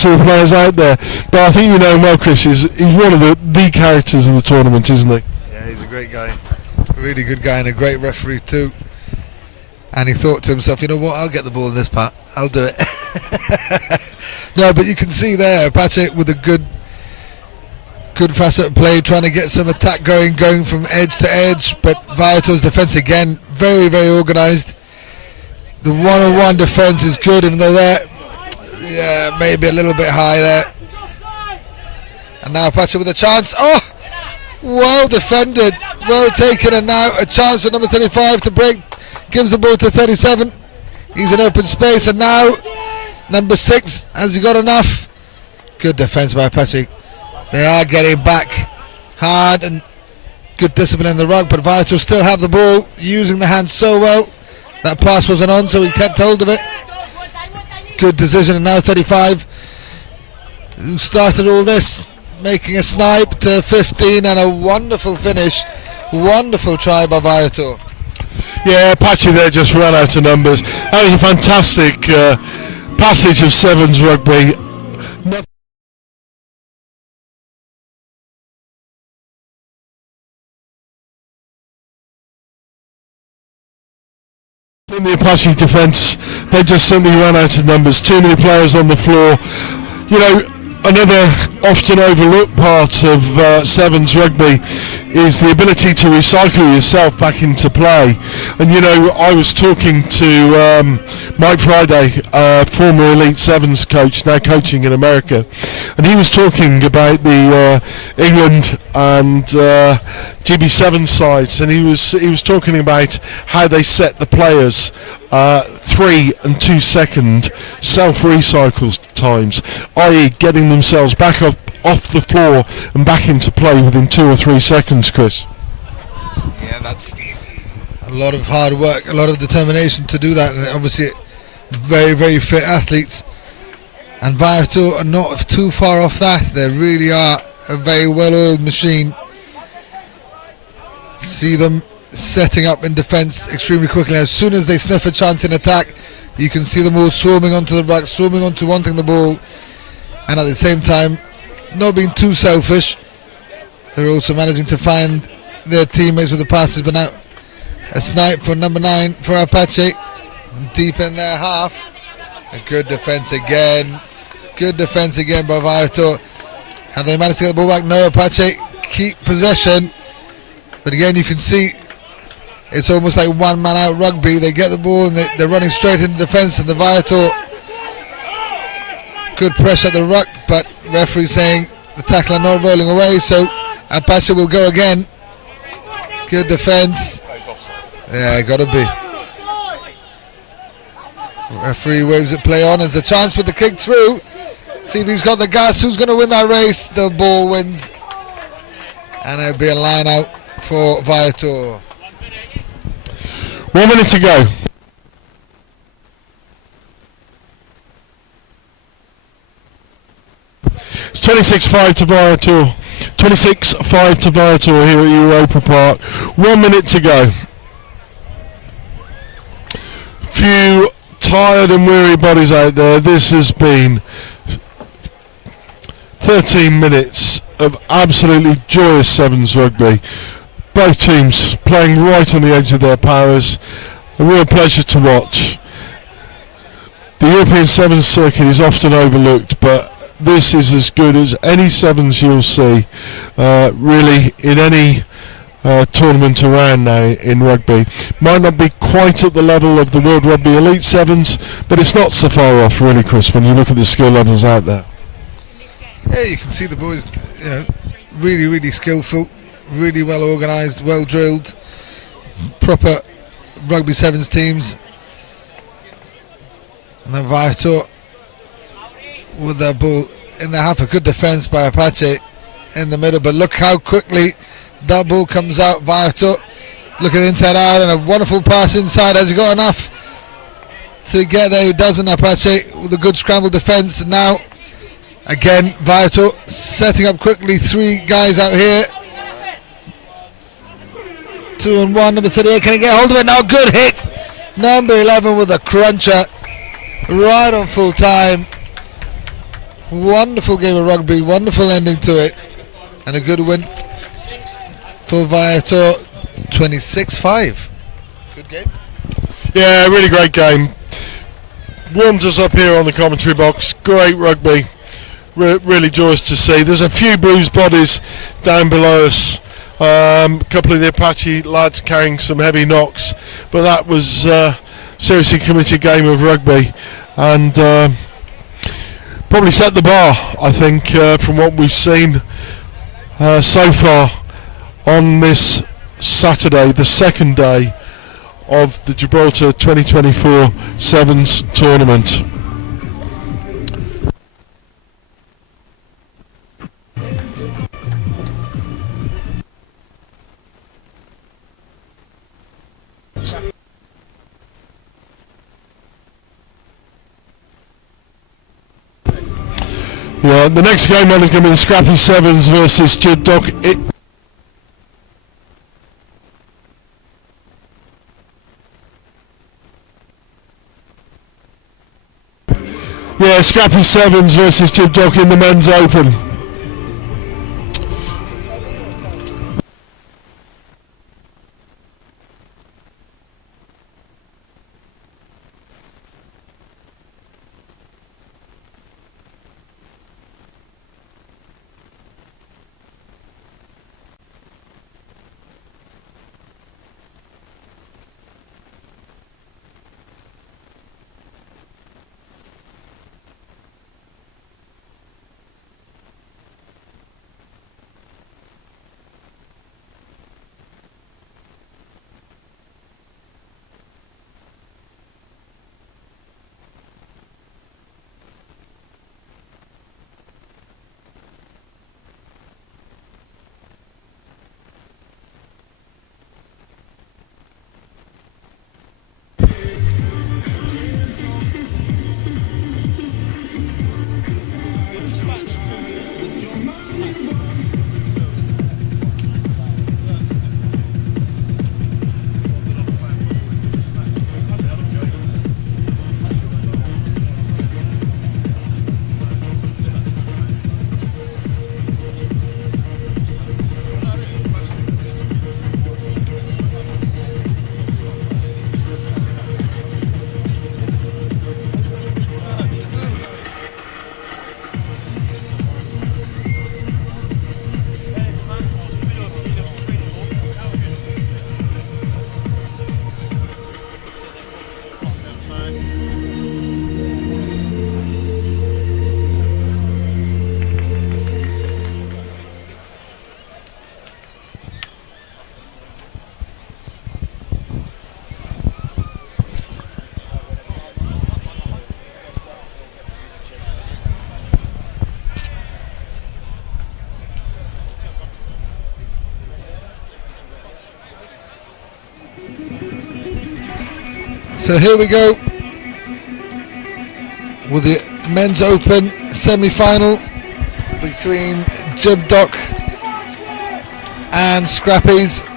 of the players out there. But I think you know him well, Chris. He's one of the characters of the tournament, isn't he? Yeah, he's a great guy. A really good guy and a great referee too. And he thought to himself, you know what, I'll get the ball in this part. I'll do it. No, but you can see there, Apache with a good facet play, trying to get some attack going from edge to edge. But Vitor's defence again, very, very organised. The one-on-one defence is good, even though they're maybe a little bit high there. And now Apache with a chance. Oh, well defended, well taken, and now a chance for number 35 to break. Gives the ball to 37. He's in open space, and now number 6, has he got enough? Good defence by Apache. They are getting back hard, and good discipline in the ruck, but Vitor still have the ball, using the hands so well. That pass wasn't on, so he kept hold of it. Good decision, and now 35, who started all this, making a snipe to 15, and a wonderful finish. Wonderful try by Vitor. Yeah, Apache there just ran out of numbers. That was a fantastic passage of sevens rugby. In the Apache defence, they just simply ran out of numbers. Too many players on the floor. You know, another often overlooked part of sevens rugby is the ability to recycle yourself back into play. And you know, I was talking to Mike Friday, former Elite Sevens coach, now coaching in America, and he was talking about the England and GB7 sides, and he was talking about how they set the players 3 and 2 second self-recycle times, i.e. getting themselves back up off the floor and back into play within 2 or 3 seconds, Chris. Yeah, that's a lot of hard work, a lot of determination to do that, and obviously very, very fit athletes. And Vitor are not too far off that. They really are a very well-oiled machine. See them setting up in defence extremely quickly. As soon as they sniff a chance in attack, you can see them all swarming onto the ruck, swarming onto wanting the ball, and at the same time not being too selfish. They're also managing to find their teammates with the passes. But now a snipe for number 9 for Apache, deep in their half. A good defence again. Good defence again by Vitor. Have they managed to get the ball back? No, Apache keep possession. But again, you can see it's almost like one man out rugby. They get the ball and they're running straight into defence, and the Vitor, good pressure at the ruck, but Referee saying the tackle are not rolling away, so Apache will go again. Good defence. Yeah, gotta be. Referee waves it, play on. There's a chance with the kick through. See if he's got the gas. Who's going to win that race? The ball wins. And it'll be a line out for Vidor. 1 minute to go. It's 26-5 to Vidor. 26-5 to Vidor here at Europa Park. 1 minute to go. Few tired and weary bodies out there. This has been 13 minutes of absolutely joyous sevens rugby. Both teams playing right on the edge of their powers. A real pleasure to watch. The European Sevens circuit is often overlooked, but this is as good as any sevens you'll see really in any tournament around now in rugby. Might not be quite at the level of the World Rugby Elite Sevens, but it's not so far off really, Chris, when you look at the skill levels out there. Yeah, you can see the boys, really, really skillful, really well organised, well drilled, proper rugby sevens teams. And then Vidor with their ball in the half. A good defence by Apache in the middle, but look how quickly that ball comes out. Vidor looking inside out and a wonderful pass inside. Has he got enough to get there? He doesn't. Apache with a good scramble defence. Now again Vidor setting up quickly, 3 guys out here, 2 and 1. Number 38, can he get hold of it now? Good hit. Number 11 with a cruncher right on full time. Wonderful game of rugby, wonderful ending to it, and a good win for Vidor. 26-5. Good game. Yeah, really great game. Warms us up here on the commentary box. Great rugby. Really joyous to see. There's a few bruised bodies down below us. A couple of the Apache lads carrying some heavy knocks, but that was a seriously committed game of rugby, and probably set the bar, I think, from what we've seen so far on this Saturday, the second day of the Gibraltar 2024 Sevens tournament. Yeah, the next game on is going to be the Scrappy Sevens versus Gibraltar. Yeah, Scrappy Sevens versus Gibraltar in the Men's Open. So here we go with the Men's Open semi-final between Gibraltar and Scrappies.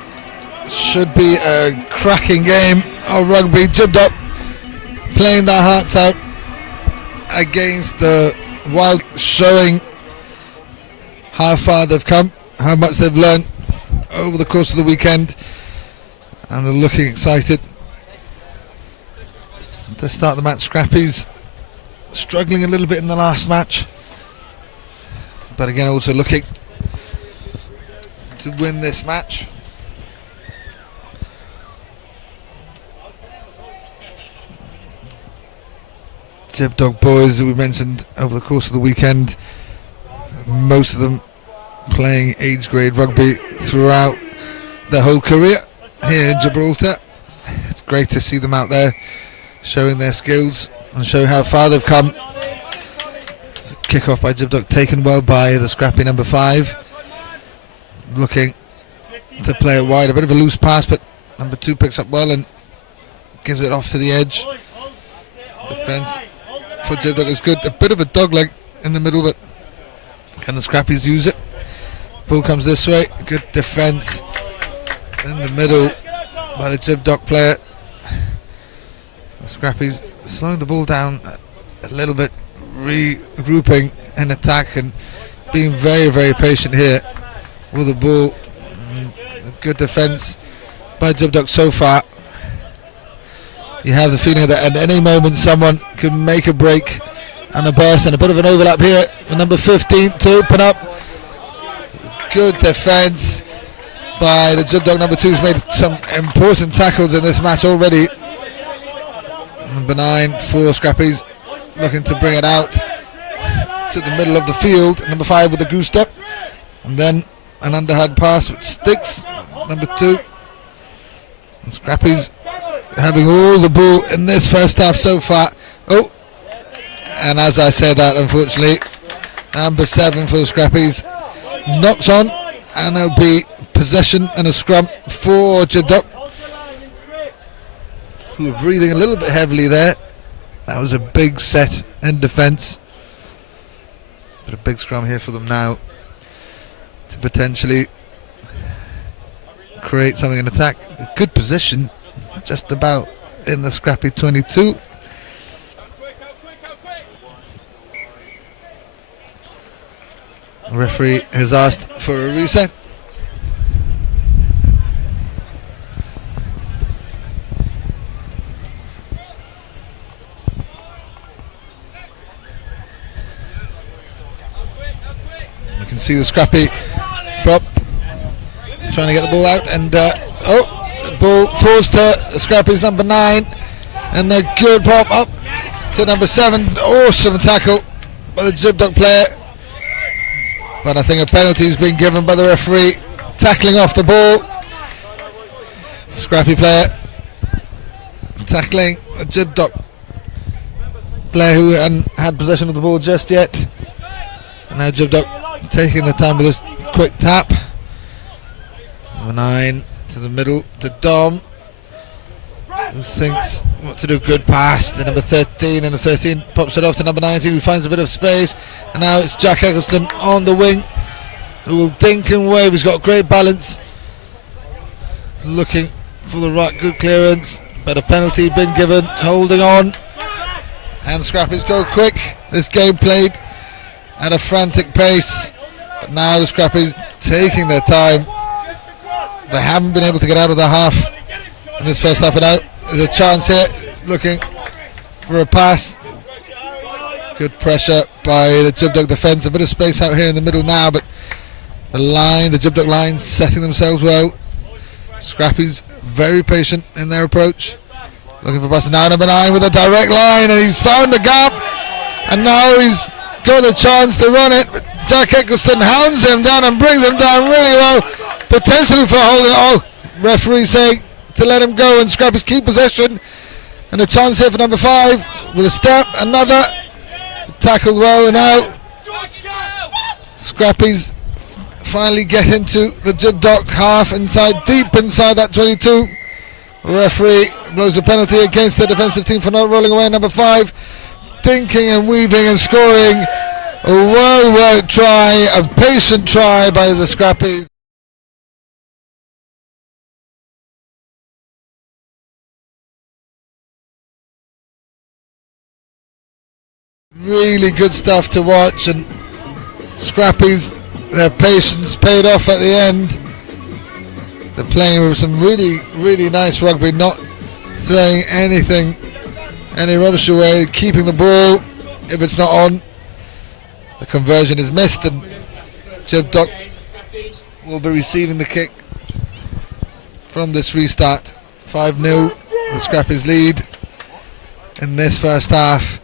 Should be a cracking game of rugby. Gibraltar playing their hearts out against the Wild, showing how far they've come, how much they've learned over the course of the weekend, and they're looking excited to start the match. Scrappies struggling a little bit in the last match, but again also looking to win this match. Gibraltar boys, as we mentioned over the course of the weekend, most of them playing age grade rugby throughout their whole career here in Gibraltar. It's great to see them out there showing their skills and showing how far they've come. So kick off by Gibraltar, taken well by the scrappy number 5, looking to play it wide. A bit of a loose pass, but number 2 picks up well and gives it off to the edge. Defence for Gibraltar is good. A bit of a dog leg in the middle, but can the Scrappies use it? Ball comes this way. Good defence in the middle by the Gibraltar player. The Scrappies slowing the ball down a little bit, regrouping in attack and being very, very patient here with the ball. Good defence by Gibraltar so far. You have the feeling that at any moment someone could make a break and a burst, and a bit of an overlap here with number 15 to open up. Good defence by the Gibraltar. Number 2 has made some important tackles in this match already. Number 9 for Scrappies, looking to bring it out to the middle of the field. Number 5 with a goose step, and then an underhand pass which sticks. Number 2. And Scrappies having all the ball in this first half so far. Oh, and as I said that, unfortunately, number 7 for the Scrappies knocks on, and there'll be possession and a scrum for Gibraltar, who are breathing a little bit heavily there. That was a big set in defence, but a big scrum here for them now to potentially create something in attack. A good position, just about in the Scrappy 22. The referee has asked for a reset. You can see the Scrappy prop trying to get the ball out, and the ball falls to the Scrappy's number 9, and a good pop up to number 7. Awesome tackle by the Gibraltar player, but I think a penalty has been given by the referee, tackling off the ball. Scrappy player tackling a Gibraltar player who hadn't had possession of the ball just yet, and now Gibraltar taking the time with this quick tap. Number 9 to the middle to Dom, who thinks what to do. Good pass to number 13, and the 13 pops it off to number 19, who finds a bit of space, and now it's Jack Eggleston on the wing, who will dink and wave. He's got great balance, looking for the right. Good clearance, but a penalty been given, holding on, and Scrappies go quick. This game played at a frantic pace, but now the Scrappies taking their time. They haven't been able to get out of the half in this first half, and out. There's a chance here, looking for a pass. Good pressure by the Gibraltar defence. A bit of space out here in the middle now, but the Gibraltar line setting themselves well. Scrappies very patient in their approach, looking for pass. Now number 9 with a direct line, and he's found the gap, and now he's got a chance to run it. But Jack Eggleston hounds him down and brings him down really well, potentially for holding. Oh, referee saying to let him go, and Scrappies keep possession, and a chance here for number 5 with a step. Another tackled well, and now Scrappies finally get into the Gibraltar half, inside, deep inside that 22. Referee blows a penalty against the defensive team for not rolling away. Number 5, thinking and weaving and scoring. A well-worked try, a patient try by the Scrappies. Really good stuff to watch, and Scrappies, their patience paid off at the end. They're playing with some really nice rugby, not throwing any rubbish away, keeping the ball. If it's not on, the conversion is missed, and Gibraltar will be receiving the kick from this restart. 5-0, the Scrappies lead in this first half.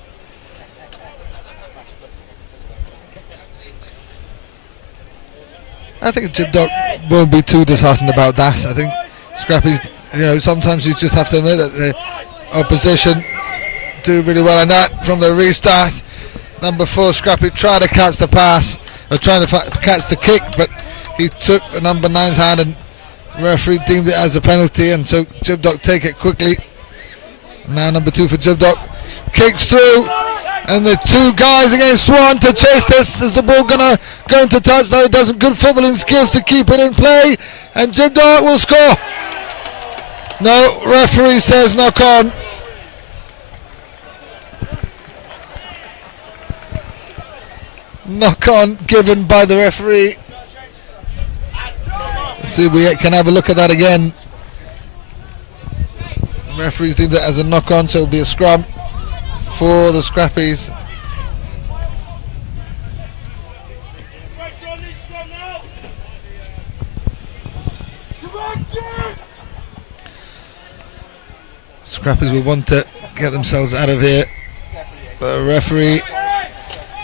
I think Gibraltar won't be too disheartened about that. I think Scrappies, sometimes you just have to admit that the opposition do really well in that. From the restart, number 4 Scrappy tried to catch the pass, or trying to catch the kick, but he took the number 9's hand, and referee deemed it as a penalty, and so Gibraltar take it quickly. Now number 2 for Gibraltar kicks through, and the 2 guys against 1 to chase this. Is the ball gonna go into touch? No, it doesn't. Good footballing skills to keep it in play, and Gibraltar will score. No, referee says knock on. Knock on given by the referee. Let's see if we can have a look at that again. The referee's deemed it as a knock on, so it'll be a scrum for the Scrappies. Scrappies will want to get themselves out of here. The referee,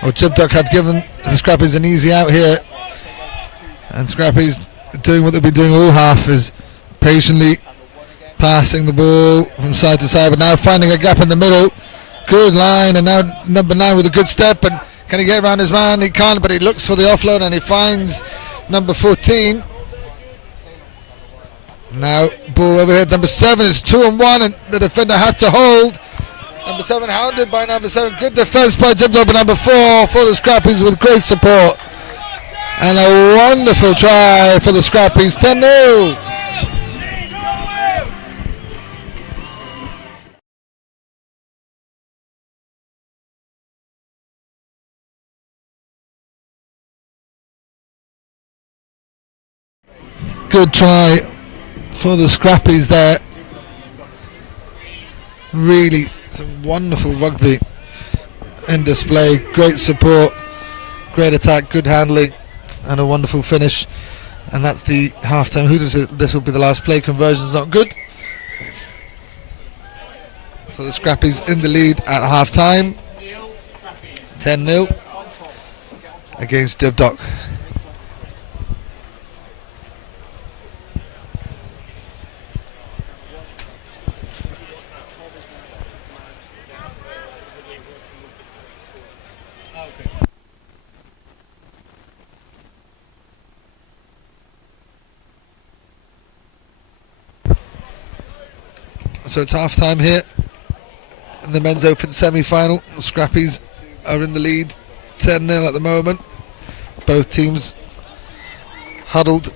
or Gibraltar, have given the Scrappies an easy out here, and Scrappies doing what they've been doing all half, is patiently passing the ball from side to side, but now finding a gap in the middle. Good line, and now number 9 with a good step, and can he get around his man? He can't, but he looks for the offload, and he finds number 14. Now ball over here, number 7 is 2-on-1, and the defender had to hold. Number 7 hounded by number 7. Good defence by Gibraltar, but number 4 for the Scrappies with great support. And a wonderful try for the Scrappies, 10-0. Good try for the Scrappies there. Really some wonderful rugby in display. Great support, great attack, good handling, and a wonderful finish. And that's the half-time hooters. This will be the last play. Conversion's not good, so the Scrappies in the lead at half-time, 10-0 against Gibraltar. So it's half time here in the Men's Open semi-final. The Scrappies are in the lead, 10-0 at the moment. Both teams huddled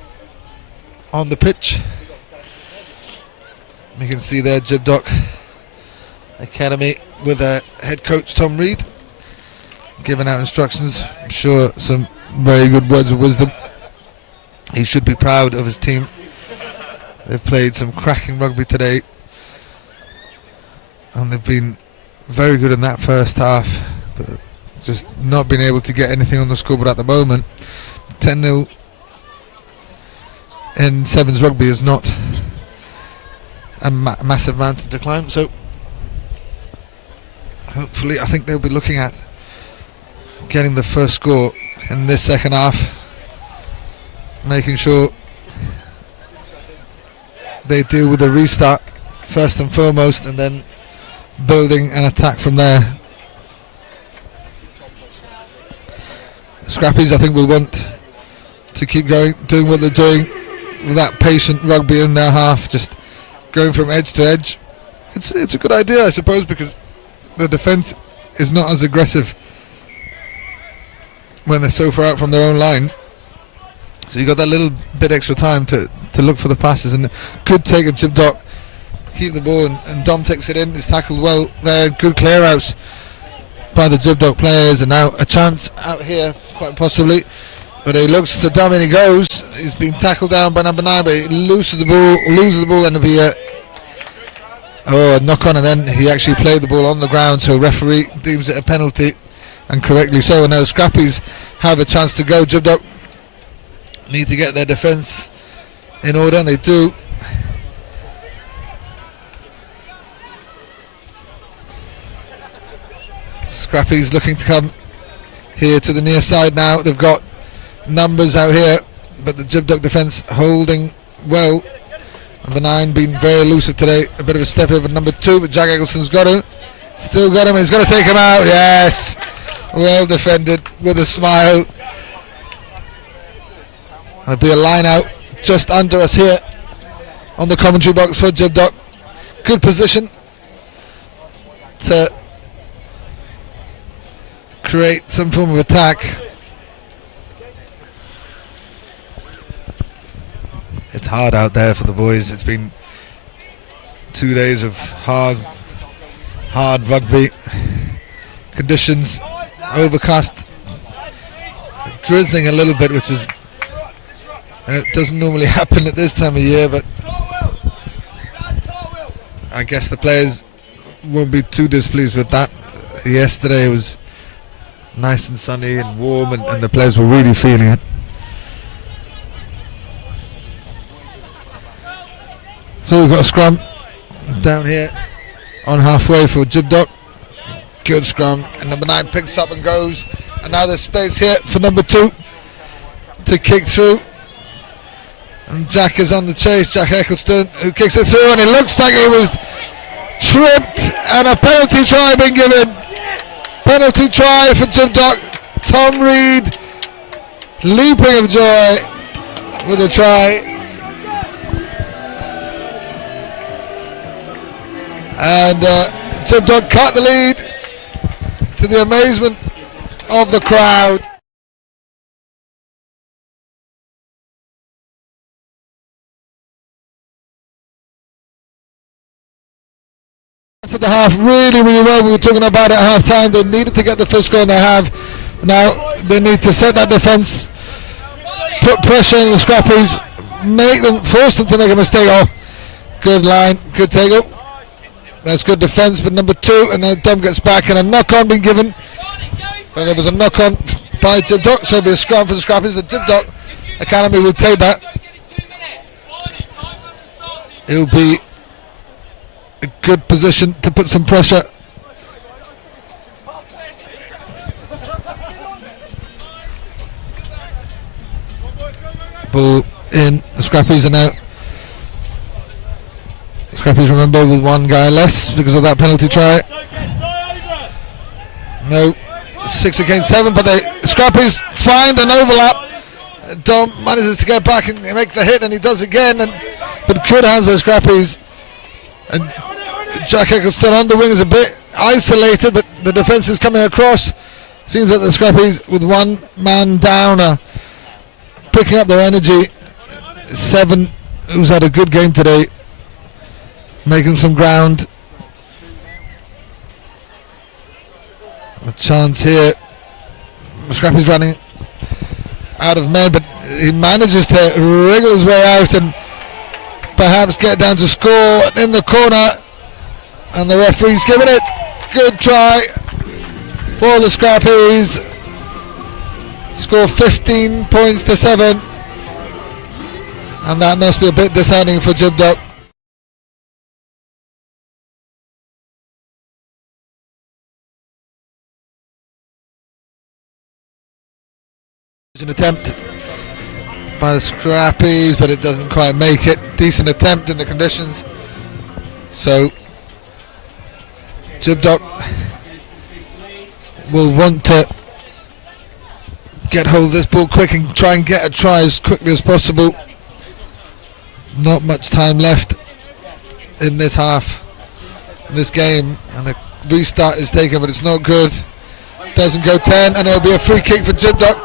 on the pitch. You can see there Gibraltar Academy with head coach Tom Reed giving out instructions. I'm sure some very good words of wisdom. He should be proud of his team. They've played some cracking rugby today, and they've been very good in that first half, but just not been able to get anything on the scoreboard at the moment. 10-0 in Sevens rugby is not a massive mountain to climb, so hopefully I think they'll be looking at getting the first score in this second half, making sure they deal with the restart first and foremost, and then building an attack from there. Scrappies, I think, will want to keep going, doing what they're doing with that patient rugby in their half, just going from edge to edge, it's a good idea, I suppose, because the defence is not as aggressive when they're so far out from their own line. So you got that little bit extra time to look for the passes, and could take a jib dock, keep the ball, and Dom takes it in. He's tackled well there. Good clear outs by the jib dock players, and now a chance out here, quite possibly. But he looks to Dom and he goes. He's been tackled down by number 9, but he loses the ball, and it'll be a knock on, and then he actually played the ball on the ground, so referee deems it a penalty, and correctly so. And now Scrappies have a chance to go. Jib dock need to get their defence in order, and they do. Scrappies looking to come here to the near side now. They've got numbers out here, but the jib dock defence holding well. Number 9 being very elusive today. A bit of a step over number 2, but Jack Eggleston's got him. Still got him. He's going to take him out. Yes. Well defended with a smile. There'll be a line out just under us here on the commentary box for jib dock. Good position to create some form of attack. It's hard out there for the boys. It's been 2 days of hard rugby conditions. Overcast, drizzling a little bit, which is, and it doesn't normally happen at this time of year, but I guess the players won't be too displeased with that. Yesterday it was nice and sunny and warm, and the players were really feeling it. So we've got a scrum down here on halfway for jib dock. Good scrum, and number 9 picks up and goes, and now there's space here for number 2 to kick through, and Jack is on the chase. Jack Eccleston, who kicks it through, and it looks like he was tripped, and a penalty try being given. Penalty try for jib dock. Tom Reed leaping of joy with a try, and jib dock cut the lead to the amazement of the crowd. To the half really well. We were talking about it at half time. They needed to get the first score, and they have. Now they need to set that defence, put pressure on the Scrappies, force them to make a mistake. Oh, good line, good tackle. That's good defence, but number 2, and then Dom gets back, and a knock-on being given. But there was a knock-on by jib dock, so it'll be a scrum for the Scrappies. The jib dock academy will take that. It'll be a good position to put some pressure. Ball in. The Scrappies are now. Scrappies, remember, with 1 guy less because of that penalty try. No, 6 against 7, but the Scrappies find an overlap. Dom manages to get back and make the hit, and he does again. But good hands by Scrappies. And Jack Eccleston on the wing is a bit isolated, but the defence is coming across. Seems like the Scrappies, with 1 man down, are picking up their energy. 7, who's had a good game today, making some ground. A chance here. Scrappy's running out of men, but he manages to wriggle his way out and perhaps get down to score in the corner. And the referee's giving it. Good try for the Scrappies. Score 15 points to 7. And that must be a bit disheartening for jib dock. An attempt by the Scrappies, but it doesn't quite make it. Decent attempt in the conditions. So jib dock will want to get hold of this ball quick and try and get a try as quickly as possible. Not much time left in this half. in this game, and the restart is taken, but it's not good. Doesn't go 10, and it'll be a free kick for Gibraltar.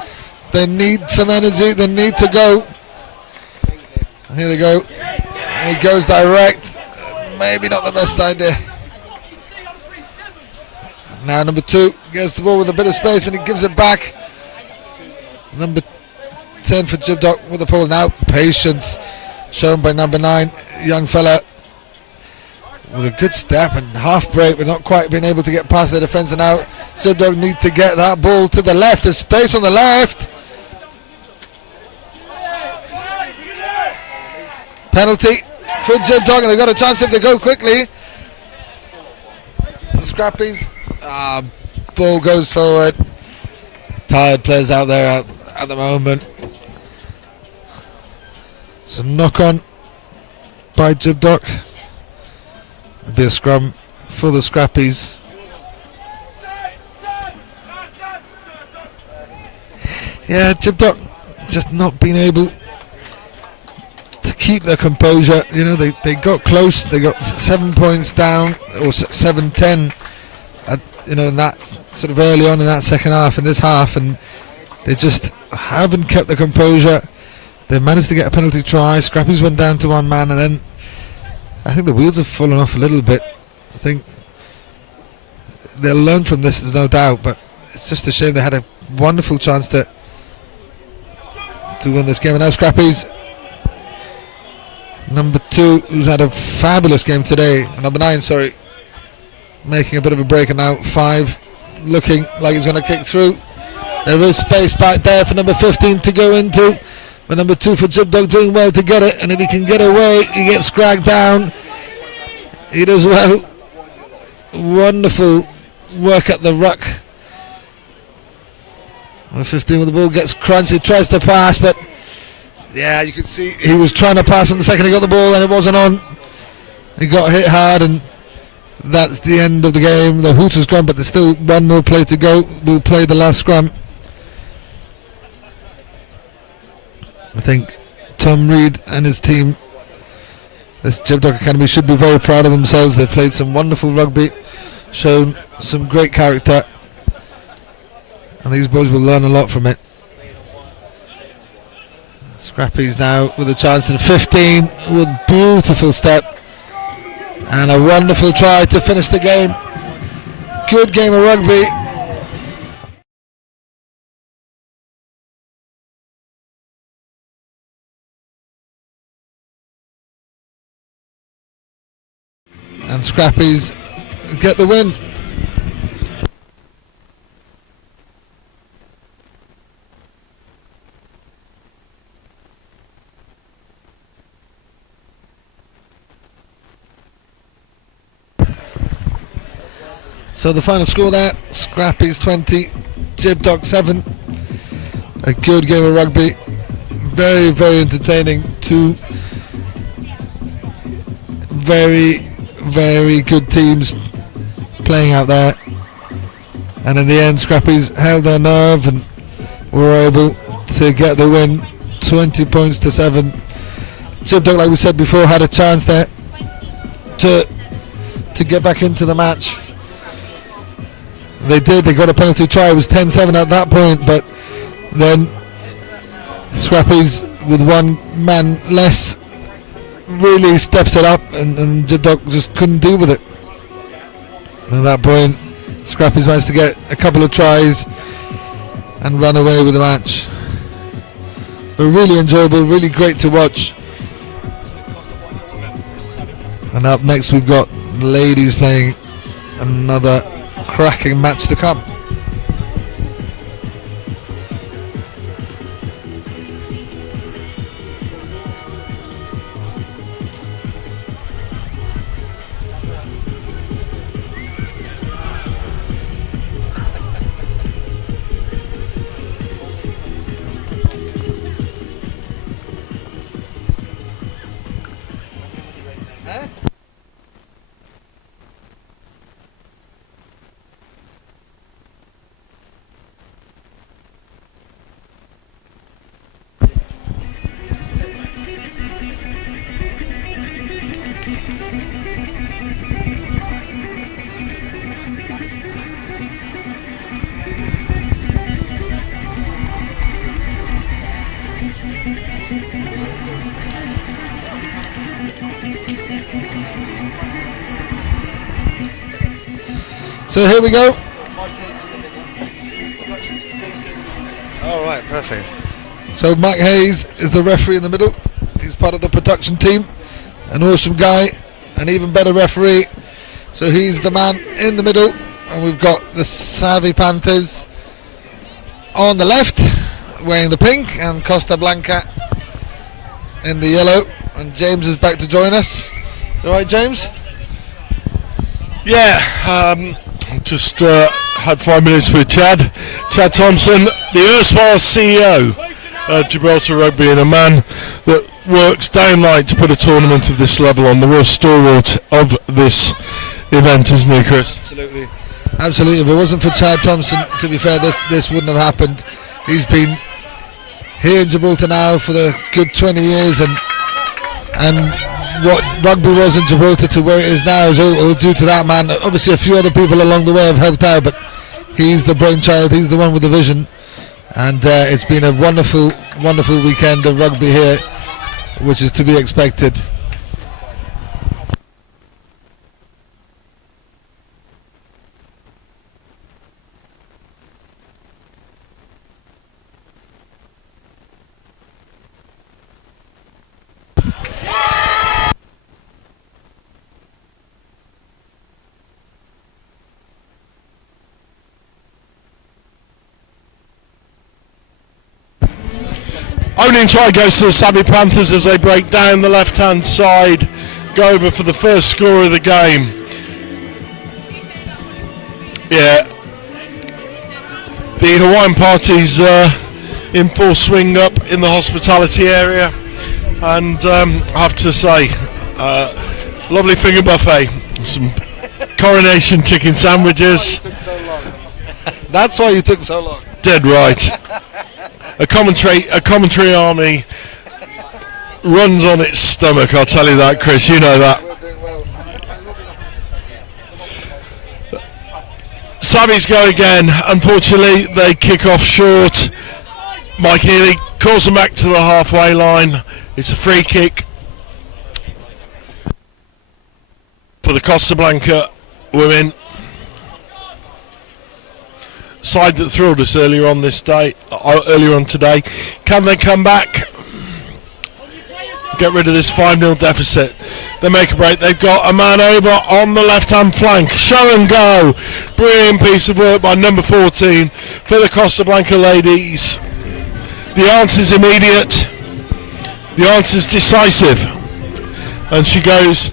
They need some energy, they need to go. And here they go. And he goes direct. Maybe not the best idea. Now number 2 gets the ball with a bit of space and he gives it back. Number 10 for Gibraltar with the pull now. Patience shown by number 9, young fella with a good step and half break, but not quite being able to get past the defence. And now Gibraltar need to get that ball to the left. There's space on the left. Penalty for Gibraltar, and they've got a chance if they go quickly. The Scrappies. Ball goes forward. Tired players out there at the moment. So knock on by Gibraltar. It'll be a scrum for the Scrappies. Yeah, Gibraltar just not being able to keep their composure. You know, they got close. They got 7 points down, or 7-10. You know, in that sort of early on in that second half, in this half, and they just haven't kept the composure. They managed to get a penalty try. Scrappies went down to one man, and then I think the wheels have fallen off a little bit. I think they'll learn from this, there's no doubt, but it's just a shame. They had a wonderful chance to win this game. And now Scrappies, number 2, who's had a fabulous game today, number 9, sorry, making a bit of a break, and now 5 looking like he's going to kick through. There is space back there for number 15 to go into, but number 2 for Gibraltar doing well to get it, and if he can get away, he gets scragged down. He does well. Wonderful work at the ruck. Number 15 with the ball gets crunched. He tries to pass, but yeah, you can see he was trying to pass from the second he got the ball, and it wasn't on. He got hit hard, and that's the end of the game. The hoot has gone, but there's still one more play to go. We'll play the last scrum. I think Tom Reed and his team, this Gibraltar Academy, should be very proud of themselves. They've played some wonderful rugby, shown some great character, and these boys will learn a lot from it. Scrappies now with a chance in 15 with beautiful step and a wonderful try to finish the game. Good game of rugby. And Scrappies get the win. So the final score there, Scrappies 20, Gibraltar 7. A good game of rugby. Very, very entertaining. 2 very, very good teams playing out there. And in the end, Scrappies held their nerve and were able to get the win, 20 points to 7. Gibraltar, like we said before, had a chance there to get back into the match. They did, they got a penalty try. It was 10-7 at that point, but then Scrappies with one man less really stepped it up, and Gibraltar just couldn't deal with it. And at that point, Scrappies managed to get a couple of tries and run away with the match. But really enjoyable, really great to watch. And up next we've got ladies playing another cracking match to come. So here we go. All right, perfect. So Mike Hayes is the referee in the middle. He's part of the production team. An awesome guy, an even better referee. So he's the man in the middle, and we've got the Savvy Panthers on the left, wearing the pink, and Costa Blanca in the yellow. And James is back to join us. All right, James? Yeah, just had 5 minutes with Chad Thompson, the erstwhile CEO of Gibraltar Rugby, and a man that works day and night to put a tournament of this level on, the real stalwart of this event, isn't he, Chris? Absolutely. Absolutely. If it wasn't for Chad Thompson, to be fair, this wouldn't have happened. He's been here in Gibraltar now for the good 20 years, and what rugby was in Gibraltar to where it is now is all due to that man. Obviously a few other people along the way have helped out, but he's the brainchild, he's the one with the vision, and it's been a wonderful weekend of rugby here, which is to be expected. Opening try goes to the Savvy Panthers as they break down the left-hand side, go over for the first score of the game. Yeah, the Hawaiian party's in full swing up in the hospitality area, and I have to say, lovely finger buffet, some coronation chicken sandwiches. That's why you took so long. Dead right. A commentary army runs on its stomach, I'll tell you that, Chris, you know that. Savvy's go again. Unfortunately, they kick off short. Mike Healy calls them back to the halfway line. It's a free kick for the Costa Blanca women. Side that thrilled us earlier on today. Can they come back? Get rid of this 5-0 deficit. They make a break. They've got a man over on the left-hand flank. Show and go. Brilliant piece of work by number 14 for the Costa Blanca ladies. The answer's immediate. The answer's decisive. And she goes...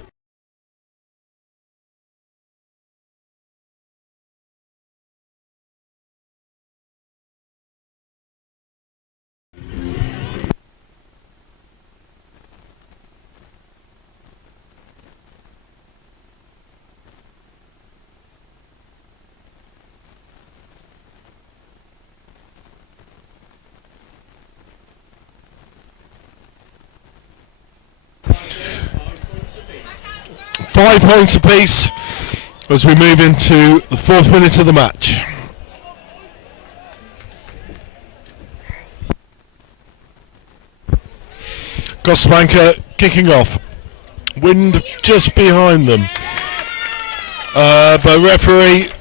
...5 points apiece as we move into the 4th minute of the match. Costa Blanca kicking off. Wind just behind them. But referee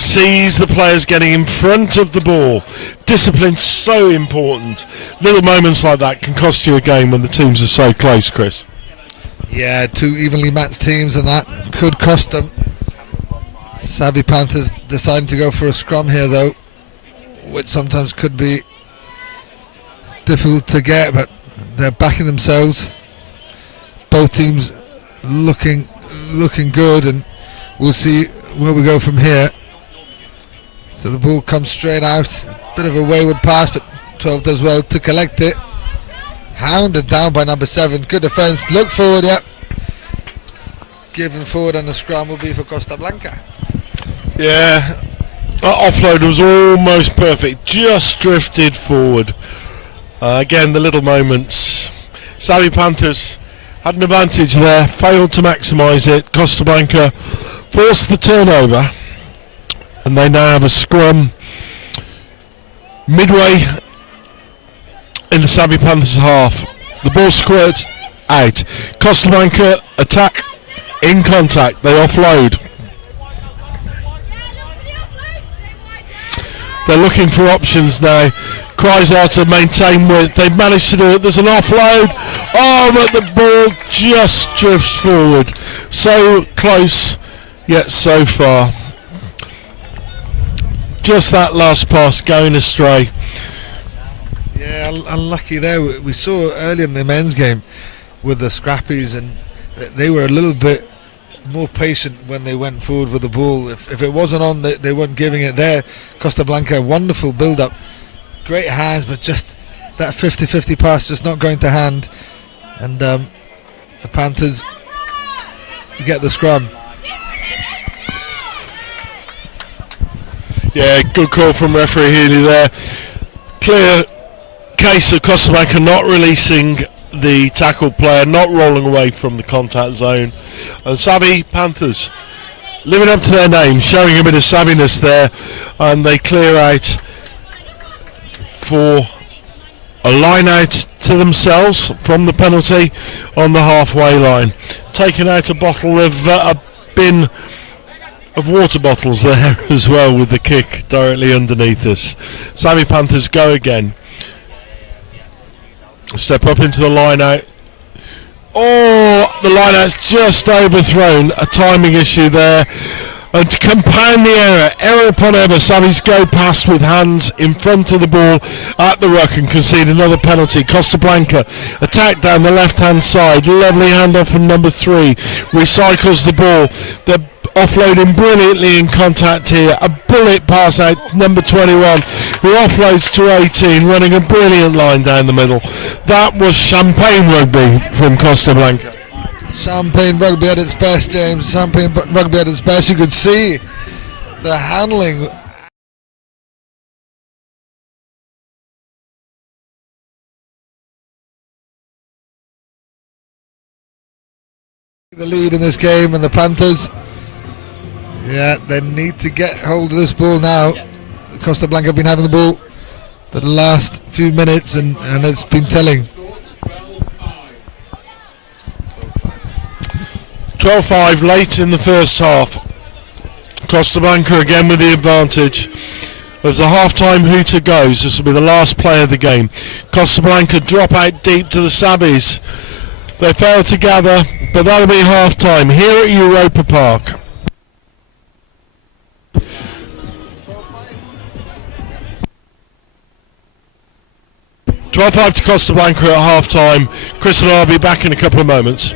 sees the players getting in front of the ball. Discipline's so important. Little moments like that can cost you a game when the teams are so close, Chris. Yeah, 2 evenly matched teams, and that could cost them. Savvy Panthers deciding to go for a scrum here, though, which sometimes could be difficult to get, but they're backing themselves. Both teams looking good, and we'll see where we go from here. So the ball comes straight out. Bit of a wayward pass, but 12 does well to collect it. Hounded down by number 7. Good defence. Look forward, yep. Given forward on the scrum will be for Costa Blanca. Yeah, that offload was almost perfect. Just drifted forward. Again, the little moments. Savvy Panthers had an advantage there. Failed to maximise it. Costa Blanca forced the turnover. And they now have a scrum midway in the Savvy Panthers half. The ball squirts out. Costa Blanca attack in contact. They offload. They're looking for options now. Cries out to maintain width. They've managed to do it. There's an offload. Oh, but the ball just drifts forward. So close, yet so far. Just that last pass going astray. Yeah, unlucky there. We saw early in the men's game with the Scrappies, and they were a little bit more patient when they went forward with the ball. If it wasn't on, they weren't giving it there. Costa Blanca, wonderful build-up. Great hands, but just that 50-50 pass just not going to hand. And the Panthers get the scrum. Yeah, good call from referee Healy there. Clear case of Costa Blanca not releasing the tackle player, not rolling away from the contact zone. And savvy Panthers living up to their name, showing a bit of savviness there, and they clear out for a line out to themselves from the penalty on the halfway line. Taking out a bottle of a bin of water bottles there as well, with the kick directly underneath us. Savvy Panthers go again. Step up into the line out. Oh, the line out's just overthrown. A timing issue there. And to compound the error upon error, Savvy's go past with hands in front of the ball at the ruck and concede another penalty. Costa Blanca attack down the left hand side. Lovely handoff from number 3. Recycles the ball. They're offloading brilliantly in contact here. A bullet pass out number 21, who offloads to 18, running a brilliant line down the middle. That was champagne rugby from Costa Blanca. Champagne rugby at its best, James. Champagne rugby at its best. You could see the handling. The lead in this game, and the Panthers, yeah, they need to get hold of this ball now. Costa Blanca have been having the ball for the last few minutes, and it's been telling. 12-5 late in the first half. Costa Blanca again with the advantage. As the half-time hooter goes, this will be the last play of the game. Costa Blanca drop out deep to the Sabbies. They fail to gather, but that'll be half-time here at Europa Park. $12-5 to Costa Blanca at half-time. Chris and I will be back in a couple of moments.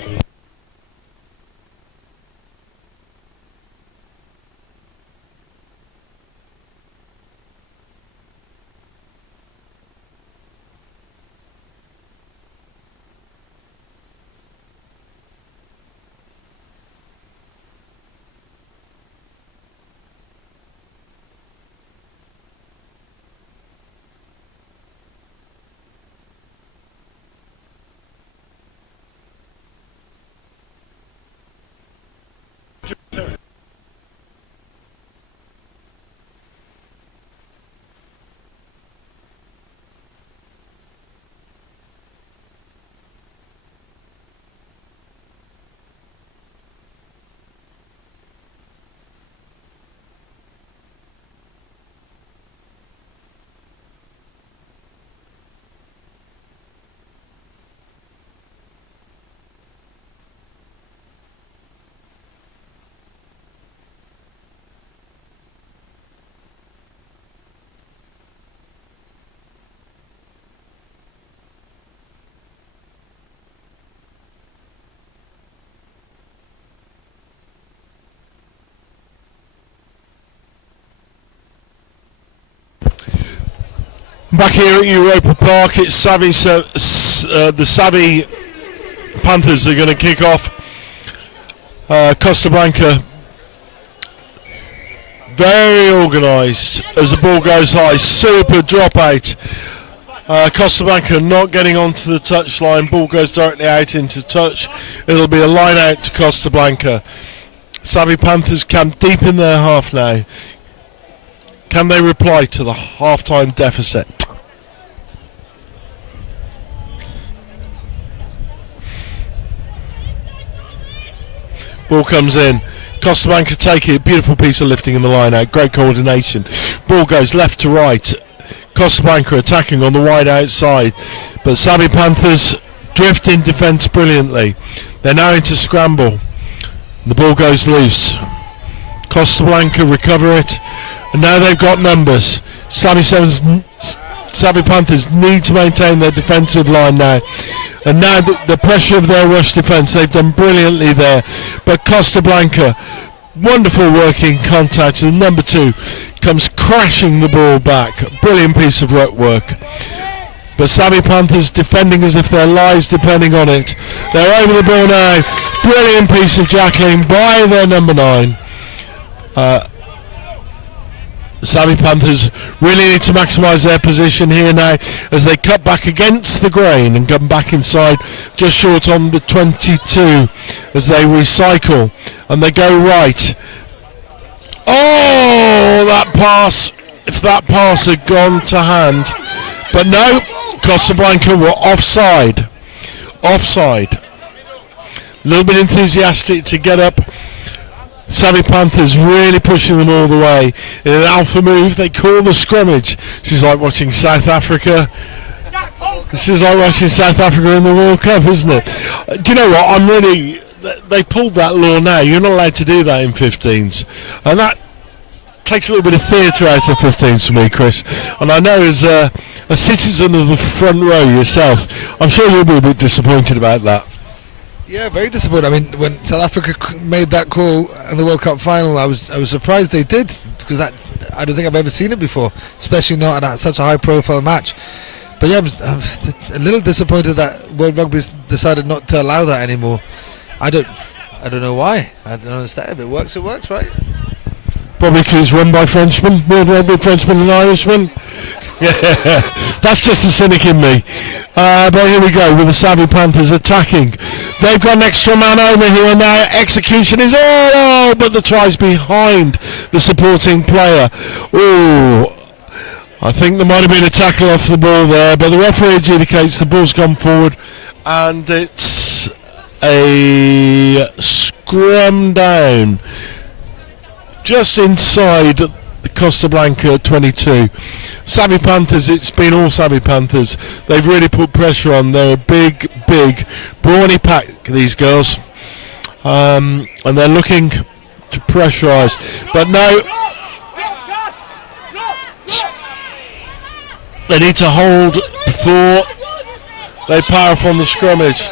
Back here at Europa Park, it's the Savvy Panthers are going to kick off. Costa Blanca very organised as the ball goes high. Super drop out. Costa Blanca not getting onto the touchline. Ball goes directly out into touch. It'll be a line out to Costa Blanca. Savvy Panthers camp deep in their half now. Can they reply to the half-time deficit? Ball comes in. Costa Blanca take it. Beautiful piece of lifting in the line out. Great coordination. Ball goes left to right. Costa Blanca attacking on the wide outside. But Savvy Panthers drift in defence brilliantly. They're now into scramble. The ball goes loose. Costa Blanca recover it. And now they've got numbers. Savvy Panthers need to maintain their defensive line now. And now the pressure of their rush defence, they've done brilliantly there. But Costa Blanca, wonderful working contact. And number 2 comes crashing the ball back. Brilliant piece of ruck work. But Savvy Panthers defending as if their lives depending on it. They're over the ball now. Brilliant piece of jackling by their number 9. Savvy Panthers really need to maximise their position here now as they cut back against the grain and come back inside just short on the 22 as they recycle and they go right. Oh, that pass, if that pass had gone to hand. But no, Costa Blanca were offside. Offside. A little bit enthusiastic to get up. Savvy Panthers really pushing them all the way. In an alpha move, they call the scrummage. This is like watching South Africa. This is like watching South Africa in the World Cup, isn't it? Do you know what? I'm really... They pulled that law now. You're not allowed to do that in 15s. And that takes a little bit of theatre out of 15s for me, Chris. And I know as a citizen of the front row yourself, I'm sure you'll be a bit disappointed about that. Yeah, very disappointed. I mean, when South Africa made that call in the World Cup final, I was surprised they did, because I don't think I've ever seen it before, especially not at such a high-profile match. But yeah, I'm a little disappointed that World Rugby's decided not to allow that anymore. I don't know why. I don't understand. If it works, right? Probably because it's run by Frenchmen, World Rugby Frenchmen and Irishmen. Yeah, that's just the cynic in me. But here we go with the Savvy Panthers attacking. They've got an extra man over here now. Execution is but the try's behind the supporting player. Oh, I think there might have been a tackle off the ball there, but the referee adjudicates the ball's gone forward, and it's a scrum down just inside the Costa Blanca 22. Savvy Panthers, it's been all Savvy Panthers. They've really put pressure on. They're a big, brawny pack, these girls. And they're looking to pressurise. But no, they need to hold before they power off on the scrummage.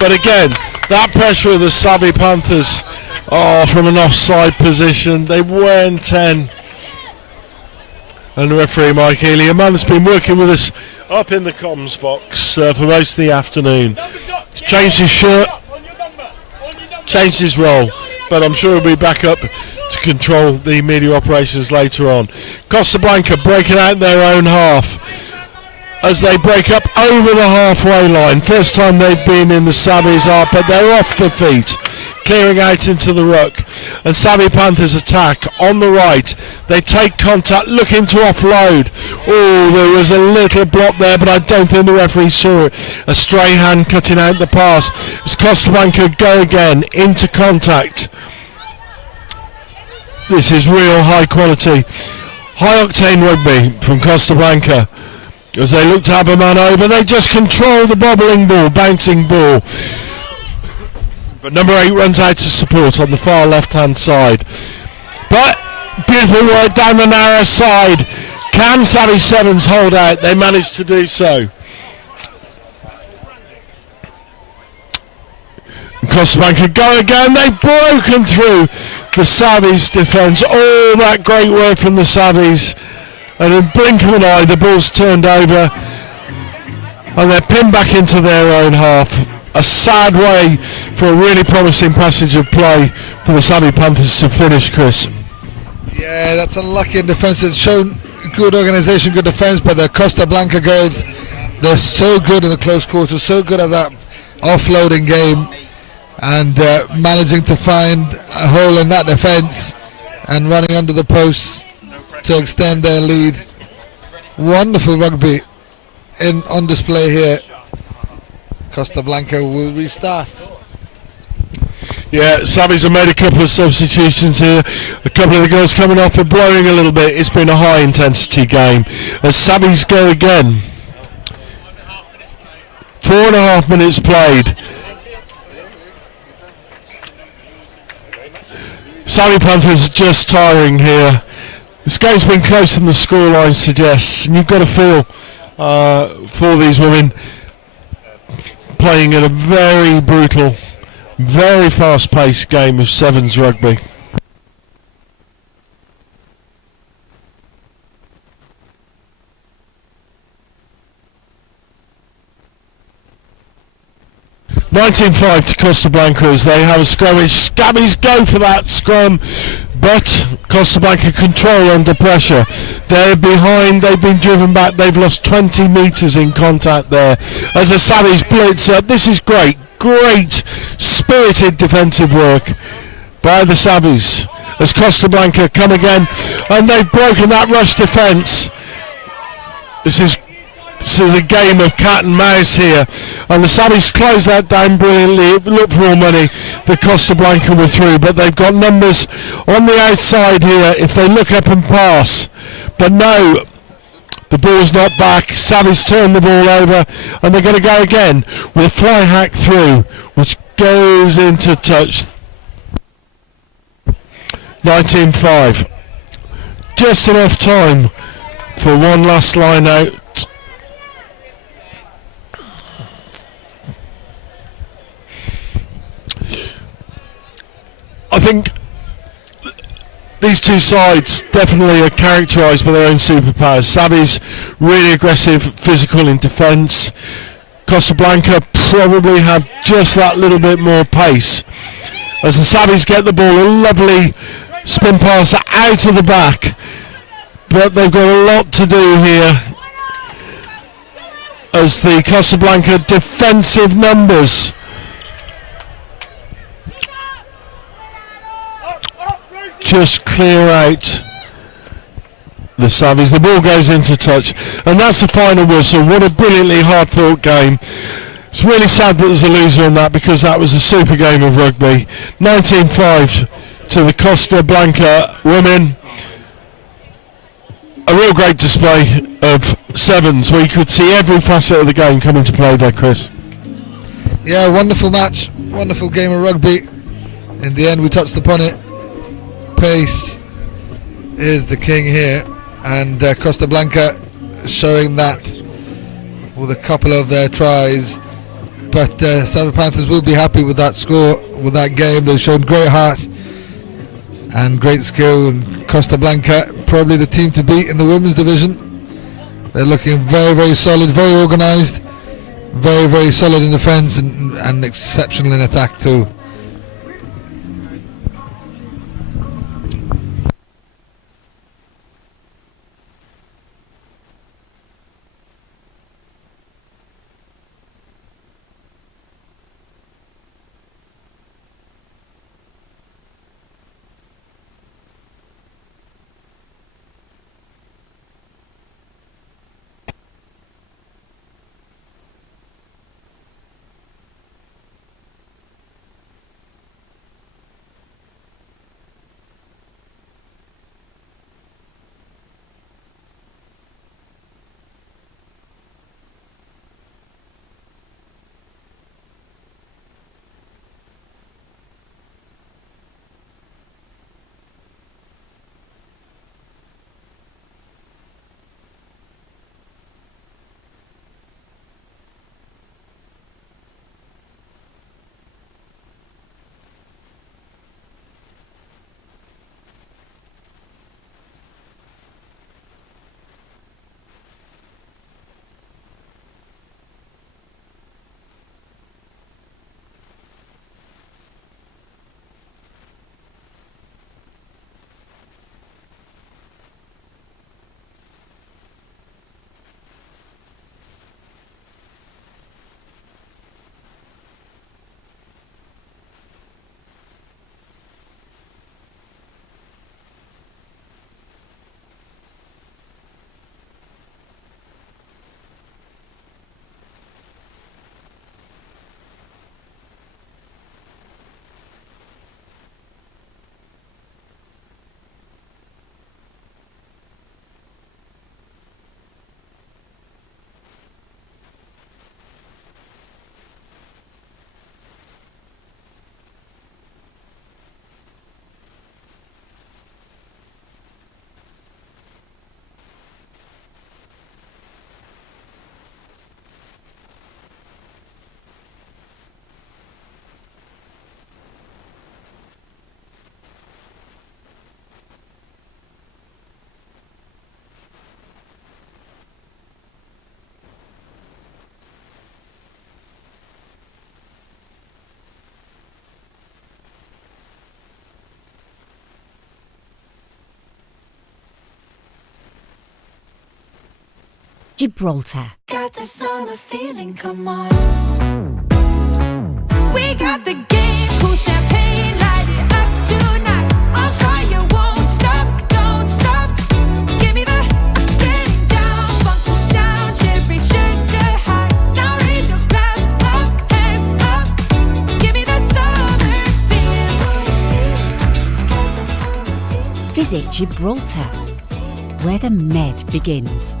But again, that pressure of the Savvy Panthers, from an offside position, they were 10. And the referee, Mike Healy, a man that's been working with us up in the comms box for most of the afternoon. He's changed his shirt, changed his role, but I'm sure he'll be back up to control the media operations later on. Costa Blanca breaking out their own half as they break up over the halfway line. First time they've been in the Savvy's half, but they're off the feet, clearing out into the ruck. And Savvy Panthers attack on the right. They take contact, looking to offload. Oh, there was a little block there, but I don't think the referee saw it. A stray hand cutting out the pass. As Costa Blanca go again into contact. This is real high quality, high octane rugby from Costa Blanca. As they look to have a man over, they just control the bobbling ball, bouncing ball. But number 8 runs out to support on the far left-hand side. But beautiful work down the narrow side. Can Savvy Sevens hold out? They managed to do so. And Costa Blanca go again. They've broken through the Savvy's defence. All that great work from the Savvy's. And in blink of an eye, the ball's turned over. And they're pinned back into their own half. A sad way for a really promising passage of play for the Savvy Panthers to finish, Chris. Yeah, that's unlucky in defence. It's shown good organisation, good defence, but the Costa Blanca girls, they're so good in the close quarters, so good at that offloading game, and managing to find a hole in that defence and running under the posts to extend their lead. Wonderful rugby on display here. Costa Blanca will restart. Yeah, Savvies have made a couple of substitutions here. A couple of the girls coming off are blowing a little bit. It's been a high intensity game. As Savvies go again. 4.5 minutes played. Savvy Panthers are just tiring here. This game's been closer than the scoreline suggests, and you've got to feel for these women playing in a very brutal, very fast-paced game of sevens rugby. (19-5) to Costa Blanca as they have a skirmish. Scrappies go for that scrum, but Costa Blanca control under pressure. They're behind, they've been driven back, they've lost 20 metres in contact there as the Savvies blitz up. This is great spirited defensive work by the Savvies as Costa Blanca come again, and they've broken that rush defence. This is a game of cat and mouse here, and the Savvies close that down brilliantly. Look for all money. The Costa Blanca were through, but they've got numbers on the outside here if they look up and pass. But no, the ball's not back. Savvies turn the ball over, and they're going to go again with a fly hack through, which goes into touch. 19-5. Just enough time for one last line out. I think these two sides definitely are characterised by their own superpowers. Savvies really aggressive, physical in defence. Costa Blanca probably have just that little bit more pace. As the Savvies get the ball, a lovely spin pass out of the back, but they've got a lot to do here as the Costa Blanca defensive numbers just clear out the Savvies. The ball goes into touch, and that's the final whistle. What a brilliantly hard fought game. It's really sad that there's a loser in that, because that was a super game of rugby. 19-5 to the Costa Blanca women. A real great display of sevens where you could see every facet of the game come into play there, Chris. Yeah, wonderful match, wonderful game of rugby. In the end, we touched upon it. Pace is the king here, and Costa Blanca showing that with a couple of their tries, but Savvy Panthers will be happy with that score, with that game. They've shown great heart and great skill, and Costa Blanca probably the team to beat in the women's division. They're looking very, very solid, very organised, very, very solid in defence, and exceptional in attack too. Gibraltar. Got the summer feeling, come on. We got the game, cool champagne, light it up tonight. On fire, won't stop, don't stop. Give me the getting down, funky sound, cherry sugar high. Now raise your glass up, hands up. Give me the summer feeling. Got the summer feeling. Visit Gibraltar, where the Med begins.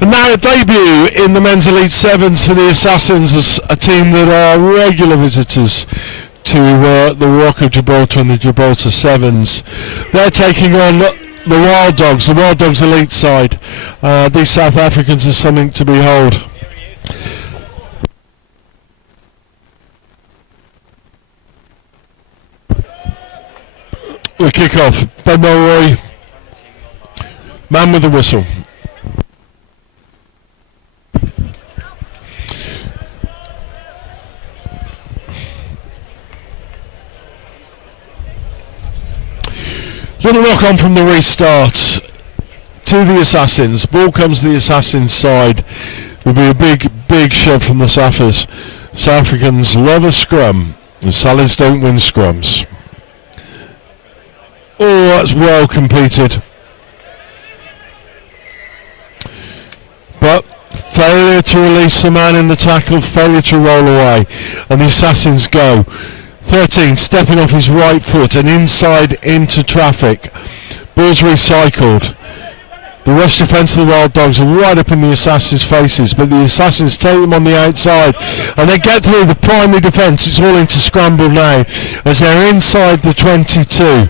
And now a debut in the Men's Elite Sevens for the Assassins, as a team that are regular visitors to the Rock of Gibraltar and the Gibraltar Sevens. They're taking on the Wild Dogs Elite side. These South Africans are something to behold. We kick off. Ben Mulroy, man with the whistle. Little rock on from the restart to the Assassins. Ball comes to the Assassins side. There'll be a big shove from the Saffers. South Africans love a scrum, and Sallies don't win scrums. Oh, that's well completed. But failure to release the man in the tackle, failure to roll away, and the Assassins go. 13 stepping off his right foot and inside into traffic. Ball's recycled. The rush defence of the Wild Dogs are right up in the Assassins' faces, but the Assassins take them on the outside, and they get through the primary defence. It's all into scramble now as they're inside the 22.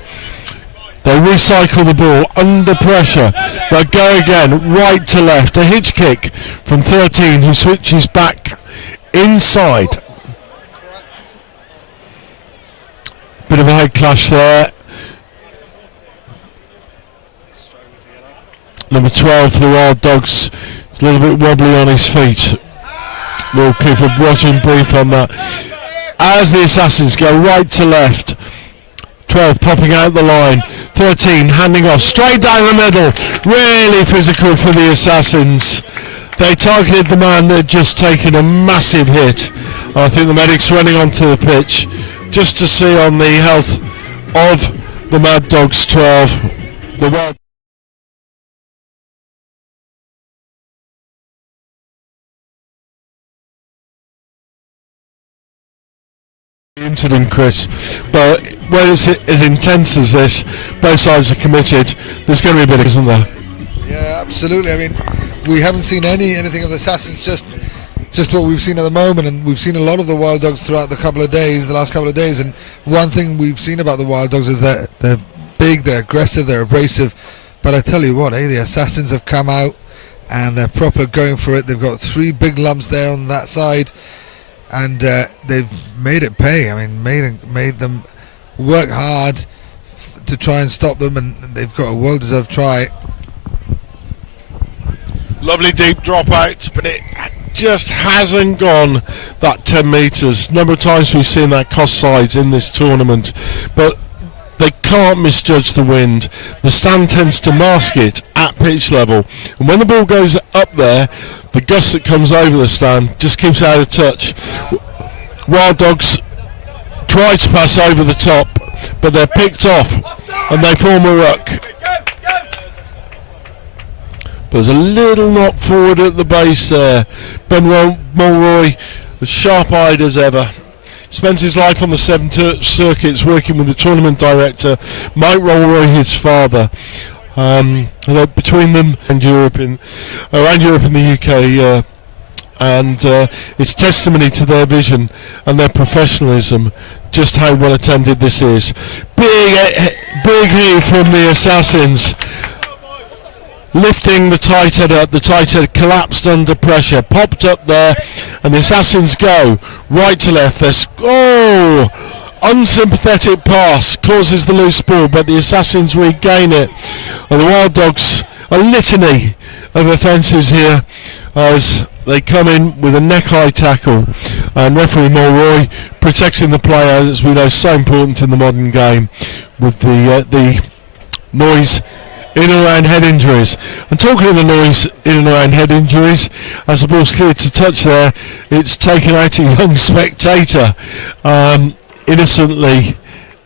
They recycle the ball under pressure, but go again, right to left. A hitch kick from 13, who switches back inside. Bit of a head clash there. Number 12 for the Wild Dogs, a little bit wobbly on his feet. We'll keep a watching brief on that. As the Assassins go right to left, 12 popping out the line, 13 handing off straight down the middle. Really physical for the Assassins. They targeted the man that had just taken a massive hit. I think the medics running onto the pitch just to see on the health of the Mad Dogs 12. The Wild incident, Chris, but when it's as intense as this, both sides are committed. There's going to be a bit, isn't there? Yeah, absolutely. I mean, we haven't seen anything of the Assassins, just what we've seen at the moment, and we've seen a lot of the Wild Dogs throughout the last couple of days. And one thing we've seen about the Wild Dogs is that they're big, they're aggressive, they're abrasive. But I tell you what, the Assassins have come out and they're proper going for it. They've got 3 big lumps there on that side. And they've made it pay. I mean, made them work hard to try and stop them, and they've got a well-deserved try. Lovely deep drop out, but it just hasn't gone that 10 metres. Number of times we've seen that cost sides in this tournament, but they can't misjudge the wind. The stand tends to mask it at pitch level, and when the ball goes up there, the gust that comes over the stand just keeps it out of touch. Wild Dogs try to pass over the top, but they're picked off and they form a ruck. There's a little knock forward at the base there. Ben Mulroy, as sharp-eyed as ever, spends his life on the 7 circuits working with the tournament director, Mike Mulroy, his father. Between them and Europe in the UK, and it's testimony to their vision and their professionalism, just how well attended this is. Big heave from the Assassins, lifting the tight head up. The tight head collapsed under pressure, popped up there, and the Assassins go right to left. There's unsympathetic pass causes the loose ball, but the Assassins regain it. And the Wild Dogs, a litany of offences here as they come in with a neck-high tackle, and referee Mulroy protecting the player, as we know, so important in the modern game, with the noise in and around head injuries. And talking of the noise in and around head injuries, as the ball's cleared to touch there, it's taken out a young spectator innocently.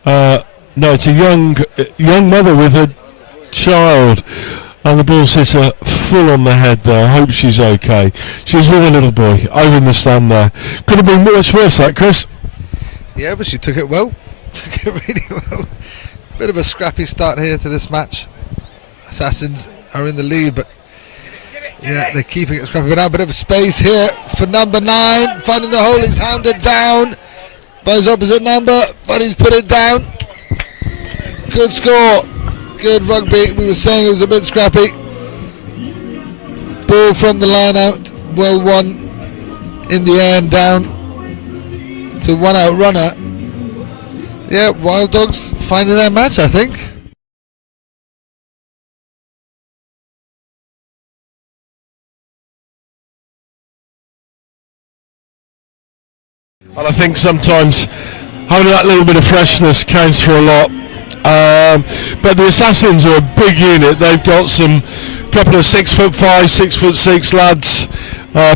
No, it's a young mother with her child, and the ball's hit her full on the head there. I hope she's okay. She's with a little boy over in the stand there. Could have been much worse, that, Chris. Yeah, but she took it well. Took it really well. Bit of a scrappy start here to this match. Assassins are in the lead, but yeah, they're keeping it scrappy. But now a bit of space here for number 9, finding the hole. He's hounded down by his opposite number, but he's put it down. Good score, good rugby. We were saying it was a bit scrappy. Ball from the line out, well won in the air and down to one out runner. Yeah, Wild Dogs finding their match, I think. And I think sometimes having that little bit of freshness counts for a lot. But the Assassins are a big unit. They've got some couple of 6'5", 6'6" lads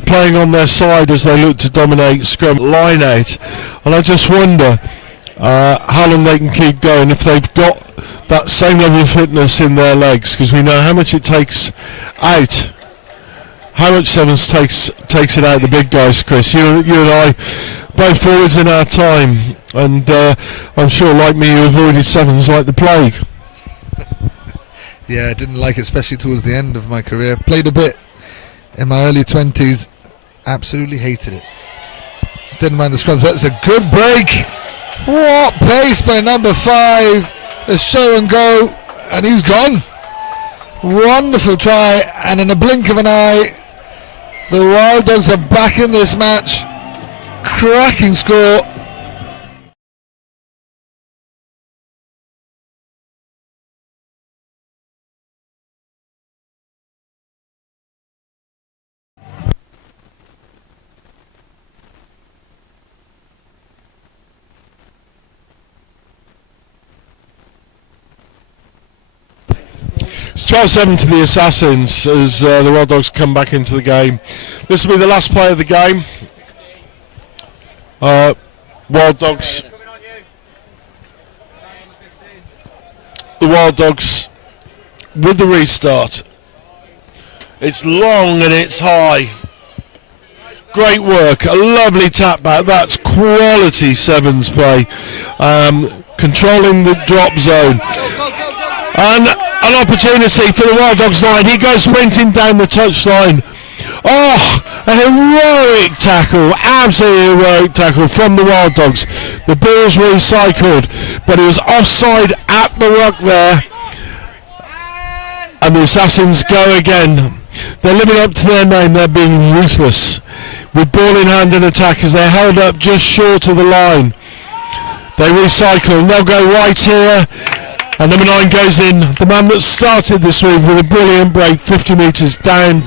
playing on their side as they look to dominate scrum line out. And I just wonder how long they can keep going if they've got that same level of fitness in their legs, because we know how much it takes out. How much Sevens takes it out of the big guys, Chris. You and I, both forwards in our time, and I'm sure, like me, you avoided Sevens like the plague. Yeah, I didn't like it, especially towards the end of my career. Played a bit in my early 20s. Absolutely hated it. Didn't mind the scrums, but it's a good break. What pace by number 5. A show and go, and he's gone. Wonderful try, and in a blink of an eye, the Wild Dogs are back in this match. Cracking score. It's 12-7 to the Assassins as the Wild Dogs come back into the game. This will be the last play of the game. Wild Dogs. The Wild Dogs with the restart. It's long and it's high. Great work, a lovely tap back. That's quality sevens play. Controlling the drop zone. And an opportunity for the Wild Dogs line. He goes sprinting down the touchline. Oh, a heroic tackle, absolutely heroic tackle from the Wild Dogs. The ball's recycled, but he was offside at the ruck there. And the Assassins go again. They're living up to their name, they're being ruthless. With ball in hand and attack as they're held up just short of the line. They recycle and they'll go right here. And number 9 goes in, the man that started this move with a brilliant break 50 metres down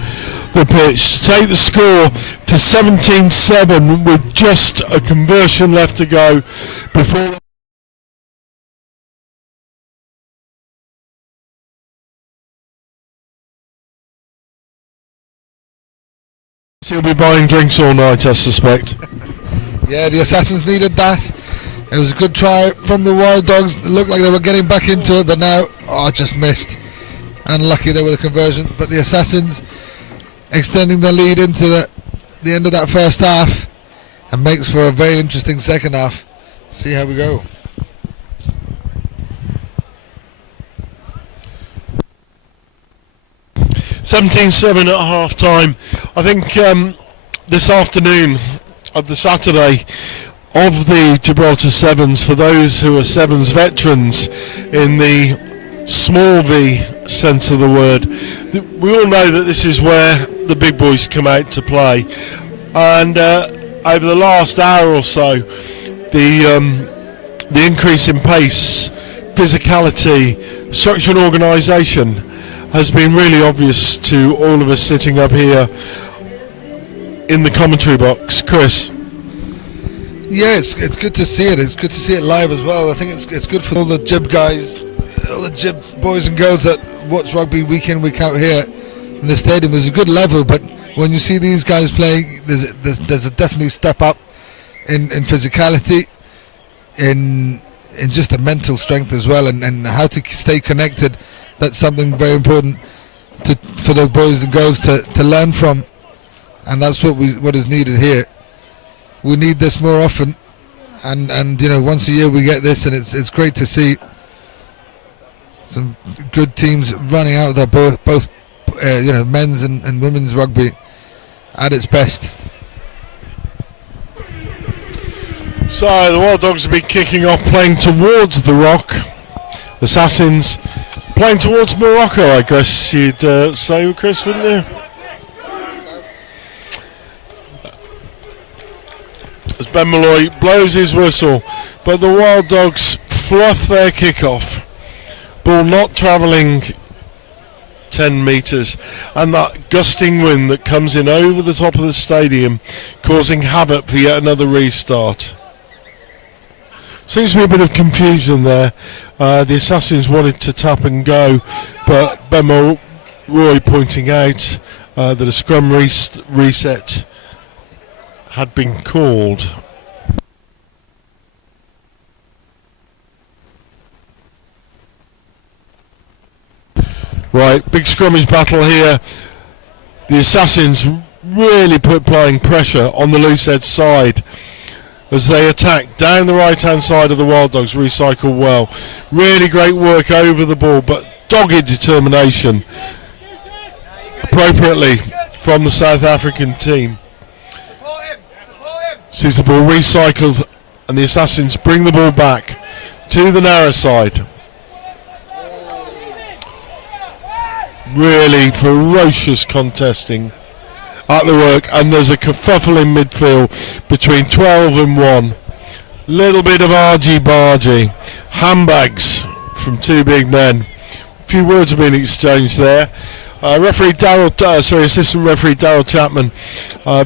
the pitch. Take the score to 17-7 with just a conversion left to go before... He'll be buying drinks all night, I suspect. Yeah, the Assassins needed that. It was a good try from the Wild Dogs. It looked like they were getting back into it, but now, just missed. Unlucky there with the conversion. But the Assassins extending their lead into the end of that first half and makes for a very interesting second half. See how we go. $17-7 at half time. I think this afternoon of the Saturday of the Gibraltar Sevens, for those who are Sevens veterans in the small V sense of the word, we all know that this is where the big boys come out to play. And over the last hour or so, the increase in pace, physicality, structure and organisation has been really obvious to all of us sitting up here in the commentary box. Chris? Yeah, it's good to see it. It's good to see it live as well. I think it's good for all the Jib guys, all the Jib boys and girls that watch rugby week in, week out here in the stadium. There's a good level, but when you see these guys playing, there's a definitely step up in physicality, in just the mental strength as well, and how to stay connected. That's something very important for those boys and girls to learn from, and that's what is needed here. We need this more often, and you know, once a year we get this, and it's great to see some good teams running out there, both men's and women's rugby at its best. So the Wild Dogs have been kicking off, playing towards the rock. Assassins playing towards Morocco, I guess you'd say, Chris, wouldn't you? As Ben Malloy blows his whistle, but the Wild Dogs fluff their kickoff. Ball not travelling 10 metres, and that gusting wind that comes in over the top of the stadium, causing havoc for yet another restart. Seems to be a bit of confusion there. The Assassins wanted to tap and go, but Ben Malloy pointing out that a scrum reset had been called. Right, big scrummage battle here. The Assassins really applying pressure on the loose edge side as they attack down the right hand side of the Wild Dogs. Recycle well. Really great work over the ball, but dogged determination, appropriately, from the South African team. Sees the ball recycled, and the Assassins bring the ball back to the narrow side. Really ferocious contesting at the work, and there's a kerfuffle in midfield between 12 and 1. Little bit of argy-bargy, handbags from two big men. A few words have been exchanged there. Assistant referee Darryl Chapman,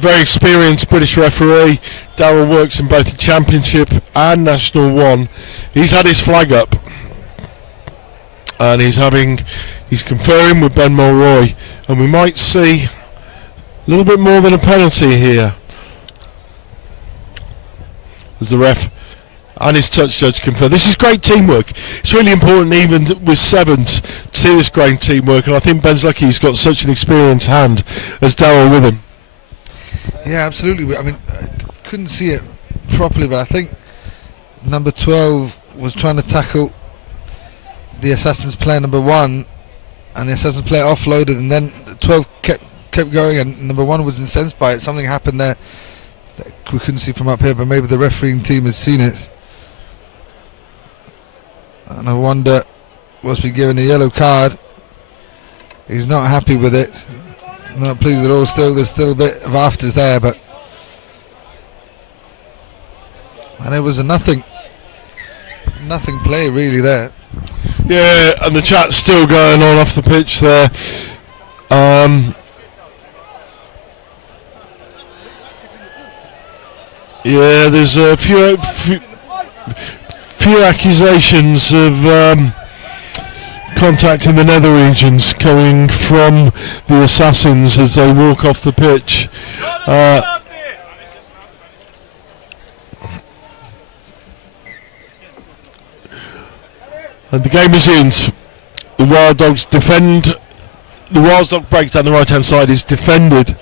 very experienced British referee. Darryl works in both the Championship and National 1. He's had his flag up, and he's conferring with Ben Mulroy, and we might see a little bit more than a penalty here, as the ref and his touch judge confer. This is great teamwork. It's really important, even with sevens, to see this great teamwork, and I think Ben's lucky he's got such an experienced hand as Darryl with him. Yeah, absolutely. I mean, I couldn't see it properly, but I think number 12 was trying to tackle the Assassin's player number 1, and the Assassin's player offloaded, and then 12 kept going, and number 1 was incensed by it. Something happened there that we couldn't see from up here, but maybe the refereeing team has seen it. And I wonder what's been given a yellow card. He's not happy with it. Not pleased at all. There's still a bit of afters there, but and it was a nothing play really there. Yeah, and the chat's still going on off the pitch there. Yeah, there's a few accusations of contact in the nether regions coming from the Assassins as they walk off the pitch. And the game resumes. The Wild Dogs defend. The Wild Dog break down the right hand side is defended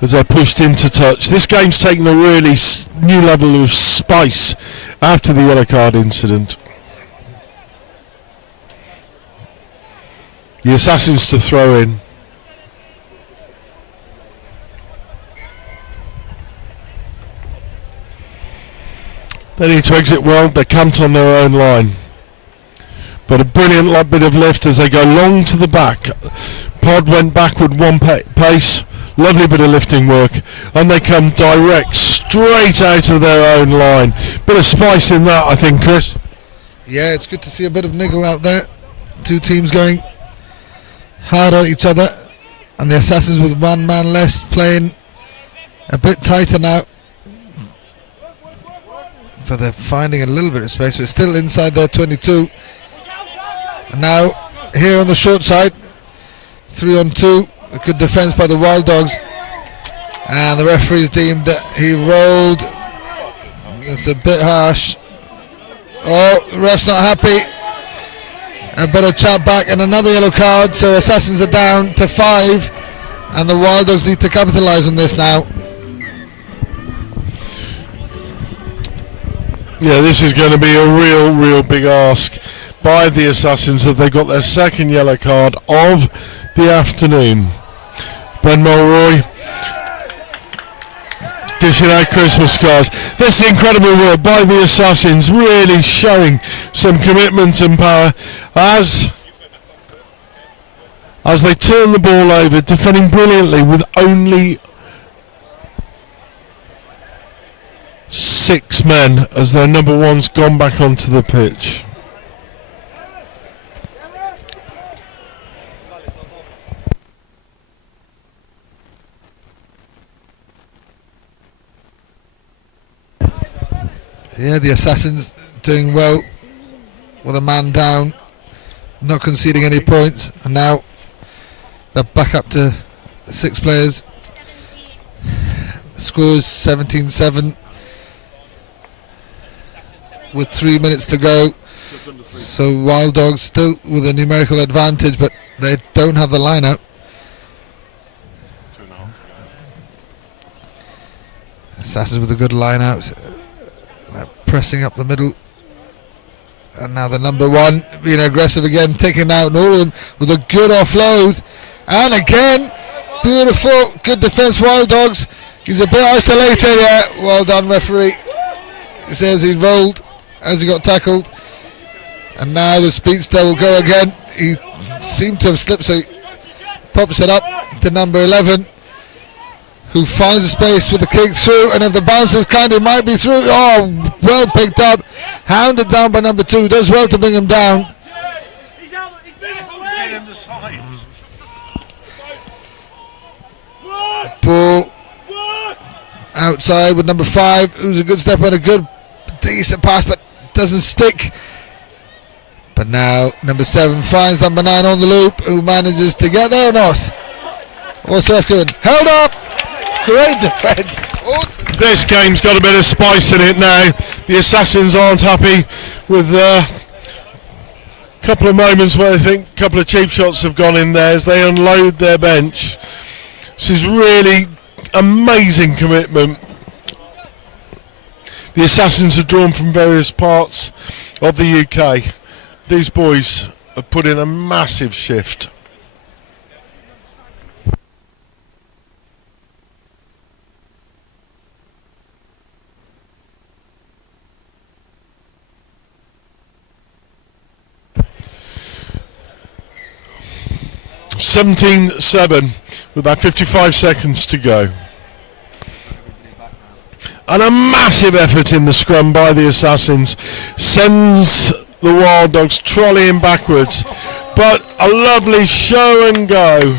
as they're pushed into touch. This game's taken a really new level of spice after the yellow card incident. The Assassins to throw in. They need to exit well. They camped on their own line. But a brilliant bit of lift as they go long to the back. Pod went backward one pace. Lovely bit of lifting work, and they come direct straight out of their own line. Bit of spice in that, I think, Chris. Yeah, it's good to see a bit of niggle out there. Two teams going hard at each other, and the Assassins with one man less playing a bit tighter now. But they're finding a little bit of space. They're still inside their 22. And now here on the short side, 3-on-2. A good defence by the Wild Dogs, and the referee's deemed that he rolled. It's a bit harsh. Oh, the ref's not happy. A bit of chat back and another yellow card, so Assassins are down to 5, and the Wild Dogs need to capitalise on this now. Yeah, this is going to be a real big ask by the Assassins that they got their second yellow card of the afternoon. Ben Mulroy dishing out Christmas cards. This is incredible work by the Assassins, really showing some commitment and power as they turn the ball over, defending brilliantly with only 6 men as their number 1's gone back onto the pitch. Yeah, the Assassins doing well with a man down, not conceding any points, and now they're back up to 6 players. Scores 17-7 with 3 minutes to go. So Wild Dogs still with a numerical advantage, but they don't have the line-out. Assassins with a good line-out. They're pressing up the middle. And now the number 1 being aggressive again, taking out all of them with a good offload. And again, beautiful, good defence, Wild Dogs. He's a bit isolated, yeah. Well done, referee. He says he rolled as he got tackled. And now the speedster will go again. He seemed to have slipped, so he pops it up to number 11, who finds a space with the kick through. And if the bounces kind of might be through. Oh, well picked up. Hounded down by number 2. Does well to bring him down. Ball outside with number 5, who's a good step and a good decent pass, but doesn't stick. But now number 7 finds number 9 on the loop, who manages to get there or not. What's the ref doing? Held up. Great defence. Awesome. This game's got a bit of spice in it now. The Assassins aren't happy with a couple of moments where they think a couple of cheap shots have gone in there as they unload their bench. This is really amazing commitment. The Assassins are drawn from various parts of the UK. These boys have put in a massive shift. (17-7) with about 55 seconds to go. And a massive effort in the scrum by the Assassins sends the Wild Dogs trolleying backwards, but a lovely show and go.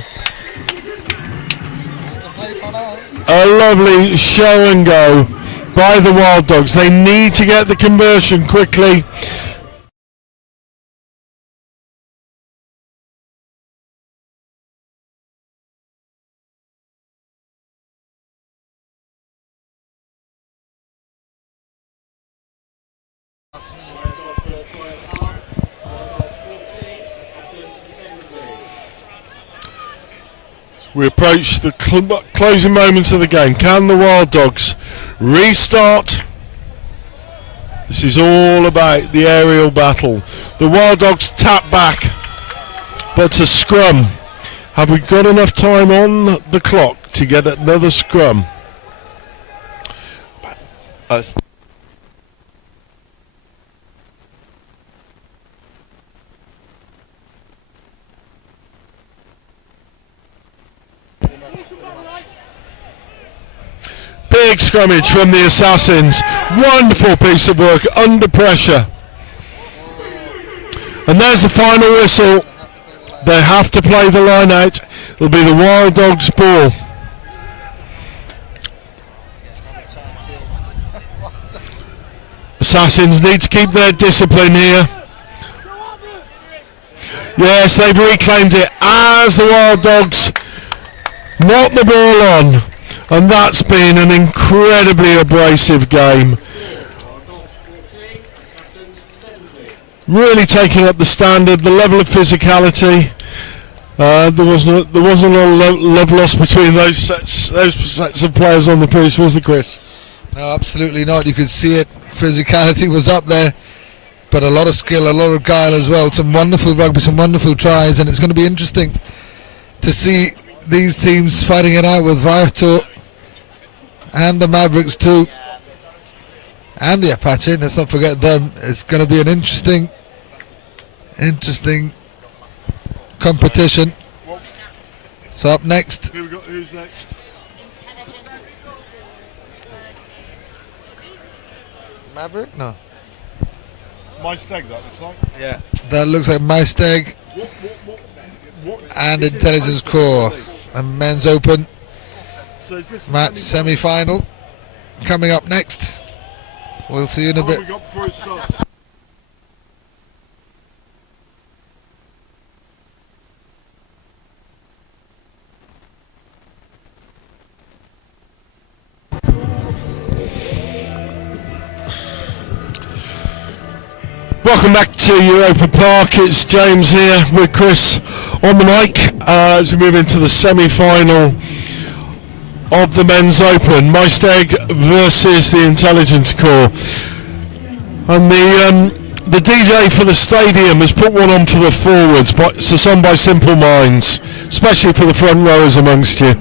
A lovely show and go by the Wild Dogs. They need to get the conversion quickly. We approach the closing moments of the game. Can the Wild Dogs restart? This is all about the aerial battle. The Wild Dogs tap back, but to scrum. Have we got enough time on the clock to get another scrum? Big scrummage from the Assassins. Wonderful piece of work under pressure. And there's the final whistle. They have to play the line out. It'll be the Wild Dogs' ball. Assassins need to keep their discipline here. Yes, they've reclaimed it as the Wild Dogs knock the ball on. And that's been an incredibly abrasive game. Really taking up the standard, the level of physicality. There wasn't a love lost between those sets of players on the pitch, was there, Chris? No, absolutely not. You could see it. Physicality was up there, but a lot of skill, a lot of guile as well. Some wonderful rugby, some wonderful tries, and it's going to be interesting to see these teams fighting it out with Vidor and the Mavericks too, and the Apache. Let's not forget them. It's going to be an interesting competition. So up next, who's next? Maverick? No. Mysteg, that looks like. Yeah, that looks like Mysteg and Intelligence Corps and Men's Open. So is this Match semi-final coming up next. We'll see you in a bit. We got before it starts? Welcome back to Europa Park. It's James here with Chris on the mic as we move into the semi-final of the Men's Open. Mysteg versus the Intelligence Corps. And the The DJ for the stadium has put one on for the forwards, but it's a song by Simple Minds, especially for the front rowers amongst you.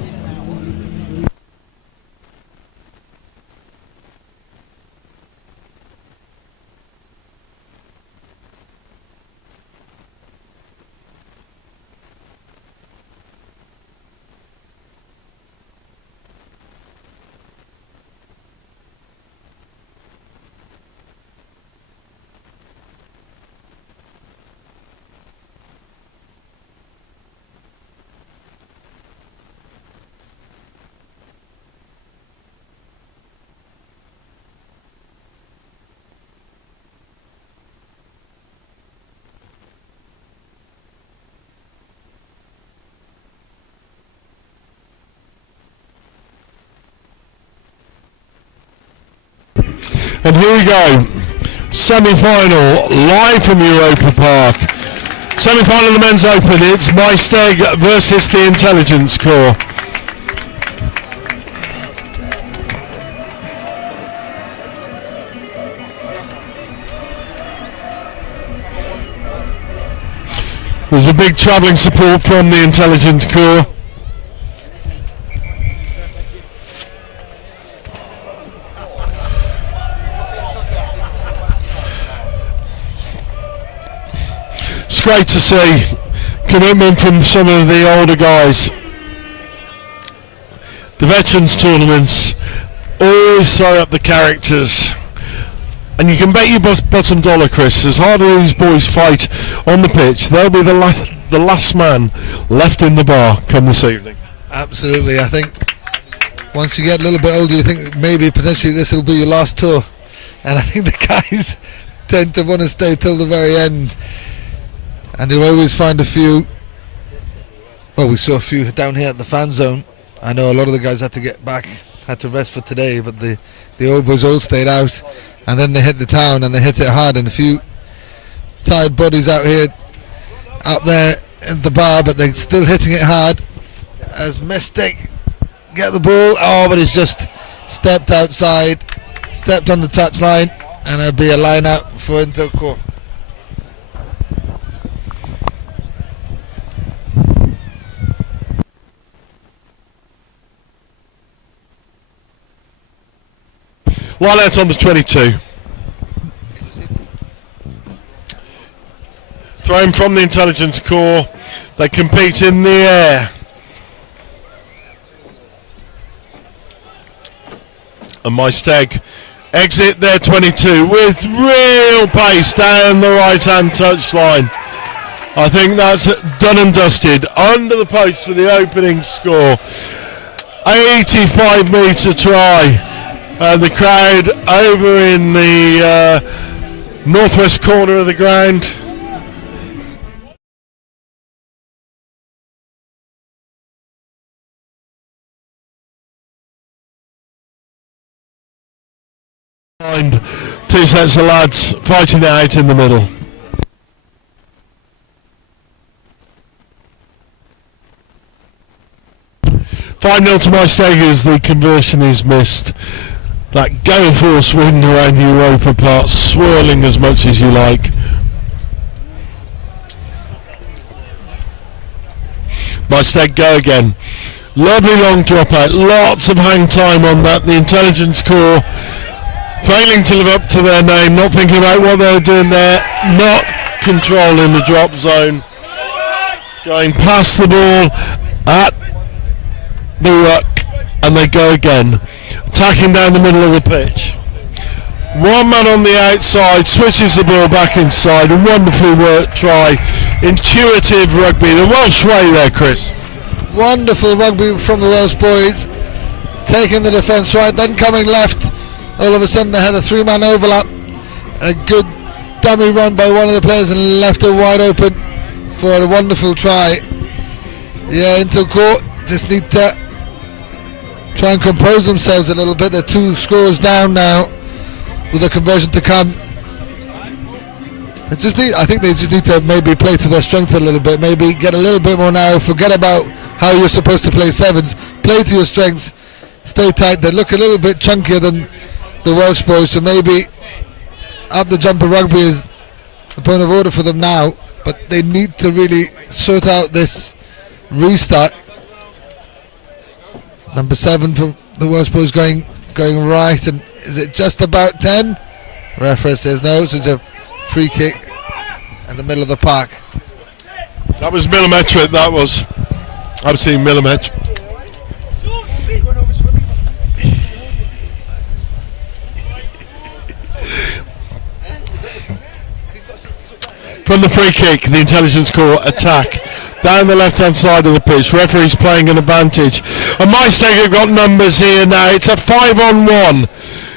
And here we go, semi-final, live from Europa Park. Semi-final of the Men's Open, it's Mavericks versus the Intelligence Corps. There's a big travelling support from the Intelligence Corps. It's great to see commitment from some of the older guys. The veterans tournaments always throw up the characters, and you can bet your bottom dollar, Chris, as hard as these boys fight on the pitch, they'll be the last man left in the bar come this evening. Absolutely. I think once you get a little bit older, you think maybe potentially this will be your last tour, and I think the guys tend to want to stay till the very end. And you'll always find a few. Well, we saw a few down here at the fan zone. I know a lot of the guys had to get back, had to rest for today, but the old boys all stayed out, and then they hit the town and they hit it hard. And a few tired bodies out here, out there at the bar, but they're still hitting it hard. As Mystic get the ball, but it's just stepped outside, stepped on the touchline, and it'll be a line out for Intel Corps. Line out on the 22. Thrown from the Intelligence Corps. They compete in the air. And my stag exit their 22 with real pace down the right hand touchline. I think that's done and dusted. Under the post for the opening score. 85 metre try. And the crowd over in the northwest corner of the ground. And two sets of lads fighting it out in the middle. Final to my Stegers, the conversion is missed. That gale force wind around Europa Park, swirling as much as you like. My stag go again. Lovely long drop out, lots of hang time on that. The Intelligence Corps failing to live up to their name, not thinking about what they're doing there, not controlling the drop zone. Going past the ball at the ruck, and they go again. Attacking down the middle of the pitch. One man on the outside, switches the ball back inside. A wonderfully worked try. Intuitive rugby. The Welsh way there, Chris. Wonderful rugby from the Welsh boys. Taking the defence right, then coming left. All of a sudden they had a three-man overlap. A good dummy run by one of the players and left it wide open for a wonderful try. Yeah, Intel Corps just need to try and compose themselves a little bit. They're 2 scores down now with the conversion to come. I think they just need to maybe play to their strength a little bit, maybe get a little bit more now, forget about how you're supposed to play sevens, play to your strengths, stay tight. They look a little bit chunkier than the Welsh boys, so maybe up the jumper rugby is a point of order for them now, but they need to really sort out this restart. Number 7 for the Welsh boys going right, and is it just about 10? Referee says no, so it's a free kick in the middle of the park. That was millimetric, that was. I've seen millimetric. From the free kick, the Intelligence Corps attack down the left-hand side of the pitch. Referee's playing an advantage. And Maesteg have got numbers here now. It's a 5-on-1.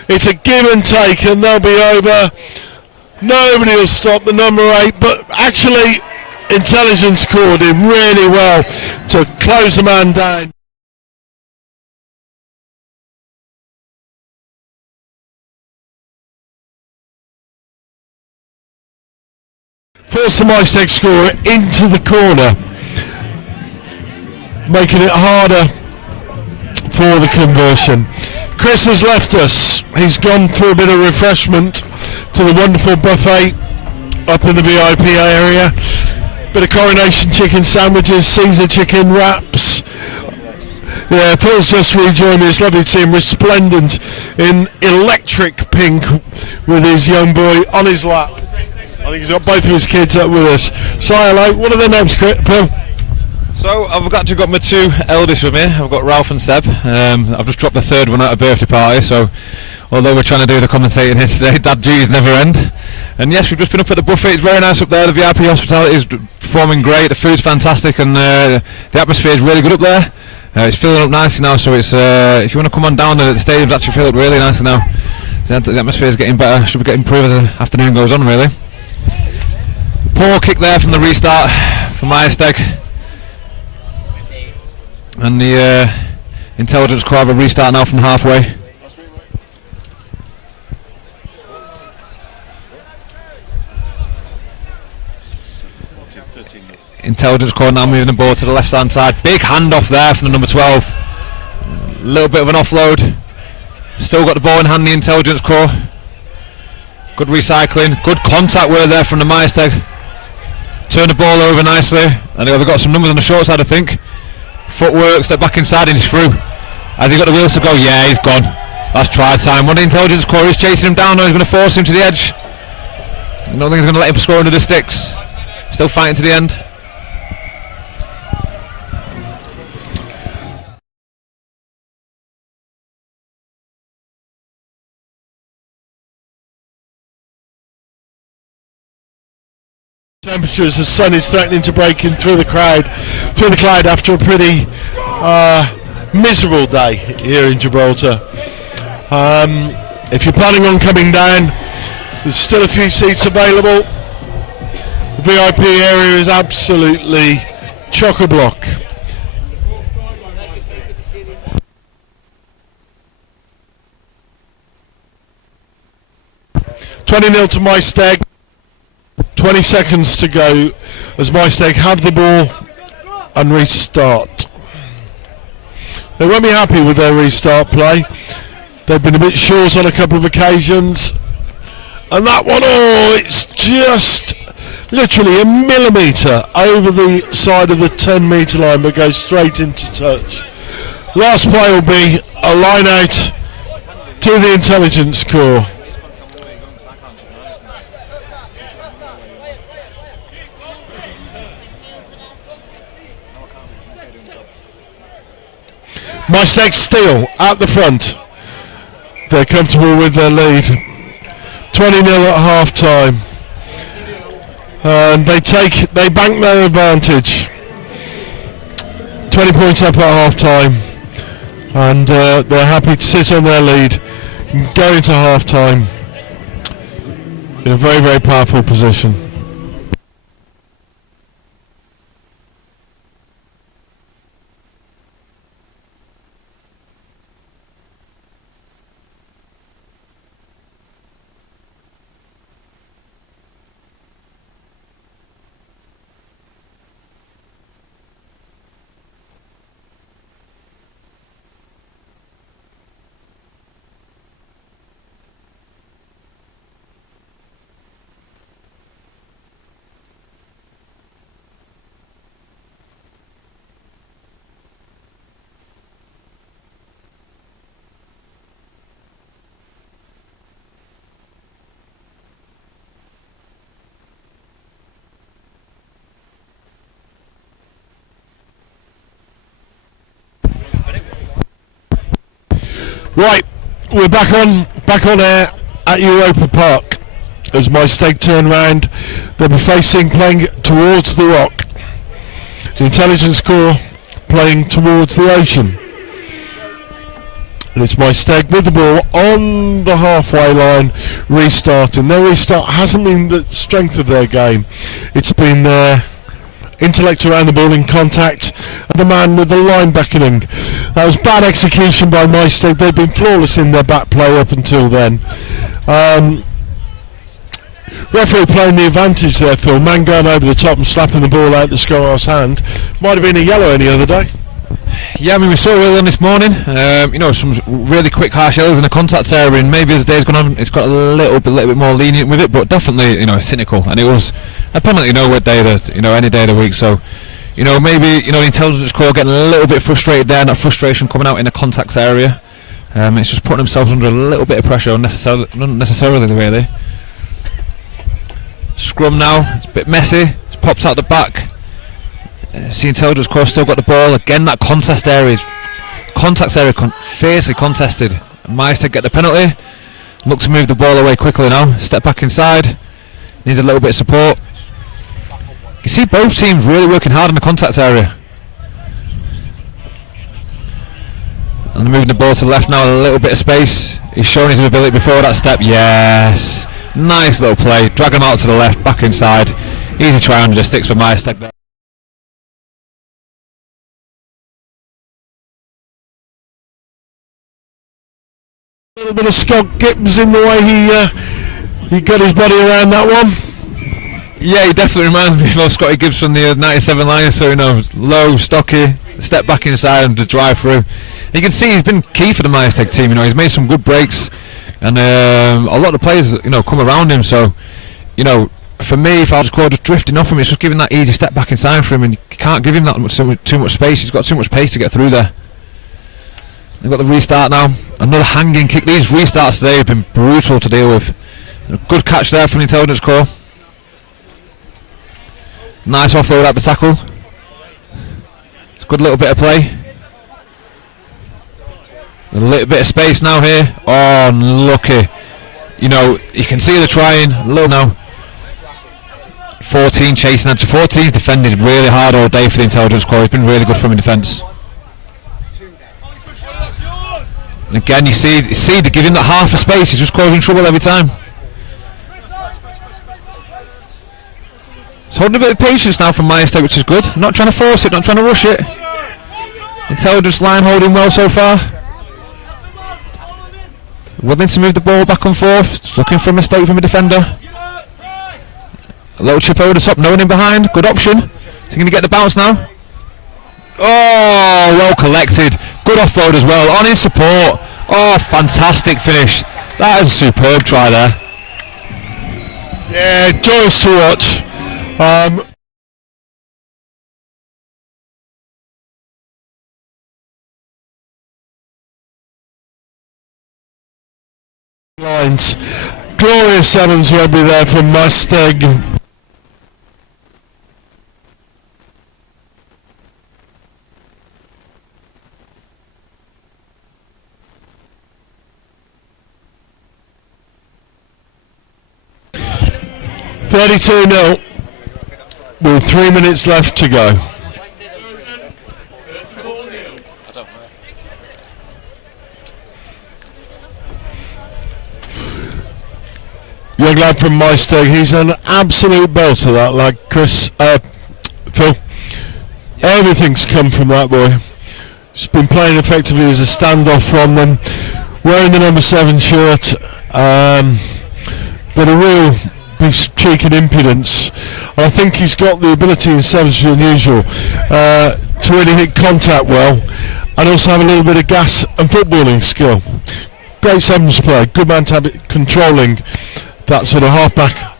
It's a give and take, and they'll be over. Nobody will stop the number 8, but actually Intelligence Corps did really well to close the man down. Force the Maesteg scorer into the corner, making it harder for the conversion. Chris has left us. He's gone for a bit of refreshment to the wonderful buffet up in the VIP area. Bit of coronation chicken sandwiches, Caesar chicken wraps. Yeah, Phil's just rejoined me. It's lovely to see him resplendent in electric pink with his young boy on his lap. I think he's got both of his kids up with us. Say hello. What are their names, Phil? So I've actually got my 2 eldest with me. I've got Ralph and Seb. I've just dropped the 3rd one at a birthday party, so although we're trying to do the commentating here today, dad duties never end. And yes, we've just been up at the buffet. It's very nice up there. The VIP hospitality is performing great. The food's fantastic, and the atmosphere is really good up there. It's filling up nicely now, so it's if you want to come on down, the stadium's actually filled up really nicely now. The atmosphere is getting better. Should be getting improved as the afternoon goes on, really. Poor kick there from the restart for Maesteg. And the Intelligence Corps have a restart now from halfway. Intelligence Corps now moving the ball to the left hand side. Big handoff there from the number 12. A little bit of an offload. Still got the ball in hand, the Intelligence Corps. Good recycling. Good contact work there from the Maesteg. Turn the ball over nicely. And they've got some numbers on the short side, I think. Footwork, step back inside and he's through. Has he got the wheels to go? Yeah, he's gone. That's try time. One of the Intelligence Corps is chasing him down now. He's going to force him to the edge. I don't think he's going to let him score under the sticks. Still fighting to the end. Temperatures, the sun is threatening to break in through the cloud after a pretty miserable day here in Gibraltar. If you're planning on coming down, there's still a few seats available. The VIP area is absolutely chock-a-block. $20 to Maesteg. 20 seconds to go as Maesteg have the ball and restart. They won't be happy with their restart play. They've been a bit short on a couple of occasions. And that one, it's just literally a millimetre over the side of the 10-metre line, but goes straight into touch. Last play will be a line out to the Intelligence Corps. Maesteg still at the front. They're comfortable with their lead. 20-0 at half time. And they bank their advantage. 20 points up at half time. And they're happy to sit on their lead and go into half time in a very, very powerful position. Right, we're back on air at Europa Park as my stag turn round. They'll be playing towards the rock. The intelligence corps playing towards the ocean. And it's my stag with the ball on the halfway line, restarting. Their restart hasn't been the strength of their game. It's been their intellect around the ball in contact, and the man with the line beckoning. That was bad execution by my stag. They've been flawless in their back play up until then. Referee playing the advantage there, Phil. Man going over the top and slapping the ball out the scorer's hand. Might have been a yellow any other day. Yeah, I mean, we saw earlier on this morning, some really quick harsh yellows in the contact area, and maybe as the day's gone on, it's got a little bit more lenient with it, but definitely, cynical. And it was a penalty, what day, any day of the week. So, maybe, the intelligence corps getting a little bit frustrated there, and that frustration coming out in the contact area. It's just putting themselves under a little bit of pressure, unnecessarily, really. Scrum now, it's a bit messy, it pops out the back. The intelligence corps still got the ball. Again, that contact area fiercely contested. Meister get the penalty. Look to move the ball away quickly now. Step back inside. Needs a little bit of support. You see both teams really working hard in the contact area. And moving the ball to the left now, a little bit of space. He's shown his ability before that step. Yes. Nice little play. Drag him out to the left, back inside. Easy try under the sticks for Meister there. A little bit of Scott Gibbs in the way he got his body around that one. Yeah, he definitely reminds me of Scotty Gibbs from the 97 Lions. So low, stocky, step back inside and to drive through. You can see he's been key for the Myers-Tech team. He's made some good breaks, and a lot of the players come around him. So for me, if I was just drifting off him, it's just giving that easy step back inside for him, and you can't give him too much space. He's got too much pace to get through there. They've got the restart now. Another hanging kick. These restarts today have been brutal to deal with. A good catch there from the intelligence corps. Nice offload at the tackle. It's a good little bit of play. A little bit of space now here. Oh, unlucky. You can see the trying. Look now. 14 chasing edge. 14 defended really hard all day for the intelligence corps. He's been really good from in defence. And again, you see to give him that half a space, he's just causing trouble every time. He's holding a bit of patience now from Myers State, which is good. Not trying to force it, not trying to rush it. Intelligence line holding well so far. Willing to move the ball back and forth, looking for a mistake from a defender. A little chip over the top, no one in behind, good option. Is he going to get the bounce now? Oh, well collected. Good offload as well, on his support. Oh, fantastic finish. That is a superb try there. Yeah, joyous to watch. Lines. Glorious sevens rugby there from Mustang. $32-0 with 3 minutes left to go. Young lad from Meister, he's an absolute belter, that lad, Phil. Everything's come from that boy. He's been playing effectively as a standoff from them, wearing the number 7 shirt, but a real cheek and impudence. I think he's got the ability in sevens to unusual to really hit contact well, and also have a little bit of gas and footballing skill. Great sevens player, good man to have it controlling that sort of halfback.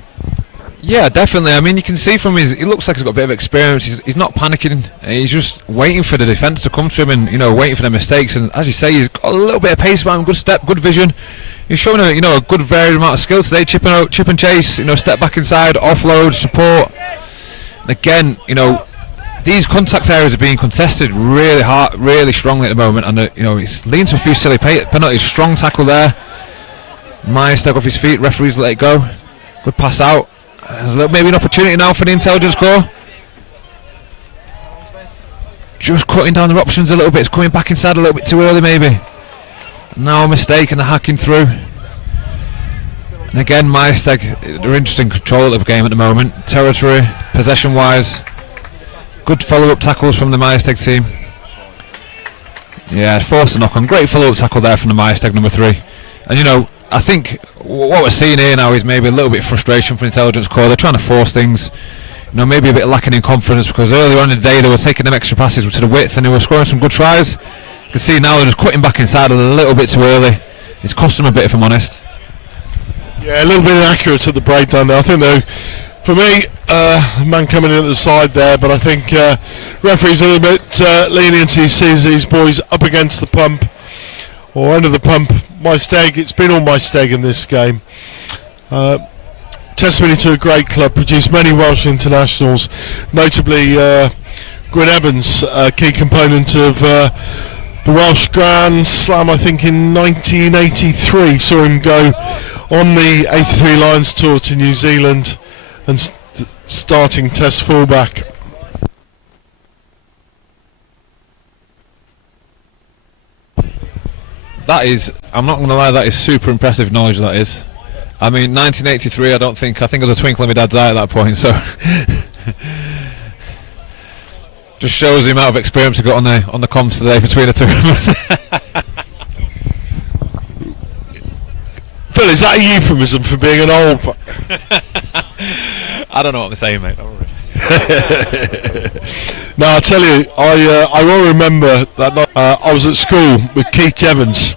Yeah, definitely. I mean, you can see from he looks like he's got a bit of experience. He's not panicking. He's just waiting for the defence to come to him, and waiting for the mistakes. And as you say, he's got a little bit of pace about him, good step, good vision. He's showing a good varied amount of skill today. Chip and chase. Step back inside, offload, support. And again, these contact areas are being contested really hard, really strongly at the moment, and he's leaned to a few silly penalties. Strong tackle there. Majesteg off his feet. Referees let it go. Good pass out. Maybe an opportunity now for the intelligence corps. Just cutting down their options a little bit. It's coming back inside a little bit too early, maybe. Now a mistake and they're hacking through. And again, Majesteg, they're interesting control of the game at the moment. Territory, possession-wise. Good follow-up tackles from the Majesteg team. Yeah, forced a knock-on. Great follow-up tackle there from the Majesteg number 3. And I think what we're seeing here now is maybe a little bit of frustration for the intelligence corps. They're trying to force things. Maybe a bit lacking in confidence, because earlier on in the day they were taking them extra passes to the width and they were scoring some good tries. You can see now they're just cutting back inside a little bit too early. It's cost them a bit, if I'm honest. Yeah, a little bit inaccurate at the breakdown there. I think though, for me, man coming in at the side there, but I think referee's a little bit lenient. He sees these boys up against the pump or under the pump. Majesteg, it's been all Majesteg in this game. Testimony to a great club, produced many Welsh internationals, notably Gwyn Evans, a key component of the Welsh Grand Slam, I think in 1983, saw him go on the 83 Lions tour to New Zealand and starting Test fullback. That is, I'm not going to lie, that is super impressive knowledge, that is. I mean, 1983, I think it was a twinkle in my dad's eye at that point, so just shows the amount of experience we got on the comms today between the two of us. Phil, is that a euphemism for being an old? I don't know what I'm saying, mate. Don't worry. No, I'll tell you, I will remember that night. I was at school with Keith Jevons,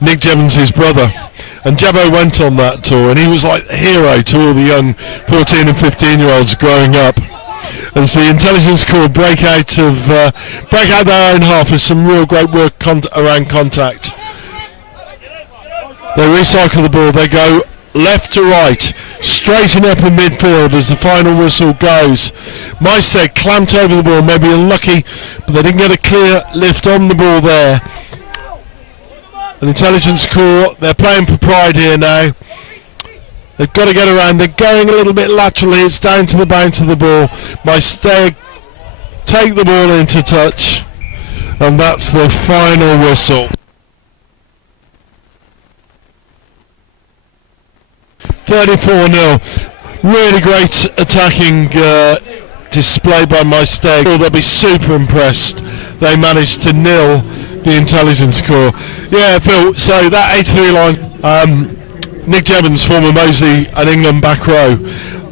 Nick Jevons' brother. And Jebbo went on that tour, and he was like the hero to all the young 14 and 15-year-olds growing up. As the intelligence corps break out their own half with some real great work around contact. They recycle the ball. They go left to right, straighten up in midfield as the final whistle goes. Majesteg clamped over the ball, maybe unlucky, but they didn't get a clear lift on the ball there. The intelligence corps, they're playing for pride here now. They've got to get around. They're going a little bit laterally. It's down to the bounce of the ball. Majesteg take the ball into touch, and that's the final whistle. 34-0. Really great attacking display by Majesteg. They'll be super impressed. They managed to nil the intelligence corps. Yeah, Phil, so that 83 line, Nick Jevons, former Moseley and England back row.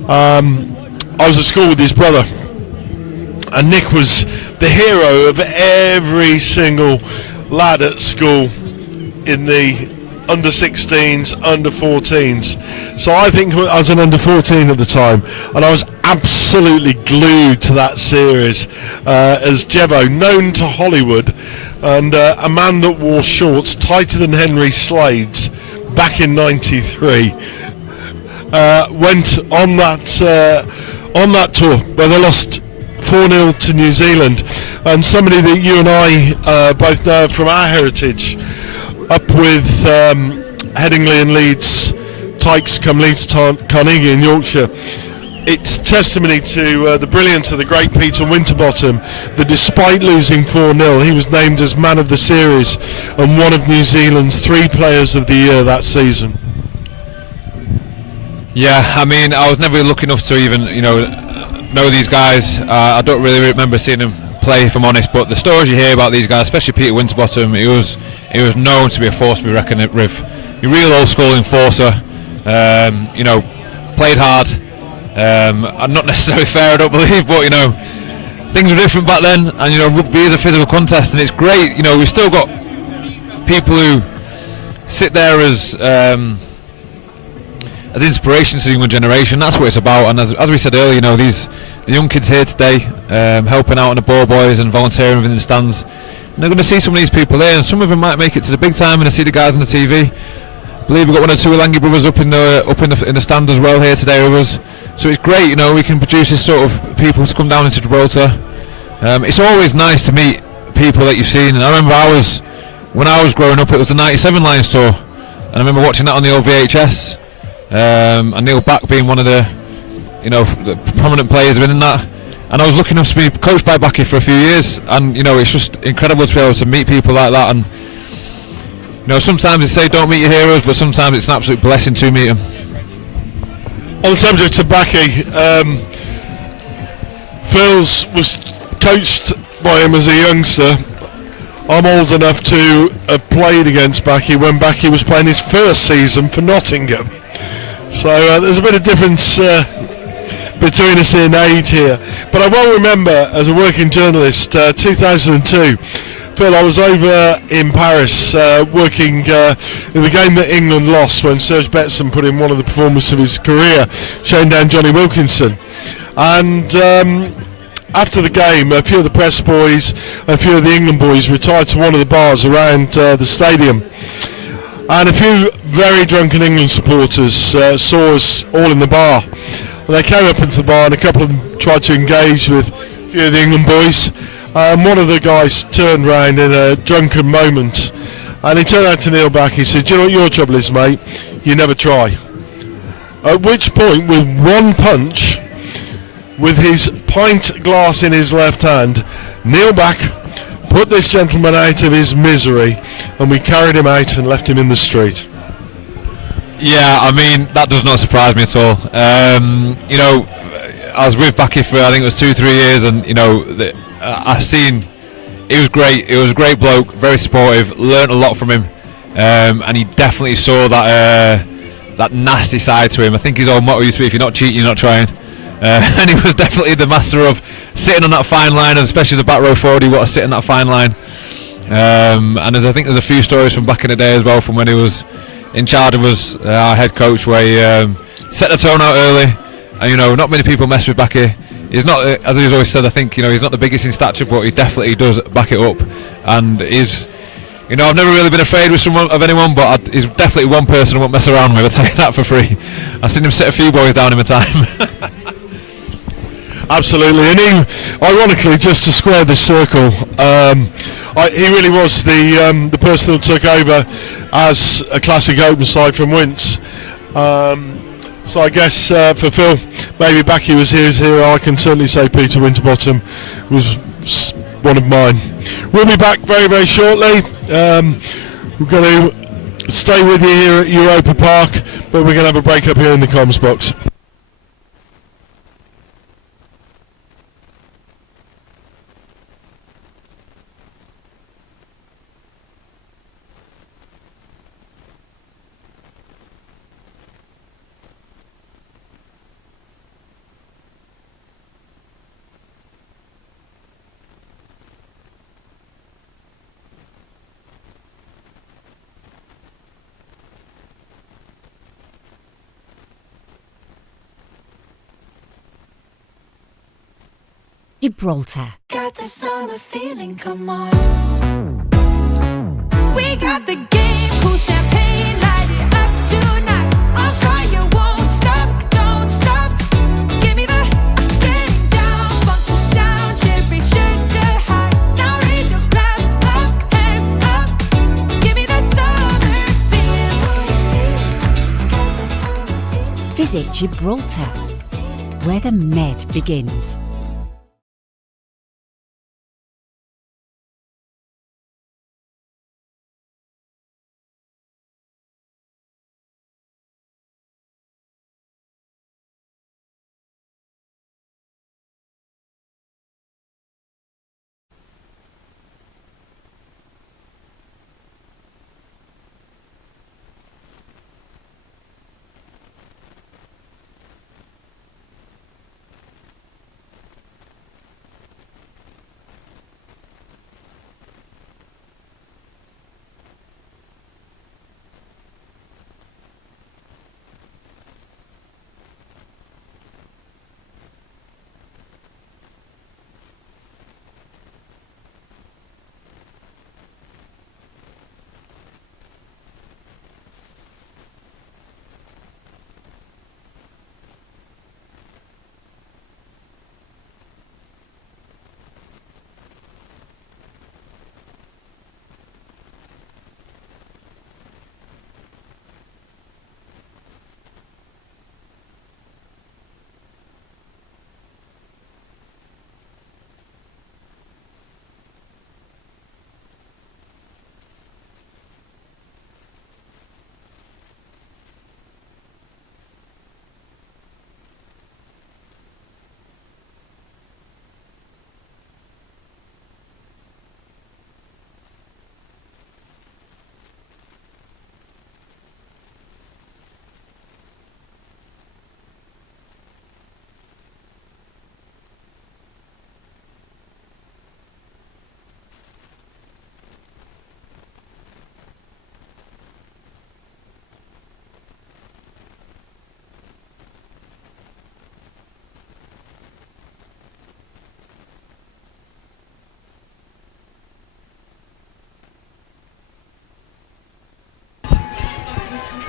I was at school with his brother, and Nick was the hero of every single lad at school in the under 16s, under 14s. So I think I was an under 14 at the time, and I was absolutely glued to that series as Jebbo, known to Hollywood, and a man that wore shorts tighter than Henry Slade's back in '93, went on that tour where they lost 4-0 to New Zealand, and somebody that you and I both know from our heritage, up with Headingley and Leeds, Tykes come Leeds Carnegie in Yorkshire. It's testimony to the brilliance of the great Peter Winterbottom, that despite losing 4-0, he was named as man of the series and one of New Zealand's 3 players of the year that season. Yeah, I mean, I was never lucky enough to even, know these guys. I don't really remember seeing them play, if I'm honest, but the stories you hear about these guys, especially Peter Winterbottom, he was known to be a force to be reckoned with. A real old school enforcer, played hard. I'm not necessarily fair, I don't believe, but things were different back then, and rugby is a physical contest, and it's great. We've still got people who sit there as inspirations to the younger generation. That's what it's about. And as we said earlier, the young kids here today, helping out on the ball boys and volunteering within the stands, and they're going to see some of these people there, and some of them might make it to the big time and they see the guys on the TV. I believe we've got one or two Lange brothers up in the stand as well here today with us. So it's great, we can produce this sort of people to come down into Gibraltar It's always nice to meet people that you've seen. And I remember when I was growing up, it was the '97 Lions tour, and I remember watching that on the old VHS. And Neil Back being one of the prominent players within that. And I was lucky enough to be coached by Backy for a few years, and it's just incredible to be able to meet people like that. And sometimes they say don't meet your heroes, but sometimes it's an absolute blessing to meet them. On the subject of Backy, Phil's was coached by him as a youngster. I'm old enough to have played against Backy when Backy was playing his first season for Nottingham. So there's a bit of difference between us in age here. But I well remember, as a working journalist, 2002, Phil, I was over in Paris working in the game that England lost when Serge Betson put in one of the performances of his career, showing down Johnny Wilkinson. And after the game, a few of the press boys, a few of the England boys retired to one of the bars around the stadium. And a few very drunken England supporters saw us all in the bar. And they came up into the bar, and a couple of them tried to engage with a few of the England boys. One of the guys turned round in a drunken moment, and he turned out to Neil Back. He said, "Do you know what your trouble is, mate? You never try." At which point, with one punch, with his pint glass in his left hand, Neil Back put this gentleman out of his misery, and we carried him out and left him in the street. Yeah, I mean, that does not surprise me at all. I was with Backy for, I think it was 2-3 years, and I've seen, he was great. He was a great bloke, very supportive, learnt a lot from him, and he definitely saw that nasty side to him. I think his old motto used to be, if you're not cheating, you're not trying. And he was definitely the master of sitting on that fine line, and especially the back row forward, he wanted to sit on that fine line. And I think there's a few stories from back in the day as well, from when he was in charge of us, our head coach, where he set the tone out early. And not many people mess with Backy. He's not, as he's always said, I think he's not the biggest in stature, but he definitely does back it up. And he's, I've never really been afraid with anyone, but he's definitely one person I won't mess around with. I'll tell you that for free. I've seen him sit a few boys down in my time. Absolutely, and he, ironically, just to square this circle, he really was the person that took over as a classic open side from Wince. So I guess for Phil, maybe Backy was his hero. I can certainly say Peter Winterbottom was one of mine. We'll be back very, very shortly. We're going to stay with you here at Europa Park, but we're going to have a break up here in the comms box. Gibraltar. Got the summer feeling, come on. We got the game, cool champagne, light it up tonight. On fire, won't stop, don't stop. Give me the getting down, funky sound, cherry sugar high. Now raise your glass up, hands up. Give me the summer feel. Got the summer feeling. Visit Gibraltar, where the Med begins.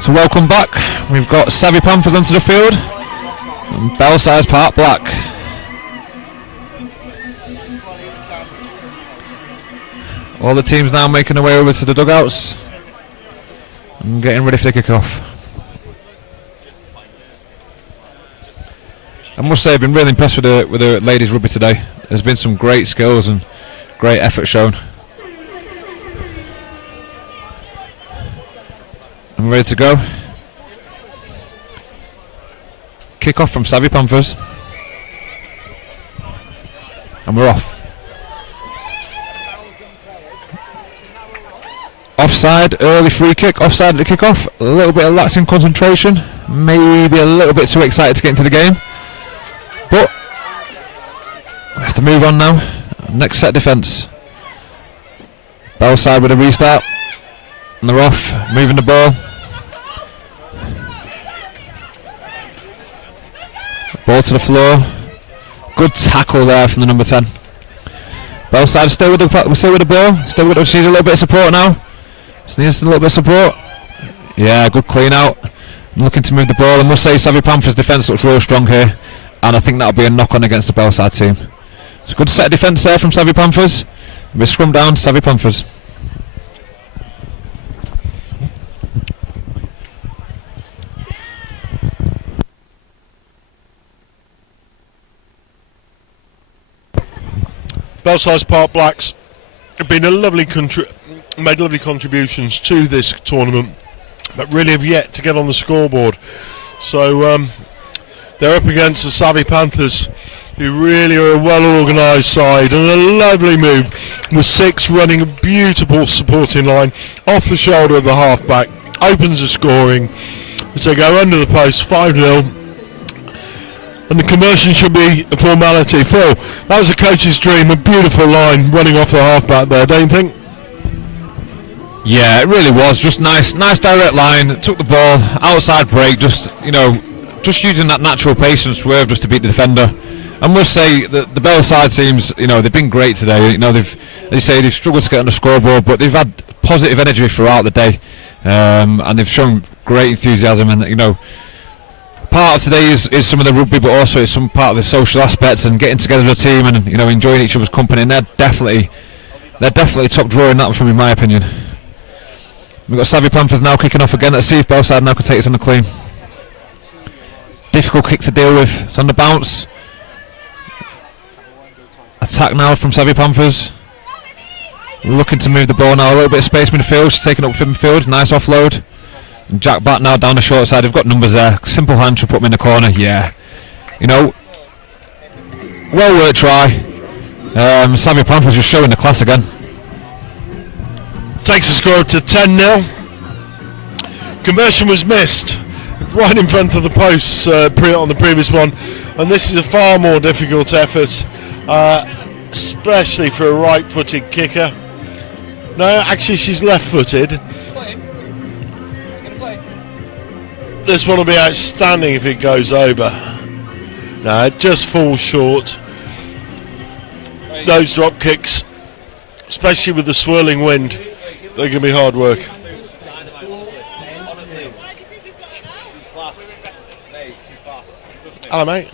So welcome back. We've got Savvy Panthers onto the field and Belsize Part Black. All the teams now making their way over to the dugouts and getting ready for the kick-off. I must say I've been really impressed with the ladies rugby today. There's been some great skills and great effort shown. I'm ready to go. Kick off from Savvy Panthers. And we're off. Offside, early free kick, offside at the kick off. A little bit of lax in concentration. Maybe a little bit too excited to get into the game. But we have to move on now. Next set defence. Bellside with a restart. And they're off, moving the ball. Ball to the floor. Good tackle there from the number 10. Bellside still with the ball. She needs a little bit of support now. She needs a little bit of support. Yeah, good clean out. Looking to move the ball. I must say Savvy Panthers' defence looks real strong here. And I think that'll be a knock-on against the Bellside team. It's a good set of defence there from Savvy Panthers. We scrum down, Savvy Panthers. Belsize Park Blacks have been made lovely contributions to this tournament, but really have yet to get on the scoreboard. So they're up against the Savvy Panthers, who really are a well-organised side, and a lovely move with 6 running a beautiful supporting line off the shoulder of the halfback, opens the scoring, which they go under the post 5-0. And the conversion should be a formality. Phil, that was a coach's dream, a beautiful line running off the halfback there, don't you think? Yeah, it really was. Just nice direct line. Took the ball, outside break, just using that natural pace and swerve just to beat the defender. I must say that the Bellside teams, they've been great today. They've struggled to get on the scoreboard, but they've had positive energy throughout the day, and they've shown great enthusiasm. And part of today is some of the rugby, but also it's some part of the social aspects and getting together as a team and enjoying each other's company. And they're definitely top drawer in that from, in my opinion. We've got Savvy Panthers now kicking off again. Let's see if Bellside now can take us on the clean. Difficult kick to deal with. It's on the bounce. Attack now from Savvy Panthers. Looking to move the ball now. A little bit of space midfield. She's taking up midfield. Nice offload. And Jack back now down the short side. They've got numbers there. Simple hand to put them in the corner. Yeah. Well worked try. Savvy Panthers just showing the class again. Takes the score up to 10-0. Conversion was missed right in front of the posts on the previous one, and this is a far more difficult effort, especially for a right-footed kicker. No, actually she's left-footed. This one will be outstanding if it goes over. No, it just falls short. Those drop kicks, especially with the swirling wind, they're going to be hard work. Hello, mate.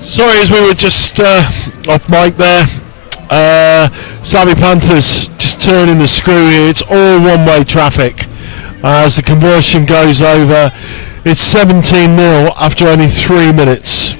Sorry, as we were just off mic there. Savvy Panthers just turning the screw here. It's all one-way traffic as the conversion goes over. It's 17-0 after only 3 minutes.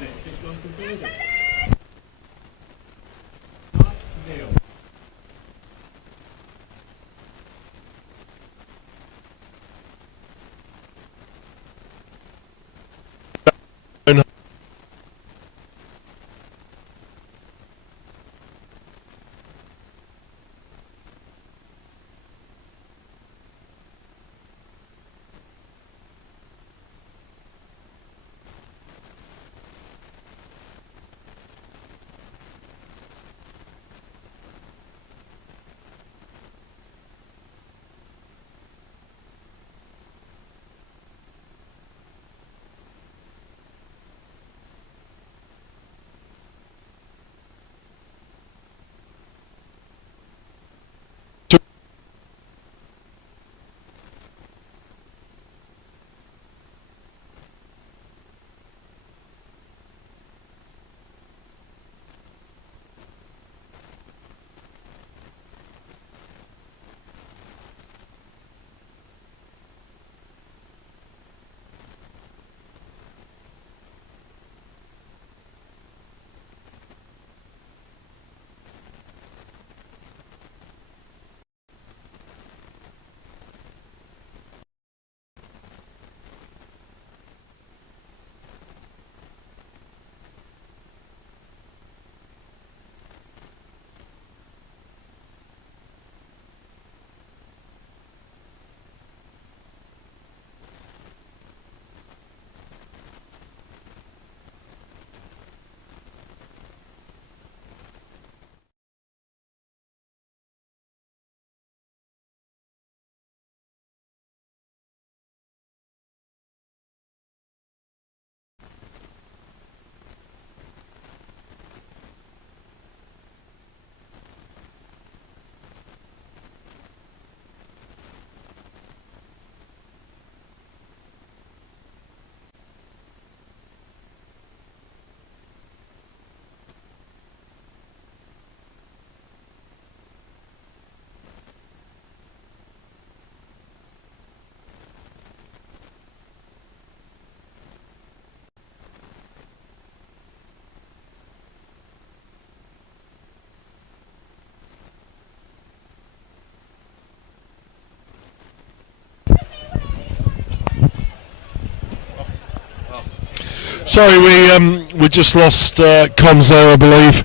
Sorry, we just lost comms there, I believe.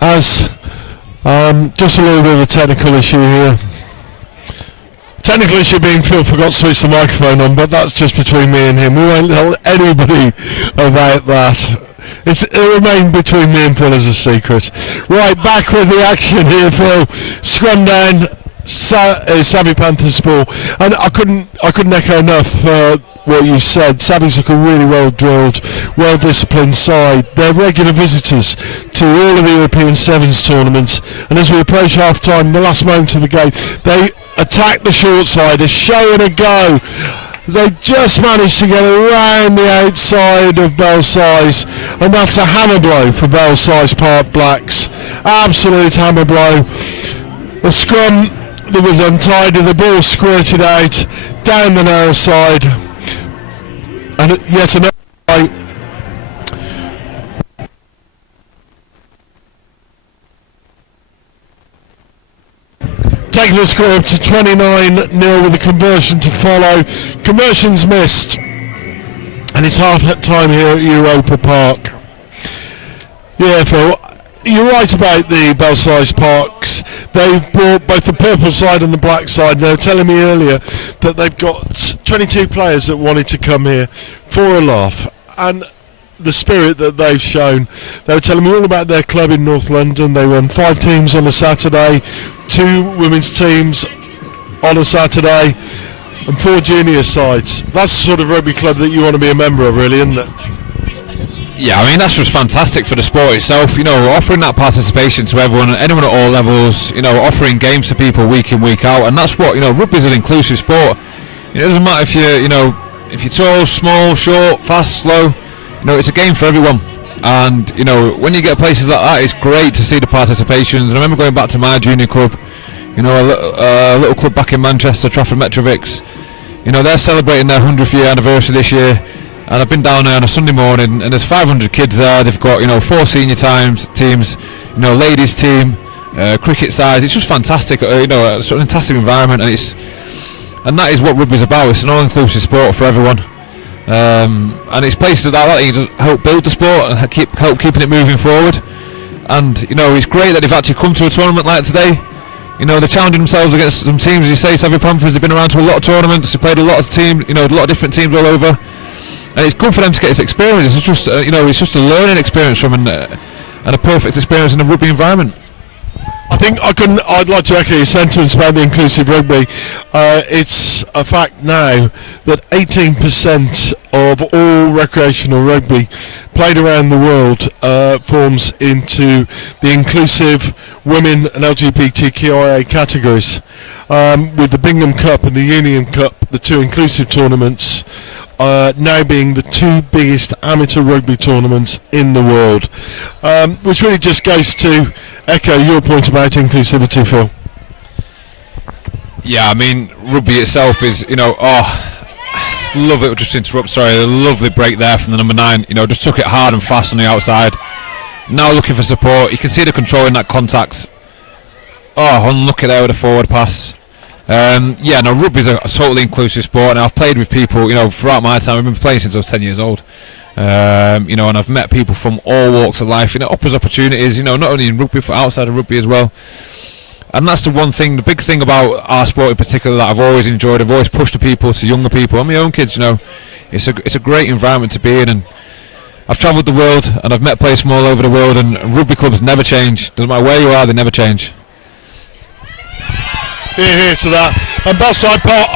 As just a little bit of a technical issue here. Technical issue being Phil forgot to switch the microphone on, but that's just between me and him. We won't tell anybody about that. It'll remain between me and Phil as a secret. Right, back with the action here, Phil. Scrum down, Savvy Panthers ball, and I couldn't echo enough what you said. Savvy's look a really well drilled, well disciplined side. They're regular visitors to all of the European Sevens tournaments, and as we approach half time, the last moment of the game, they attack the short side, a show and a go. They just managed to get around the outside of Belsize, and that's a hammer blow for Belsize Park Blacks. Absolute hammer blow. The scrum that was untidy, the ball squirted out down the narrow side, and yet another play. Taking the score up to 29-0 with a conversion to follow. Conversion's missed, and it's half time here at Europa Park. Yeah, Phil, you're right about the Belsize Parks. They've brought both the purple side and the black side. They were telling me earlier that they've got 22 players that wanted to come here for a laugh, and the spirit that they've shown. They were telling me all about their club in North London. They run 5 teams on a Saturday, 2 women's teams on a Saturday, and 4 junior sides. That's the sort of rugby club that you want to be a member of, really, isn't it? Yeah, I mean, that's just fantastic for the sport itself, you know, offering that participation to everyone at all levels, you know, offering games to people week in, week out, and that's what, you know, rugby's an inclusive sport. It doesn't matter if you're, you know, if you're tall, small, short, fast, slow, you know, it's a game for everyone. And, you know, when you get places like that, it's great to see the participations. And I remember going back to my junior club, you know, a little club back in Manchester, Trafford Metrovics. You know, they're celebrating their 100th year anniversary this year. And I've been down there on a Sunday morning, and there's 500 kids there. They've got, you know, 4 senior teams, you know, ladies team, cricket side. It's just fantastic, you know, a sort of fantastic environment, and that is what rugby's about. It's an all-inclusive sport for everyone. And it's places like that you can help build the sport and help keeping it moving forward. And, you know, it's great that they've actually come to a tournament like today. You know, they're challenging themselves against some teams, as you say. Savvy Panthers, they've been around to a lot of tournaments. They've played a lot of teams, you know, a lot of different teams all over. And it's good for them to get this experience. It's just, you know, it's just a learning experience from and a perfect experience in a rugby environment. I'd like to echo your sentiments about the inclusive rugby. It's a fact now that 18% of all recreational rugby played around the world forms into the inclusive women and LGBTQIA categories. With the Bingham Cup and the Union Cup, the 2 inclusive tournaments, now being the 2 biggest amateur rugby tournaments in the world, which really just goes to echo your point about inclusivity, Phil. Yeah, I mean, rugby itself is, you know, love it. Just to interrupt, sorry, a lovely break there from the number 9. You know, just took it hard and fast on the outside. Now looking for support. You can see the control in that contact. Unlucky there with a forward pass. Yeah, no, rugby's a totally inclusive sport, and I've played with people, you know, throughout my time. I've been playing since I was 10 years old. You know, and I've met people from all walks of life, you know, offers opportunities, you know, not only in rugby, but outside of rugby as well. And that's the one thing, the big thing about our sport in particular that I've always enjoyed. I've always pushed the people, to younger people, and my own kids, you know. It's a great environment to be in, and I've travelled the world, and I've met players from all over the world, and rugby clubs never change. Doesn't matter where you are, they never change. Here to that, and Belsize Park,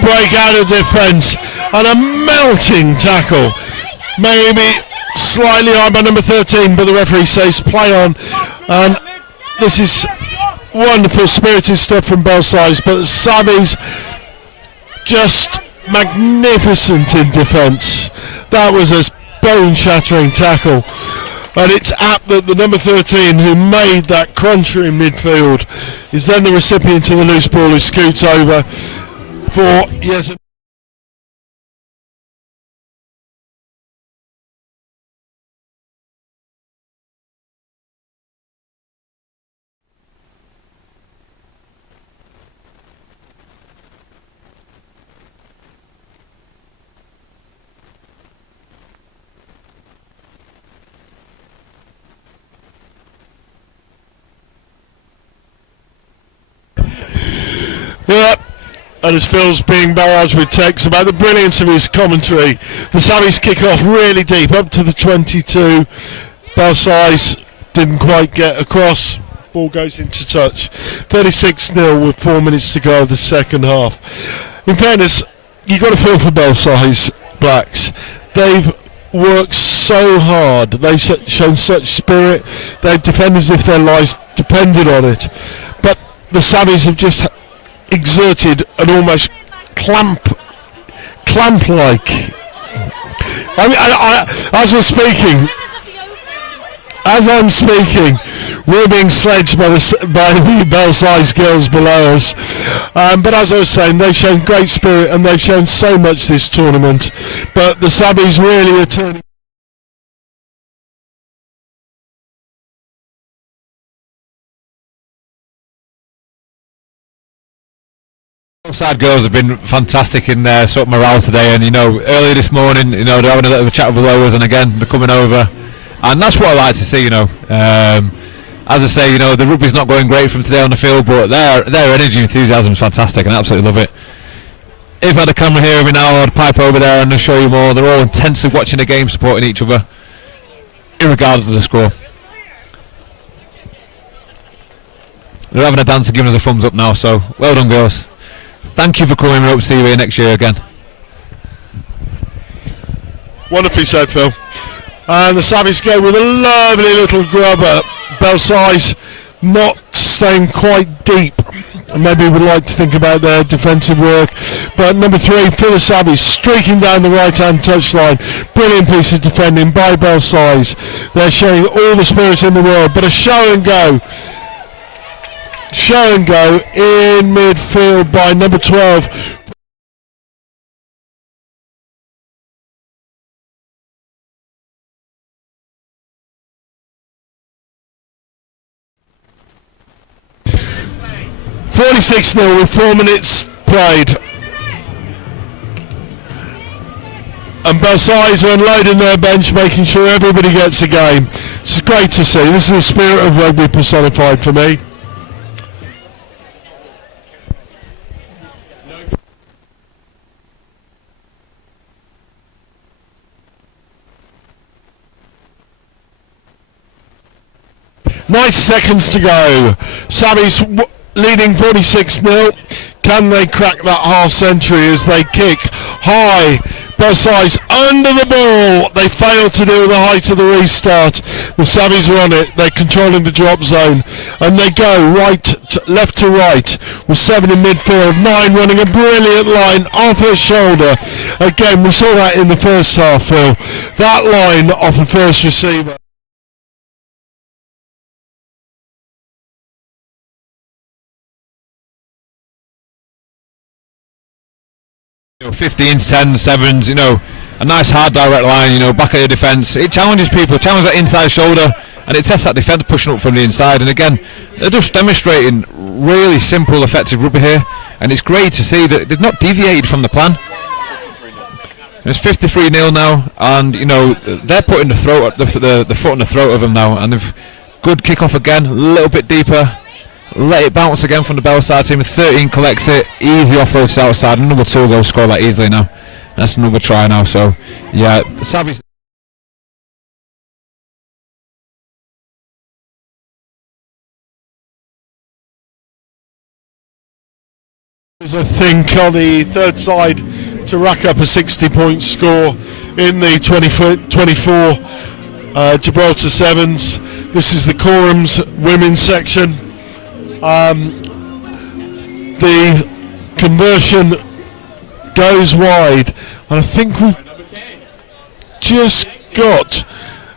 break out of defence, and a melting tackle, maybe slightly high by number 13, but the referee says play on, and this is wonderful spirited stuff from Belsize, but Savvy's just magnificent in defence. That was a bone-shattering tackle. And it's apt that the number 13 who made that cruncher in midfield is then the recipient of the loose ball who scoots over for yet Yeah. And as Phil's being barraged with texts about the brilliance of his commentary, the Savvies kick off really deep up to the 22. Belsize didn't quite get across. Ball goes into touch. 36-0 with 4 minutes to go of the second half. In fairness, you've got to feel for Belsize Blacks. They've worked so hard. They've shown such spirit. They've defended as if their lives depended on it. But the Savvies have just exerted an almost clamp-like. As I'm speaking, we're being sledged by the Belsize girls below us. But as I was saying, they've shown great spirit and they've shown so much this tournament. But the Savvies really are turning. Side girls have been fantastic in their sort of morale today, and earlier this morning, they're having a little chat with below us, and again they're coming over, and that's what I like to see. As I say, the rugby's not going great from today on the field, but their energy and enthusiasm is fantastic, and I absolutely love it. If I had a camera here every now, I'd pipe over there and show you more. They're all intensely watching the game, supporting each other, irregardless of the score. They're having a dance and giving us a thumbs up now, so well done, girls. Thank you for coming. We hope to see you here next year again. Wonderfully said, Phil. And the Savvies go with a lovely little grubber. Belsize not staying quite deep. Maybe would like to think about their defensive work. But number 3 for the Savvies, streaking down the right-hand touchline. Brilliant piece of defending by Belsize. They're showing all the spirit in the world. But a show and go in midfield by number 12. (46-0) with 4 minutes played. And Belsize are unloading their bench, making sure everybody gets a game. It's great to see. This is the spirit of rugby personified for me. Nice seconds to go. Savvies leading 46-0. Can they crack that half century as they kick high? Belsize under the ball. They fail to do the height of the restart. The Savvies are on it. They're controlling the drop zone. And they go left to right with 7 in midfield. 9 running a brilliant line off her shoulder. Again, we saw that in the first half, Phil. That line off the first receiver. 15s, 10s, 7s, a nice hard direct line, back at the defence. It challenges people, challenges that inside shoulder, and it tests that defence pushing up from the inside. And again, they're just demonstrating really simple, effective rugby here, and it's great to see that they've not deviated from the plan. It's 53-0 now, and they're putting the foot on the throat of them now, and they've good kick off again, a little bit deeper. Let it bounce again from the Belsize team. 13 collects it, easy offload to the outside. Number 2 will go score that easily now. That's another try now. So yeah, Savvies. I think on the third side to rack up a 60-point score in the 24 Gibraltar Sevens. This is the Quorum's women's section. The conversion goes wide, and I think we've just got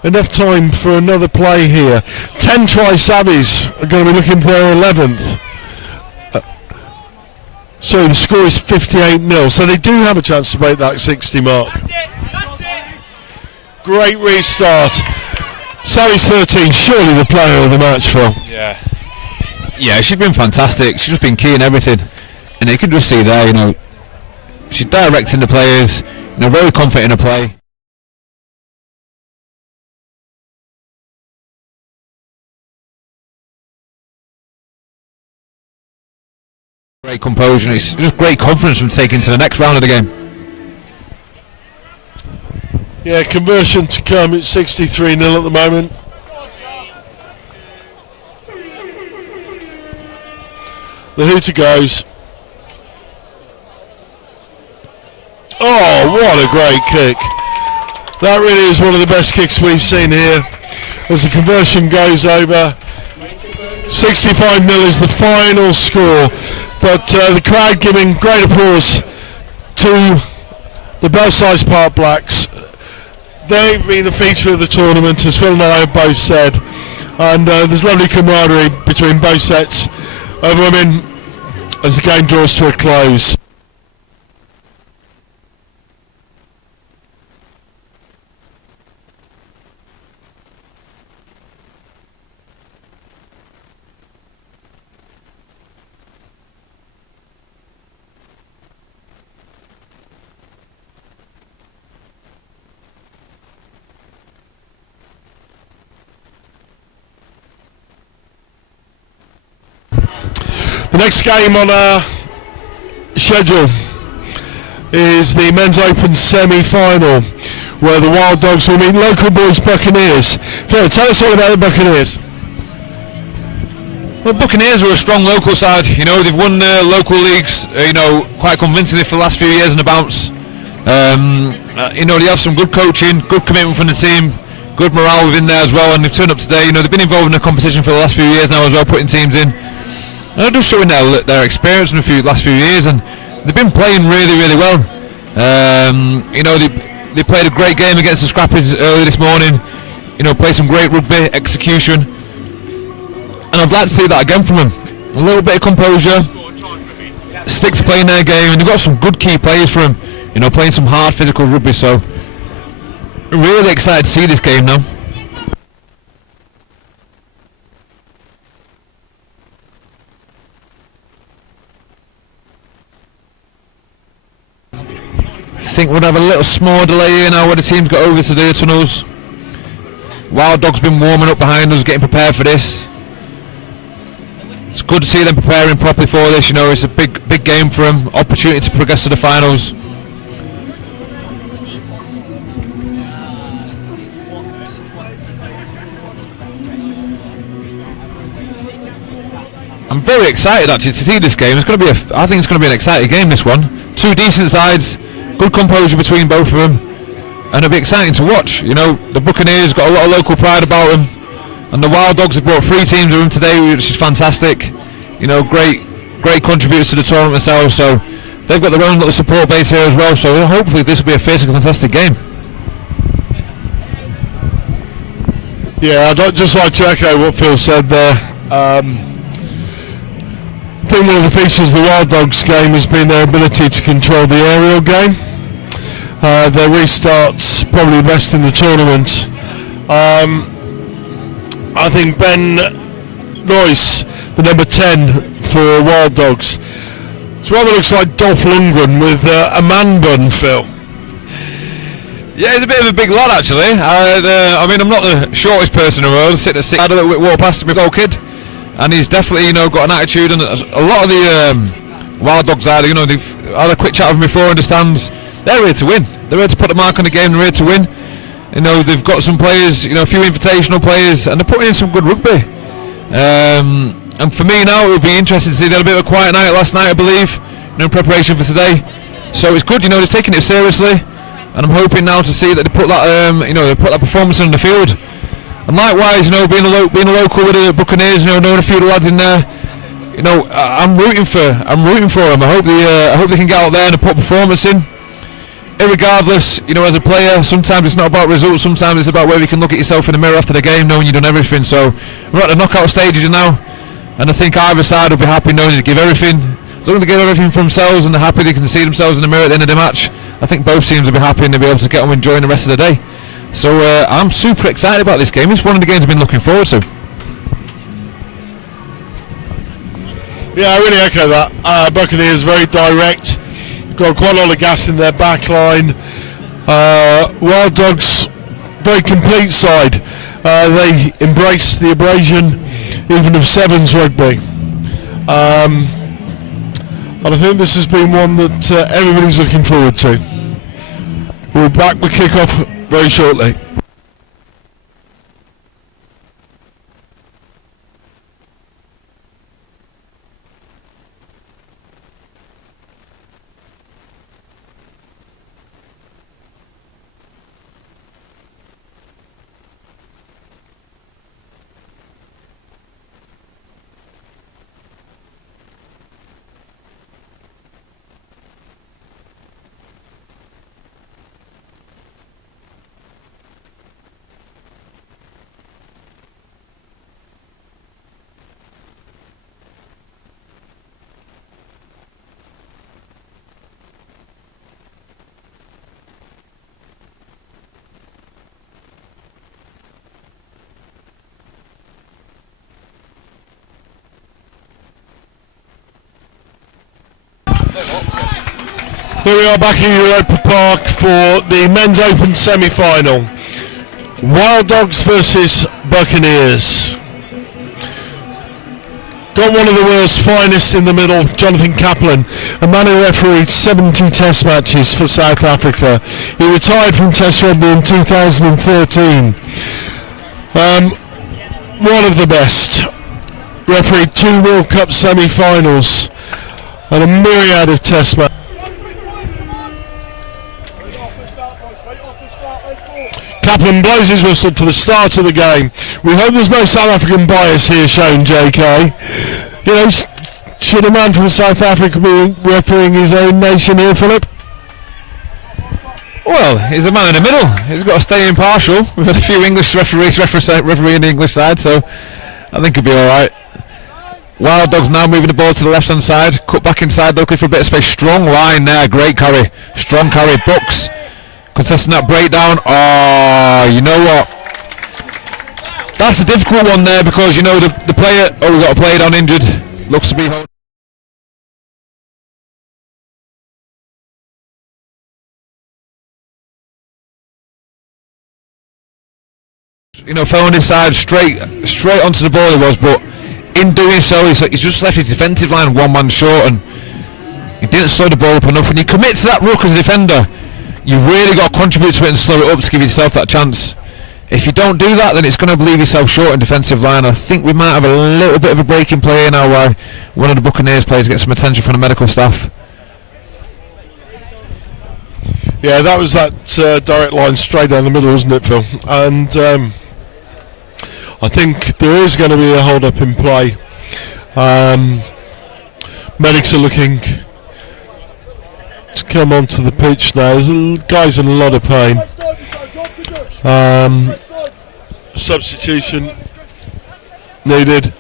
enough time for another play here. 10 try Savvies are going to be looking for their 11th. So the score is 58-0, so they do have a chance to break that 60 mark. Great restart. Savvies 13, surely the player of the match, Phil. Yeah, she's been fantastic. She's just been key in everything, and you can just see there, she's directing the players, very confident in her play. Great composure, and it's just great confidence from taking to the next round of the game. Yeah, conversion to come. It's 63-0 at the moment. The hooter goes. Oh, what a great kick. That really is one of the best kicks we've seen here. As the conversion goes over, 65-0 is the final score. But the crowd giving great applause to the Belsize Park Blacks. They've been the feature of the tournament, as Phil and I have both said. And there's lovely camaraderie between both sets of women as the game draws to a close. The next game on our schedule is the Men's Open semi-final, where the Wild Dogs will meet local boys Buccaneers. Phil, tell us all about the Buccaneers. Well, Buccaneers are a strong local side. You know, they've won the local leagues, quite convincingly for the last few years on the bounce. They have some good coaching, good commitment from the team, good morale within there as well, and they've turned up today. They've been involved in the competition for the last few years now as well, putting teams in. And they're just showing their experience in the last few years, and they've been playing really, really well. They played a great game against the Scrappies early this morning. Played some great rugby execution, and I'd like to see that again from them. A little bit of composure, stick to playing their game, and they've got some good key players for them. Playing some hard physical rugby. So really excited to see this game now. I think we'll have a little small delay here now where the team's got over to the tunnels. Wild Dog's been warming up behind us, getting prepared for this. It's good to see them preparing properly for this. It's a big game for them, opportunity to progress to the finals. I'm very excited actually to see this game. I think it's going to be an exciting game, this one. Two decent sides. Good composure between both of them, and it'll be exciting to watch. The Buccaneers got a lot of local pride about them, and the Wild Dogs have brought 3 teams with them today, which is fantastic. Great contributors to the tournament themselves, so they've got their own little support base here as well, so hopefully this will be a fierce and fantastic game. Yeah, I'd just like to echo what Phil said there. I think one of the features of the Wild Dogs game has been their ability to control the aerial game. Their restarts probably the best in the tournament. I think Ben Royce, the number 10 for Wild Dogs, it rather looks like Dolph Lundgren with a man bun, Phil. Yeah, he's a bit of a big lad actually. I'm not the shortest person in the world. Sitting at 6, I had a little bit walk past him with old kid. And he's definitely, got an attitude, and a lot of the Wild Dogs are, they've had a quick chat with him before in the stands. They're here to win. They're here to put the mark on the game. They're here to win. They've got some players, a few invitational players, and they're putting in some good rugby. And for me now, it would be interesting to see. They had a bit of a quiet night last night, I believe, in preparation for today. So it's good, they're taking it seriously, and I'm hoping now to see that they put that, they put that performance on the field. And likewise, being a local with the Buccaneers, knowing a few of the lads in there, I'm rooting for them. I hope they can get out there and put performance in. Irregardless, as a player, sometimes it's not about results. Sometimes it's about where you can look at yourself in the mirror after the game, knowing you've done everything. So we're at the knockout stages now, and I think either side will be happy knowing they give everything. As long as they give everything for themselves and they're happy they can see themselves in the mirror at the end of the match, I think both teams will be happy and they'll be able to get on enjoying the rest of the day. So I'm super excited about this game. It's one of the games I've been looking forward to. Yeah, I really echo that. Buccaneers very direct. Got quite a lot of gas in their back line. Wild Dogs, very complete side. They embrace the abrasion even of sevens rugby. And I think this has been one that everybody's looking forward to. We'll be back with kick-off very shortly. Here we are back in Europa Park for the Men's Open semi-final. Wild Dogs versus Buccaneers. Got one of the world's finest in the middle, Jonathan Catalin, a man who refereed 70 test matches for South Africa. He retired from Test Rugby in 2013. One of the best. Refereed 2 World Cup semi-finals and a myriad of test matches. Catalin blows his whistle for the start of the game. We hope there's no South African bias here shown, JK. You know, should a man from South Africa be refereeing his own nation here, Philip? Well, he's a man in the middle. He's got to stay impartial. We've had a few English refereeing the English side, so I think he'll be alright. Wild Dogs now moving the ball to the left-hand side. Cut back inside, looking for a bit of space. Strong line there, great carry. Strong carry, Bucks. Contesting that breakdown. Oh, you know what? That's a difficult one there because, you know, the player... Oh, we've got a player down injured. Looks to be... You know, fell on his side, straight onto the ball he was, but in doing so, he's just left his defensive line one man short, and he didn't slow the ball up enough. When you commit to that ruck as a defender, you've really got to contribute to it and slow it up to give yourself that chance. If you don't do that, then it's going to leave yourself short in defensive line. I think we might have a little bit of a break in play now where one of the Buccaneers players gets some attention from the medical staff. Yeah, that was that direct line straight down the middle, wasn't it, Phil? And I think there is going to be a hold-up in play. Medics are looking to come onto the pitch now. There's a guy's in a lot of pain. Substitution needed.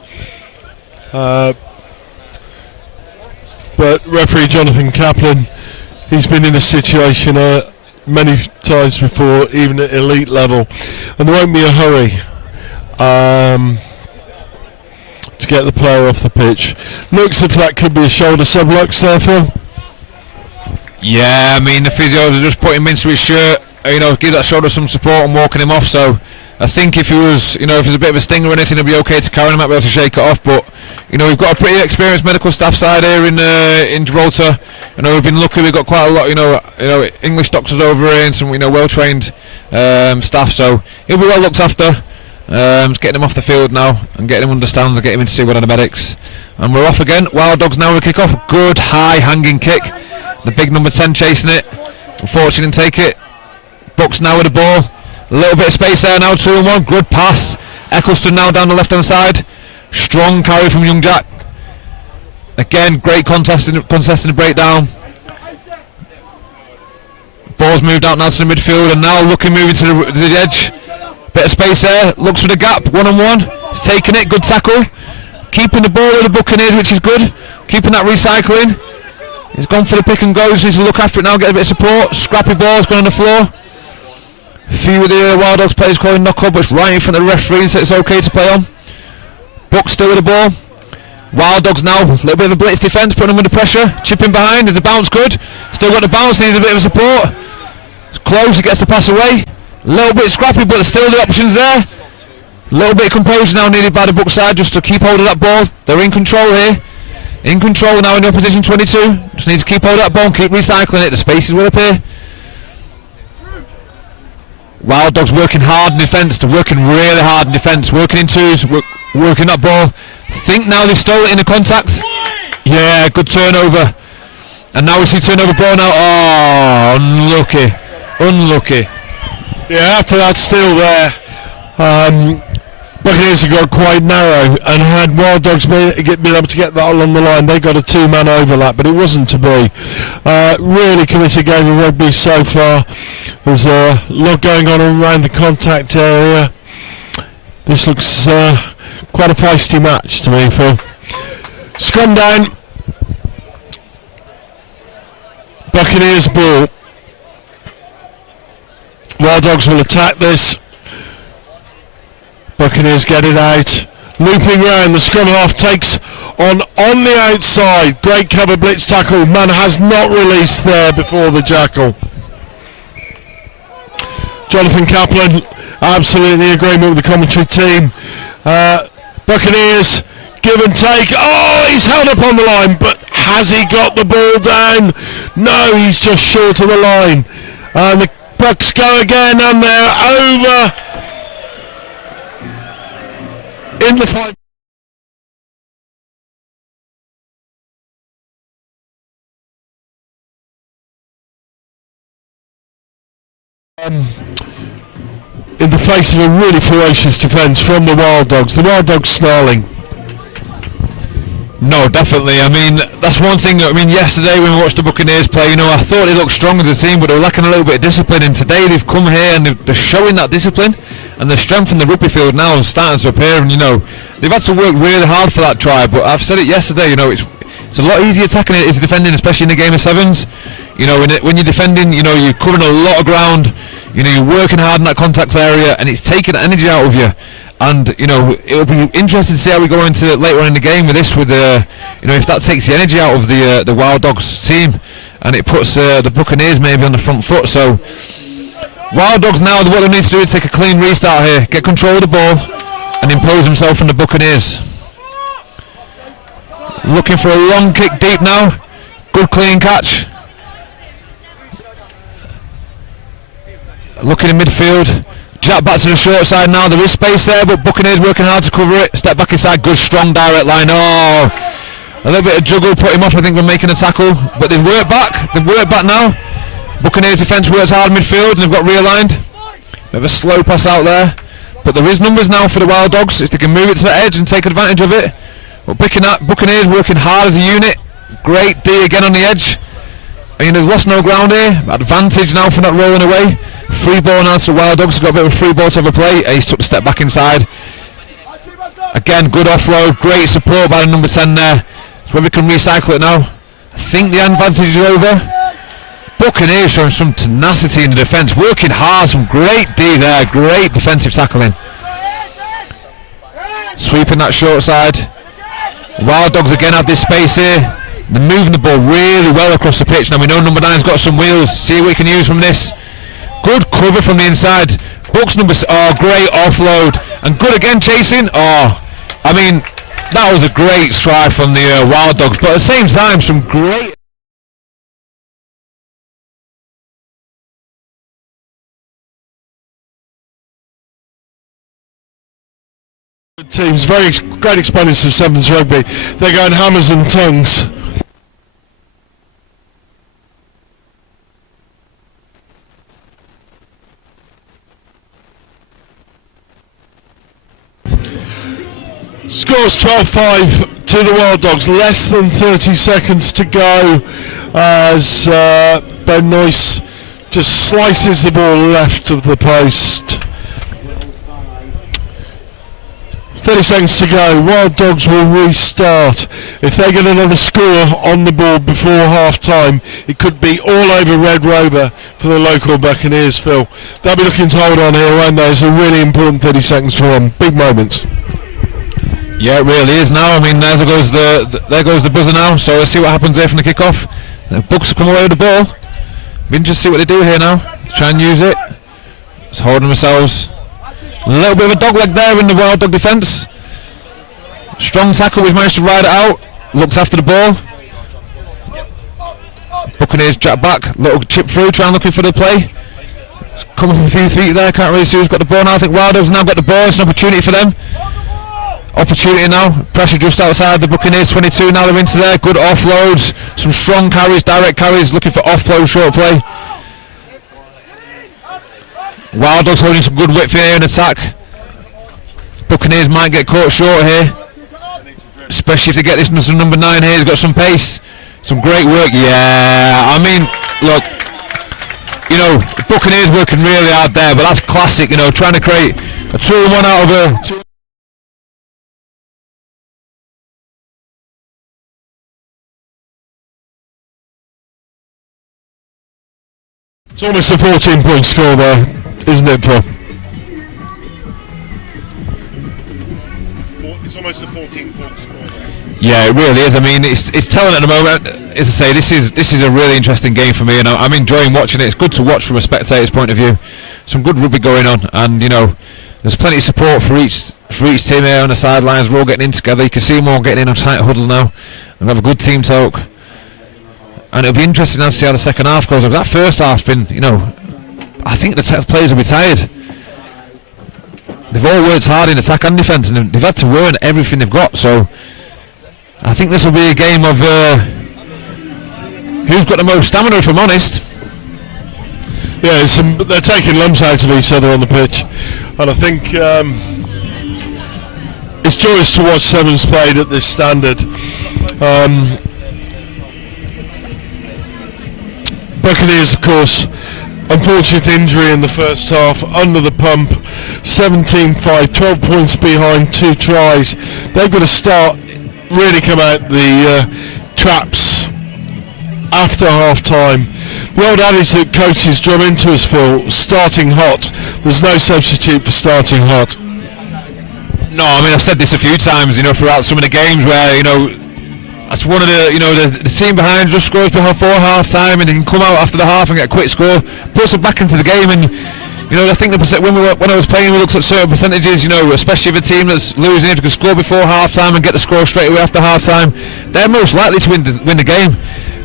But referee Jonathan Catalin, he's been in a situation many times before, even at elite level, and there won't be a hurry to get the player off the pitch. Looks if that could be a shoulder sublux there, Phil. Yeah, I mean the physios are just putting him into his shirt, you know, give that shoulder some support and walking him off. So I think if he was, you know, if there's a bit of a stinger or anything, it'd be okay to carry him, might be able to shake it off. But you know, we've got a pretty experienced medical staff side here in Gibraltar. You know, we've been lucky. We've got quite a lot, you know, English doctors over here and some, you know, well-trained staff. So he'll be well looked after. Just getting him off the field now and getting him under stands and getting him to see one of the medics. And we're off again. Wild Dogs now with kick off. Good high hanging kick. The big number 10 chasing it. Unfortunately didn't take it. Bucks now with the ball. A little bit of space there now, 2-1. Good pass. Eccleston now down the left hand side. Strong carry from Young Jack. Again, great contesting the breakdown. Ball's moved out now to the midfield and now moving to the edge. Bit of space there, looks for the gap, 1-on-1. He's taking it, good tackle. Keeping the ball with the Buccaneers, which is good. Keeping that recycling. He's gone for the pick and go, so needs to look after it now, get a bit of support. Scrappy ball's gone on the floor. A few of the Wild Dogs players calling knock up, but it's right in front of the referee, so it's okay to play on. Buck still with the ball. Wild Dogs now, a little bit of a blitz defence, putting them under pressure. Chipping behind, is the bounce good? Still got the bounce, needs a bit of support. It's close, he gets the pass away. A little bit scrappy, but there's still the options there. A little bit of composure now needed by the Buck side just to keep hold of that ball. They're in control here. In control now in the opposition 22. Just need to keep hold of that ball and keep recycling it. The spaces will appear. Wild Dogs working hard in defence. They're working really hard in defence. Working in twos. Working that ball. Think now they stole it in the contact. Yeah, good turnover. And now we see turnover ball now. Oh, unlucky. Unlucky. Yeah, after that steal there, Buccaneers have got quite narrow, and had Wild Dogs been able to get that along the line, they got a two-man overlap, but it wasn't to be. Really committed game of rugby so far. There's a lot going on around the contact area. This looks quite a feisty match to me, Phil. Scrum down. Buccaneers ball. Wild Dogs will attack this. Buccaneers get it out. Looping round, the scrum half takes on the outside. Great cover blitz tackle. Man has not released there before the jackal. Jonathan Kaplan, absolutely in agreement with the commentary team. Buccaneers, give and take. Oh, he's held up on the line, but has he got the ball down? No, he's just short of the line. And the Bucks go again, and they're over in the fight. In the face of a really ferocious defence from the Wild Dogs. The Wild Dogs snarling. No, definitely. I mean, that's one thing. I mean, yesterday when we watched the Buccaneers play, you know, I thought they looked strong as a team, but they were lacking a little bit of discipline. And today they've come here and they're showing that discipline, and the strength in the rugby field now is starting to appear. And you know, they've had to work really hard for that try. But I've said it yesterday. You know, it's a lot easier attacking it is defending, especially in the game of sevens. You know, when you're defending, you know, you're covering a lot of ground. You know, you're working hard in that contact area, and it's taking energy out of you. And you know, it'll be interesting to see how we go into later on in the game with this. With you know, if that takes the energy out of the Wild Dogs team, and it puts the Buccaneers maybe on the front foot. So Wild Dogs now, what they need to do is take a clean restart here, get control of the ball, and impose himself on the Buccaneers. Looking for a long kick deep now. Good clean catch. Looking in midfield. Jack back to the short side now. There is space there, but Buccaneers working hard to cover it. Step back inside. Good strong direct line. Oh, a little bit of juggle put him off, I think, when making a tackle. But they've worked back. They've worked back now. Buccaneers defence works hard in midfield, and they've got realigned. Bit of a slow pass out there. But there is numbers now for the Wild Dogs if they can move it to the edge and take advantage of it. But picking that, Buccaneers working hard as a unit. Great D again on the edge. And they've lost no ground here. Advantage now for not rolling away. Free ball now to the Wild Dogs. Got a bit of a free ball to have a play. He's took the step back inside. Again, good offload. Great support by the number 10 there. So whether we can recycle it now. I think the advantage is over. Buccaneers showing some tenacity in the defence. Working hard. Some great D there. Great defensive tackling. Sweeping that short side. Wild Dogs again have this space here. They're moving the ball really well across the pitch. Now we know number 9's got some wheels. See what we can use from this. Good cover from the inside. Bucks number, oh, great offload. And good again chasing. Oh, I mean, that was a great stride from the Wild Dogs. But at the same time, some great... Teams, very great exponents of Sevens rugby. They're going hammers and tongues. Scores 12-5 to the Wild Dogs. Less than 30 seconds to go as Ben Noyce just slices the ball left of the post. 30 seconds to go. Wild Dogs will restart. If they get another score on the board before half time, it could be all over Red Rover for the local Buccaneers, Phil. They'll be looking to hold on here, won't they? It's a really important 30 seconds for them. Big moments. Yeah, it really is now. I mean, there goes the buzzer now. So let's see what happens there from the kick-off. The Bucks come away with the ball. Be interested to see what they do here now. Let's try and use it. Just holding themselves. A little bit of a dog leg there in the Wild Dog defence. Strong tackle, we've managed to ride it out. looks after the ball. Buccaneers jack back, little chip through, trying looking for the play. Coming from a few feet there, can't really see who's got the ball now. I think Wild Dogs now got the ball, it's an opportunity for them. Opportunity now, pressure just outside the Buccaneers 22, now they're into there, good offloads, some strong carries, direct carries, looking for offload, short play. Wild Dogs holding some good width here in attack. Buccaneers might get caught short here, especially if they get this number 9 here, he's got some pace, some great work, yeah, I mean, look, you know, the Buccaneers working really hard there, but that's classic, you know, trying to create a 2-1 out of a... It's almost a 14-point score there, isn't it, Phil? It's almost a 14-point score there. Yeah, it really is. I mean, it's telling at the moment. As I say, this is a really interesting game for me, and I'm enjoying watching it. It's good to watch from a spectator's point of view. Some good rugby going on, and you know, there's plenty of support for each team here on the sidelines. We're all getting in together. You can see them all getting in a tight huddle now, and have a good team talk. And it'll be interesting now to see how the second half goes. That first half's been, you know, I think the players will be tired. They've all worked hard in attack and defence, and they've had to earn everything they've got. So I think this will be a game of who's got the most stamina, if I'm honest. Yeah, they're taking lumps out of each other on the pitch, and I think it's joyous to watch Sevens played at this standard. Buccaneers, of course, unfortunate injury in the first half, under the pump, 17-5, 12 points behind, 2 tries. They've got to start, really come out the traps after half time. The old adage that coaches drum into us, Phil, starting hot. There's no substitute for starting hot. No, I mean, I've said this a few times, you know, throughout some of the games where, you know, that's one of the, you know, the team behind just scores before half time, and they can come out after the half and get a quick score, puts them back into the game. And you know, I think when I was playing, we looked at certain percentages, you know, especially if a team that's losing, if they can score before half time and get the score straight away after half time, they're most likely to win the game.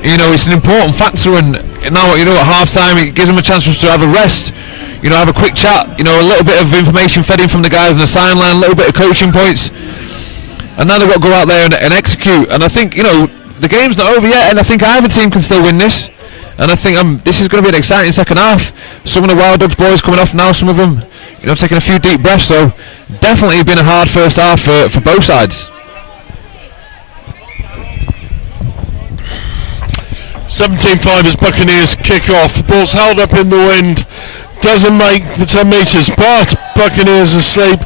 You know, it's an important factor, and now, you know, at half time it gives them a chance just to have a rest, you know, have a quick chat, you know, a little bit of information fed in from the guys on the sideline, a little bit of coaching points. And now they've got to go out there and execute. And I think, you know, the game's not over yet, and I think either team can still win this. And I think this is going to be an exciting second half. Some of the Wild Dogs boys coming off now, some of them, you know, taking a few deep breaths. So definitely been a hard first half for both sides. 17-5 as Buccaneers kick off. The ball's held up in the wind, doesn't make the 10 metres, but Buccaneers asleep.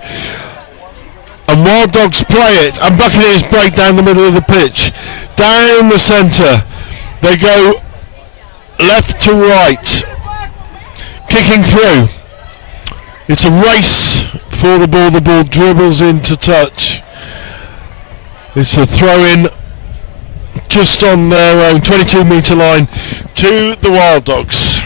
And Wild Dogs play it, and Buccaneers break down the middle of the pitch, down the centre. They go left to right, kicking through. It's a race for the ball. The ball dribbles into touch. It's a throw-in just on their own 22-metre line to the Wild Dogs.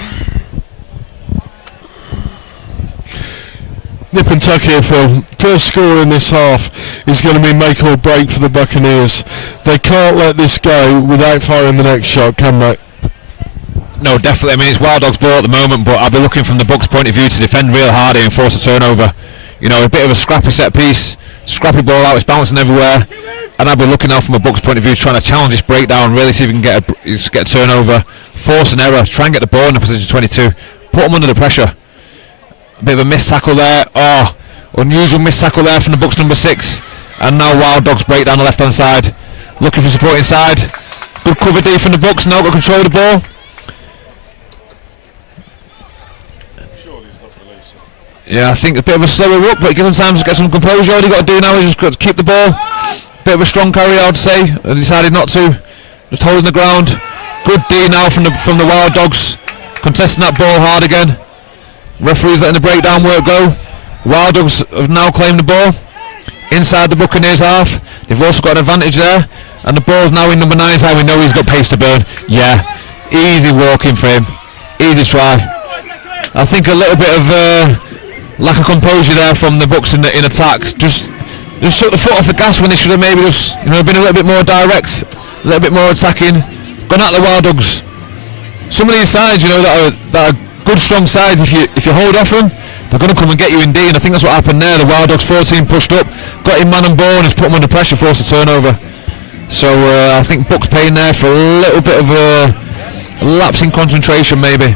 Nip and tuck here, Phil. First score in this half is going to be make or break for the Buccaneers. They can't let this go without firing the next shot, can they? No, definitely. I mean, it's Wild Dogs ball at the moment, but I'll be looking from the Bucks' point of view to defend real hard here and force a turnover. You know, a bit of a scrappy set piece, scrappy ball out, it's bouncing everywhere, and I'll be looking out from a Bucks' point of view, trying to challenge this breakdown, really see if we can get a turnover, force an error, try and get the ball in the position 22, put them under the pressure. A bit of a missed tackle there. Oh, unusual missed tackle there from the Bucks number 6. And now Wild Dogs break down the left hand side. Looking for support inside. Good cover D from the Bucks. Now got control of the ball. Yeah, I think a bit of a slower up, but it gives them time to get some composure. All you got to do now is just got to keep the ball. Bit of a strong carry, I would say. They decided not to. Just holding the ground. Good D now from the Wild Dogs. Contesting that ball hard again. Referees letting the breakdown work go. Wild Dogs have now claimed the ball inside the Buccaneers half. They've also got an advantage there, and the ball's now in number 9's hand. We know he's got pace to burn. Yeah, easy walking for him, easy try. I think a little bit of lack of composure there from the Bucks in attack. Just just took the foot off the gas when they should have maybe just been a little bit more direct, a little bit more attacking, gone at the Wild Dogs. Some of these sides, that are good, strong sides. If you hold off them, they're going to come and get you in D, and I think that's what happened there. The Wild Dogs 14 pushed up, got him man and ball, and has put him under pressure, forced a turnover. So I think Buck's paying there for a little bit of a lapse in concentration, maybe.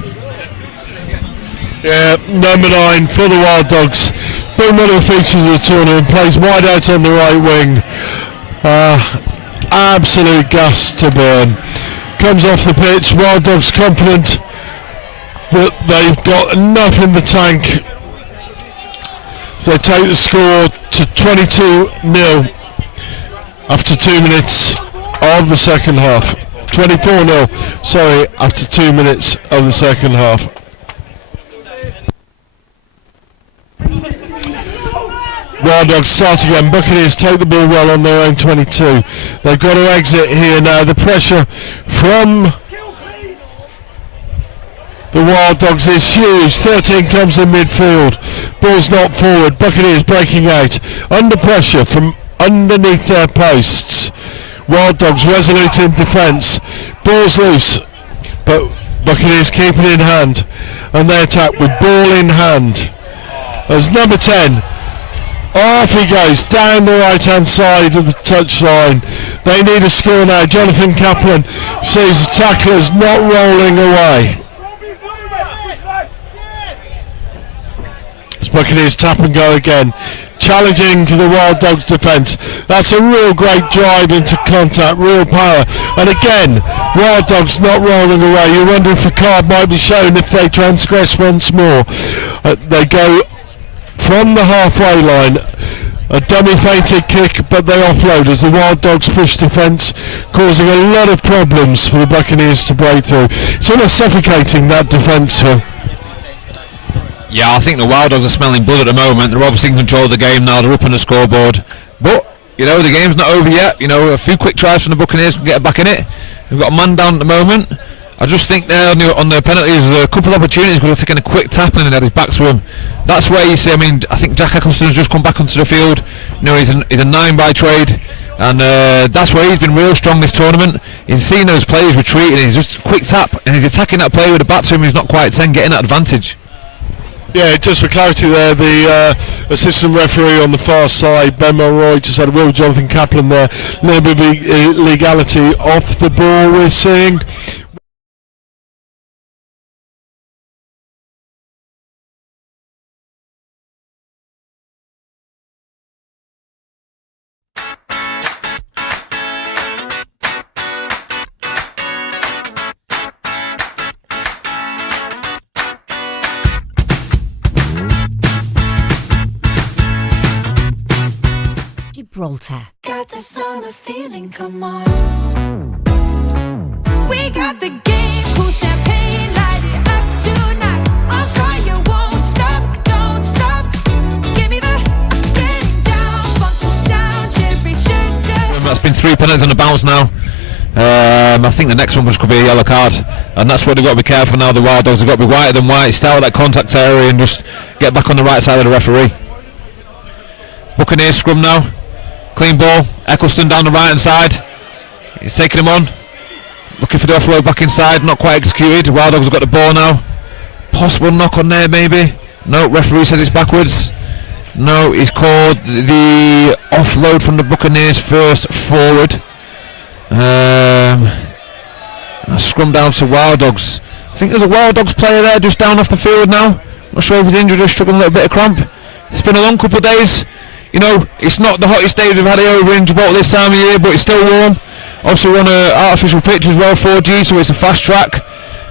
Yeah, number 9 for the Wild Dogs. Been one of the features of the tournament. Plays wide out on the right wing. Absolute gas to burn. Comes off the pitch. Wild Dogs confident that they've got enough in the tank. So they take the score to 22-0 after 2 minutes of the second half. 24-0, sorry, after 2 minutes of the second half. Wild Dogs start again. Buccaneers take the ball well on their own 22. They've got to exit here now. The pressure from the Wild Dogs is huge. 13 comes in midfield. Ball's not forward. Buccaneers breaking out. Under pressure from underneath their posts. Wild Dogs resolute in defence. Ball's loose, but Buccaneers keep it in hand, and they attack with ball in hand. As number 10, off he goes down the right hand side of the touchline. They need a score now. Jonathan Kaplan sees the tacklers not rolling away. As Buccaneers tap and go again, challenging the Wild Dogs defence. That's a real great drive into contact, real power. And again, Wild Dogs not rolling away. You wonder if a card might be shown if they transgress once more. They go from the halfway line, a dummy feinted kick, but they offload as the Wild Dogs push defence, causing a lot of problems for the Buccaneers to break through. It's almost suffocating, that defence. Yeah, I think the Wild Dogs are smelling blood at the moment. They're obviously in control of the game now. They're up on the scoreboard. But, the game's not over yet. A few quick tries from the Buccaneers can get back in it. We've got a man down at the moment. I just think there on the penalties, there's a couple of opportunities where he's taken a quick tap and had his back to him. That's where you see, I think Jack Eccleston's just come back onto the field. He's a 9 by trade. And that's where he's been real strong this tournament. He's seen those players retreating. He's just a quick tap, and he's attacking that player with a bat to him who's not quite 10, getting that advantage. Yeah, just for clarity there, the assistant referee on the far side, Ben Mulroy, just had a word with Jonathan Kaplan there. A little bit of legality off the ball we're seeing. Gibraltar. Got the summer feeling, come on. We got the game, cool champagne, light it up tonight. On fire, won't stop, don't stop. Give me the getting down, funky sound, cherry sugar. That's been 3 penalties on the bounce now. I think the next one could be a yellow card, and that's what they've got to be careful now. The Wild Dogs have got to be whiter than white, stay out of that contact area and just get back on the right side of the referee. Buccaneers scrum now. Clean ball, Eccleston down the right hand side. He's taking him on. Looking for the offload back inside, not quite executed. Wild Dogs have got the ball now. Possible knock on there maybe. No, referee says it's backwards. No, he's called the offload from the Buccaneers first forward. Scrum down to Wild Dogs. I think there's a Wild Dogs player there just down off the field now. Not sure if he's injured or struggling a little bit of cramp. It's been a long couple of days. It's not the hottest days we've had it over in Gibraltar this time of year, but it's still warm. Also, we're on an artificial pitch as well, 4G, so it's a fast track.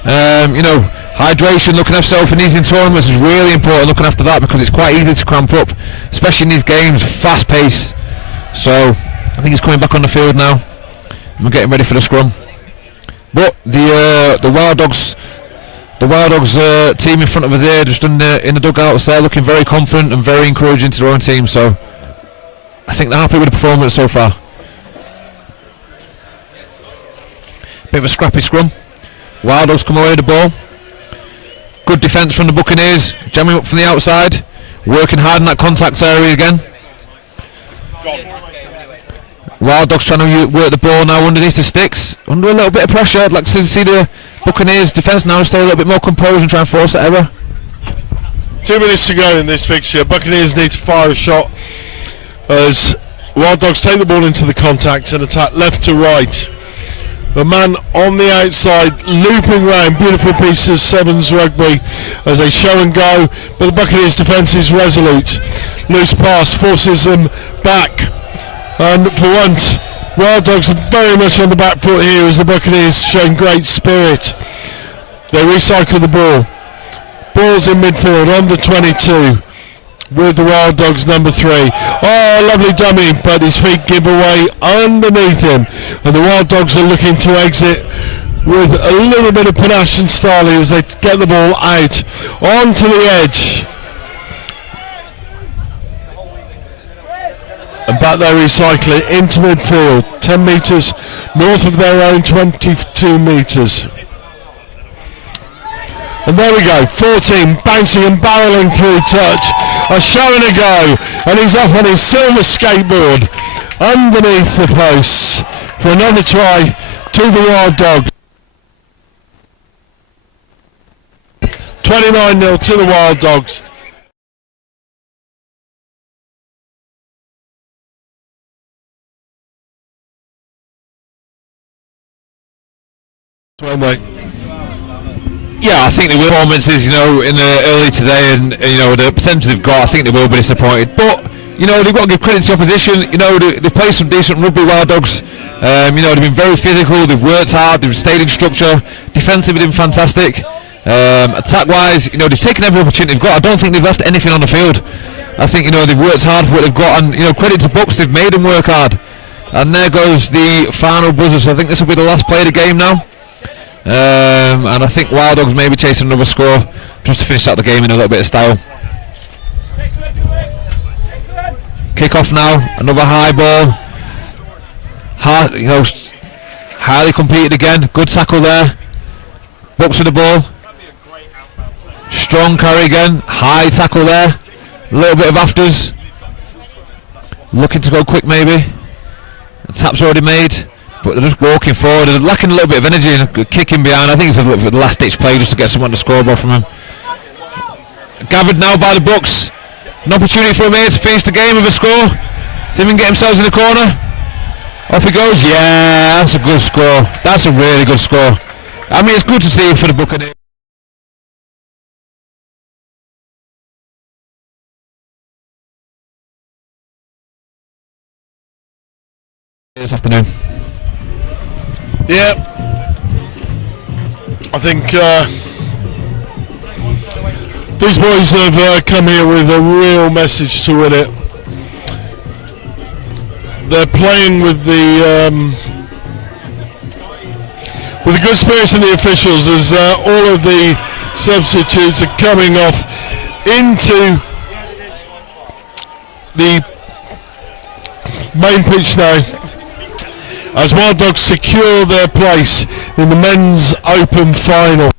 Hydration, looking after yourself in these tournaments is really important, looking after that, because it's quite easy to cramp up, especially in these games, fast pace. So, I think he's coming back on the field now. We're getting ready for the scrum. But the Wild Dogs team in front of us here, just in the dugouts there, looking very confident and very encouraging to their own team. So I think they're happy with the performance so far. Bit of a scrappy scrum. Wild Dogs come away with the ball. Good defence from the Buccaneers, jamming up from the outside, working hard in that contact area again. Wild Dogs trying to work the ball now underneath the sticks. Under a little bit of pressure. I'd like to see the Buccaneers defence now stay a little bit more composed and try and force that error. 2 minutes to go in this fixture. Buccaneers need to fire a shot as Wild Dogs take the ball into the contact and attack left to right. The man on the outside looping round, beautiful piece of sevens rugby as they show and go, but the Buccaneers defence is resolute. Loose pass forces them back, and for once Wild Dogs are very much on the back foot here as the Buccaneers showing great spirit. They recycle the ball. Ball's in midfield, under 22 with the Wild Dogs number 3. Oh, lovely dummy, but his feet give away underneath him, and the Wild Dogs are looking to exit with a little bit of panache and style as they get the ball out onto the edge. And back they recycle it into midfield, 10 metres north of their own 22 metres. And there we go, 14 bouncing and barrelling through touch, a show and a go, and he's off on his silver skateboard underneath the posts for another try to the Wild Dogs. 29-0 to the Wild Dogs. Yeah, I think the performances, in the early today and the potential they've got, I think they will be disappointed. But, they've got to give credit to the opposition. They've played some decent rugby, Wild Dogs. They've been very physical, they've worked hard, they've stayed in structure. Defensively, they've been fantastic. Attack-wise, they've taken every opportunity they've got. I don't think they've left anything on the field. I think, they've worked hard for what they've got. And, credit to Bucks, they've made them work hard. And there goes the final buzzer. So I think this will be the last play of the game now. And I think Wild Dogs may be chasing another score just to finish out the game in a little bit of style. Kick off now, another high ball. Highly competed again. Good tackle there. Bucks with the ball. Strong carry again. High tackle there. A little bit of afters. Looking to go quick maybe. The tap's already made. But they're just walking forward. They're lacking a little bit of energy and kicking behind. I think it's a last-ditch play just to get someone to scoreboard from him. Gathered now by the Bucks. An opportunity for him here to finish the game with a score. See if he can get themselves in the corner. Off he goes. Yeah, that's a good score. That's a really good score. I mean, it's good to see for the Buccaneers. This afternoon. Yeah, I think these boys have come here with a real message to win it. They're playing with the good spirit of the officials as all of the substitutes are coming off into the main pitch now, as Wild Dogs secure their place in the Men's Open final.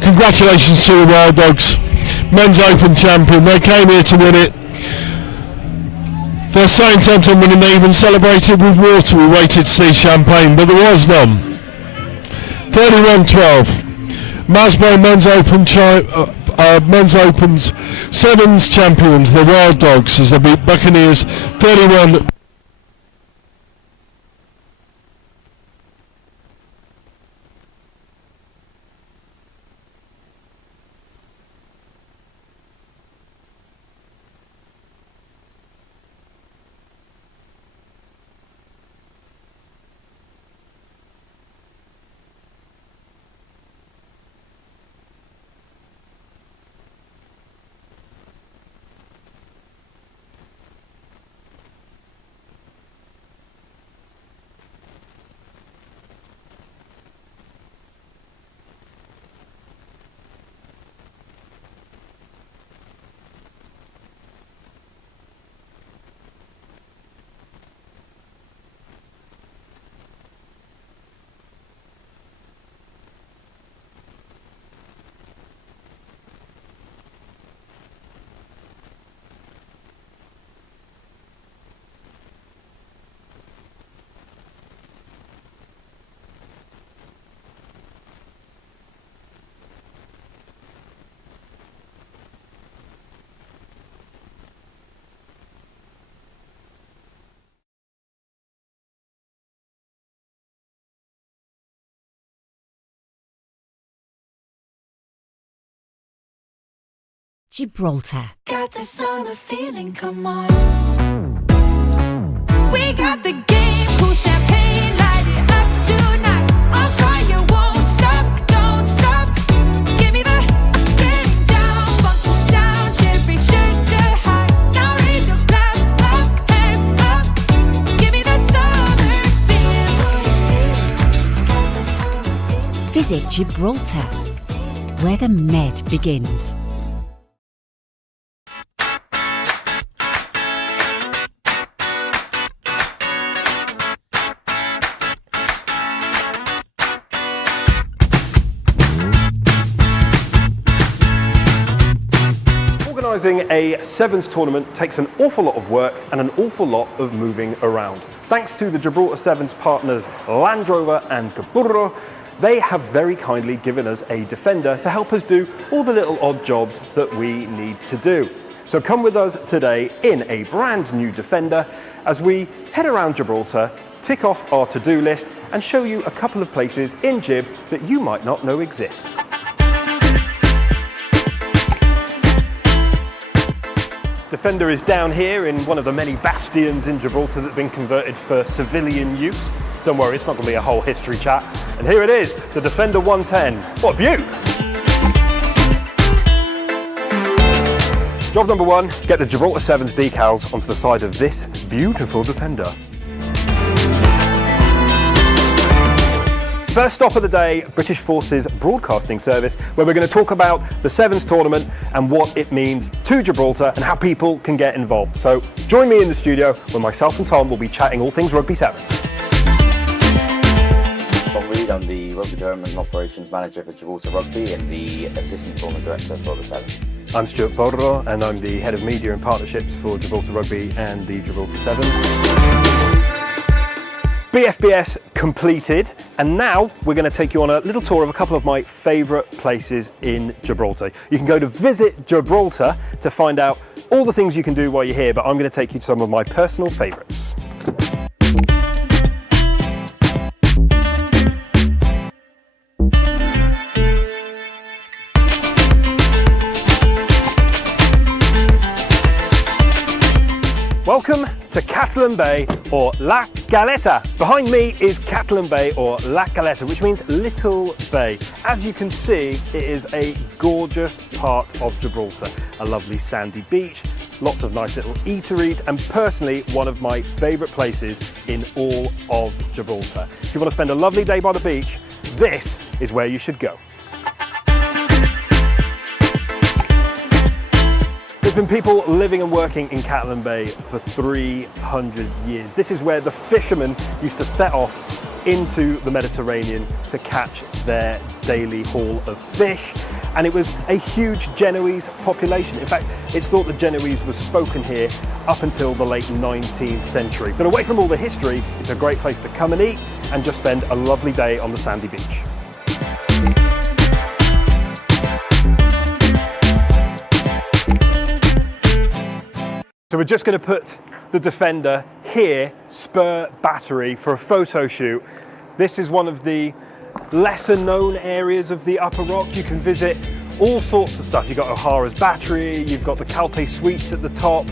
Congratulations to the Wild Dogs, Men's Open champion. They came here to win it. They're so intent on winning they even celebrated with water. We waited to see champagne, but there was none. 31-12. Masbro Men's Open's Sevens champions, the Wild Dogs, as they beat Buccaneers 31. Gibraltar. Got the summer feeling, come on. We got the game, cool champagne, light it up tonight. On fire, won't stop, don't stop. Give me the getting down, funky sound, cherry sugar high. Now raise your glass up, hands up. Give me the summer feel. Visit Gibraltar, where the Med begins. Organising a sevens tournament takes an awful lot of work and an awful lot of moving around. Thanks to the Gibraltar Sevens partners Land Rover and Corum, they have very kindly given us a defender to help us do all the little odd jobs that we need to do. So come with us today in a brand new defender as we head around Gibraltar, tick off our to-do list and show you a couple of places in Gib that you might not know exists. Defender is down here in one of the many bastions in Gibraltar that have been converted for civilian use. Don't worry, it's not going to be a whole history chat. And here it is, the Defender 110. What a beaut! Job number one, get the Gibraltar Sevens decals onto the side of this beautiful Defender. First stop of the day, British Forces Broadcasting Service, where we're going to talk about the Sevens tournament and what it means to Gibraltar and how people can get involved. So join me in the studio where myself and Tom will be chatting all things Rugby Sevens. I'm the Rugby Tournament and Operations Manager for Gibraltar Rugby and the Assistant Tournament Director for the Sevens. I'm Stuart Vidor and I'm the Head of Media and Partnerships for Gibraltar Rugby and the Gibraltar Sevens. BFBS completed, and now we're going to take you on a little tour of a couple of my favourite places in Gibraltar. You can go to Visit Gibraltar to find out all the things you can do while you're here, but I'm going to take you to some of my personal favourites. Welcome to Catalin Bay, or La Caleta. Behind me is Catalin Bay, or La Caleta, which means Little Bay. As you can see, it is a gorgeous part of Gibraltar. A lovely sandy beach, lots of nice little eateries, and personally, one of my favourite places in all of Gibraltar. If you want to spend a lovely day by the beach, this is where you should go. There's been people living and working in Catalin Bay for 300 years. This is where the fishermen used to set off into the Mediterranean to catch their daily haul of fish. And it was a huge Genoese population. In fact, it's thought that Genoese was spoken here up until the late 19th century. But away from all the history, it's a great place to come and eat and just spend a lovely day on the sandy beach. So we're just going to put the Defender here, spur battery, for a photo shoot. This is one of the lesser known areas of the Upper Rock. You can visit all sorts of stuff. You've got O'Hara's Battery, you've got the Calpe Suites at the top,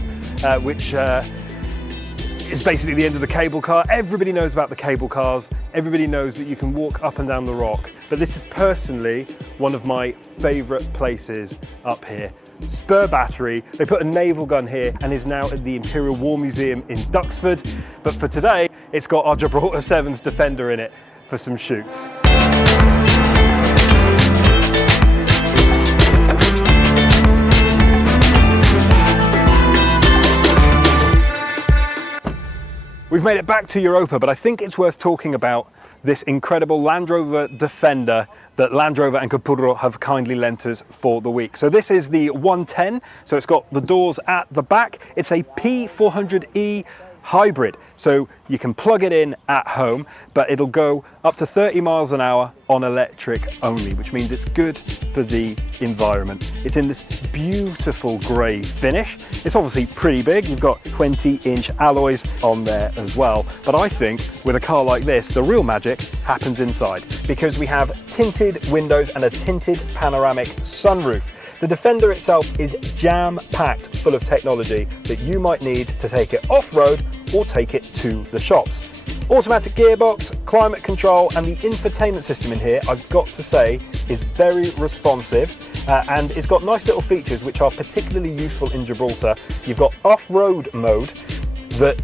which is basically the end of the cable car. Everybody knows about the cable cars. Everybody knows that you can walk up and down the rock. But this is personally one of my favourite places up here. Spur Battery. They put a naval gun here and is now at the Imperial War Museum in Duxford. But for today, it's got our Gibraltar Sevens Defender in it for some shoots. We've made it back to Europa, but I think it's worth talking about this incredible Land Rover Defender that Land Rover and Corum have kindly lent us for the week. So this is the 110, so it's got the doors at the back. It's a P400E hybrid, so you can plug it in at home, but it'll go up to 30 miles an hour on electric only, which means it's good for the environment. It's in this beautiful grey finish. It's obviously pretty big. You've got 20-inch alloys on there as well, but I think with a car like this, the real magic happens inside, because we have tinted windows and a tinted panoramic sunroof. The Defender itself is jam-packed full of technology that you might need to take it off-road or take it to the shops. Automatic gearbox, climate control, and the infotainment system in here, I've got to say, is very responsive, and it's got nice little features which are particularly useful in Gibraltar. You've got off-road mode that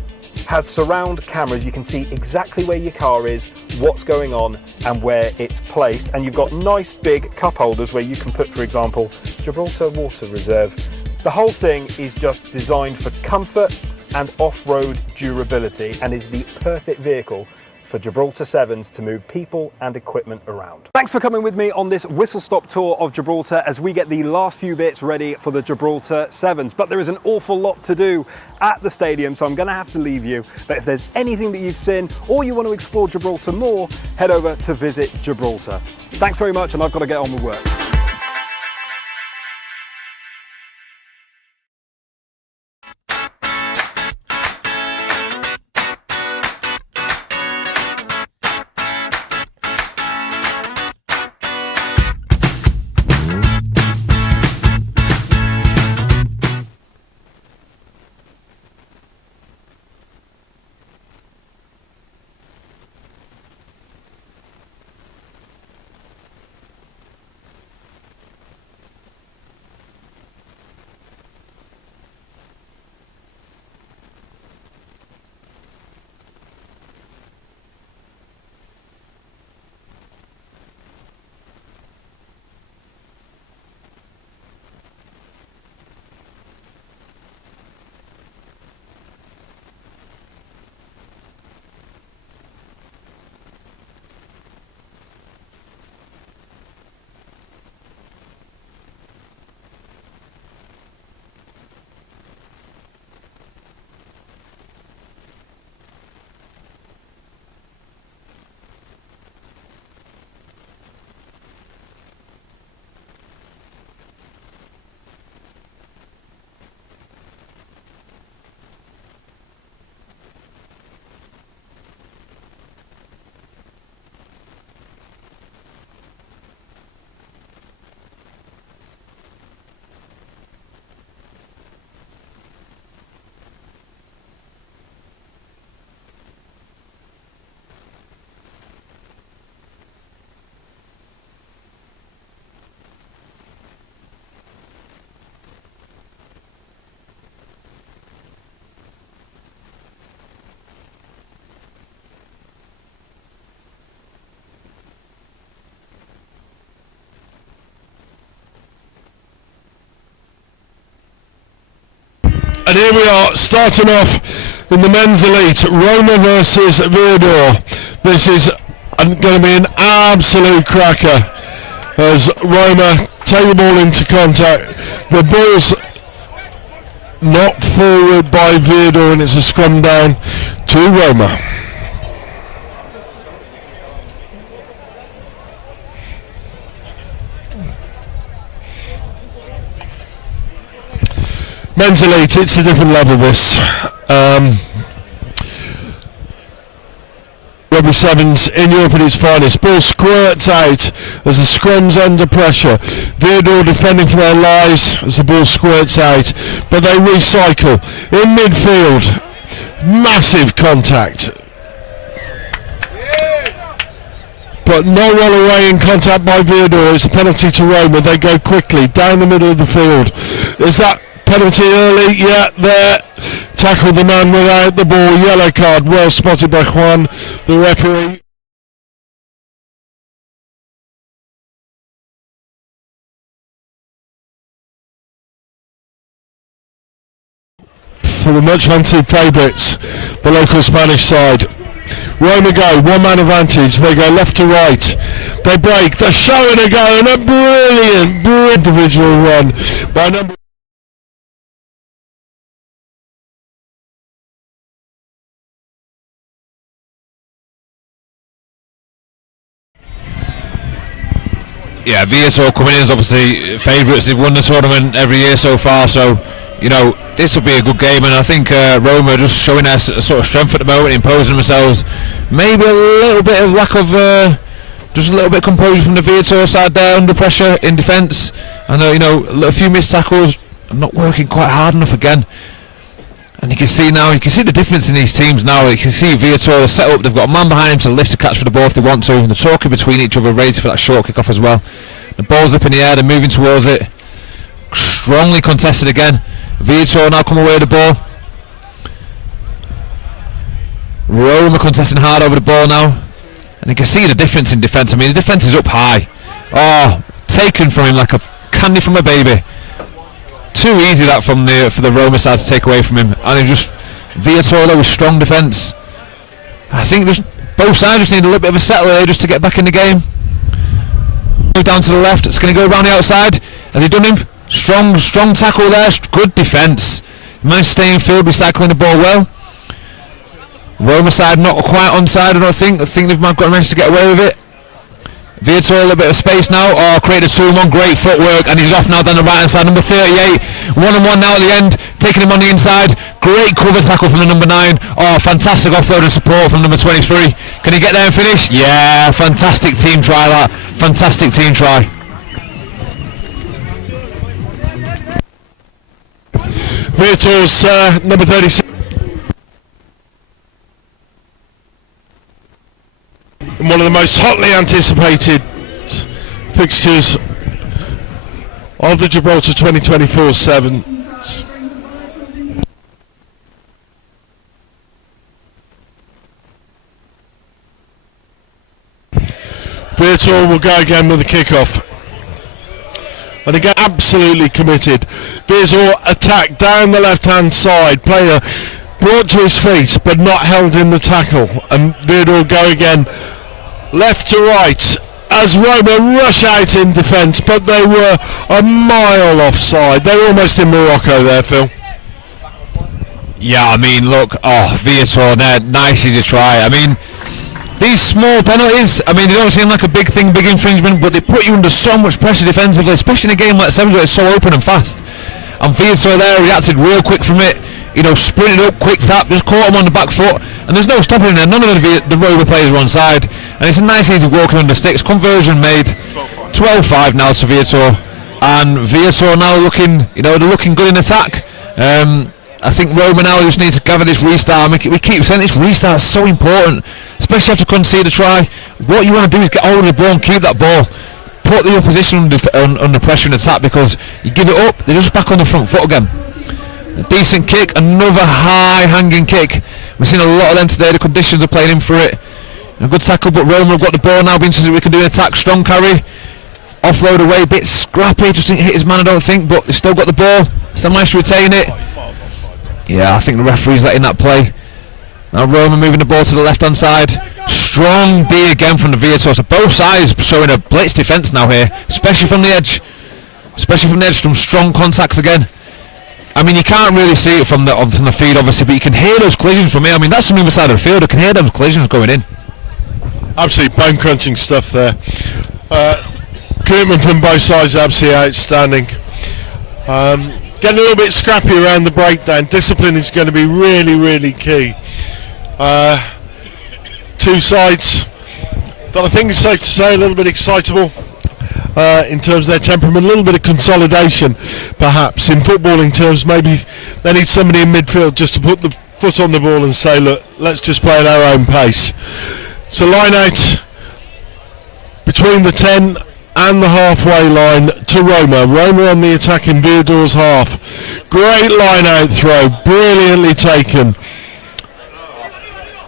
has surround cameras. You can see exactly where your car is, what's going on, and where it's placed. And you've got nice big cup holders where you can put, for example, Gibraltar Water Reserve. The whole thing is just designed for comfort and off-road durability and is the perfect vehicle for Gibraltar 7s to move people and equipment around. Thanks for coming with me on this whistle-stop tour of Gibraltar as we get the last few bits ready for the Gibraltar 7s. But there is an awful lot to do at the stadium, so I'm going to have to leave you. But if there's anything that you've seen or you want to explore Gibraltar more, head over to Visit Gibraltar. Thanks very much, and I've got to get on with work. And here we are, starting off in the Men's Elite, Roma versus Vidor. This is going to be an absolute cracker as Roma take the ball into contact. The ball's knocked forward by Vidor and it's a scrum down to Roma. Men's Elite, it's a different level this. Rugby Sevens in Europe at its finest. Ball squirts out as the scrum's under pressure. Vidor defending for their lives as the ball squirts out, but they recycle. In midfield, massive contact. But no one away in contact by Vidor. It's a penalty to Roma. They go quickly down the middle of the field. Is that penalty early? Yeah, there. Tackle the man without the ball. Yellow card. Well spotted by Juan, the referee. For the much fancied favourites, the local Spanish side. Roma go, one man advantage. They go left to right. They break. They're showing a go and a brilliant individual run by number. Yeah, VSO coming in is obviously favourites. They've won the tournament every year so far, so you know this will be a good game. And I think Roma are just showing their sort of strength at the moment, imposing themselves. Maybe a little bit of lack of Just a little bit of composure from the Vidor side there, under pressure in defence. I know, a few missed tackles, not working quite hard enough again. And you can see the difference in these teams now. You can see Vidor set up, they've got a man behind him to lift the catch for the ball if they want to, and they're talking between each other, ready for that short kick-off as well. The ball's up in the air, they're moving towards it. Strongly contested again. Vidor now come away with the ball. Roma contesting hard over the ball now. And you can see the difference in defence. I mean, the defence is up high. Oh, taken from him like a candy from a baby. Too easy that for the Roma side to take away from him. And it just Vidor with strong defence. I think both sides just need a little bit of a settle here just to get back in the game. Move down to the left. It's going to go around the outside. Has he done him? Strong tackle there. Good defence. Managed to stay in field, recycling the ball well. Roma side not quite onside, I don't think. I think they've managed to get away with it. Vidor a little bit of space now. Oh, created 2-1, great footwork, and he's off now down the right hand side. Number 38, 1-on-1 now at the end, taking him on the inside. Great cover tackle from the number 9. Oh, fantastic offload and support from number 23. Can he get there and finish? Yeah, fantastic team try that. Fantastic team try. Vidor's number 36. In one of the most hotly anticipated fixtures of the Gibraltar 2024 Sevens. Vidor will go again with the kickoff. And again, absolutely committed. Vidor attack down the left-hand side. Player brought to his feet, but not held in the tackle. And Vidor go again, left to right, as Roma rush out in defence, but they were a mile offside. They were almost in Morocco there, Phil. Yeah, I mean, look, Vidor there, nicely to try. I mean, these small penalties, I mean, they don't seem like a big thing, big infringement, but they put you under so much pressure defensively, especially in a game like Sevens where it's so open and fast. And Vidor there reacted real quick from it, sprinted up, quick tap, just caught him on the back foot, and there's no stopping there. None of the Roma players were onside, and it's a nice easy walking under sticks. Conversion made, 12-5 now to Vidor, and Vidor now looking, they're looking good in attack. I think Roma now just needs to gather this restart. We keep saying this restart is so important, especially after concede a try. What you want to do is get hold of the ball and keep that ball. Put the opposition under pressure in attack, because you give it up, they're just back on the front foot again. A decent kick, another high hanging kick. We've seen a lot of them today, the conditions are playing in for it. A good tackle, but Roma have got the ball now, being interested we can do an attack. Strong carry, offload away, a bit scrappy, just didn't hit his man I don't think, but they've still got the ball, still managed to retain it. Yeah, I think the referee's letting that play. Now Roma moving the ball to the left hand side. Strong D again from the Vidor, so both sides showing a blitz defence now here, especially from the edge. Some strong contacts again. I mean, you can't really see it from the feed obviously, but you can hear those collisions from here. I mean, that's from the other side of the field, I can hear those collisions going in. Absolutely bone crunching stuff there. Commitment from both sides, absolutely outstanding. Getting a little bit scrappy around the breakdown. Discipline is going to be really, really key. Two sides that I think it's safe to say a little bit excitable in terms of their temperament, a little bit of consolidation perhaps. In footballing terms, maybe they need somebody in midfield just to put the foot on the ball and say, look, let's just play at our own pace. So line out between the 10 and the halfway line to Roma. Roma on the attack in Vidor's half. Great line out throw, brilliantly taken.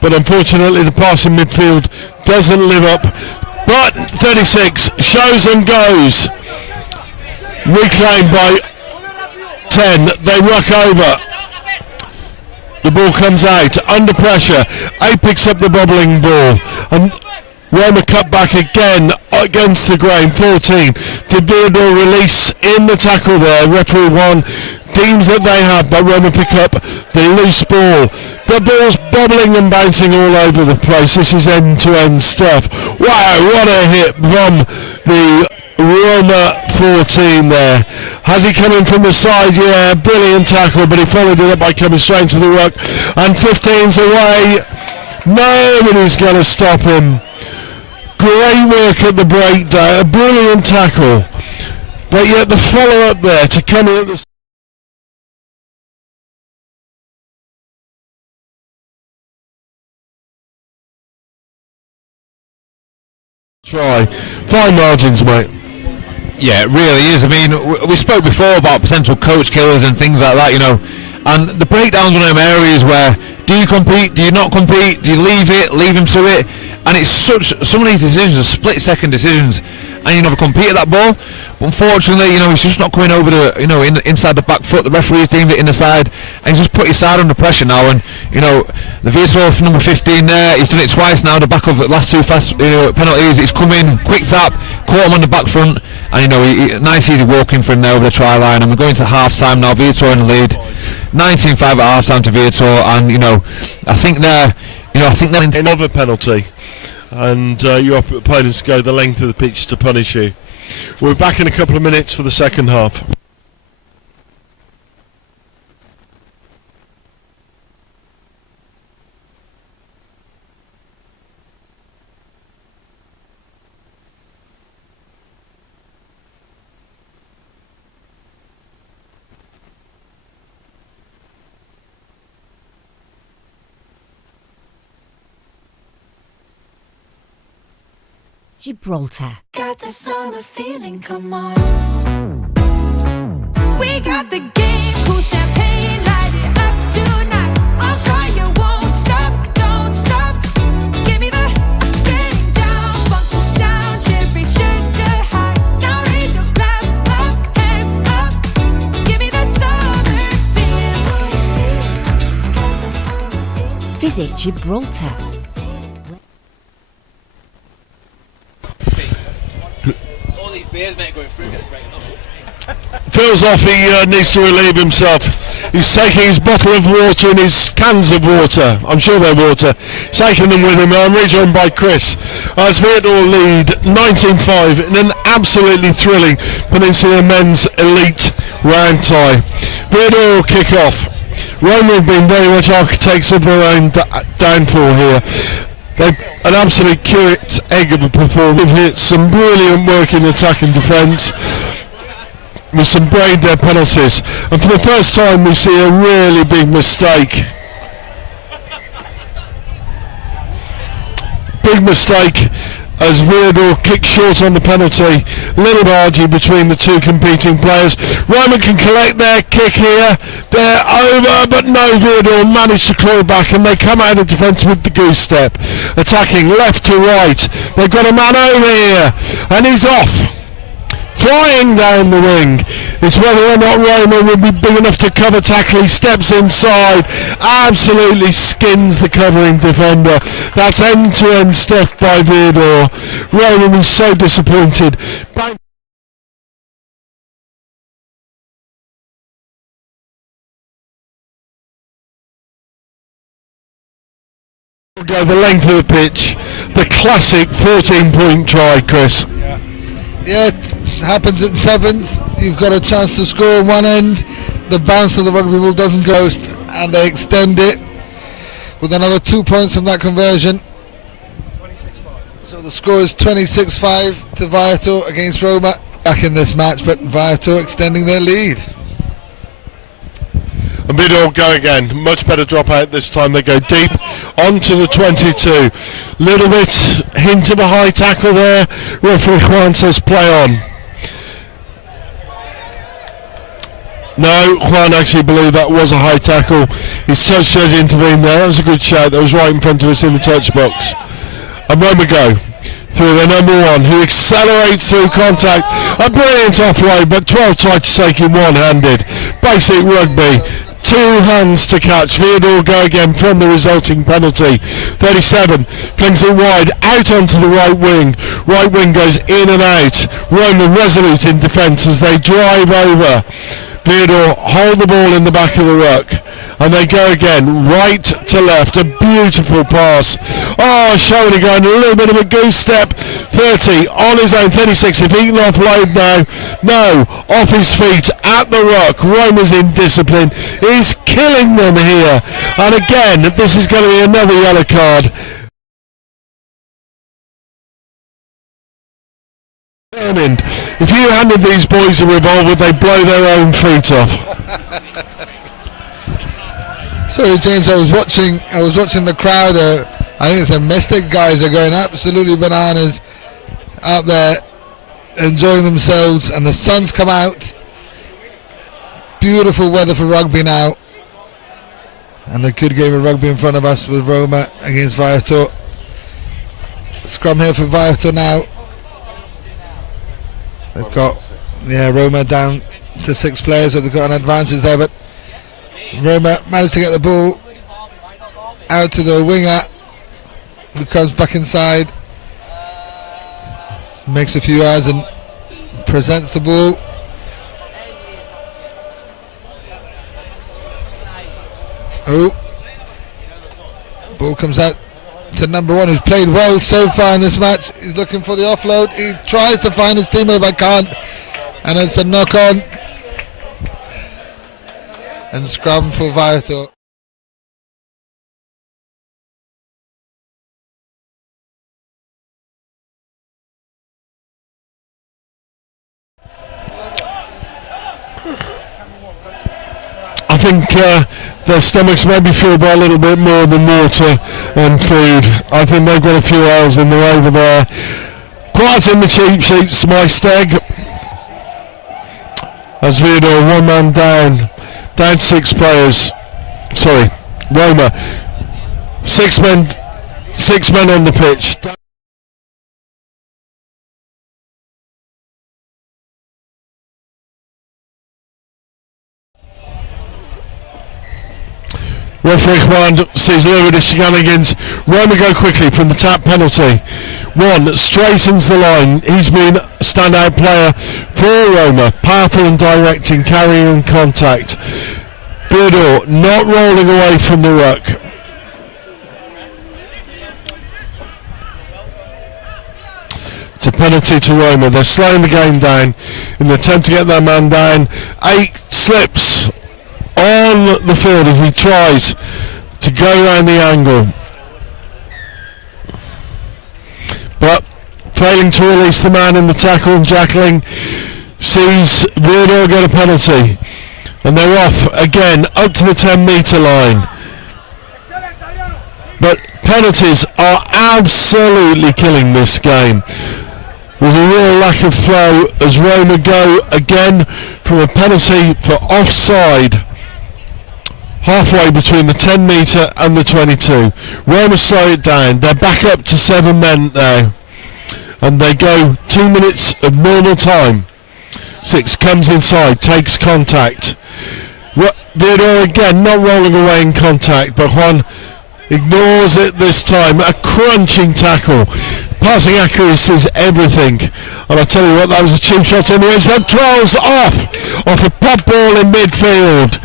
But unfortunately the pass in midfield doesn't live up. But 36 shows and goes. Reclaimed by 10. They ruck over. The ball comes out under pressure. A picks up the bobbling ball. And Roma cut back again against the grain. 14. Did Vidor release in the tackle there? Referee 1 deems that they have, but Roma pick up the loose ball. The ball's bobbling and bouncing all over the place. This is end-to-end stuff. Wow, what a hit from the Roma 14 there. Has he come in from the side? Yeah, brilliant tackle, but he followed it up by coming straight into the ruck. And 15's away. Nobody's going to stop him. great work at the breakdown, a brilliant tackle, but yet the follow-up there to come in at the try. Fine margins, mate. Yeah, it really is. I mean, we spoke before about potential coach killers and things like that, you know, and the breakdowns on them areas where do you compete, do you not compete, do you leave him to it, and it's some of these decisions are split-second decisions, and you never compete at that ball. But unfortunately, you know, he's just not coming over the, you know, inside the back foot. The referee's deemed it in the side, and he's just put his side under pressure now. And you know, the Vidor for number 15 there, he's done it twice now. The back of the last two fast penalties, he's come in, quick tap, caught him on the back front, and you know, nice easy walking for him there over the try line. And we're going to half time now. Vidor in the lead, 19-5 at half time to Vidor, and you know, I think they're another penalty, and your opponents go the length of the pitch to punish you. We're back in a couple of minutes for the second half. Gibraltar. Got the summer feeling, come on. We got the game, cool champagne, light it up tonight. On fire, won't stop, don't stop. Give me the getting down, funky sound, cherry sugar high. Now raise your glass up, hands up. Give me the summer feeling. Got the summer feeling. Visit Gibraltar. All these beers, mate, going through, getting breaking up. Feels off, he needs to relieve himself. He's taking his bottle of water and his cans of water, I'm sure they're water, taking them with him. I'm rejoined by Chris as Vidor lead 19-5 in an absolutely thrilling Peninsula Mens Elite round tie. Vidor kick off. Rome have been very much architects of their own downfall here. They're an absolute curate egg of a performance. They've hit some brilliant work in attack and defence with some brain dead penalties, and for the first time we see a really big mistake. Big mistake as Vidor kicks short on the penalty. Little margin between the two competing players. Roman can collect their kick here. They're over, but no, Vidor managed to claw back, and they come out of defence with the goose step. Attacking left to right. They've got a man over here, and he's off. Flying down the wing. It's whether or not Roman will be big enough to cover tackle. He steps inside, absolutely skins the covering defender. That's end-to-end stuff by Vidor. Roman was so disappointed. Go the length of the pitch. The classic 14-point try, Chris. Yeah, it happens at sevens. You've got a chance to score one end. The bounce of the rugby ball doesn't go, and they extend it with another 2 points from that conversion. So the score is 26-5 to Vidor against Roma. Back in this match, but Vidor extending their lead. And Vidor go again. Much better drop out this time. They go deep onto the 22. Little bit hint of a high tackle there. Referee Juan says play on. No, Juan actually believed that was a high tackle. His touch judge intervened there. That was a good shout. That was right in front of us in the touch box. And Roma go through their number one, who accelerates through contact. A brilliant offload, but 12 tried to take him one-handed. Basic rugby. Two hands to catch. Vidor go again from the resulting penalty. 37 flings it wide out onto the right wing. Right wing goes in and out. Roman resolute in defence as they drive over. Vidor hold the ball in the back of the ruck, and they go again right to left. A beautiful pass. Oh, Shoney going a little bit of a goose step. 30 on his own. 36 if he can offload now. No, off his feet at the ruck. Roma's in discipline. He's killing them here, and again this is going to be another yellow card. determined. If you handed these boys a revolver, they'd blow their own feet off. Sorry, James. I was watching the crowd. I think it's the Mystic guys are going absolutely bananas out there, enjoying themselves, and the sun's come out. Beautiful weather for rugby now, and a good game of rugby in front of us with Roma against Vidor. Scrum here for Vidor now. They've got Roma down to 6 players, so they've got an advantage there, but Roma managed to get the ball out to the winger, who comes back inside, makes a few yards and presents the ball. Ball comes out to number 1, who's played well so far in this match. He's looking for the offload. He tries to find his teammate but can't, and it's a knock on and scrum for Vidor. I think their stomachs may be filled by a little bit more than water and food. I think they've got a few hours in there over there. Quiet in the cheap sheets, my stag. As Vidor, 1 man down 6 players. Sorry, Roma, 6 men on the pitch. Referee Juan sees a little bit of shenanigans. Roma go quickly from the tap penalty. 1 straightens the line. He's been a standout player for Roma. Powerful and direct in carrying and contact. Vidor not rolling away from the ruck. It's a penalty to Roma. They're slowing the game down in the attempt to get their man down. 8 slips on the field as he tries to go around the angle, but failing to release the man in the tackle. And Jacqueline sees Vidor get a penalty, and they're off again up to the 10-metre line. But penalties are absolutely killing this game. There's a real lack of flow as Roma go again from a penalty for offside halfway between the 10-metre and the 22. Roma slow it down. They're back up to 7 men now, and they go 2 minutes of normal time. 6 comes inside, takes contact. Vidor again not rolling away in contact, but Juan ignores it this time. A crunching tackle. Passing accuracy is everything, and I tell you what, that was a cheap shot in the edge, but 12's off a pop ball in midfield.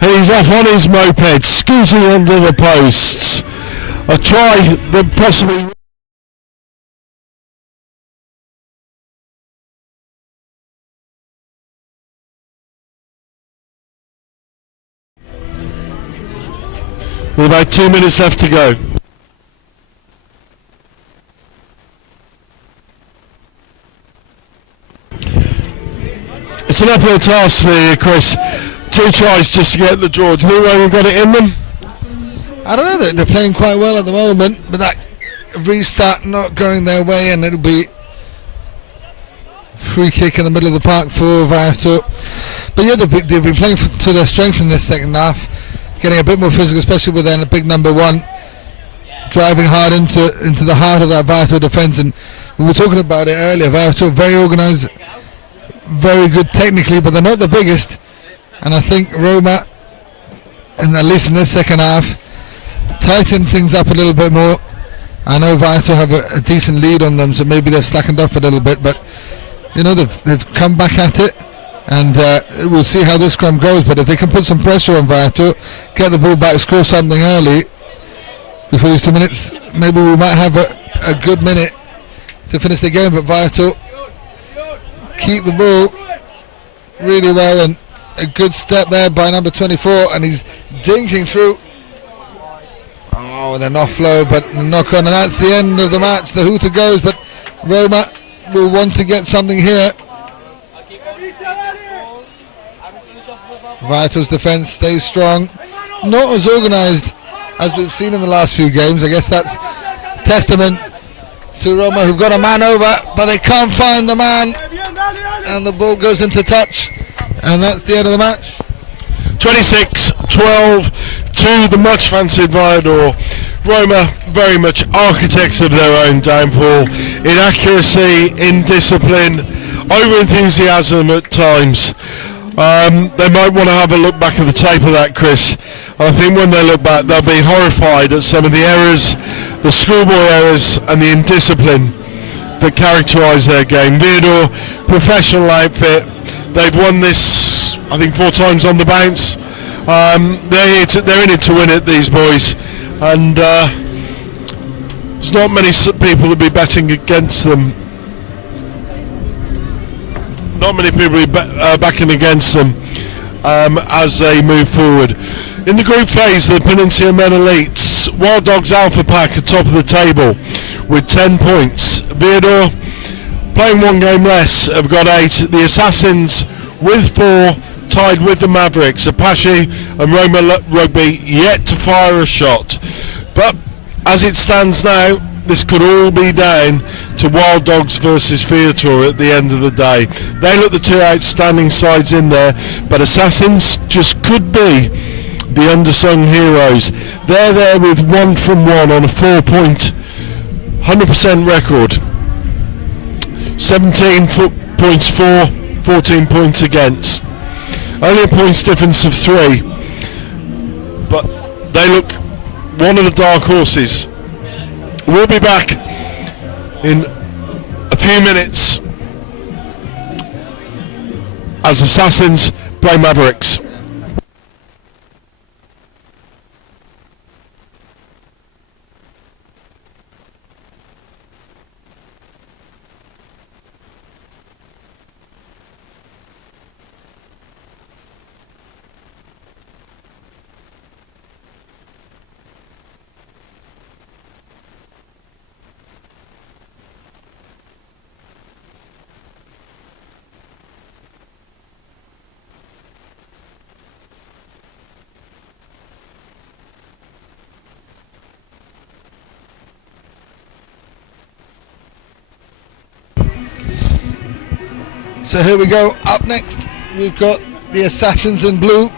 He's off on his moped, scooting under the posts. A try that possibly... With about 2 minutes left to go. It's an uphill task for you, Chris. 2 tries just to get the draw. Do you think Roma got it in them? I don't know. They're playing quite well at the moment, but that restart not going their way, and it'll be free kick in the middle of the park for Vidor. But yeah, they've been playing to their strength in this second half, getting a bit more physical, especially with their big number 1 driving hard into the heart of that Vidor defence. And we were talking about it earlier. Vidor very organised, very good technically, but they're not the biggest. And I think Roma, and at least in this second half, tightened things up a little bit more. I know Vidor have a decent lead on them, so maybe they've slackened off a little bit, but you know, they've come back at it, and we'll see how this scrum goes. But if they can put some pressure on Vidor, get the ball back, score something early before these 2 minutes, maybe we might have a good minute to finish the game. But Vidor keep the ball really well, and a good step there by number 24, and he's dinking through. Oh, with an offload, but a knock on, and that's the end of the match. The hooter goes, but Roma will want to get something here. Vital's defence stays strong. Not as organised as we've seen in the last few games. I guess that's testament to Roma, who've got a man over, but they can't find the man. And the ball goes into touch. And that's the end of the match. 26-12 to the much fancied Vidor. Roma very much architects of their own downfall. In accuracy, in discipline, over enthusiasm at times. They might want to have a look back at the tape of that, Chris. I think when they look back, they'll be horrified at some of the errors, the schoolboy errors and the indiscipline that characterise their game. Vidor, professional outfit. They've won this, I think, 4 times on the bounce. They're in it to win it, these boys. And there's not many people that be betting against them. Not many people be backing against them as they move forward. In the group phase, the Peninsula Mens Elite, Wild Dogs Alpha Pack at top of the table with 10 points. Vidor, playing 1 game less, have got 8. The Assassins with 4, tied with the Mavericks. Apaches and Roma Rugby yet to fire a shot. But as it stands now, this could all be down to Wild Dogs versus Vidor at the end of the day. They look the 2 outstanding sides in there, but Assassins just could be the undersung heroes. They're there with 1 from 1 on a 4-point 100% record. 17 points for, 14 points against. Only a points difference of 3, but they look one of the dark horses. We'll be back in a few minutes as Assassins play Mavericks. So here we go. Up next, we've got the Assassins in blue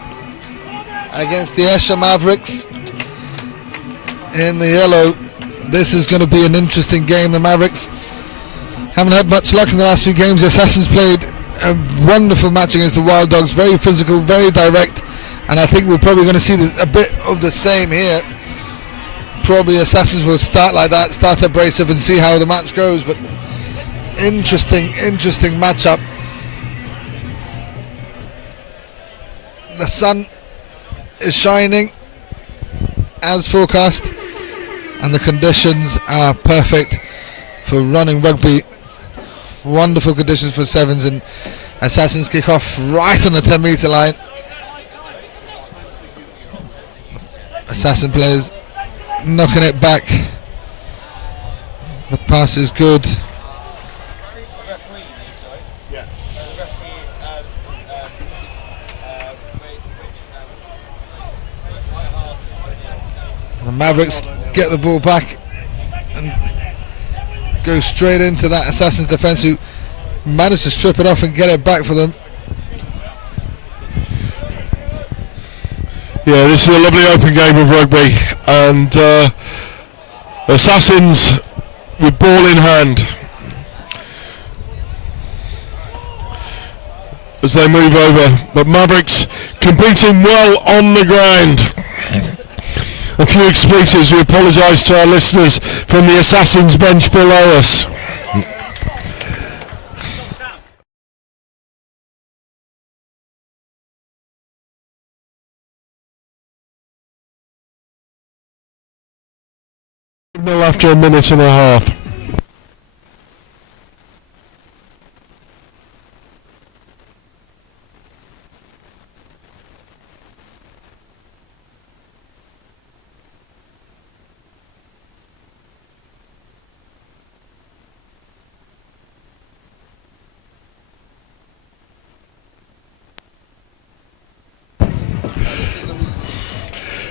against the Esher Mavericks in the yellow. This is going to be an interesting game. The Mavericks haven't had much luck in the last few games. The Assassins played a wonderful match against the Wild Dogs. Very physical, very direct, and I think we're probably going to see a bit of the same here. Probably Assassins will start like that, start abrasive and see how the match goes, but interesting matchup. The sun is shining as forecast and the conditions are perfect for running rugby. Wonderful conditions for sevens, and Assassins kick off right on the 10-metre line. Assassin players knocking it back. The pass is good. The Mavericks get the ball back and go straight into that Assassin's defence, who managed to strip it off and get it back for them. Yeah, this is a lovely open game of rugby, and Assassins with ball in hand as they move over, but Mavericks competing well on the ground. A few expletives. We apologise to our listeners from the Assassins bench below us. After a minute and a half.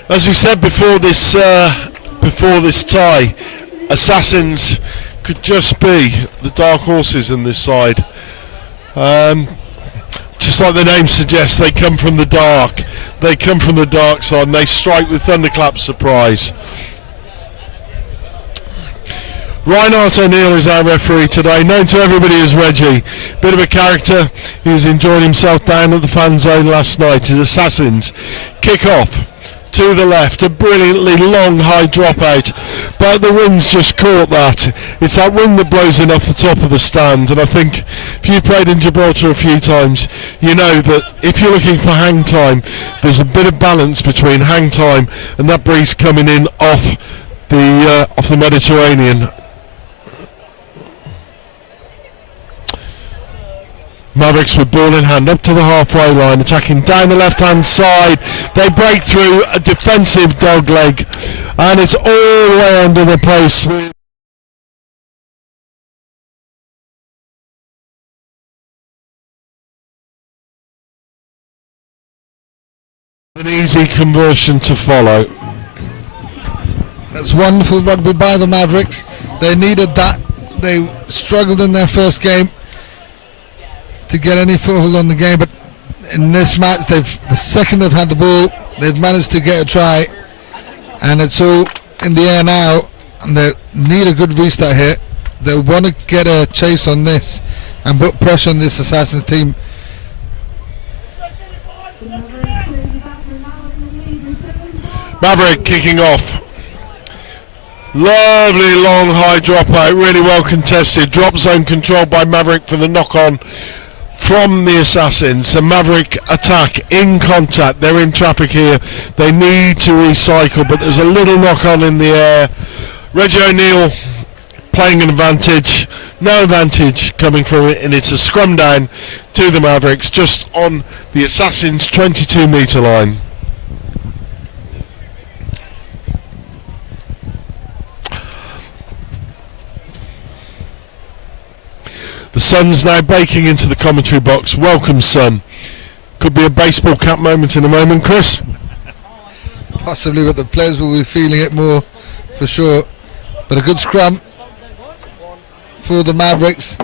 As we said before this tie, Assassins could just be the dark horses in this side. Just like the name suggests, they come from the dark. They come from the dark side and they strike with thunderclap surprise. Reinhard O'Neill is our referee today, known to everybody as Reggie. Bit of a character. He's enjoyed himself down at the fan zone last night. His Assassins kick off to the left, a brilliantly long high dropout, but the wind's just caught that. It's that wind that blows in off the top of the stand, and I think if you've played in Gibraltar a few times, you know that if you're looking for hang time, there's a bit of balance between hang time and that breeze coming in off the Mediterranean. Mavericks with ball in hand up to the halfway line, attacking down the left hand side. They break through a defensive dog leg and it's all the way under the post. An easy conversion to follow. That's wonderful rugby by the Mavericks. They needed that. They struggled in their first game to get any foothold on the game, but in this match, the second they've had the ball, they've managed to get a try, and it's all in the air now, and they need a good restart here. They'll want to get a chase on this and put pressure on this Assassins team. Maverick kicking off. Lovely long high dropout, really well contested. Drop zone controlled by Maverick for the knock on from the Assassins. The Maverick attack in contact. They're in traffic here. They need to recycle, but there's a little knock on in the air. Reggie O'Neill playing an advantage. No advantage coming from it, and it's a scrum down to the Mavericks just on the Assassins' 22-metre line. The sun's now baking into the commentary box. Welcome, sun. Could be a baseball cap moment in a moment, Chris. Possibly, but the players will be feeling it more for sure. But a good scrum for the Mavericks.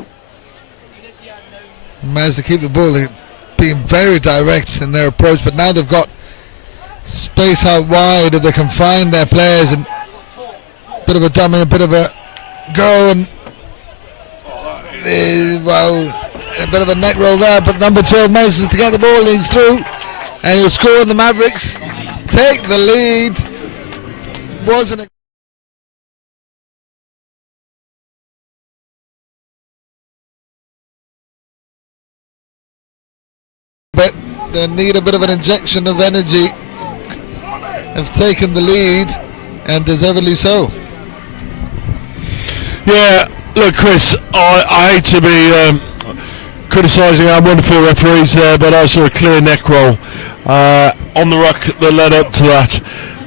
Managed to keep the ball. They've been very direct in their approach, but now they've got space out wide if they can find their players, and a bit of a dummy, a bit of a go, and well, a bit of a neck roll there, but number 12 manages to get the ball, he's through, and he'll score, and the Mavericks take the lead. Wasn't it? But they need a bit of an injection of energy. Have taken the lead, and deservedly so. Yeah. Look, Chris, I hate to be criticising our wonderful referees there, but also a clear neck roll on the ruck that led up to that.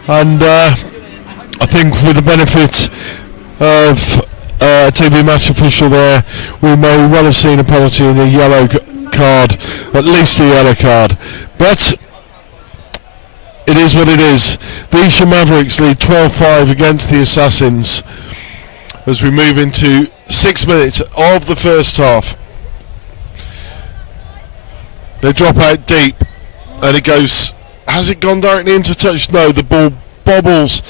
And I think with the benefit of a TV match official there, we may well have seen a penalty and a yellow card, at least a yellow card. But it is what it is. The Esher Mavericks lead 12-5 against the Assassins as we move into 6 minutes of the first half. They drop out deep and it goes, has it gone directly into touch? No, the ball bobbles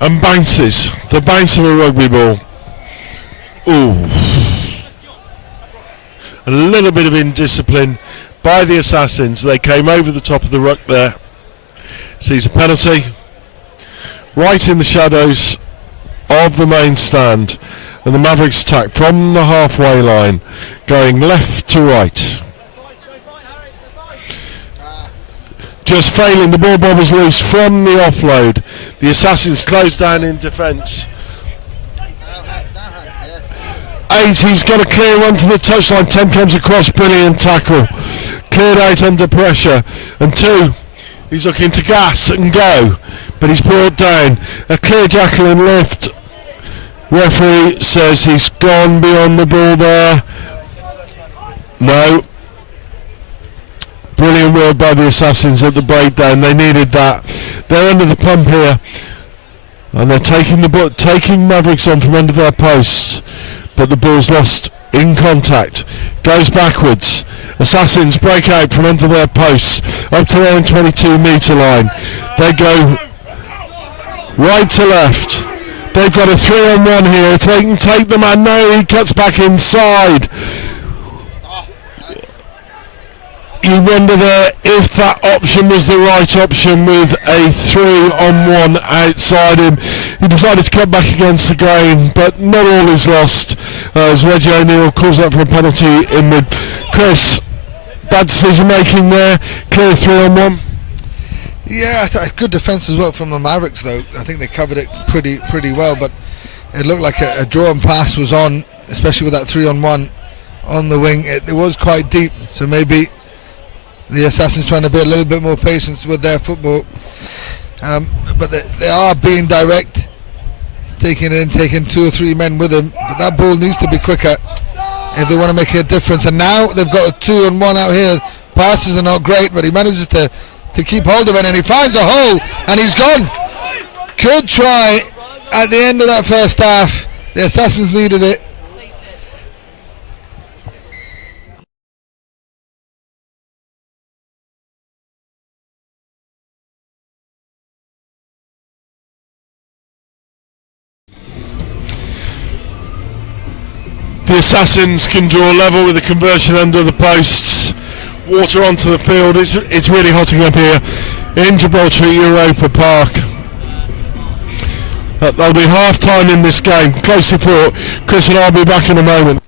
and bounces. The bounce of a rugby ball. Ooh. A little bit of indiscipline by the Assassins. They came over the top of the ruck there. Sees a penalty right in the shadows of the main stand, and the Mavericks attack from the halfway line, going left to right. Just failing, the ball bobbles loose from the offload. The Assassins close down in defence. 8, he's got a clear run to the touchline. 10 comes across, brilliant tackle. Cleared out under pressure. And 2, he's looking to gas and go, but he's brought down. A clear jackal and lift. Referee says he's gone beyond the ball there. No. Brilliant work by the Assassins at the breakdown. They needed that. They're under the pump here, and they're taking Mavericks on from under their posts, but the ball's lost in contact. Goes backwards. Assassins break out from under their posts up to their own 22-metre line. They go right to left. They've got a 3-on-1 here. If they can take the man, no, he cuts back inside. You wonder there if that option was the right option with a 3-on-1 outside him. He decided to cut back against the grain, but not all is lost as Reggie O'Neill calls out for a penalty in mid. Chris, bad decision making there, clear 3-on-1. Yeah, good defence as well from the Mavericks though. I think they covered it pretty well, but it looked like a draw and pass was on, especially with that 3-on-1 on the wing. It was quite deep, so maybe the Assassins trying to be a little bit more patient with their football, but they are being direct, taking 2 or 3 men with them, but that ball needs to be quicker if they want to make a difference. And now they've got a 2-on-1 out here. Passes are not great, but he manages to keep hold of it, and he finds a hole and he's gone. Good try at the end of that first half. The Assassins needed it. The Assassins can draw level with a conversion under the posts. Water onto the field. It's really hotting up here in Gibraltar at Europa Park. There'll be half time in this game. Closely fought. Chris and I'll be back in a moment.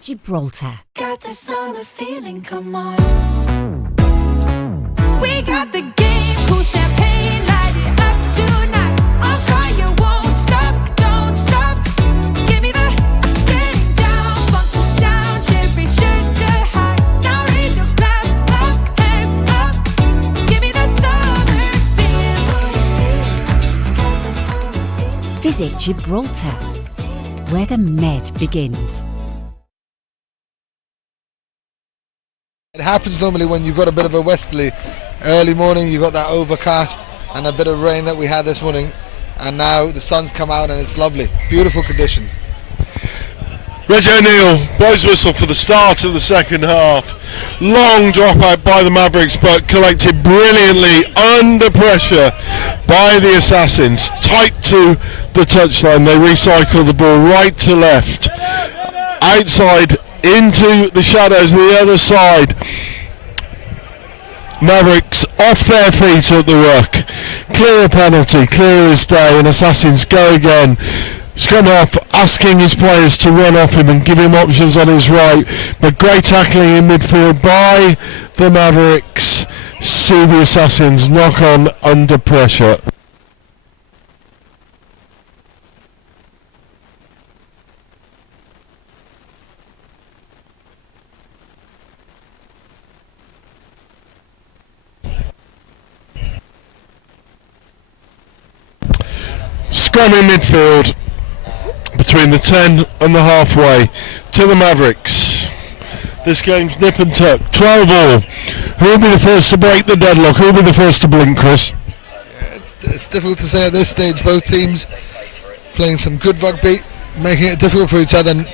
Gibraltar. Got the summer feeling, come on. We got the game, cool champagne, light it up tonight. On fire, won't stop, don't stop. Give me the getting down, funky sound, cherry sugar high. Now raise your glass up, hands up. Give me the summer feel. Got the summer feeling. Visit Gibraltar, where the Med begins. It happens normally when you've got a bit of a westerly. Early morning you've got that overcast and a bit of rain that we had this morning, and now the sun's come out and it's lovely. Beautiful conditions. Reggie O'Neill blows whistle for the start of the second half. Long dropout by the Mavericks, but collected brilliantly under pressure by the Assassins. Tight to the touchline. They recycle the ball right to left. Outside into the shadows, the other side. Mavericks off their feet at the ruck. Clear a penalty, clear as day, and Assassins go again. Scrum off, asking his players to run off him and give him options on his right, but great tackling in midfield by the Mavericks. See the Assassins knock on under pressure. Scrum in midfield between the 10 and the halfway to the Mavericks. This game's nip and tuck, 12 all. Who will be the first to break the deadlock? Who will be the first to blink, Chris? It's difficult to say at this stage. Both teams playing some good rugby, making it difficult for each other. And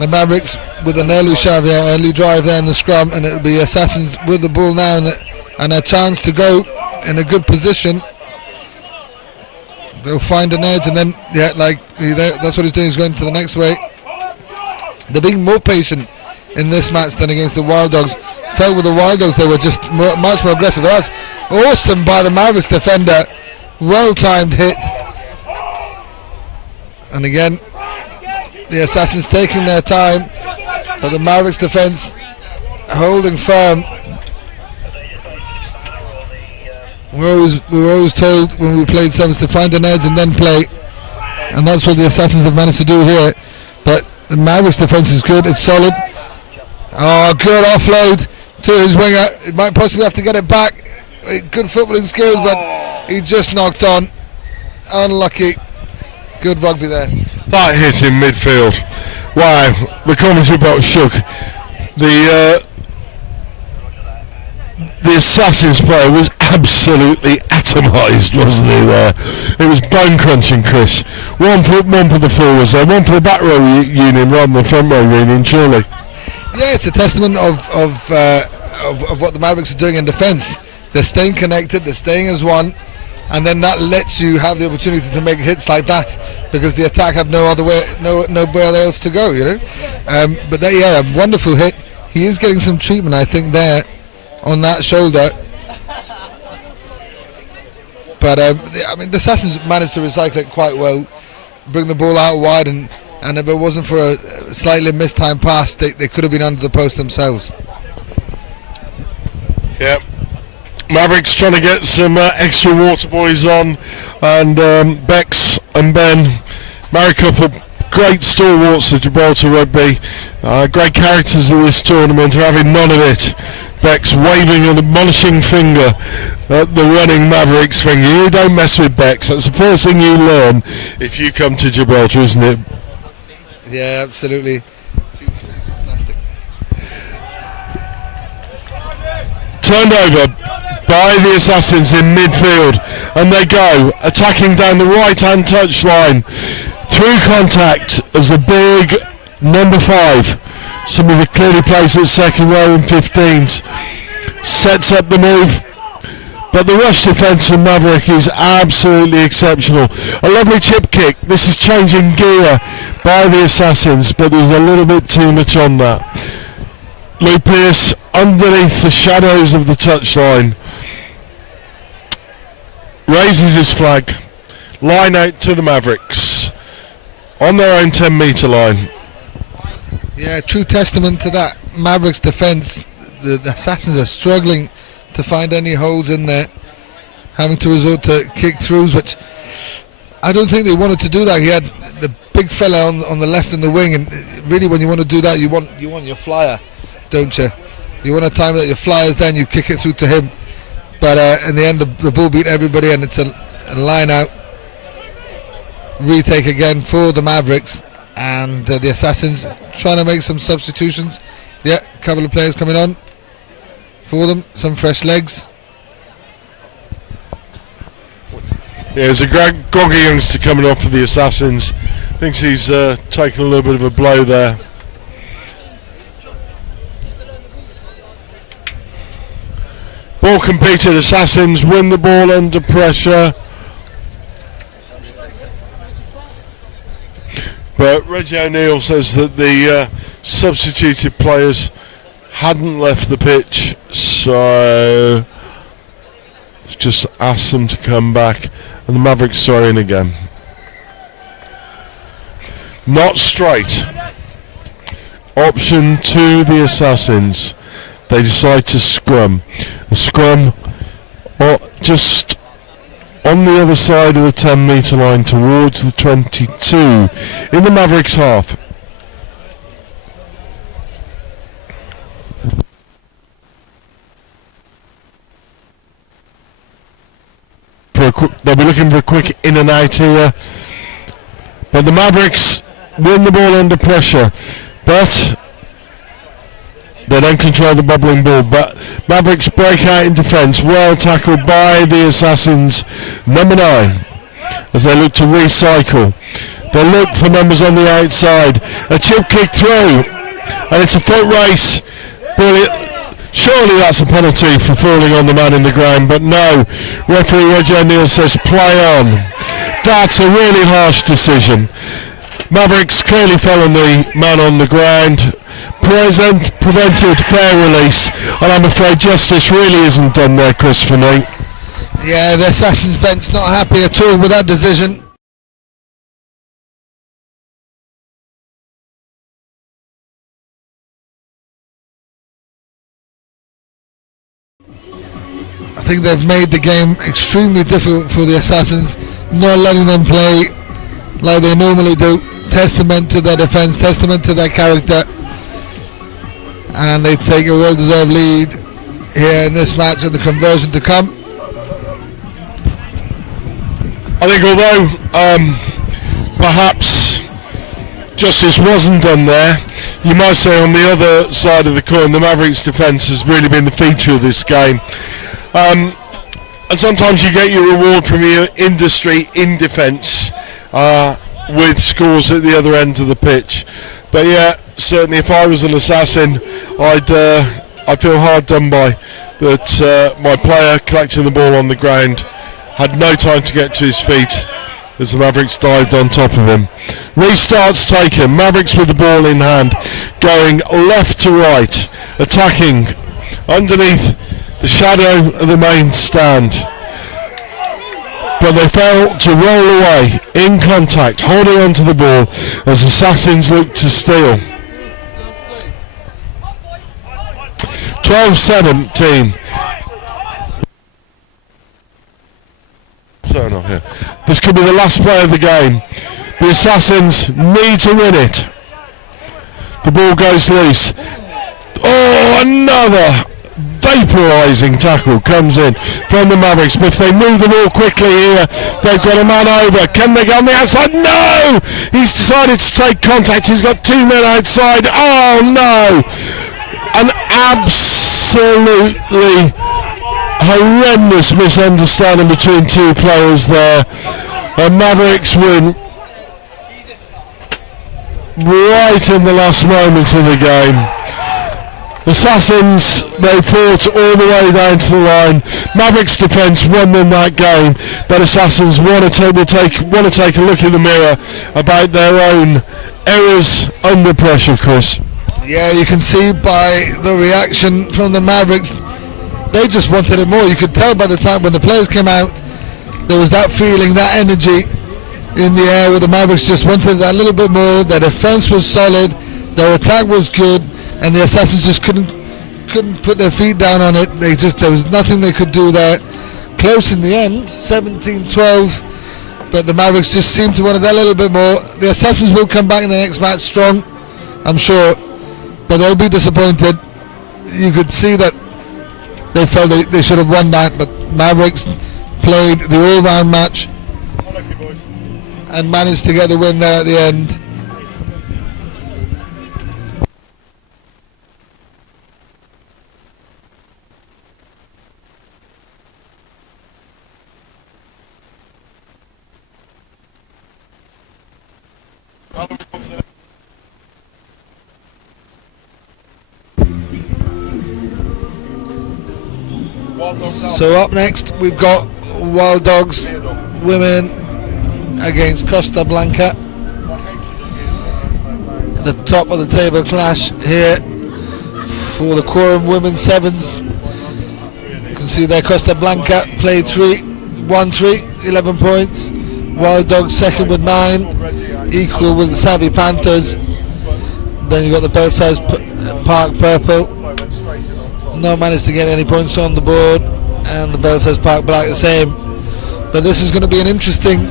the Mavericks with an early shove, early drive there in the scrum, and it'll be Assassins with the ball now and a chance to go in a good position. They'll find an edge, and then that's what he's doing. He's going to the next way. They're being more patient in this match than against the Wild Dogs. Felt with the Wild Dogs they were just much more aggressive. But that's awesome by the Mavericks defender. Well-timed hit. And again, the Assassins taking their time, but the Mavericks defense holding firm. We were always told when we played sevens to find an edge and then play, and that's what the Assassins have managed to do here. But the Mavericks defense is good, it's solid. Oh, good offload to his winger. He might possibly have to get it back. Good footballing skills, but he just knocked on. Unlucky. Good rugby there. That hit in midfield. Wow, the commentary box shook. The Assassins player was absolutely atomised, wasn't he there? It was bone crunching, Chris. One for the forwards there, one for the back row union rather than the front row union, surely. Yeah, it's a testament of what the Mavericks are doing in defence. They're staying connected, they're staying as one, and then that lets you have the opportunity to make hits like that because the attack have nowhere else to go, you know. But a wonderful hit. He is getting some treatment, I think, there on that shoulder. But the Assassins managed to recycle it quite well, bring the ball out wide, and if it wasn't for a slightly mistimed pass, they could have been under the post themselves. Yeah. Mavericks trying to get some extra water boys on, and Bex and Ben, married couple, great stalwarts of Gibraltar rugby, great characters of this tournament, are having none of it. Bex waving an admonishing finger at the running Mavericks finger. You don't mess with Bex. That's the first thing you learn if you come to Gibraltar, isn't it? Yeah, absolutely. Turned over by the Assassins in midfield, and they go attacking down the right-hand touchline through contact as the big number 5, somebody that clearly plays at second row in 15s, sets up the move. But the rush defence of Maverick is absolutely exceptional. A lovely chip kick. This is changing gear by the Assassins, but there's a little bit too much on that. Lou Pearce underneath the shadows of the touchline raises his flag. Line out to the Mavericks on their own 10-metre line. Yeah, true testament to that Mavericks defence. The Assassins are struggling to find any holes in there, having to resort to kick throughs, which I don't think they wanted to do that. He had the big fella on the left in the wing, and really when you want to do that, you want your flyer, don't you? You want to time that your flyer's then you kick it through to him. But in the end, the ball beat everybody, and it's a line out retake again for the Mavericks, and the Assassins trying to make some substitutions. Yeah, a couple of players coming on for them, some fresh legs. Yeah, there's a groggy youngster coming off for the Assassins. Thinks he's taken a little bit of a blow there. Ball competed, Assassins win the ball under pressure. But Reggie O'Neill says that the substituted players hadn't left the pitch, so just asked them to come back, and the Mavericks throw in again. Not straight. Option to the Assassins. They decide to scrum. A scrum just on the other side of the 10-metre line towards the 22 in the Mavericks half. They'll be looking for a quick in and out here, but the Mavericks win the ball under pressure, but they don't control the bubbling ball. But Mavericks break out in defence, well tackled by the Assassins, number 9, as they look to recycle. They look for numbers on the outside, a chip kick through, and it's a foot race. Brilliant. Surely that's a penalty for falling on the man in the ground, but no. Referee Reggie O'Neill says play on. That's a really harsh decision. Mavericks clearly fell on the man on the ground. prevented fair release, and I'm afraid justice really isn't done there, Chris, for me. Yeah, the Assassins bench not happy at all with that decision. I think they've made the game extremely difficult for the Assassins, not letting them play like they normally do. Testament to their defence, testament to their character, and they take a well-deserved lead here in this match and the conversion to come. I think although perhaps justice wasn't done there, you might say on the other side of the coin the Mavericks defence has really been the feature of this game. And sometimes you get your reward from your industry in defence with scores at the other end of the pitch. But yeah, certainly if I was an assassin, I'd feel hard done by that. My player collecting the ball on the ground had no time to get to his feet as the Mavericks dived on top of him. Restarts taken, Mavericks with the ball in hand, going left to right, attacking underneath the shadow of the main stand. But they fail to roll away in contact, holding onto the ball as Assassins look to steal. 12-17. So not here. This could be the last play of the game. The Assassins need to win it. The ball goes loose. Oh, another vaporising tackle comes in from the Mavericks, but if they move the ball quickly here, they've got a man over. Can they get on the outside? No! He's decided to take contact. He's got two men outside. Oh no! An absolutely horrendous misunderstanding between two players there. And Mavericks win right in the last moments of the game. Assassins, they fought all the way down to the line. Mavericks defence won them that game, but Assassins want to take a look in the mirror about their own errors under pressure, Chris. Yeah, you can see by the reaction from the Mavericks, they just wanted it more. You could tell by the time when the players came out, there was that feeling, that energy in the air where the Mavericks just wanted that little bit more. Their defence was solid, their attack was good, and the Assassins just couldn't put their feet down on it. There was nothing they could do there. Close in the end, 17-12, but the Mavericks just seemed to want that little bit more. The Assassins will come back in the next match strong, I'm sure, but they'll be disappointed. You could see that they felt they should have won that, but Mavericks played the all-round match and managed to get the win there at the end. So up next we've got Wild Dogs women against Costa Blanca. The top of the table clash here for the Quorum women's sevens. You can see there Costa Blanca played 1-3, 11 points. Wild Dogs second with 9, equal with the Savvy Panthers. Then you got the Belsize Park Purple. No managed to get any points on the board, and the Belsize Park Black the same. But this is going to be an interesting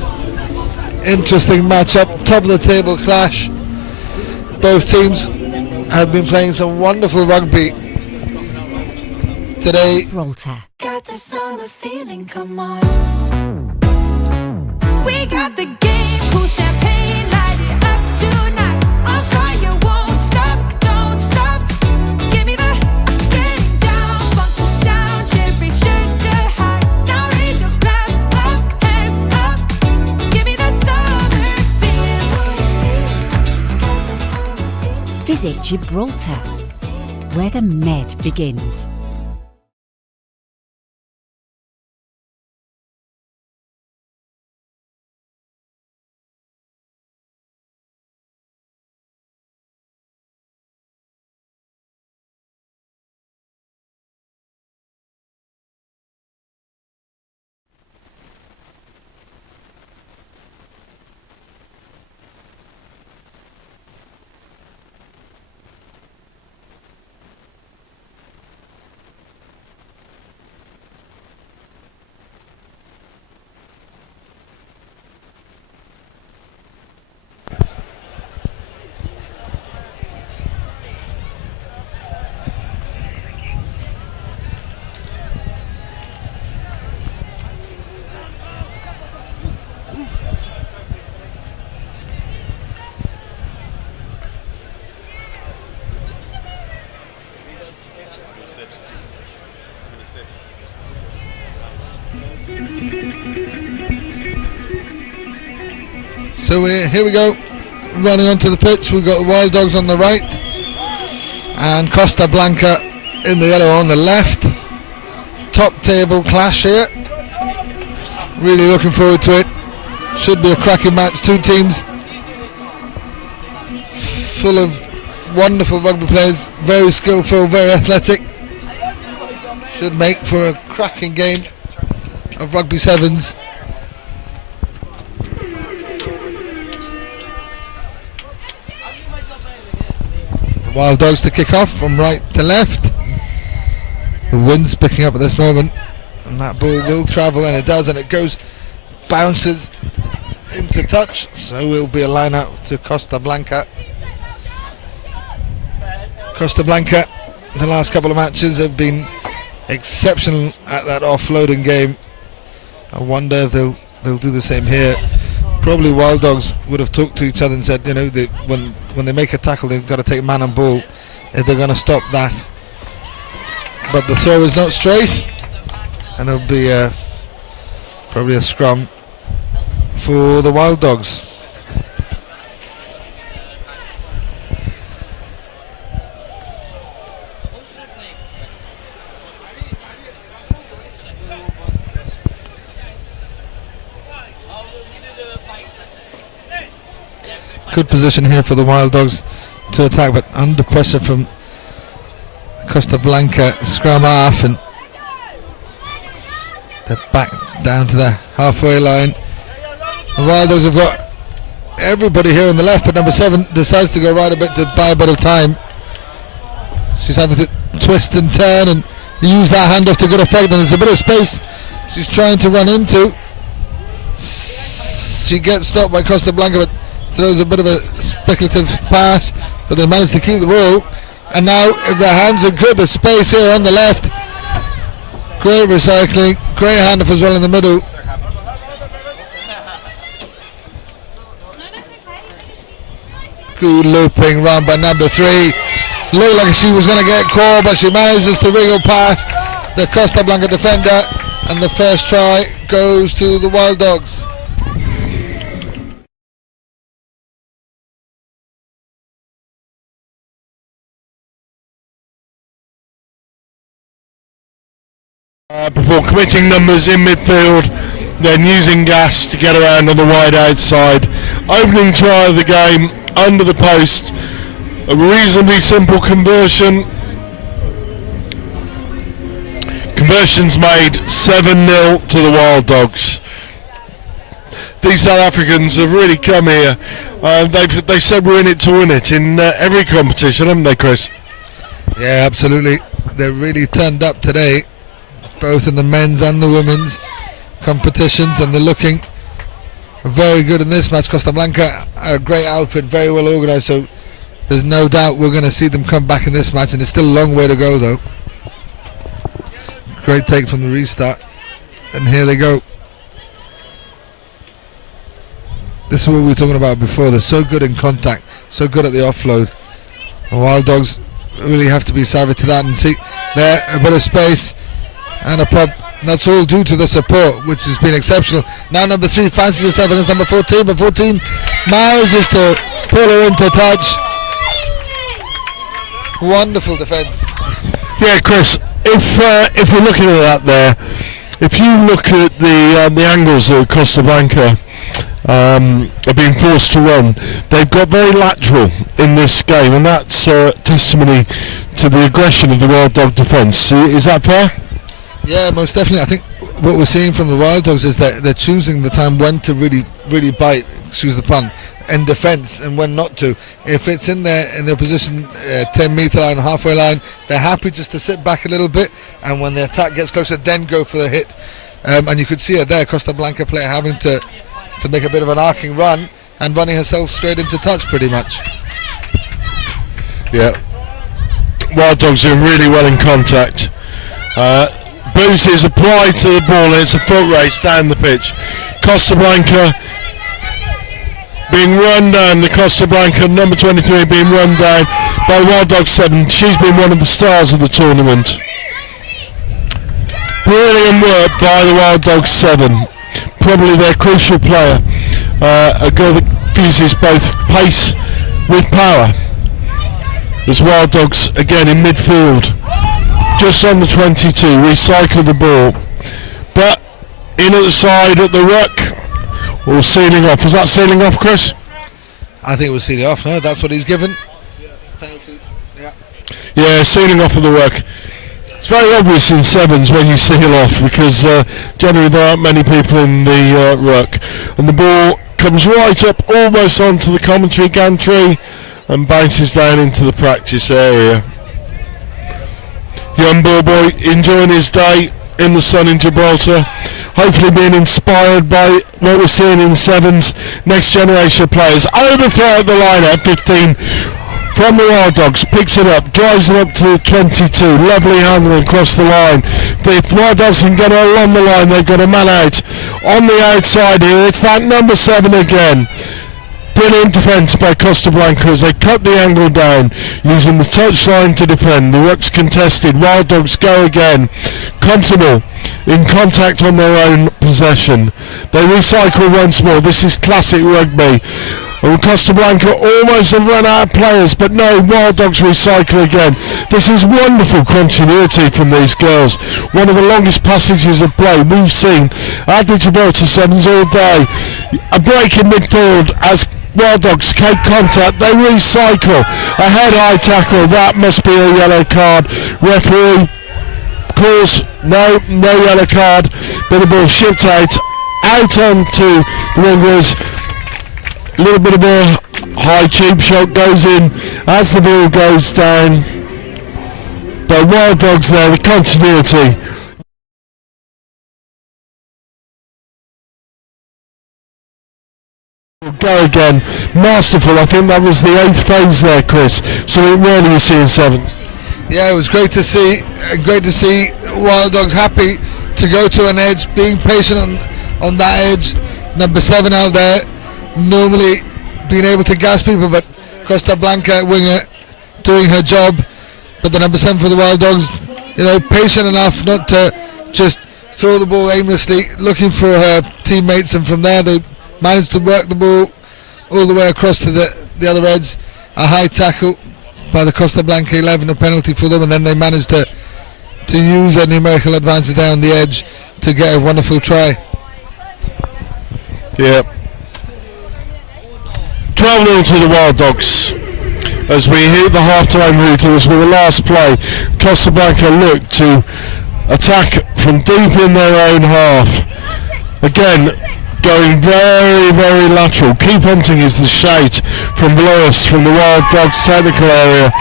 matchup. Top of the table clash. Both teams have been playing some wonderful rugby today. Gibraltar. Got the summer feeling, come on. We got the game, cool champagne, light it up tonight. On fire, won't stop, don't stop. Give me the getting down, funky sound, cherry sugar high. Now raise your glass up, hands up. Give me the summer feel. Visit Gibraltar, where the Med begins. So here we go, running onto the pitch. We've got the Wild Dogs on the right and Costa Blanca in the yellow on the left. Top table clash here. Really looking forward to it. Should be a cracking match. Two teams full of wonderful rugby players, very skillful, very athletic. Should make for a cracking game of rugby sevens. The Wild Dogs to kick off from right to left. The wind's picking up at this moment, and that ball will travel, and it does, and it goes, bounces into touch, so will be a line out to Costa Blanca. Costa Blanca, the last couple of matches have been exceptional at that offloading game. I wonder if they'll do the same here. Probably Wild Dogs would have talked to each other and said, you know, when they make a tackle, they've got to take man and ball if they're going to stop that. But the throw is not straight, and it'll be probably a scrum for the Wild Dogs. Good position here for the Wild Dogs to attack, but under pressure from Costa Blanca. Scrum half, and they're back down to the halfway line. The Wild Dogs have got everybody here on the left, but number 7 decides to go right a bit to buy a bit of time. She's having to twist and turn and use that handoff to good effect, and there's a bit of space she's trying to run into. She gets stopped by Costa Blanca, but throws a bit of a speculative pass, but they manage to keep the ball. And now, if their hands are good, the space here on the left. Great recycling, great handoff as well in the middle. Good looping run by number 3. Looked like she was going to get caught, but she manages to wriggle past the Costa Blanca defender, and the first try goes to the Wild Dogs. Before committing numbers in midfield, then using gas to get around on the wide outside. Opening try of the game under the post, a reasonably simple conversion. Conversions made 7-0 to the Wild Dogs. These South Africans have really come here. They've said we're in it to win it in every competition, haven't they, Chris? Yeah, absolutely. They really turned up today, both in the men's and the women's competitions, and they're looking very good in this match. Costa Blanca are a great outfit, very well organised, so there's no doubt we're going to see them come back in this match, and it's still a long way to go though. Great take from the restart, and here they go. This is what we were talking about before. They're so good in contact, so good at the offload. The Wild Dogs really have to be savvy to that, and see there, a bit of space and a pop. That's all due to the support, which has been exceptional. Now number 3 fancies herself against number 14, but 14 manages to pull her into touch. Wonderful defence. Yeah, Chris, if we're looking at that there, if you look at the angles that Costa Blanca are being forced to run, they've got very lateral in this game, and that's testimony to the aggression of the Wild Dog defence. Is that fair? Yeah, most definitely. I think what we're seeing from the Wild Dogs is that they're choosing the time when to really bite, excuse the pun, in defence, and when not to. If it's in their position, 10 metre line, halfway line, they're happy just to sit back a little bit, and when the attack gets closer, then go for the hit. And you could see it there, Costa Blanca player having to make a bit of an arcing run and running herself straight into touch pretty much. Yeah, Wild Dogs doing really well in contact. Boot is applied to the ball, and it's a foot race down the pitch. Costa Blanca being run down, the Costa Blanca number 23 being run down by Wild Dog 7. She's been one of the stars of the tournament. Brilliant work by the Wild Dog 7, probably their crucial player, a girl that fuses both pace with power. There's Wild Dogs again in midfield, just on the 22, recycle the ball, but in at the side at the ruck, or sealing off. Was that sealing off, Chris? I think it was sealing off. No, that's what he's given. Penalty. Yeah, sealing off of the ruck. It's very obvious in sevens when you seal off, because generally there aren't many people in the ruck, and the ball comes right up almost onto the commentary gantry and bounces down into the practice area. Young ball boy enjoying his day in the sun in Gibraltar, hopefully being inspired by what we're seeing in sevens. Next generation of players. Overthrow at the line at 15 from the Wild Dogs, picks it up, drives it up to the 22, lovely handling across the line. The Wild Dogs can get along the line, they've got a man out on the outside here. It's that number 7 again. Brilliant defence by Costa Blanca as they cut the angle down, using the touchline to defend. The ruck's contested. Wild Dogs go again, comfortable in contact on their own possession. They recycle once more. This is classic rugby. Costa Blanca almost have run out of players, but no, Wild Dogs recycle again. This is wonderful continuity from these girls. One of the longest passages of play we've seen at the Gibraltar Sevens all day. A break in midfield as Wild Dogs take contact, they recycle. A head-high tackle, that must be a yellow card. Referee calls no yellow card, but the ball shipped out onto the wingers. A little bit of a high cheap shot goes in as the ball goes down. But Wild Dogs there, the continuity. Go again, masterful. I think that was the 8th phase there, Chris. So it really you see in sevens. Yeah, it was great to see. Great to see Wild Dogs happy to go to an edge, being patient on that edge. Number 7 out there, normally being able to gas people, but Costa Blanca winger doing her job. But the number 7 for the Wild Dogs, patient enough not to just throw the ball aimlessly, looking for her teammates, and from there they managed to work the ball all the way across to the other edge. A high tackle by the Costa Blanca 11, a penalty for them, and then they managed to use their numerical advantage down the edge to get a wonderful try. Yeah. 12-0 to the Wild Dogs as we hit the half-time routers with the last play. Costa Blanca looked to attack from deep in their own half. Again, going very, very lateral. Keep hunting is the shout from below us, from the Wild Dogs technical area,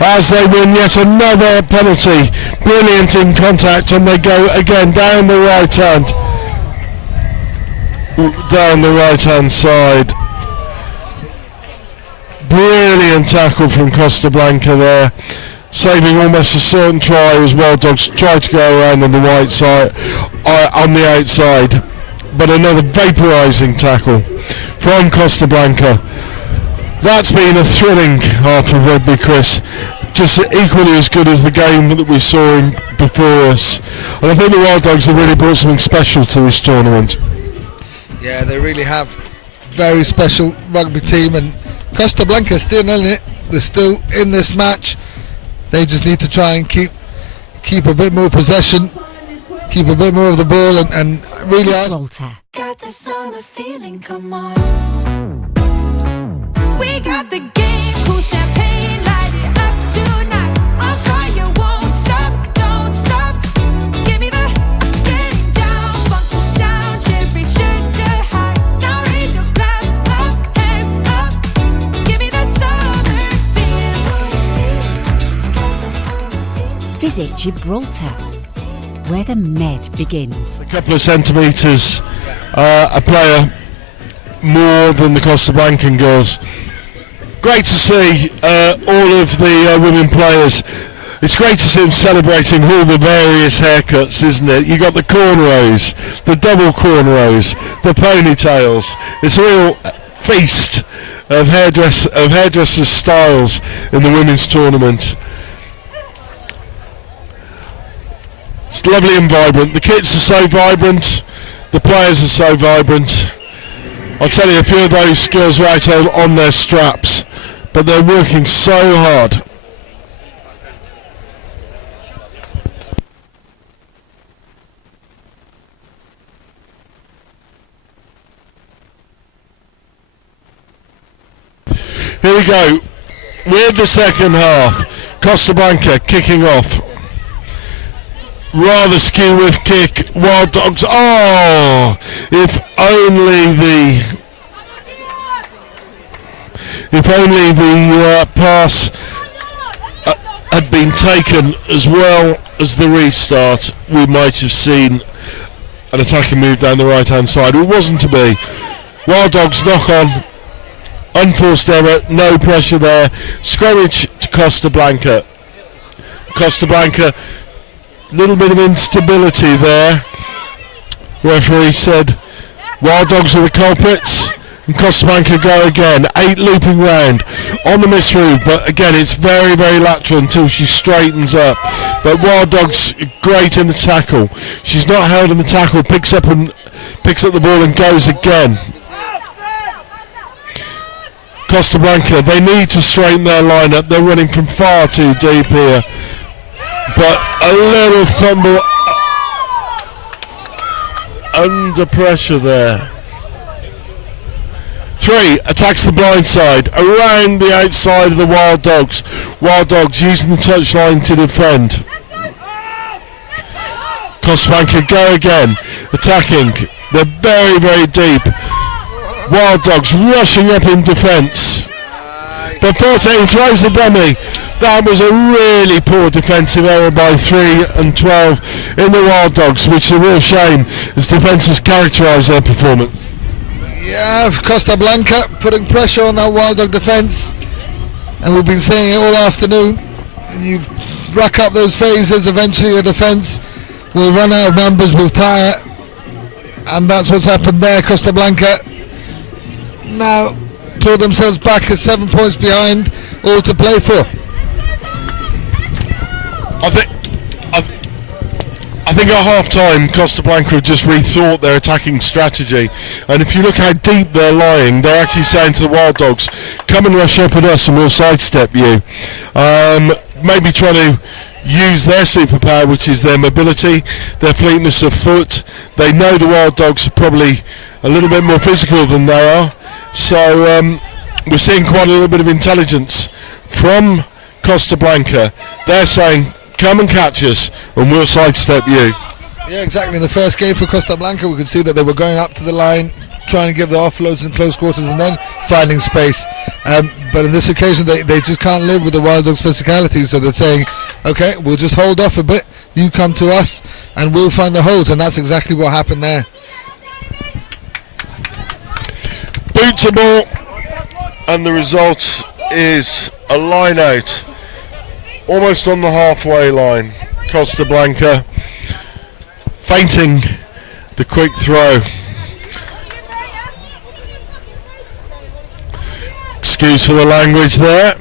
as they win yet another penalty. Brilliant in contact, and they go again down the right hand side. Brilliant tackle from Costa Blanca there, saving almost a certain try as Wild Dogs try to go around on the right side, on the outside. But another vaporising tackle from Costa Blanca. That's been a thrilling half of rugby, Chris. Just equally as good as the game that we saw before us. And I think the Wild Dogs have really brought something special to this tournament. Yeah, they really have. Very special rugby team, and Costa Blanca still in it. They're still in this match. They just need to try and keep a bit more possession, keep a bit more of the ball, and really ask. Gibraltar. Got the summer feeling, come on. We got the game, cool champagne, light it up tonight. On fire, won't stop, don't stop. Give me the getting down, funky sound, cherry sugar high. Now raise your glass up, hands up. Give me the summer feeling. Visit Gibraltar, where the med begins. A couple of centimetres, a player more than the Costa Blancan girls. Great to see all of the women players. It's great to see them celebrating all the various haircuts, isn't it? You got the cornrows, the double cornrows, the ponytails. It's a real feast of hairdressers' styles in the women's tournament. It's lovely and vibrant. The kits are so vibrant, the players are so vibrant. I'll tell you, a few of those skills right on their straps, but they're working so hard. Here we go, with the second half. Costa Blanca kicking off. Rather skew with kick. Wild Dogs. Oh, if only the pass had been taken as well as the restart, we might have seen an attacking move down the right hand side. It wasn't to be. Wild Dogs knock on. Unforced error, no pressure there. Scrummage to Costa Blanca. Costa Blanca, little bit of instability there. Referee said Wild Dogs are the culprits, and Costa Blanca go again. 8 looping round on the mismove, but again it's very, very lateral until she straightens up. But Wild Dogs great in the tackle. She's not held in the tackle, picks up the ball and goes again. Costa Blanca, they need to straighten their lineup. They're running from far too deep here. But a little fumble under pressure there. 3 attacks the blind side, around the outside of the Wild Dogs. Wild Dogs using the touchline to defend. Costa Blanca go again, attacking. They're very, very deep. Wild Dogs rushing up in defence. But 14 throws the dummy. That was a really poor defensive error by 3 and 12 in the Wild Dogs, which is a real shame as defences characterise their performance. Yeah, Costa Blanca putting pressure on that Wild Dog defence, and we've been saying it all afternoon. You rack up those phases, eventually your defence will run out of numbers, will tire, and that's what's happened there. Costa Blanca now pull themselves back at 7 points behind, all to play for. I think at half-time Costa Blanca have just rethought their attacking strategy, and if you look how deep they're lying, they're actually saying to the Wild Dogs, come and rush up at us and we'll sidestep you. Maybe trying to use their superpower, which is their mobility, their fleetness of foot. They know the Wild Dogs are probably a little bit more physical than they are, so we're seeing quite a little bit of intelligence from Costa Blanca. They're saying, come and catch us and we'll sidestep you. Yeah, exactly. In the first game for Costa Blanca, we could see that they were going up to the line, trying to give the offloads in close quarters and then finding space. But on this occasion, they just can't live with the Wild Dogs' physicality, so they're saying, okay, we'll just hold off a bit, you come to us and we'll find the holes, and that's exactly what happened there. Boot to ball, and the result is a line out. Almost on the halfway line. Costa Blanca feinting the quick throw. Excuse for the language there.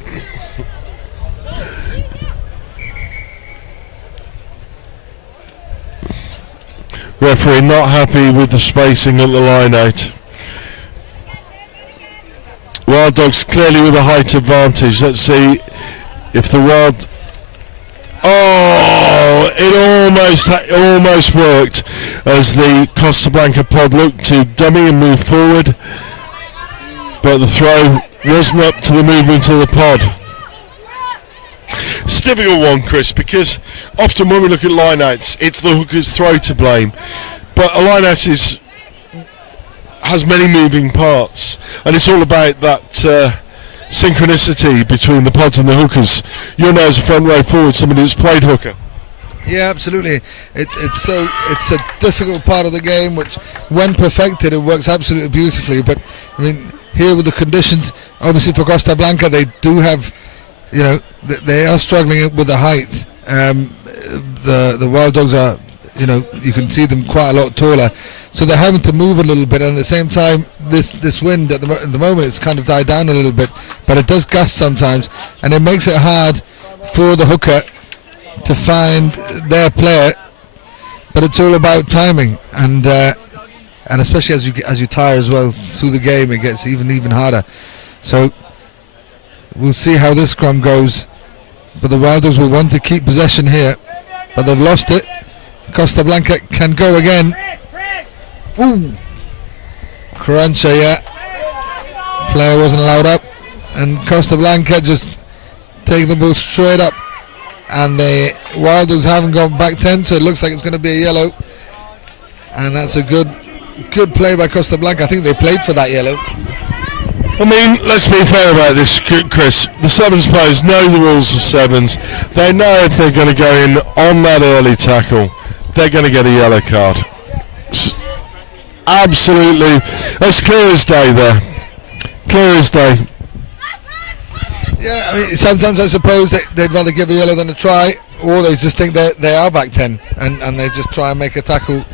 Referee not happy with the spacing at the line out. Wild Dogs clearly with a height advantage. Let's see if the Wild... Oh, it almost worked as the Costa Blanca pod looked to dummy and move forward, but the throw wasn't up to the movement of the pod. It's a difficult one, Chris, because often when we look at lineouts, it's the hooker's throw to blame, but a lineout has many moving parts, and it's all about that synchronicity between the pods and the hookers. You're now as a front row forward, somebody who's played hooker. Yeah, absolutely. It's a difficult part of the game, which when perfected it works absolutely beautifully. But I mean, here with the conditions, obviously for Costa Blanca, they do have, they are struggling with the height. The Wild Dogs are, you can see them quite a lot taller, so they're having to move a little bit. And at the same time, this wind at the moment it's kind of died down a little bit, but it does gust sometimes, and it makes it hard for the hooker to find their player. But it's all about timing, and and especially as you tire as well through the game, it gets even harder. So we'll see how this scrum goes. But the Wild Dogs will want to keep possession here, but they've lost it. Costa Blanca can go again. Ooh, cruncher, yeah. Player wasn't allowed up, and Costa Blanca just take the ball straight up, and the Wild Dogs haven't gone back 10, so it looks like it's going to be a yellow, and that's a good play by Costa Blanca. I think they played for that yellow. I mean, let's be fair about this, Chris. The Sevens players know the rules of Sevens. They know if they're going to go in on that early tackle, they're going to get a yellow card. Absolutely, as clear as day there. Clear as day. Yeah, I mean, sometimes I suppose they'd rather give a yellow than a try, or they just think that they are back 10 and they just try and make a tackle.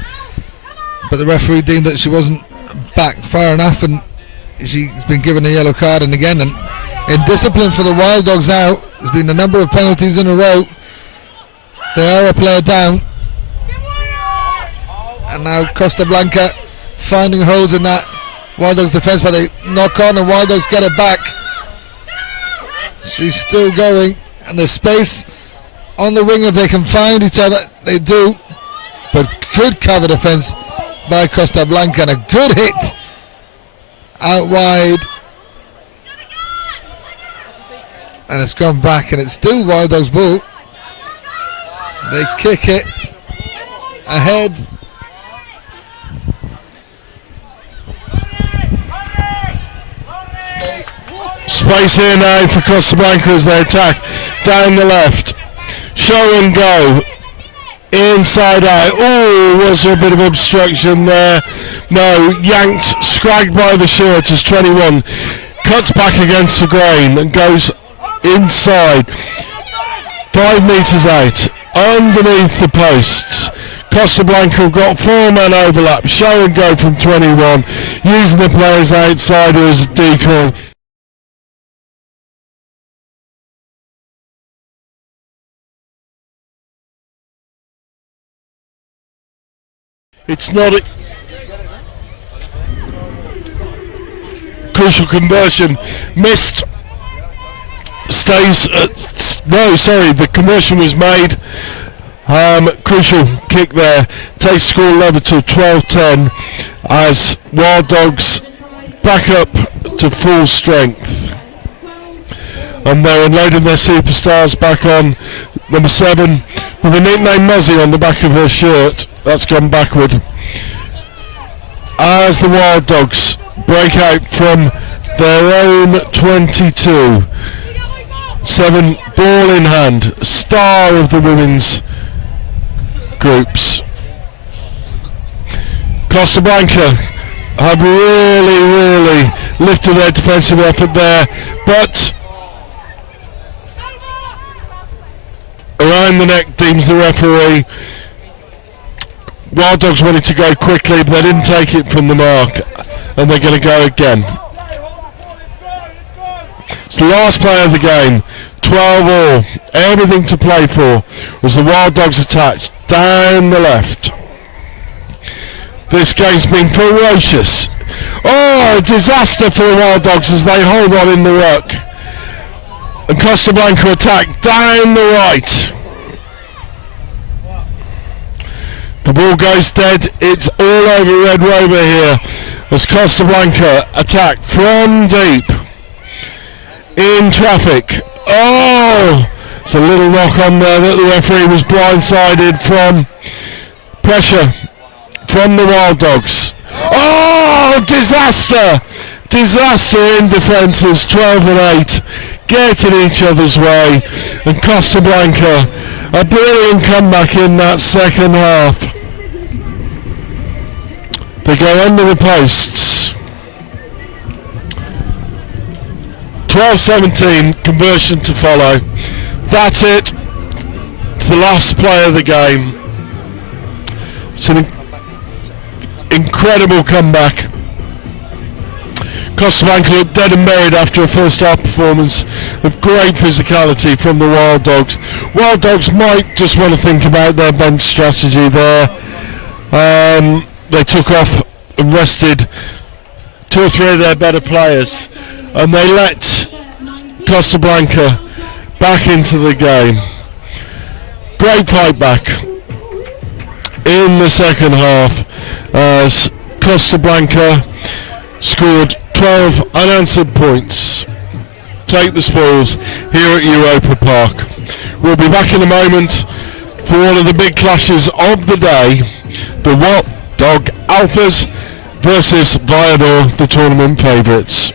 But the referee deemed that she wasn't back far enough, and she's been given a yellow card. And again, and in discipline for the Wild Dogs now, there's been a number of penalties in a row. They are a player down, and now Costa Blanca finding holes in that Wild Dogs defence, but they knock on and Wild Dogs get it back. She's still going, and there's space on the wing if they can find each other. They do, but good cover defence by Costa Blanca, and a good hit out wide, and it's gone back, and it's still Wild Dogs' ball. They kick it ahead. Space here now for Costa Blanca as they attack down the left. Show and go. Inside out. Oh, was there a bit of obstruction there? No, yanked, scragged by the shirt as 21 cuts back against the grain and goes inside. 5 metres out, underneath the posts. Costa Blanca have got 4-man overlap. Show and go from 21, using the players outside as a decoy. It's not a crucial conversion. Missed. Stays. No, sorry. The conversion was made. Crucial kick there. Takes score level to 12-10 as Wild Dogs back up to full strength. And they're unloading their superstars back on. Number 7 with the nickname Muzzy on the back of her shirt. That's gone backward. As the Wild Dogs break out from their own 22. 7 ball in hand. Star of the women's groups. Costa Blanca have really lifted their defensive effort there, but around the neck deems the referee. Wild Dogs wanted to go quickly, but they didn't take it from the mark, and they're going to go again. It's the last play of the game. 12 all. Everything to play for was the Wild Dogs attack down the left. This game's been ferocious. Oh, a disaster for the Wild Dogs as they hold on in the ruck. And Costa Blanca attack down the right. The ball goes dead. It's all over Red Rover here as Costa Blanca attack from deep. In traffic. Oh, it's a little knock on there that the referee was blindsided from pressure from the Wild Dogs. Oh, disaster! Disaster in defences, 12 and 8, getting each other's way, and Costa Blanca, a brilliant comeback in that second half. They go under the posts. 12-17, conversion to follow. That's it. It's the last play of the game. It's an incredible comeback. Costa Blanca looked dead and buried after a first half performance of great physicality from the Wild Dogs. Wild Dogs might just want to think about their bench strategy there. They took off and rested 2 or 3 of their better players, and they let Costa Blanca back into the game. Great fight back in the second half as Costa Blanca scored 12 unanswered points. Take the spoils here at Europa Park. We'll be back in a moment for one of the big clashes of the day, the Wild Dog Alphas versus Vidor, the tournament favourites.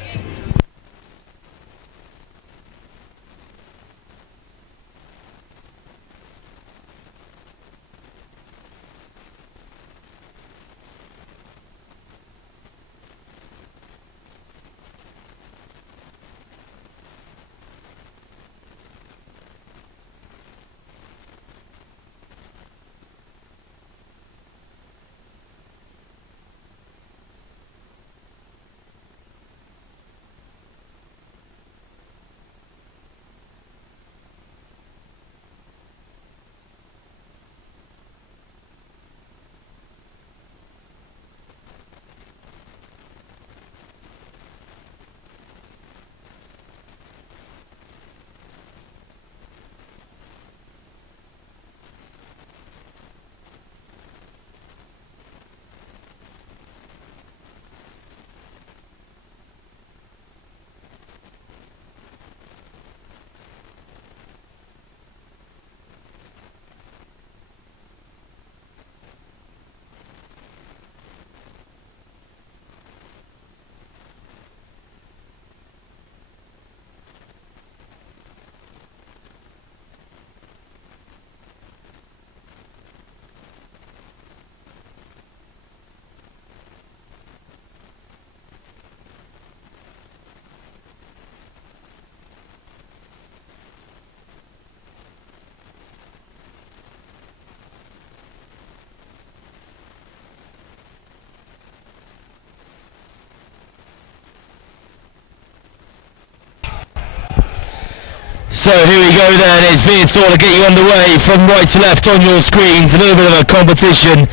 So here we go then, it's Vidor to get you underway from right to left on your screens. A little bit of a competition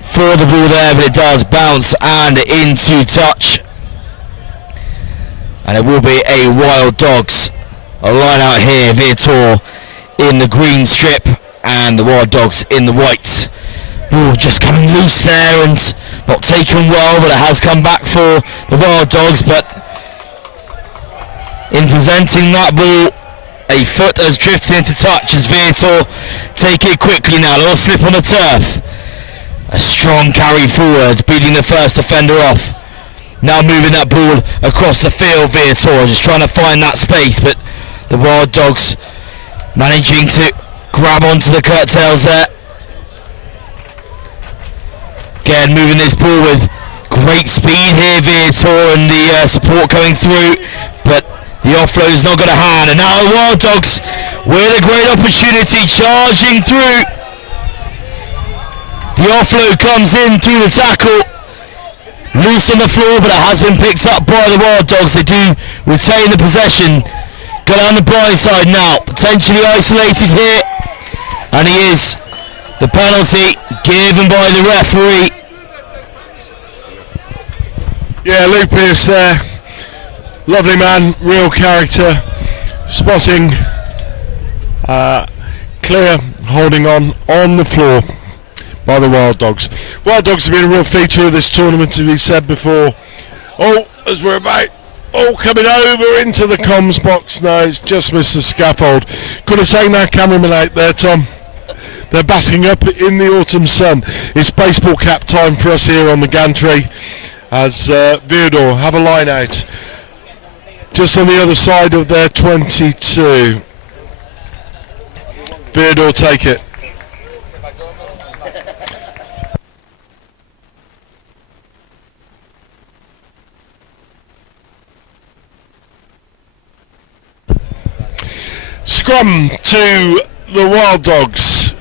for the ball there, but it does bounce and into touch. And it will be a Wild Dogs. A line out here, Vidor in the green strip and the Wild Dogs in the white. Ball just coming loose there and not taken well, but it has come back for the Wild Dogs. But in presenting that ball, a foot has drifted into touch as Vidor take it quickly now. A little slip on the turf. A strong carry forward, beating the first defender off. Now moving that ball across the field, Vidor just trying to find that space, but the Wild Dogs managing to grab onto the curtails there. Again, moving this ball with great speed here, Vidor, and the support coming through, but the offload is not got a hand, and now the Wild Dogs with a great opportunity charging through. The offload comes in through the tackle, loose on the floor, but it has been picked up by the Wild Dogs. They do retain the possession. Got on the blind side now, potentially isolated here, and he is. The penalty given by the referee. Yeah, Luke Pierce there. Lovely man, real character. Spotting, clear, holding on the floor by the Wild Dogs. Wild Dogs have been a real feature of this tournament, as we said before. Oh, as we're about, coming over into the comms box now. It's just missed the scaffold. Could have taken that cameraman out there, Tom. They're basking up in the autumn sun. It's baseball cap time for us here on the gantry as Vidor have a line out just on the other side of their 22. Vidor take it. Scrum to the Wild Dogs.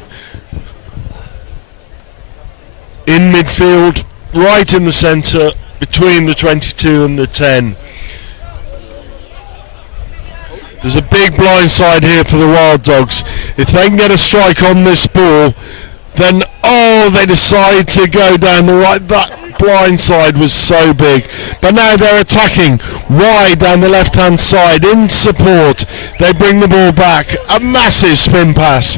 In midfield, right in the centre, between the 22 and the 10. There's a big blind side here for the Wild Dogs. If they can get a strike on this ball, then they decide to go down the right. That blind side was so big. But now they're attacking wide down the left-hand side in support. They bring the ball back. A massive spin pass.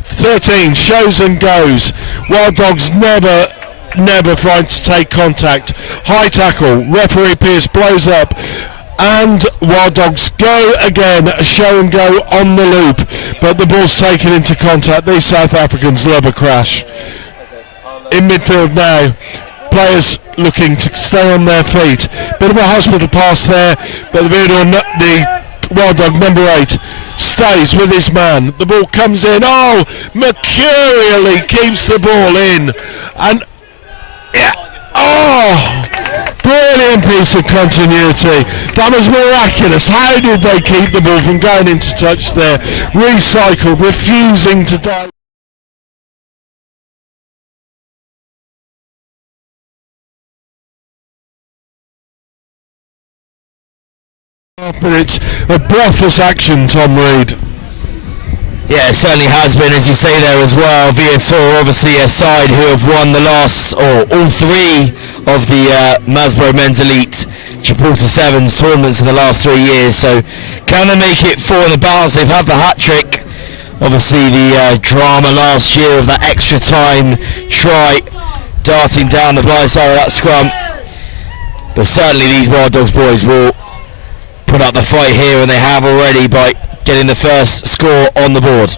13 shows and goes. Wild Dogs never frightened to take contact. High tackle. Referee Pierce blows up. And Wild Dogs go again, a show and go on the loop, but the ball's taken into contact. These South Africans love a crash. In midfield now, players looking to stay on their feet. Bit of a hospital pass there, but the Wild Dog number 8 stays with his man. The ball comes in. Oh, mercurially keeps the ball in, and brilliant piece of continuity. That was miraculous. How did they keep the ball from going into touch there? Recycled, refusing to die. But it's a breathless action, Tom Reed. Yeah, it certainly has been, as you say there as well. Vidor, obviously a side who have won the last, or all 3 of the Masbro Men's Elite Gibraltar Sevens tournaments in the last 3 years. So can they make it 4 in the balance? They've had the hat-trick. Obviously the drama last year of that extra time try darting down the blind side of that scrum. But certainly these Wild Dogs boys will put up the fight here, and they have already by getting the first score on the board.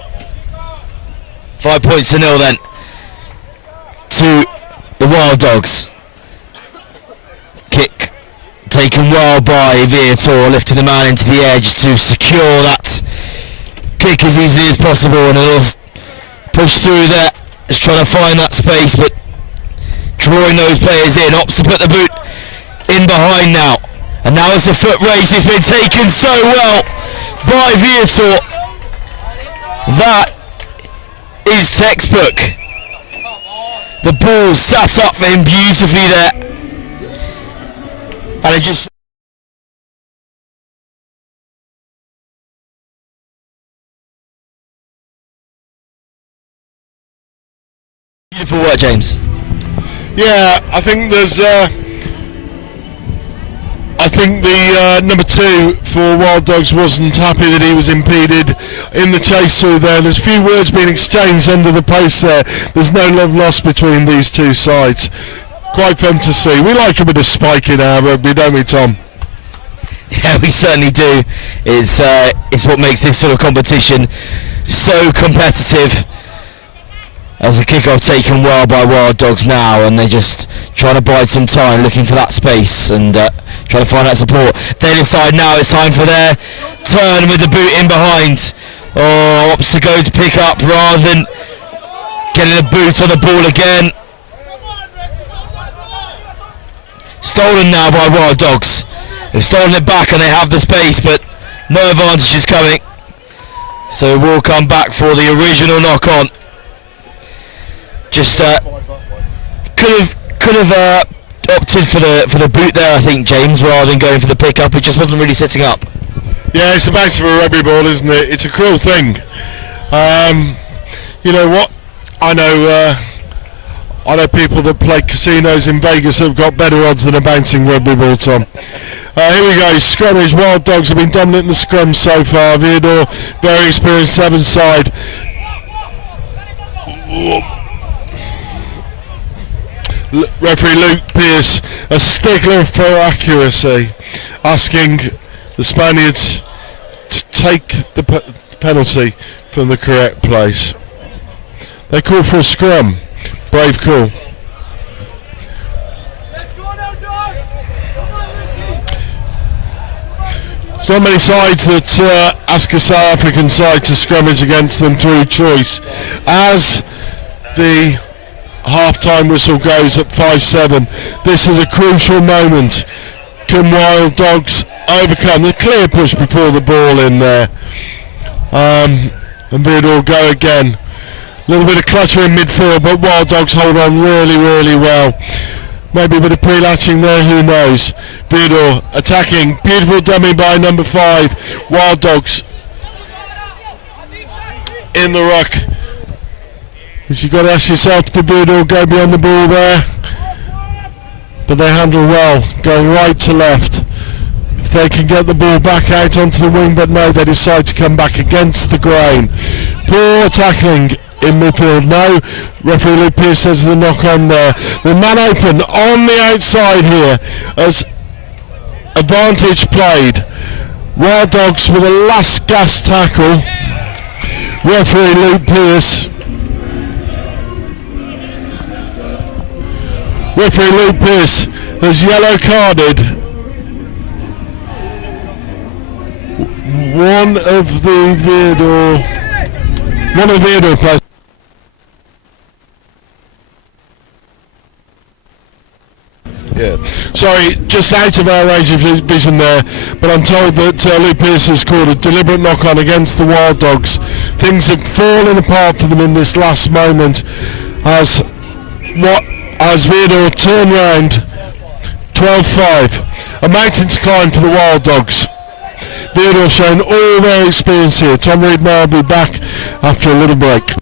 5 points to 0 then to the Wild Dogs. Kick taken well by Vidor, lifting the man into the edge to secure that kick as easily as possible, and he'll push through there, just trying to find that space, but drawing those players in. Opts to put the boot in behind now, and now it's a foot race. It's been taken so well by Vidor. That is textbook. The ball sat up for him beautifully there, and it just beautiful work, James. Yeah, I think there's I think the number 2 for Wild Dogs wasn't happy that he was impeded in the chase through there. There's a few words being exchanged under the post there. There's no love lost between these two sides. Quite fun to see. We like a bit of spike in our rugby, don't we, Tom? Yeah, we certainly do. It's what makes this sort of competition so competitive. As a kick-off taken well by Wild Dogs now, and they're just trying to bide some time, looking for that space and trying to find that support. They decide now it's time for their turn with the boot in behind. Oh, opts to go to pick up rather than getting the boot on the ball again. Stolen now by Wild Dogs. They've stolen it back and they have the space, but no advantage is coming. So we'll come back for the original knock-on. Just could have opted for the boot there, I think, James, rather than going for the pick up. It just wasn't really setting up. Yeah, it's the bounce of a rugby ball, isn't it? It's a cruel thing. You know what? I know people that play casinos in Vegas have got better odds than a bouncing rugby ball, Tom. Here we go, scrummage. Wild Dogs have been dominant in the scrum so far. Vidor, very experienced 7 side. Referee Luke Pierce, a stickler for accuracy, asking the Spaniards to take the penalty from the correct place. They call for a scrum. Brave call. There's not many sides that ask a South African side to scrummage against them through choice. As the half-time whistle goes at 5-7, this is a crucial moment. Can Wild Dogs overcome the clear push before the ball in there? And Vidor go again. A little bit of clutter in midfield, but Wild Dogs hold on really, really well. Maybe a bit of pre-latching there, who knows. Vidor attacking, beautiful dummy by number 5. Wild Dogs in the ruck. But you've got to ask yourself, did Vidor go beyond the ball there? but they handle well, going right to left. If they can get the ball back out onto the wing, but no, they decide to come back against the grain. Poor tackling in midfield. No, referee Luke Pearce says the knock on there. The man open on the outside here as advantage played. Wild Dogs with a last gasp tackle. Referee Luke Pearce. Referee Luke Pearce has yellow carded one of the Vidor players. Yeah, sorry, just out of our range of vision there, but I'm told that Luke Pearce has called a deliberate knock-on against the Wild Dogs. Things have fallen apart for them in this last moment as Vidor turn round 12-5. A mountain to climb for the Wild Dogs. Vidor showing all their experience here. Tom Reed now will be back after a little break.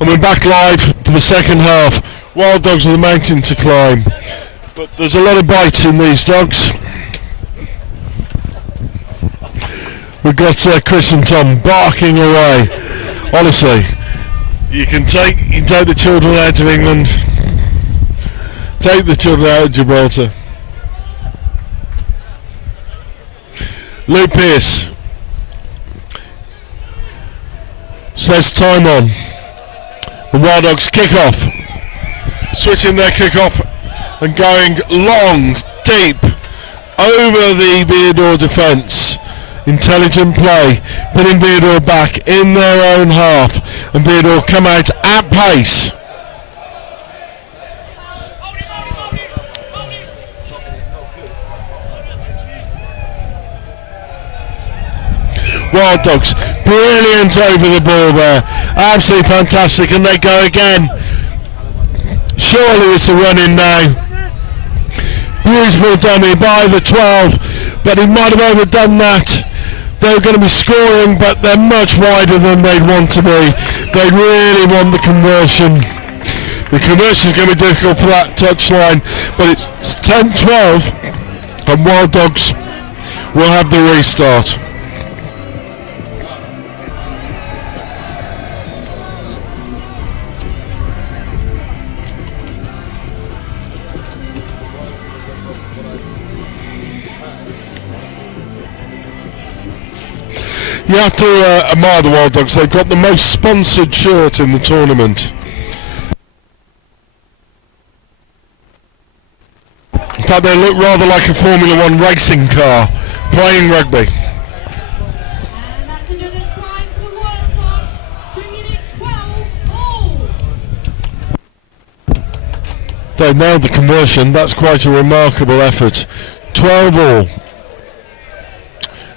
And we're back live for the second half. Wild Dogs with a mountain to climb, but there's a lot of bite in these dogs. We've got Chris and Tom barking away. Honestly, you can take the children out of England, take the children out of Gibraltar. Luke Pearce says time on. The Wild Dogs kick off, switching their kick off and going long, deep over the Vidor defence. Intelligent play, putting Vidor back in their own half, and Vidor come out at pace. Wild Dogs, brilliant over the ball there, absolutely fantastic, and they go again. Surely it's a run in now. Beautiful dummy by the 12, but he might have overdone that. They were going to be scoring, but they're much wider than they'd want to be. They really want the conversion. The conversion is going to be difficult for that touchline, but it's 10-12, and Wild Dogs will have the restart. You have to admire the Wild Dogs. They've got the most sponsored shirt in the tournament. In fact, they look rather like a Formula 1 racing car playing rugby. They nailed the conversion. That's quite a remarkable effort. 12 all.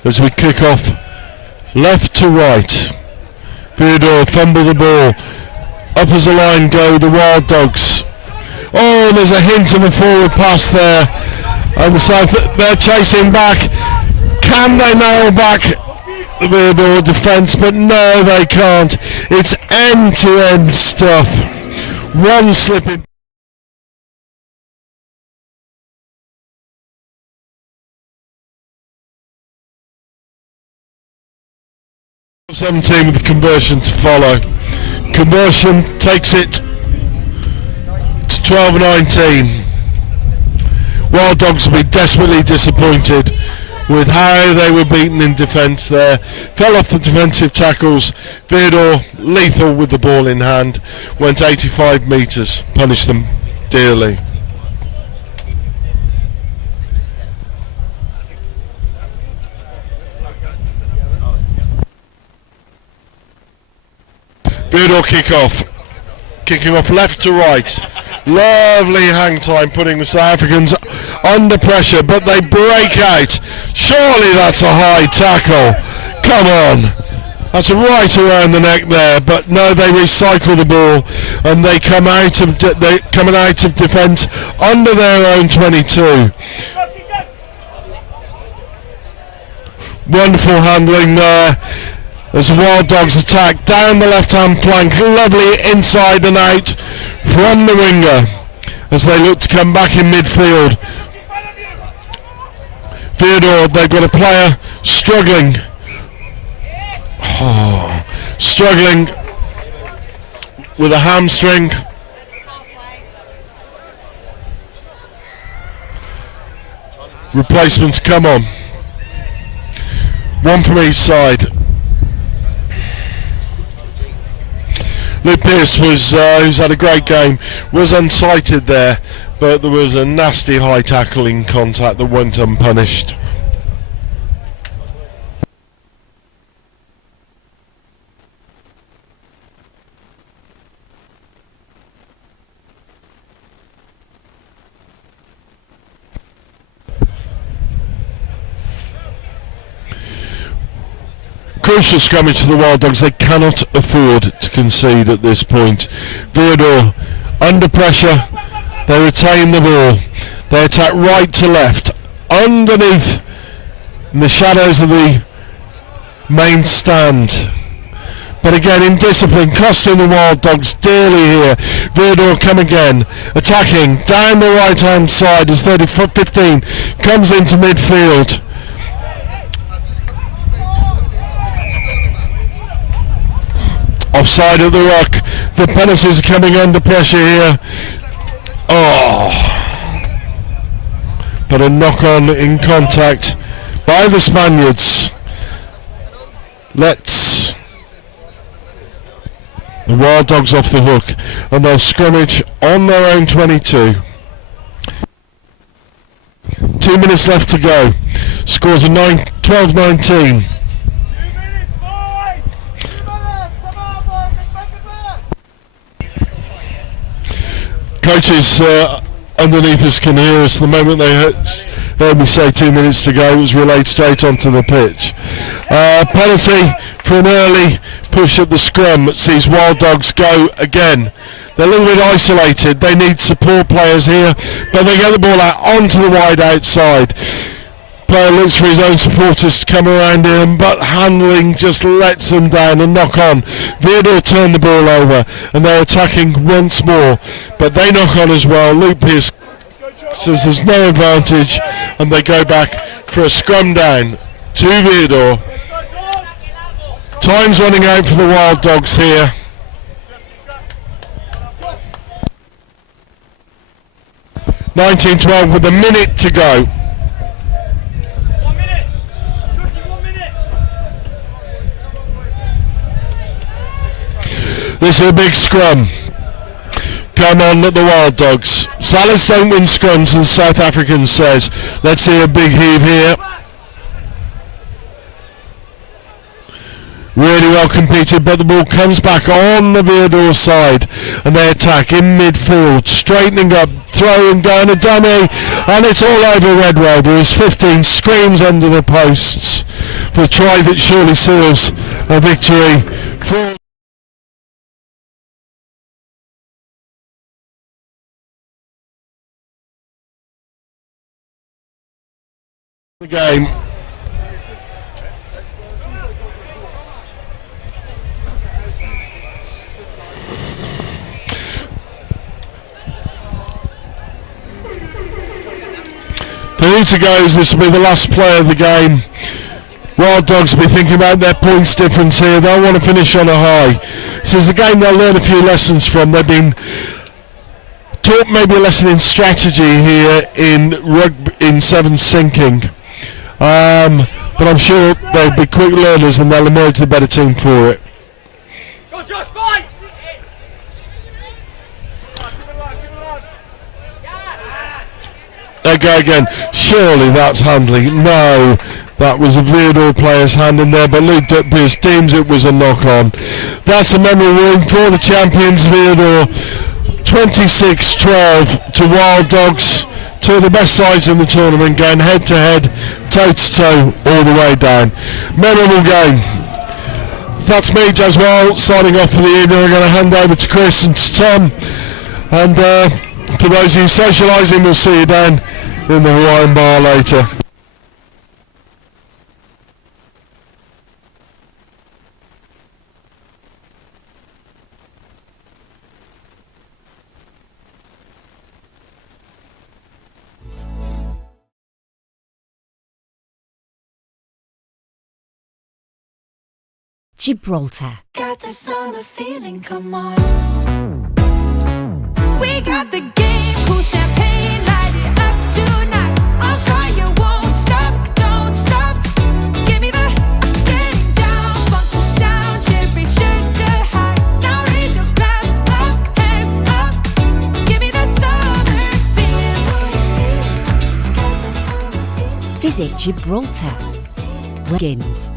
As we kick off left to right. Vidor fumble the ball. Up as a line go the Wild Dogs. Oh, there's a hint of a forward pass there. And the South, they're chasing back. Can they nail back the Vidor defence? But no, they can't. It's end-to-end stuff. One slipping. 17 with the conversion to follow. Conversion takes it to 12-19. Wild Dogs will be desperately disappointed with how they were beaten in defence there. Fell off the defensive tackles. Vidor, lethal with the ball in hand, went 85 metres, punished them dearly. Vidor kicking off left to right. Lovely hang time, putting the South Africans under pressure, but they break out. Surely that's a high tackle. Come on. That's right around the neck there, but no, they recycle the ball and they come out of coming out of defence under their own 22. Wonderful handling there. As the Wild Dogs attack down the left-hand flank, lovely inside and out from the winger as they look to come back in midfield. Vidor, they've got a player struggling. Oh, struggling with a hamstring. Replacements come on. One from each side. Luke Pearce was, who's had a great game, was unsighted there, but there was a nasty high tackling contact that went unpunished. Crucial scrummage to the Wild Dogs. They cannot afford to concede at this point. Vidor under pressure. They retain the ball. They attack right to left. Underneath in the shadows of the main stand. But again in discipline, costing the Wild Dogs dearly here. Vidor come again. Attacking down the right hand side as 15 comes into midfield. Offside at the ruck. The Panthers are coming under pressure here. Oh. But a knock on in contact by the Spaniards. Lets the Wild Dogs off the hook and they'll scrummage on their own 22. 2 minutes left to go. Scores are 12-19. Coaches underneath us can hear us. The moment they heard me say 2 minutes to go, it was relayed straight onto the pitch. Penalty for an early push at the scrum that sees Wild Dogs go again. They're a little bit isolated. They need support players here, but they get the ball out onto the wide outside. Player looks for his own supporters to come around him, but handling just lets them down and knock on. Vidor turn the ball over and they're attacking once more, but they knock on as well. Luke Pearce says there's no advantage and they go back for a scrum down to Vidor. Time's running out for the Wild Dogs here. (19-12) with a minute to go. This is a big scrum. Come on, look, the Wild Dogs. Salis don't win scrums, as the South African says. Let's see a big heave here. Really well well competed, but the ball comes back on the Vidor side, and they attack in midfield, straightening up, throwing down a dummy, and it's all over Red Rover as 15 screams under the posts for a try that surely serves a victory for the game. Penita goes, this will be the last play of the game. Wild Dogs will be thinking about their points difference here. They'll want to finish on a high. This is a game they'll learn a few lessons from. They've been taught maybe a lesson in strategy here in seven sinking. But I'm sure they'll be quick learners and they'll emerge the better team for it. Go, Josh, fight! They go again. Surely that's handling. No, that was a Vidor player's hand in there, but Luke Duckbeers deems it was a knock-on. That's a memorable win for the champions Vidor. 26-12 to Wild Dogs. Two of the best sides in the tournament going head-to-head, toe-to-toe, all the way down. Memorable game. That's me, Jaswell, signing off for the evening. We're going to hand over to Chris and to Tom. And for those of you socialising, we'll see you down in the Hawaiian bar later. Gibraltar. Got the summer feeling, come on. We got the game, cool champagne, light it up tonight. On fire, won't stop, don't stop. Give me the getting down, funky sound, cherry sugar high. Now raise your glass up, hands up. Give me the summer feeling. Got the summer feeling. Visit Gibraltar. Begins.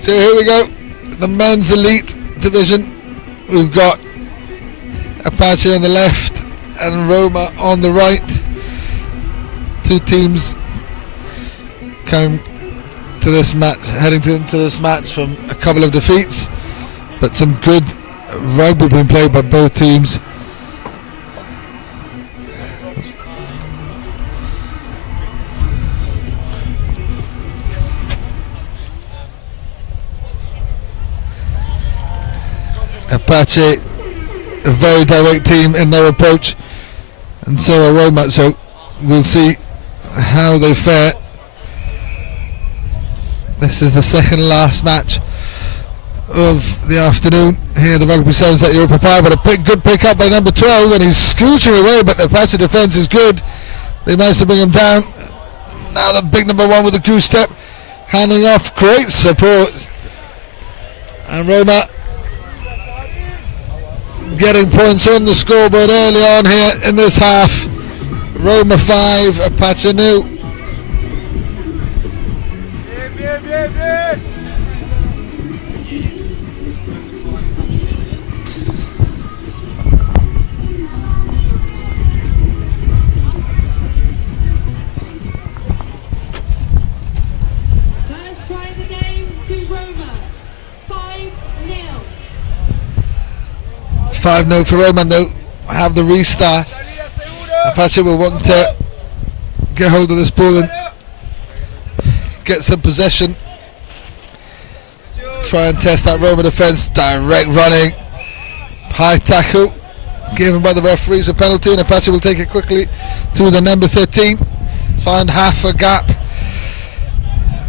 So here we go, the Men's Elite division. We've got Apache on the left and Roma on the right. Two teams coming to this match, heading into this match from a couple of defeats, but some good rugby being played by both teams. Apache, a very direct team in their approach, and so are Roma, so we'll see how they fare. This is the second last match of the afternoon here at the Rugby Sevens at Europa Park, but a good pick up by number 12, and he's scooching away, but the Apache defence is good. They managed to bring him down. Now the big number 1 with a goose step, handing off, great support, and Roma getting points on the scoreboard early on here in this half. Roma 5, Apache 0. First try of the game to Roma. 5-0. 5-0 for Roma, and they'll have the restart. Apache will want to get hold of this ball and get some possession. Try and test that Roma defence. Direct running. High tackle. Given by the referees a penalty, and Apache will take it quickly to the number 13. Find half a gap.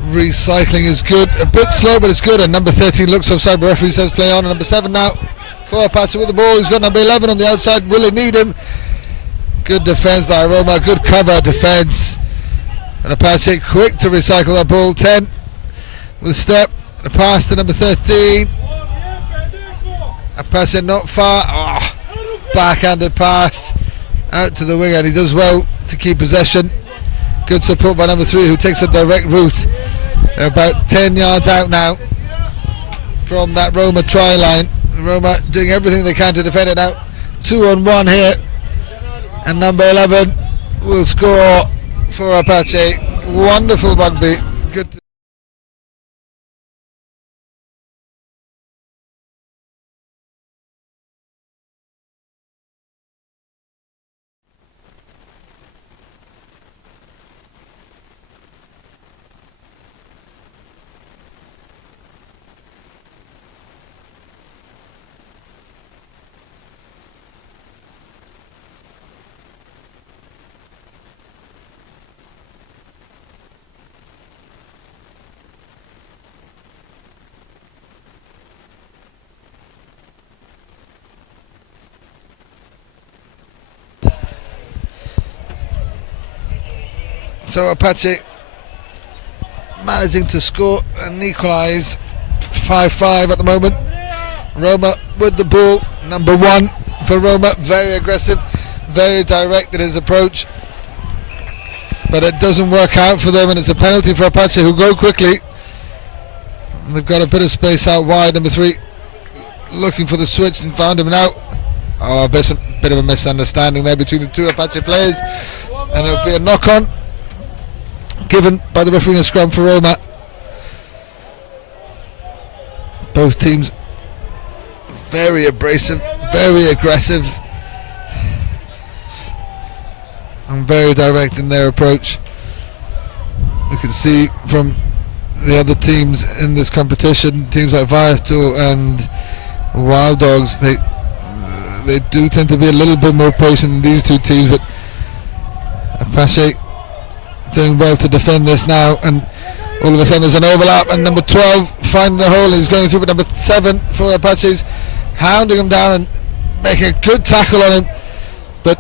Recycling is good. A bit slow, but it's good. And number 13 looks offside, but referee says play on. And number 7 now for Apache with the ball. He's got number 11 on the outside. Will he need him? Good defence by Roma. Good cover defence. And Apache quick to recycle that ball. 10 with a step. A pass to number 13. Apache not far. Oh, backhanded pass out to the wing, and he does well to keep possession. Good support by number 3, who takes a direct route. They're about 10 yards out now from that Roma try line. Roma doing everything they can to defend it now. 2-on-1 here, and number 11 will score for Apache. Wonderful rugby. Good. So Apache managing to score and equalise 5-5 at the moment. Roma with the ball, number 1 for Roma, very aggressive, very direct in his approach, but it doesn't work out for them, and it's a penalty for Apache, who go quickly. And they've got a bit of space out wide. Number 3 looking for the switch and found him now. Oh, a bit of a misunderstanding there between the two Apache players, and it'll be a knock on given by the referee in a scrum for Roma. Both teams very abrasive, very aggressive, and very direct in their approach. You can see from the other teams in this competition, teams like Vidor and Wild Dogs, they do tend to be a little bit more patient than these two teams, but Apache doing well to defend this now, and all of a sudden there's an overlap, and number 12 finding the hole. He's going through, but number 7 for Apaches hounding him down and making a good tackle on him, but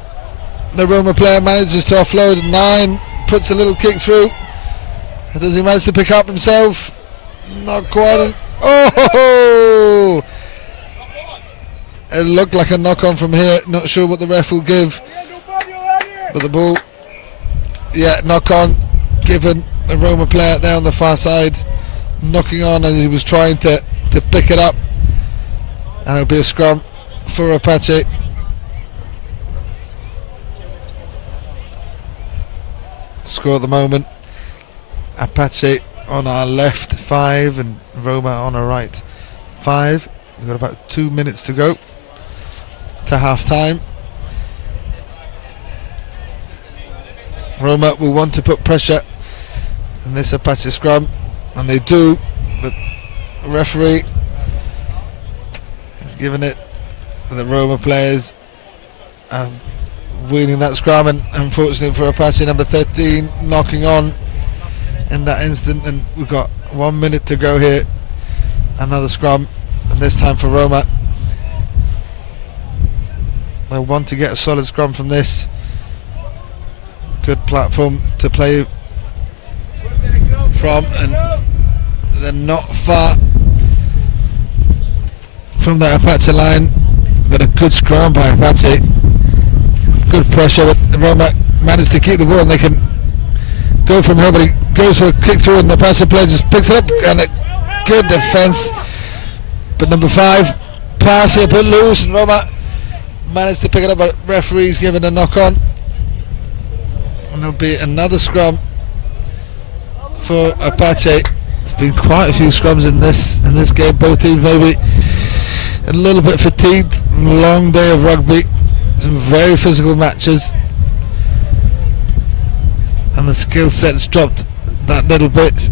the Roma player manages to offload. 9 puts a little kick through. Does he manage to pick up himself? Not quite. Oh! It looked like a knock on from here. Not sure what the ref will give, but the ball, yeah, knock on given the Roma player there on the far side, knocking on as he was trying to pick it up, and it'll be a scrum for Apache. Score at the moment, Apache on our left 5 and Roma on our right 5. We've got about 2 minutes to go to half time. Roma will want to put pressure in this Apache scrum, and they do, but the referee has given it to the Roma players winning that scrum, and unfortunately for Apache, number 13 knocking on in that instant, and we've got 1 minute to go here. Another scrum, and this time for Roma. They want to get a solid scrum from this. Good platform to play from, and they're not far from the Apache line. but a good scrum by Apache. Good pressure, but Roma managed to keep the ball, and they can go from here, but he goes for a kick through, and the Apache player just picks it up, and a good defence. But number 5, pass here, put loose, and Roma managed to pick it up, but referee's given a knock on. And there'll be another scrum for Apache. There's been quite a few scrums in this game. Both teams maybe a little bit fatigued. Long day of rugby. Some very physical matches. And the skill set's dropped that little bit.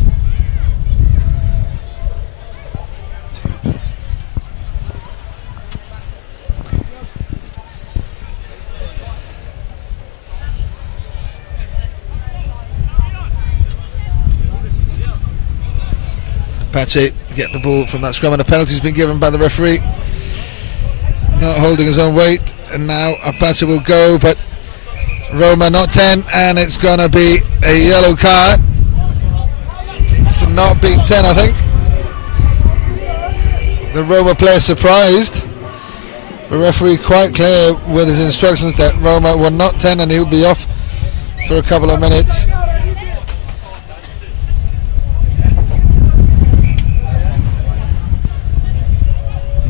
Apache get the ball from that scrum, and a penalty's been given by the referee, not holding his own weight, and now Apache will go, but Roma not 10, and it's gonna be a yellow card for not being 10. I think the Roma player surprised. The referee quite clear with his instructions that Roma were not 10 and he'll be off for a couple of minutes.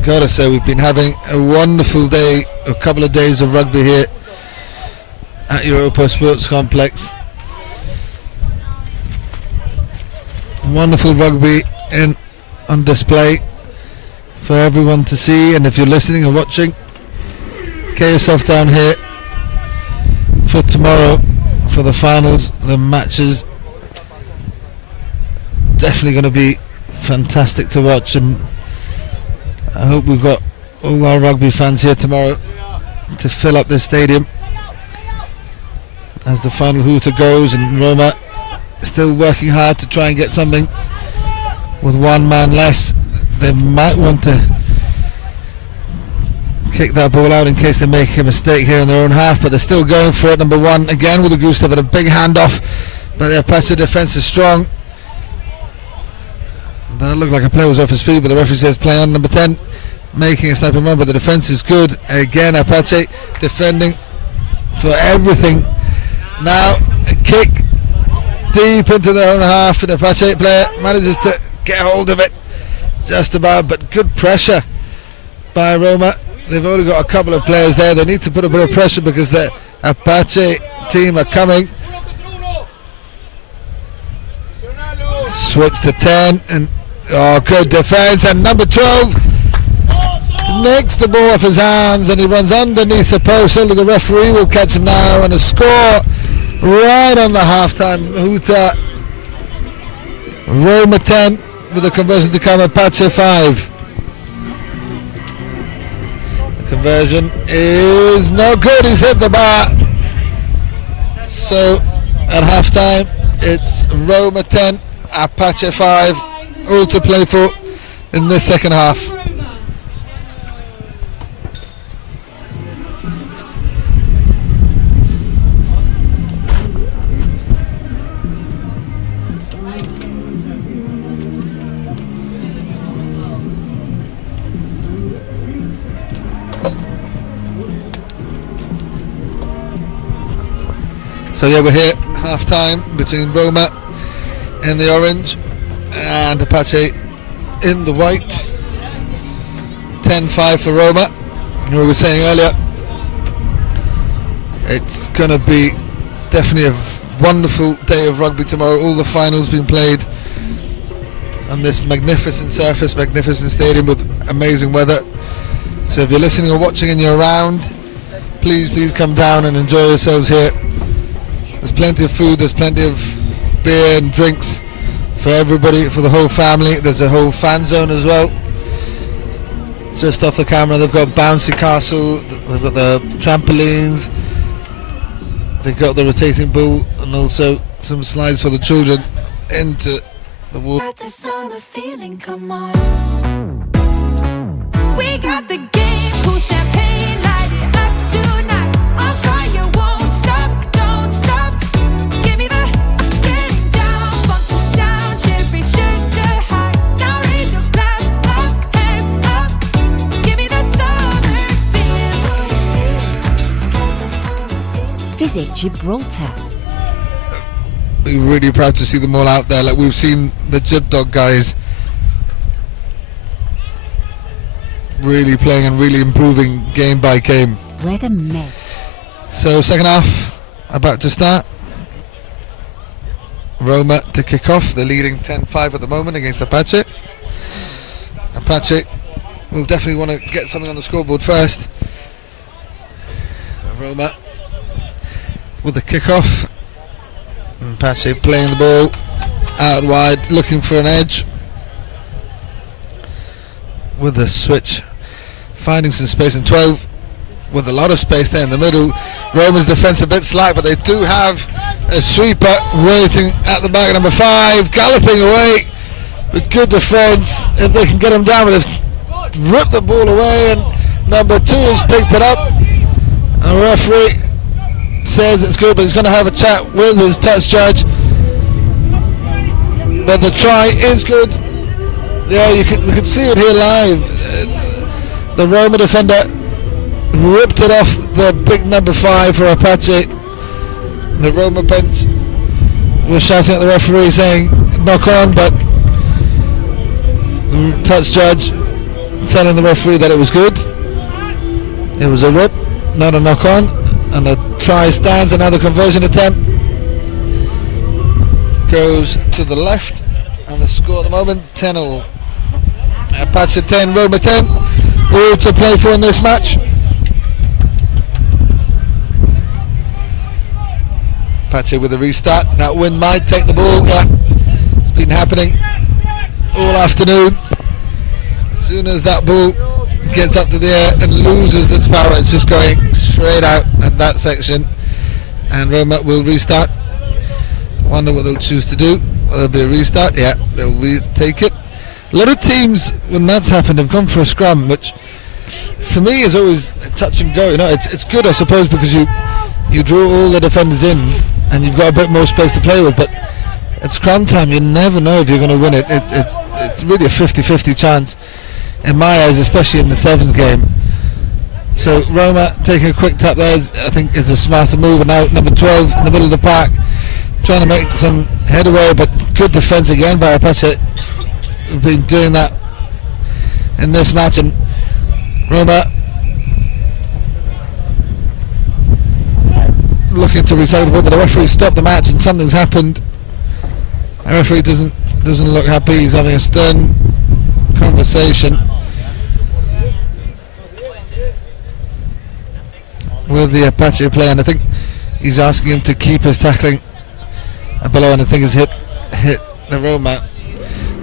Gotta say, we've been having a wonderful day, a couple of days of rugby here at Europa Sports Complex. Wonderful rugby on display for everyone to see, and if you're listening and watching, get yourself down here for tomorrow for the finals. The matches definitely going to be fantastic to watch, and I hope we've got all our rugby fans here tomorrow to fill up this stadium as the final hooter goes, and Roma still working hard to try and get something with one man less. They might want to kick that ball out in case they make a mistake here in their own half, but they're still going for it. Number 1 again with a goose step and a big handoff, but the Apache defence is strong. That looked like a player was off his feet, but the referee says play on. Number 10 making a sniping run, but the defence is good. Again, Apache defending for everything. Now a kick deep into their own half, and the Apache player manages to get hold of it just about, but good pressure by Roma. They've only got a couple of players there. They need to put a bit of pressure because the Apache team are coming. Switch to 10, and good defence, and number 12 nicks the ball off his hands, and he runs underneath the post. Only the referee will catch him now, and a score right on the half-time hooter. Roma 10 with a conversion to come. Apache 5. The conversion is no good. He's hit the bar. So at half-time it's Roma 10, Apache 5, all to play for in this second half. So yeah, we're here half time between Roma in the orange and Apache in the white. 10-5 for Roma. And we were saying earlier, it's going to be definitely a wonderful day of rugby tomorrow. All the finals being played on this magnificent surface, magnificent stadium with amazing weather. So if you're listening or watching and you're around, please come down and enjoy yourselves here. There's plenty of food, there's plenty of beer and drinks for everybody, for the whole family. There's a whole fan zone as well. Just off the camera, they've got bouncy castle, they've got the trampolines, they've got the rotating bull, and also some slides for the children into the water. Got the summer feeling, come on. We got the game, cool champagne, light it up tonight. On fire, won't stop, don't stop. Give me the getting down, funky sound, cherry sugar high. Now raise your glass up, hands up. Give me the summer feeling. Visit Gibraltar. We're really proud to see them all out there. Like we've seen the Jib Dog guys really playing and really improving game by game. Weather Med. So second half about to start. Roma to kick off. They're leading 10-5 at the moment against Apache. Apache will definitely want to get something on the scoreboard first. Roma with the kick-off. Apache playing the ball out wide, looking for an edge. With the switch, finding some space in 12, with a lot of space there in the middle. Roma's defence a bit slack, but they do have a sweeper waiting at the back of number 5, galloping away with good defence. If they can get him down, they've ripped the ball away, and number 2 has picked it up. The referee says it's good, but he's going to have a chat with his touch judge. But the try is good. Yeah, we could see it here live. The Roma defender ripped it off the big number 5 for Apache. The Roma bench was shouting at the referee saying knock on, but the touch judge telling the referee that it was good. It was a rip, not a knock on, and the try stands. Another conversion attempt goes to the left, and the score at the moment 10-all. Apache 10, Roma 10, all to play for in this match. Apache with a restart. That wind might take the ball. Yeah, it's been happening all afternoon. As soon as that ball gets up to the air and loses its power, it's just going straight out at that section. And Roma will restart. Wonder what they'll choose to do. Will there be a restart? Yeah, they'll retake it. A lot of teams, when that's happened, have gone for a scrum, which for me is always a touch and go. You know, it's good, I suppose, because you draw all the defenders in and you've got a bit more space to play with. But at scrum time, you never know if you're going to win it. It's really a 50-50 chance in my eyes, especially in the sevens game. So Roma taking a quick tap there, I think, is a smarter move. And now number 12 in the middle of the park, trying to make some headway, but good defence again by Apache. We've been doing that in this match, and Roma looking to recycle the ball, but the referee stopped the match and something's happened. The referee doesn't look happy. He's having a stern conversation with the Apache player, and I think he's asking him to keep his tackling below, and I think he's hit the Roma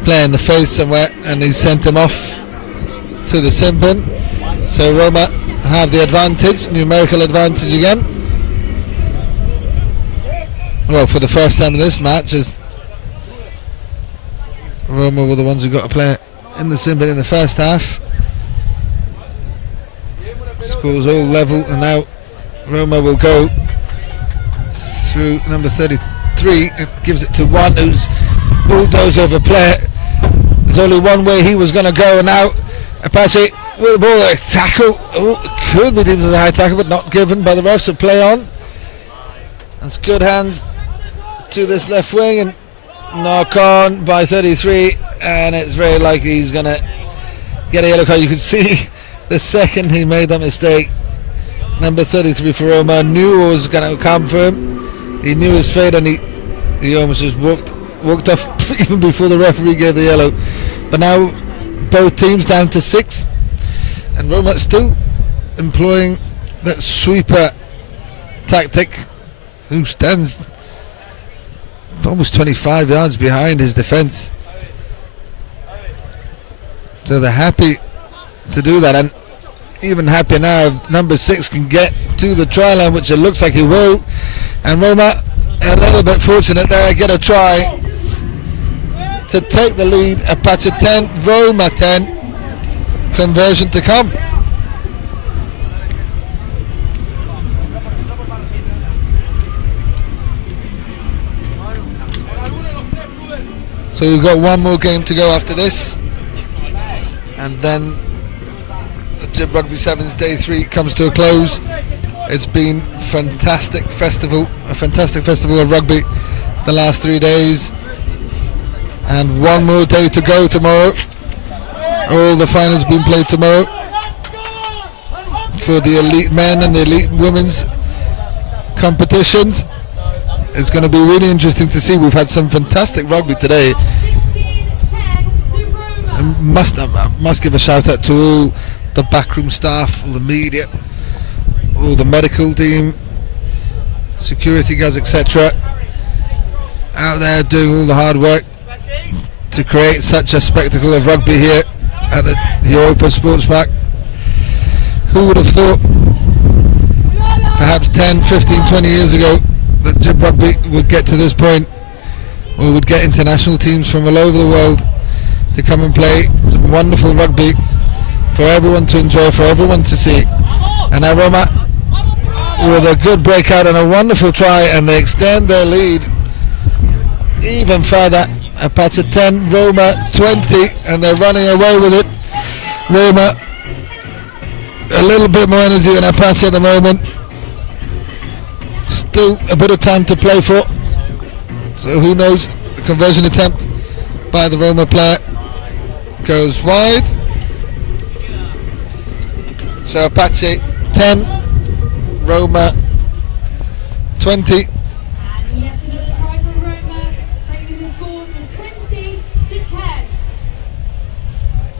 player in the face somewhere, and he's sent him off to the sin bin. So Roma have the advantage, numerical advantage again. Well, for the first time in this match, as Roma were the ones who got to play in the sin bin in the first half. Scores all level, and now Roma will go through number 33. It gives it to one who's bulldoze over player. There's only one way he was going to go, and now Apache with the ball, a tackle. Oh, could be deemed as a high tackle, but not given by the refs. So play on. That's good hands to this left wing, and knock on by 33, and it's very likely he's going to get a yellow card. You could see the second he made that mistake, number 33 for Roma knew what was going to come for him. He knew his fate, and he almost just walked off even before the referee gave the yellow. But now both teams down to 6, and Roma still employing that sweeper tactic, who stands almost 25 yards behind his defence. So they're happy to do that, and even happier now if number 6 can get to the try line, which it looks like he will. And Roma a little bit fortunate there, get a try to take the lead. Apache 10, Roma 10. Conversion to come. So we've got one more game to go after this, and then the Jib Rugby Sevens Day 3 comes to a close. It's been a fantastic festival of rugby the last 3 days, and one more day to go tomorrow. All the finals being played tomorrow for the elite men and the elite women's competitions. It's going to be really interesting to see. We've had some fantastic rugby today. I must give a shout out to all the backroom staff, all the media, all the medical team, security guys, etc. out there doing all the hard work to create such a spectacle of rugby here at the Europa Sports Park. Who would have thought perhaps 10, 15, 20 years ago that Jib Rugby would get to this point, we would get international teams from all over the world to come and play some wonderful rugby for everyone to enjoy, for everyone to see. And now Roma with a good breakout and a wonderful try, and they extend their lead even further. Apache 10, Roma 20, and they're running away with it. Roma a little bit more energy than Apache at the moment. Still a bit of time to play for, so who knows. The conversion attempt by the Roma player goes wide. So Apache 10, Roma 20.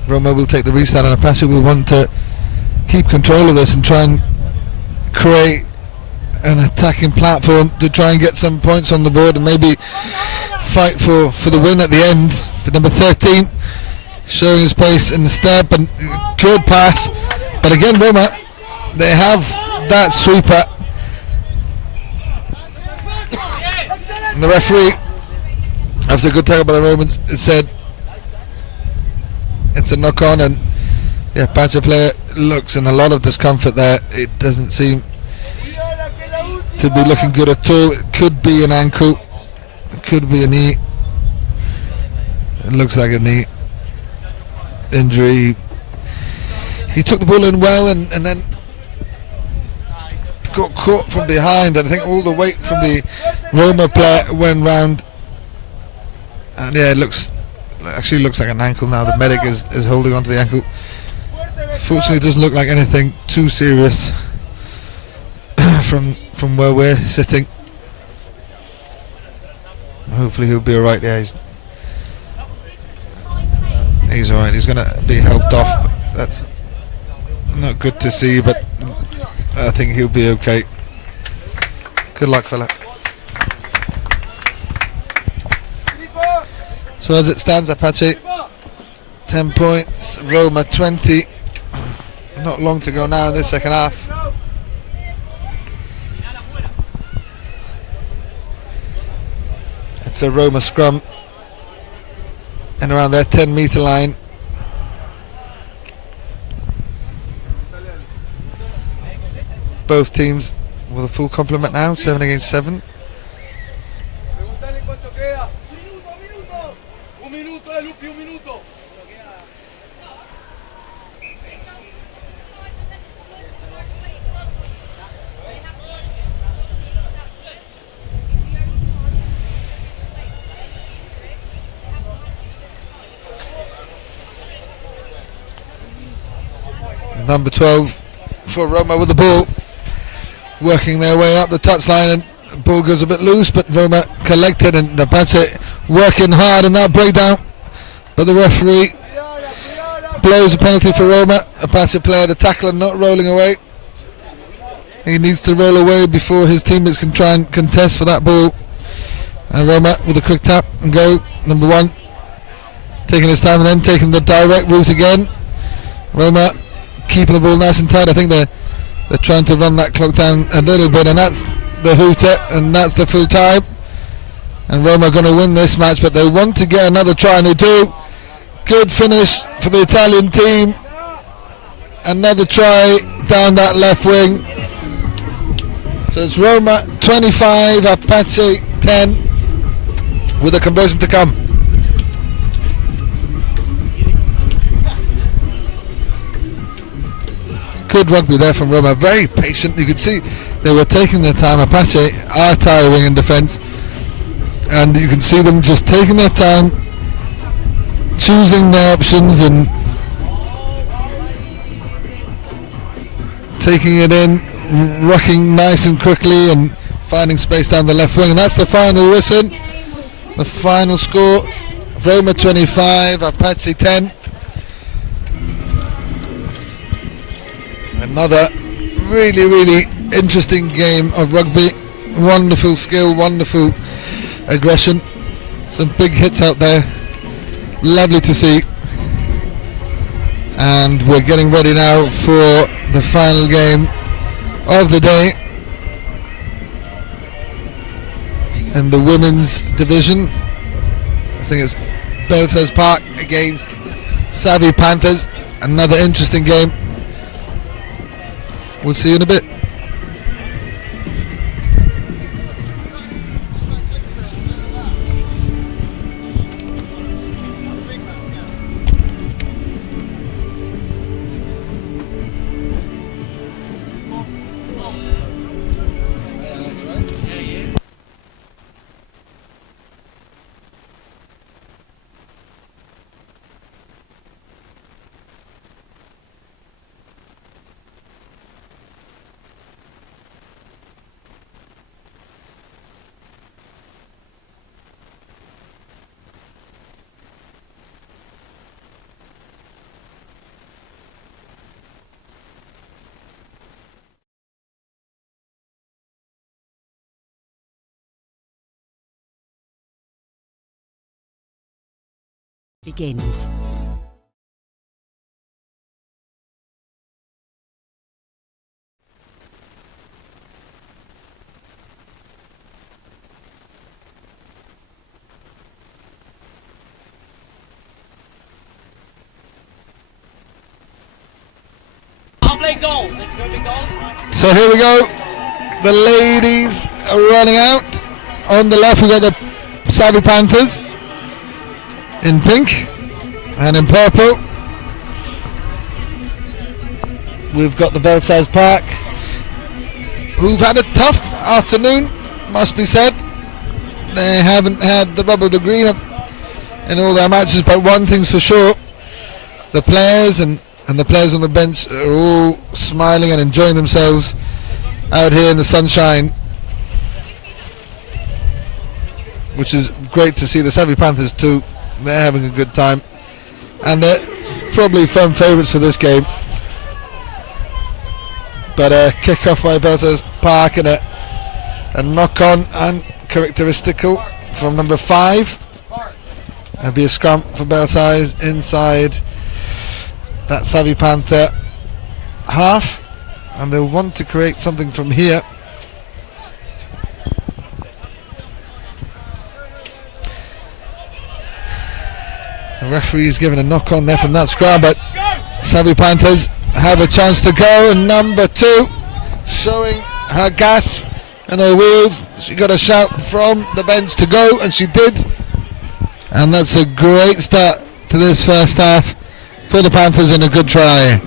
Roma will take the restart, and Apache will want to keep control of this and try and create an attacking platform to try and get some points on the board and maybe fight for the win at the end. But number 13 showing his pace in the step, and good pass. But again, Roma, they have that sweeper. And the referee, after a good tackle by the Romans, said it's a knock on, and the Apache player looks in a lot of discomfort there. It doesn't seem to be looking good at all. It could be an ankle, it could be a knee. It looks like a knee injury. He took the ball in well, and then got caught from behind, and I think all the weight from the Roma player went round, and yeah, it actually looks like an ankle now. The medic is holding onto the ankle. Fortunately, it doesn't look like anything too serious from where we're sitting. Hopefully he'll be alright. Yeah, he's alright. He's going to be helped off, but that's not good to see, but I think he'll be okay. Good luck, fella. So as it stands, Apache 10 points, Roma 20. Not long to go now in this second half. It's a Roma scrum and around their 10-meter line. Both teams with a full complement now, 7 against 7. Number 12 for Roma with the ball, working their way up the touchline, and the ball goes a bit loose, but Roma collected, and Apache working hard in that breakdown, but the referee blows a penalty for Roma. Apache player, the tackler, not rolling away. He needs to roll away before his teammates can try and contest for that ball. And Roma with a quick tap and go. Number 1 taking his time and then taking the direct route again. Roma keeping the ball nice and tight. I think they're trying to run that clock down a little bit, and that's the hooter, and that's the full time. And Roma are going to win this match, but they want to get another try, and they do. Good finish for the Italian team. Another try down that left wing. So it's Roma 25, Apache 10, with a conversion to come. good rugby there from Roma. Very patient. You could see they were taking their time. Apache are tiring in defence, and you can see them just taking their time, choosing their options and taking it in, rocking nice and quickly and finding space down the left wing. And that's the final whistle. The final score: Roma 25, Apache 10. Another really interesting game of rugby. Wonderful skill, wonderful aggression. Some big hits out there. Lovely to see. And we're getting ready now for the final game of the day in the women's division. I think it's Belsa's Park against Savvy Panthers. Another interesting game. We'll see you in a bit. Begins. I'll play goal. So here we go. The ladies are running out. On the left we got the Savvy Panthers in pink, and in purple we've got the Belsize Park, who've had a tough afternoon, must be said. They haven't had the rub of the green in all their matches, but one thing's for sure, the players and the players on the bench are all smiling and enjoying themselves out here in the sunshine, which is great to see. The Savvy Panthers too, they're having a good time, and they're probably firm favourites for this game. But a kick off by Belsize Park and a knock on uncharacteristical from number 5. There'll be a scrum for Belsize inside that Savvy Panther half, and they'll want to create something from here. The referee's given a knock on there from that scrum, but Savvy Panthers have a chance to go, and number 2 showing her gas and her wheels. She got a shout from the bench to go, and she did, and that's a great start to this first half for the Panthers, and a good try.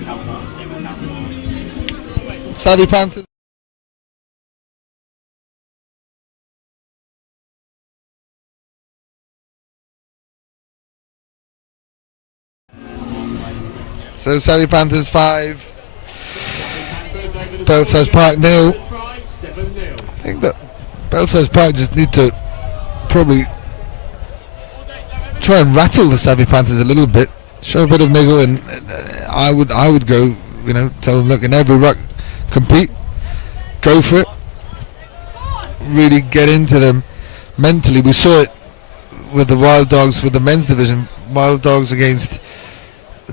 Savvy Panthers. So Savvy Panthers 5, Belsize Park 0. I think that Belsize Park just need to probably try and rattle the Savvy Panthers a little bit, show a bit of niggle, and I would go, tell them, look, in every ruck, compete, go for it, really get into them mentally. We saw it with the Wild Dogs, with the men's division, Wild Dogs against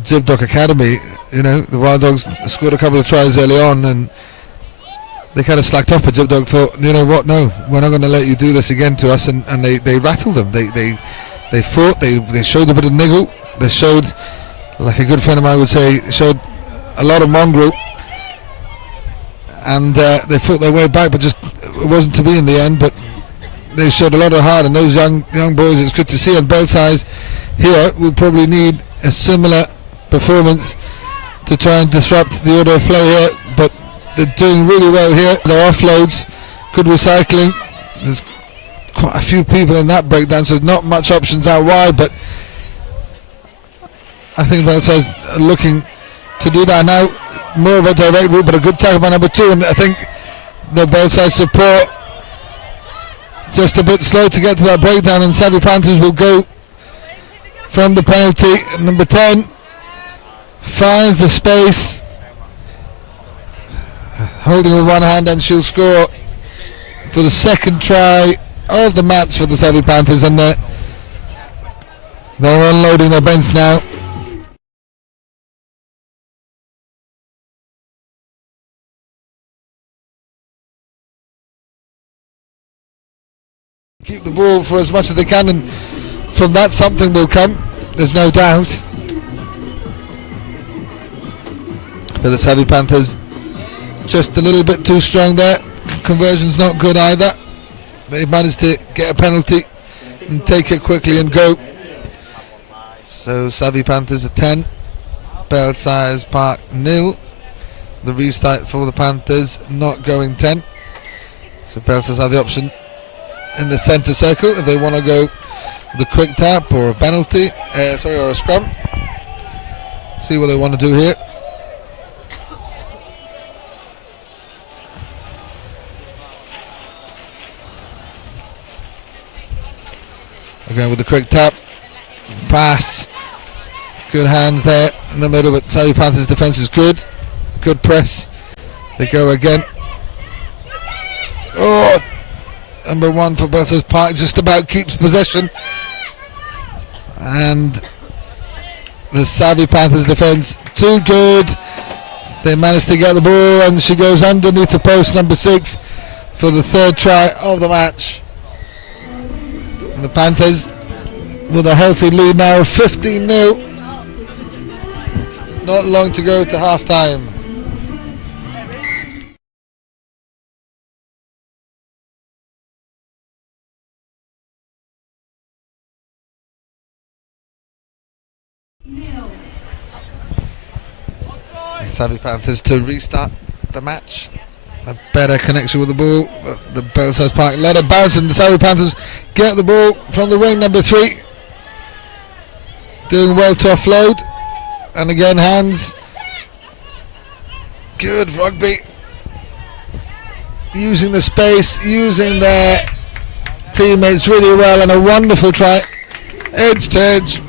Gibraltar Academy. The Wild Dogs scored a couple of tries early on, and they kind of slacked off, but Gibraltar thought, you know what, no, we're not going to let you do this again to us, and they rattled them. They fought, they showed a bit of niggle, they showed, like a good friend of mine would say, showed a lot of mongrel, and they fought their way back, but just it wasn't to be in the end. But they showed a lot of heart, and those young boys, it's good to see. And Belsize here will probably need a similar performance to try and disrupt the order of play here, but they're doing really well here. Their offloads, good recycling. There's quite a few people in that breakdown, so there's not much options out wide, but I think Belsize are looking to do that now. More of a direct route, but a good tackle by number 2, and I think the Belsize support just a bit slow to get to that breakdown, and Savvy Panthers will go from the penalty. Number 10 finds the space, holding with one hand, and she'll score for the second try of the match for the Savvy Panthers, and they're unloading their bench now. Keep the ball for as much as they can, and from that something will come, there's no doubt. But the Savvy Panthers just a little bit too strong there. Conversion's not good either. They managed to get a penalty and take it quickly and go. So Savvy Panthers are 10, Belsize Park 0. The restart for the Panthers not going 10. So Belsize have the option in the centre circle if they want to go the quick tap or a penalty, or a scrum. See what they want to do here. Again with the quick tap, pass, good hands there in the middle, but Savvy Panthers defence is good. Good press. They go again. Oh, number 1 for Belsize Park just about keeps possession, and the Savvy Panthers defence too good. They managed to get the ball, and she goes underneath the post, number 6, for the third try of the match. And the Panthers with a healthy lead now of 15-0. Not long to go to half time. Savvy Panthers to restart the match. A better connection with the ball. The Belsize Park let it bounce, and the Savvy Panthers get the ball from the wing, number 3. Doing well to offload. And again, hands. Good rugby. Using the space, using their teammates really well, and a wonderful try. Edge to edge.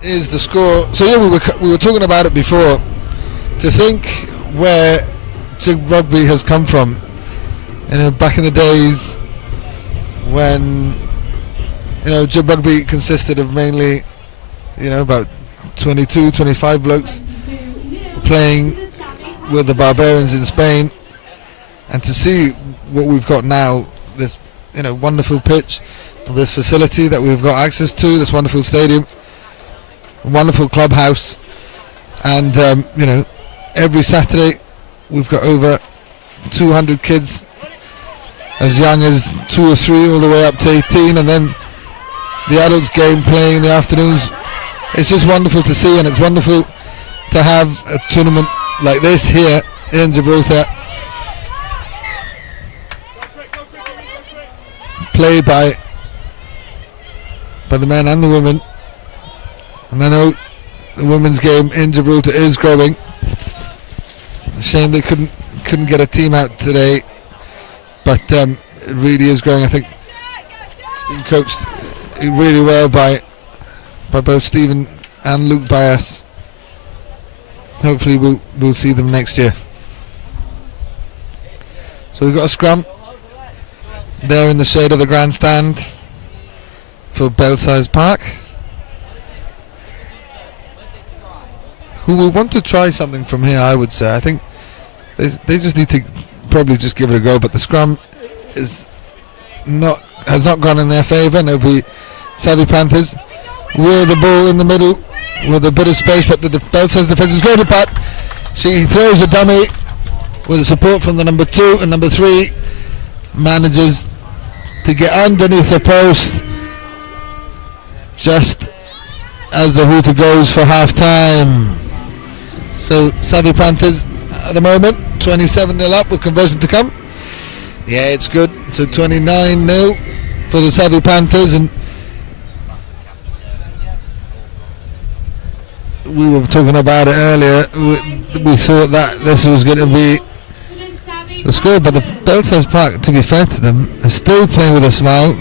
Is the score. So yeah, we were talking about it before. To think where Jig Rugby has come from, back in the days when Jig Rugby consisted of mainly about 22, 25 blokes playing with the Barbarians in Spain, and to see what we've got now, this wonderful pitch, this facility that we've got access to, this wonderful stadium, wonderful clubhouse, and every Saturday we've got over 200 kids as young as 2 or 3 all the way up to 18, and then the adults game playing in the afternoons. It's just wonderful to see, and it's wonderful to have a tournament like this here in Gibraltar, played by the men and the women. And I know the women's game in Gibraltar is growing. A shame they couldn't get a team out today, but it really is growing. I think it's been coached really well by both Stephen and Luke Bias. Hopefully we'll see them next year. So we've got a scrum there in the shade of the grandstand for Belsize Park, who will want to try something from here, I would say. I think they just need to probably just give it a go, but the scrum has not gone in their favour, and it'll be Savvy Panthers with the ball in the middle with a bit of space, but the Belsize defence is going to pat. She throws a dummy with the support from the number 2 and number 3. manages to get underneath the post just as the hooter goes for half time. So Savvy Panthers at the moment 27-0 up with conversion to come. Yeah, it's good. So 29-0 for the Savvy Panthers, and we were talking about it earlier. We thought that this was going to be the score, but the Belsize Park, to be fair to them, are still playing with a smile.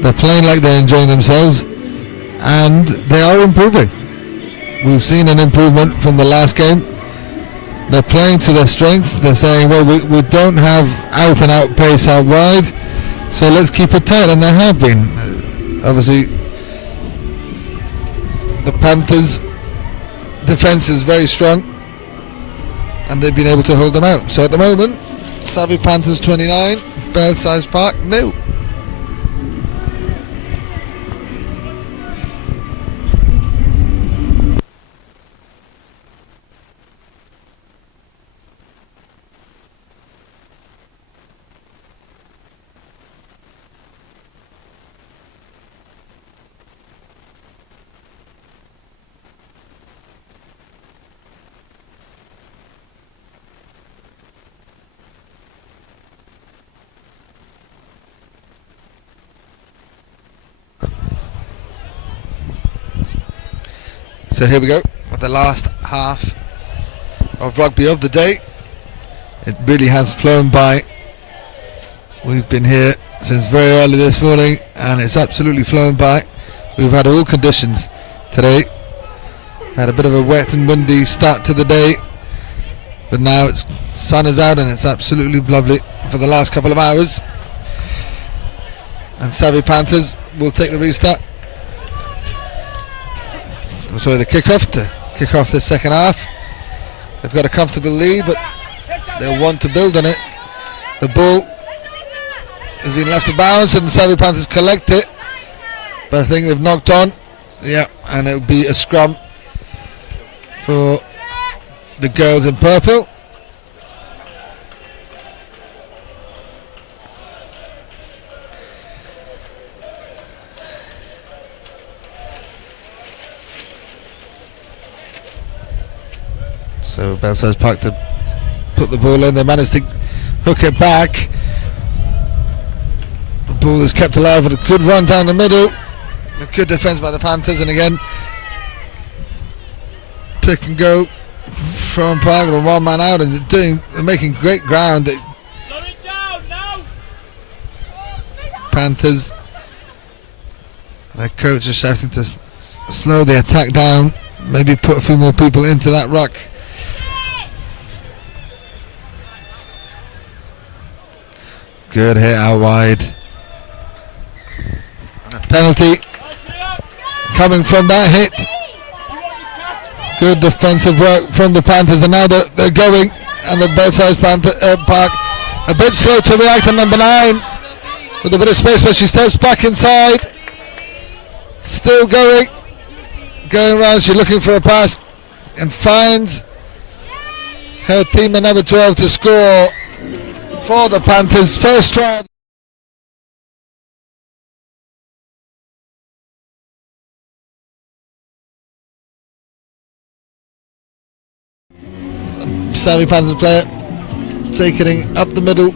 They're playing like they're enjoying themselves, and they are improving. We've seen an improvement from the last game. They're playing to their strengths. They're saying, well, we don't have out and out pace out wide, so let's keep it tight, and they have been. Obviously the Panthers defense is very strong, and they've been able to hold them out. So at the moment, Savvy Panthers 29, Belsize Park 0. So here we go with the last half of rugby of the day. It really has flown by. We've been here since very early this morning, and it's absolutely flown by. We've had all conditions today. Had a bit of a wet and windy start to the day, but now it's sun is out and it's absolutely lovely for the last couple of hours. And Savvy Panthers will take the restart. Sorry, the kickoff to kick off this second half. They've got a comfortable lead, but they'll want to build on it. The ball has been left to bounce, and the Savvy Panthers collect it, but I think they've knocked on. Yeah, and it'll be a scrum for the girls in purple. So Belsize Park to put the ball in. They managed to hook it back. The ball is kept alive with a good run down the middle. A good defence by the Panthers, and again pick and go from Park with a one man out, and they're making great ground. Panthers, their coach is shouting to slow the attack down, maybe put a few more people into that ruck. Good hit out wide. And a penalty coming from that hit. Good defensive work from the Panthers, and now they're going, and the Belsize Park a bit slow to react on number 9 with a bit of space, but she steps back inside. Still going around. She's looking for a pass and finds her team at number 12 to score for the Panthers. First try. Savvy Panthers player taking up the middle,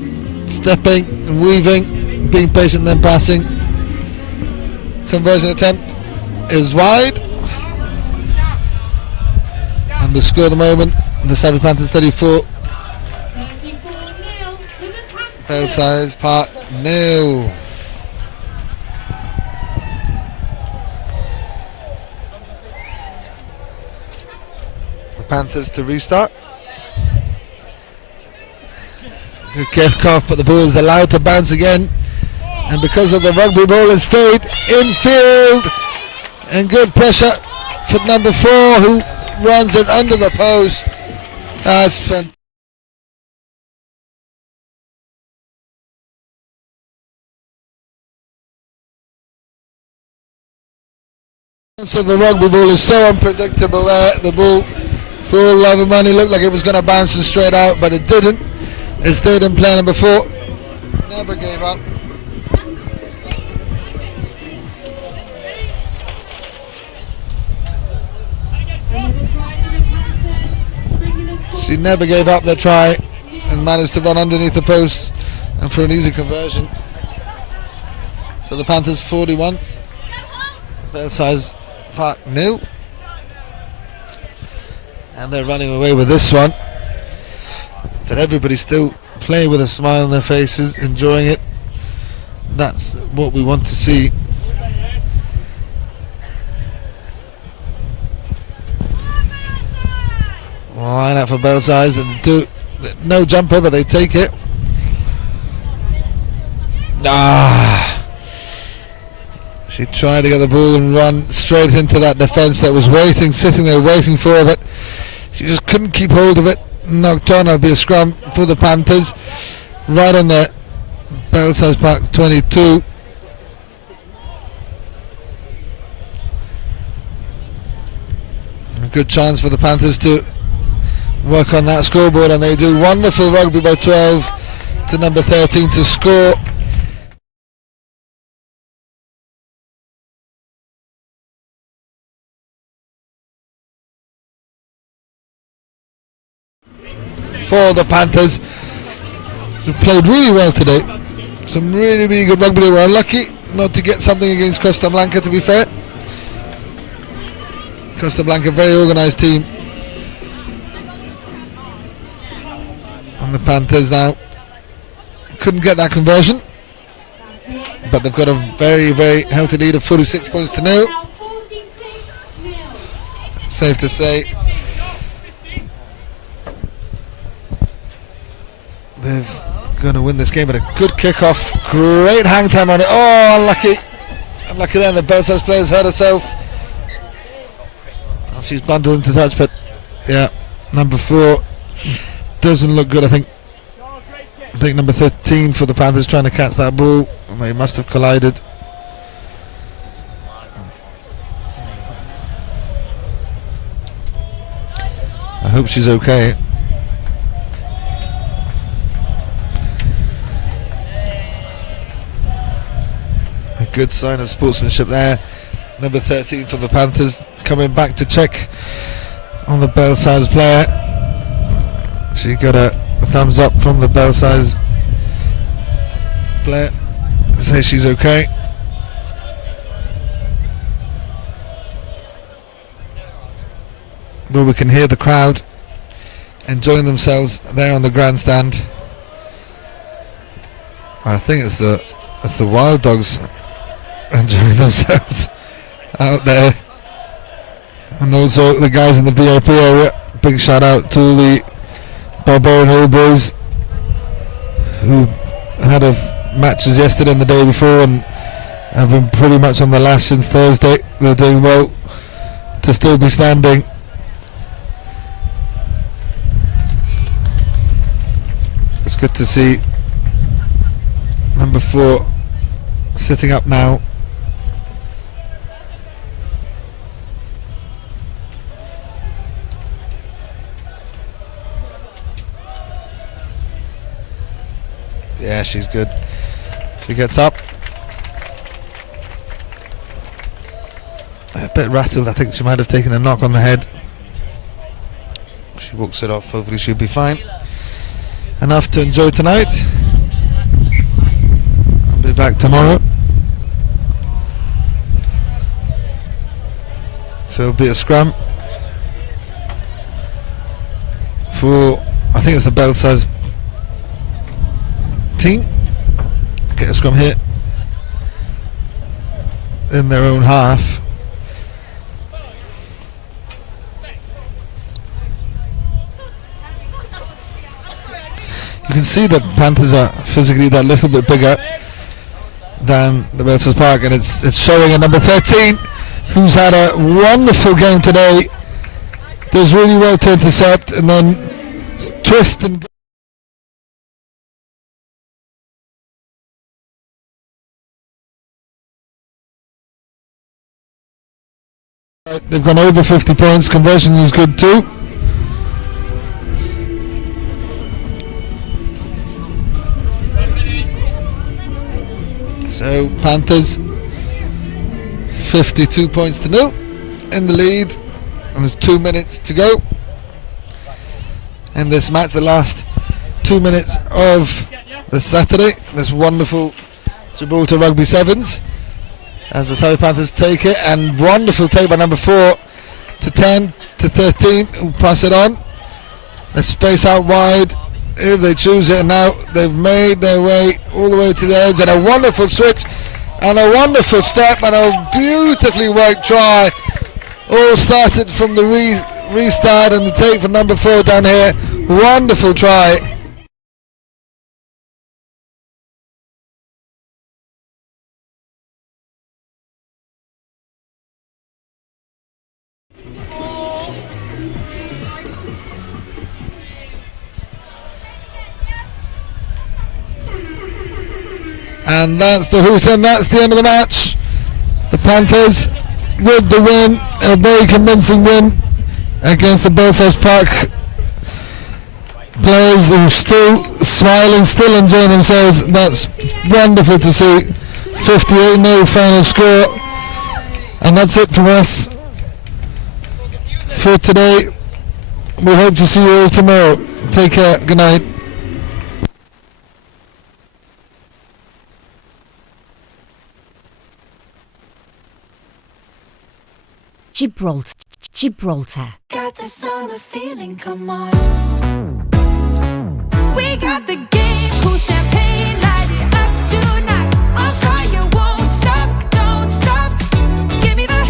stepping and weaving, being patient, then passing. Conversion attempt is wide, and the score at the moment, the Savvy Panthers 34, Belsize Park 0. The Panthers to restart. Good kick-off, but the ball is allowed to bounce again, and because of the rugby ball, it stayed infield, and good pressure for number 4, who runs it under the post. That's fantastic. So the rugby ball is so unpredictable there. The ball, for all love of money, looked like it was going to bounce straight out, but it didn't. It stayed in play number 4. never gave up. She never gave up the try and managed to run underneath the post and for an easy conversion. So the Panthers 41, Belsize Park 0. And they're running away with this one. But everybody's still playing with a smile on their faces, enjoying it. That's what we want to see. Line out for Belsize and no jumper, but they take it. She tried to get the ball and run straight into that defence that was sitting there waiting for her, but she just couldn't keep hold of it. Knocked on. It'll be a scrum for the Panthers. Right on there. Belsize Park 22. A good chance for the Panthers to work on that scoreboard, and they do. Wonderful rugby by 12 to number 13 to score. For the Panthers, who played really well today. Some really, really good rugby. They were unlucky not to get something against Costa Blanca, to be fair. Costa Blanca, very organised team. And the Panthers now couldn't get that conversion. But they've got a very, very healthy lead of 46 points to 0. Safe to say they're going to win this game, but a good kick-off. Great hang time on it. Oh, unlucky. Unlucky then. The Belsize players hurt herself. Well, she's bundled into touch, but yeah, number 4 doesn't look good, I think. I think number 13 for the Panthers trying to catch that ball, and they must have collided. I hope she's okay. A good sign of sportsmanship there. Number 13 for the Panthers coming back to check on the Belsize player. She got a thumbs up from the Belsize player to say she's okay. But we can hear the crowd enjoying themselves there on the grandstand. I think it's the Wild Dogs enjoying themselves out there, and also the guys in the VIP area. Big shout out to the Barbarian Hill boys who had matches yesterday and the day before and have been pretty much on the lash since Thursday. They're doing well to still be standing. It's good to see number 4 sitting up now. Yeah, she's good. She gets up. A bit rattled. I think she might have taken a knock on the head. She walks it off. Hopefully she'll be fine. Enough to enjoy tonight. I'll be back tomorrow. So it'll be a scrum for, I think it's the Belsize team. Get a scrum here in their own half. You can see the Panthers are physically that little bit bigger than the Belsize Park, and it's showing a number 13 who's had a wonderful game today. Does really well to intercept and then twist and go. They've gone over 50 points. Conversion is good too. So Panthers 52 points to 0 in the lead, and there's 2 minutes to go in this match, the last 2 minutes of the Saturday, this wonderful Gibraltar Rugby Sevens, as the Surrey Panthers take it, and wonderful take by number 4 to 10 to 13, who'll pass it on. They space out wide if they choose it, and now they've made their way all the way to the edge, and a wonderful switch and a wonderful step and a beautifully worked try. All started from the restart and the take from number 4 down here. Wonderful try. And that's the hoot, and that's the end of the match. The Panthers with the win, a very convincing win against the Belsize Park players who are still smiling, still enjoying themselves. That's wonderful to see. 58-0 final score. And that's it from us for today. We hope to see you all tomorrow. Take care. Good night. Gibraltar. Got the summer feeling, come on. We got the game, cool champagne, light it up tonight. On fire, won't stop, don't stop. Give me the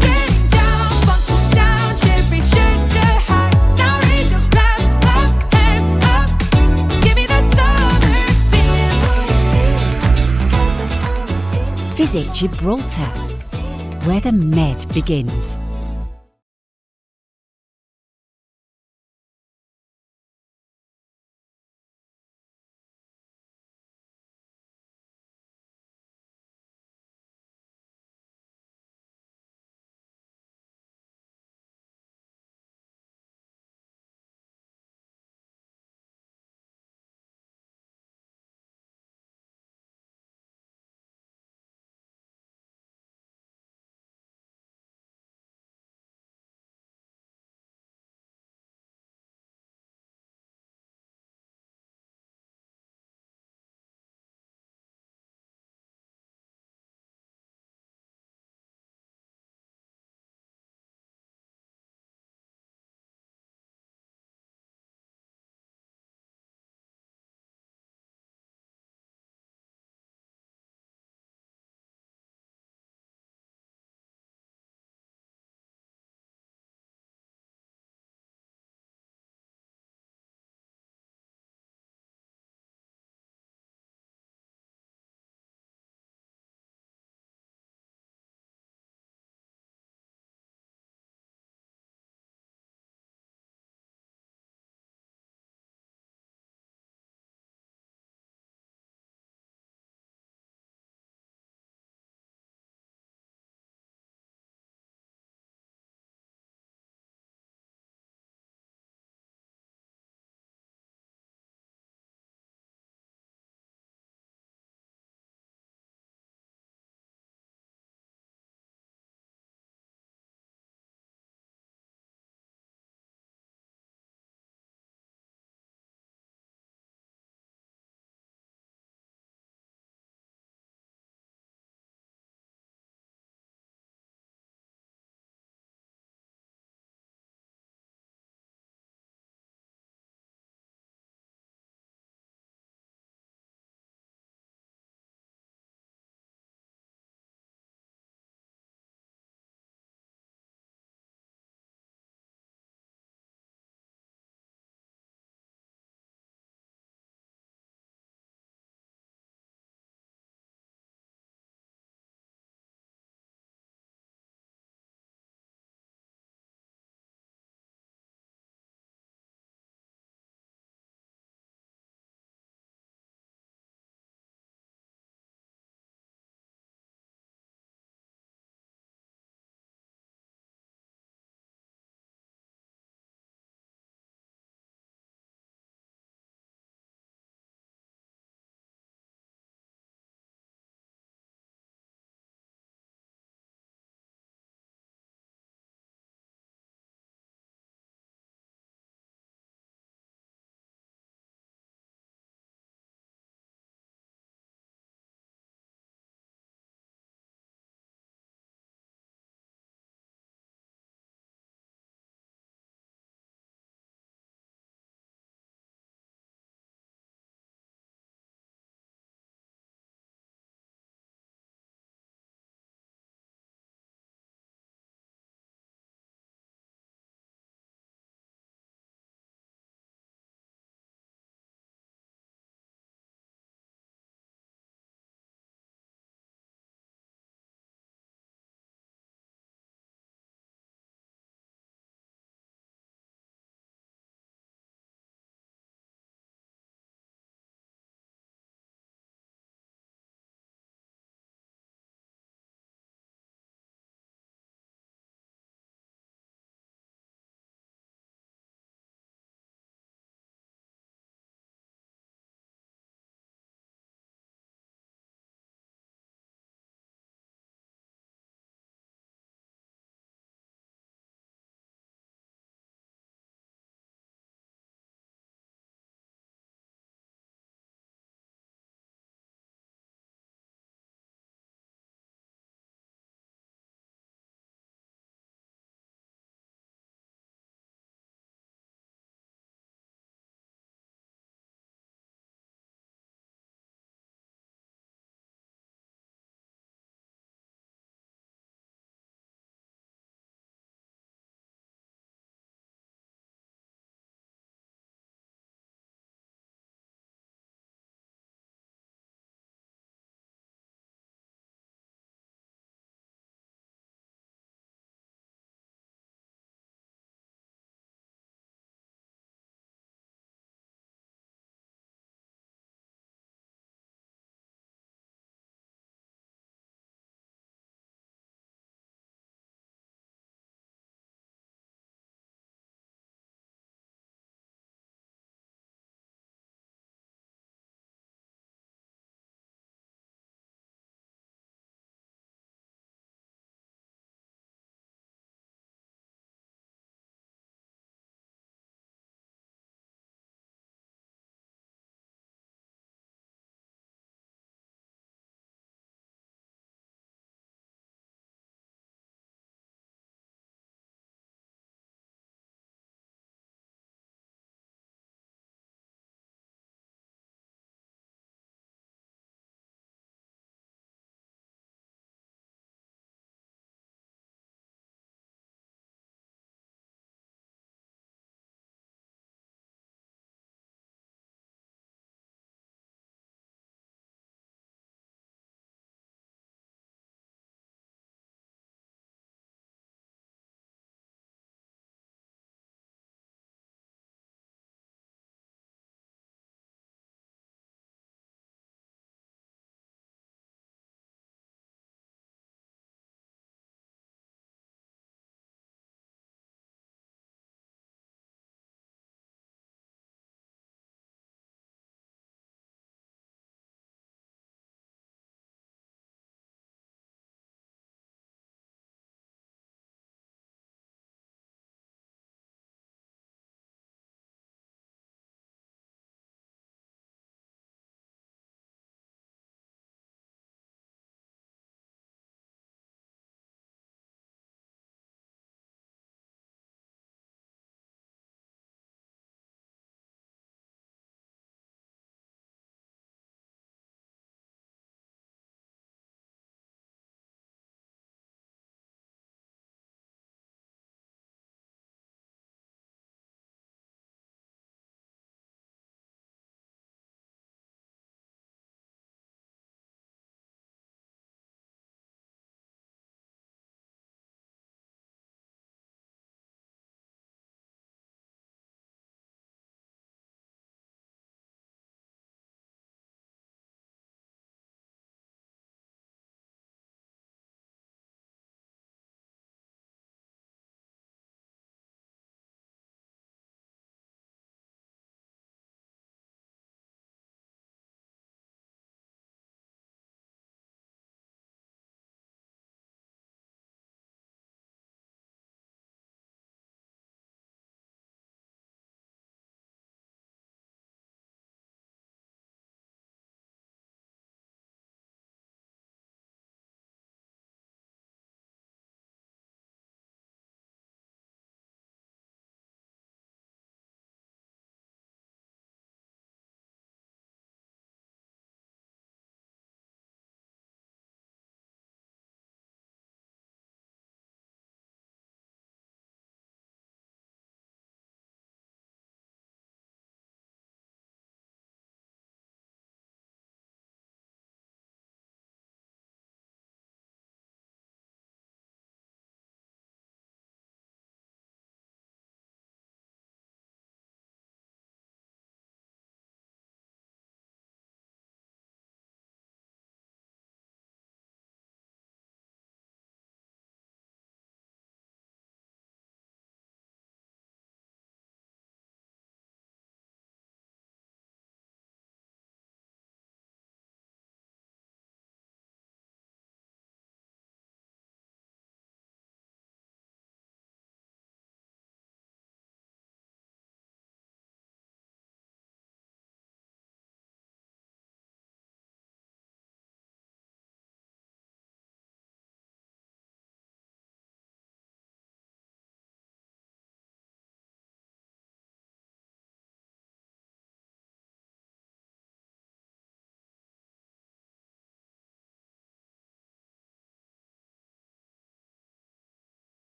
getting down, funky sound, cherry sugar high. Now raise your glass up, hands up. Give me the summer feeling. Got the summer feeling. Visit Gibraltar, where the med begins.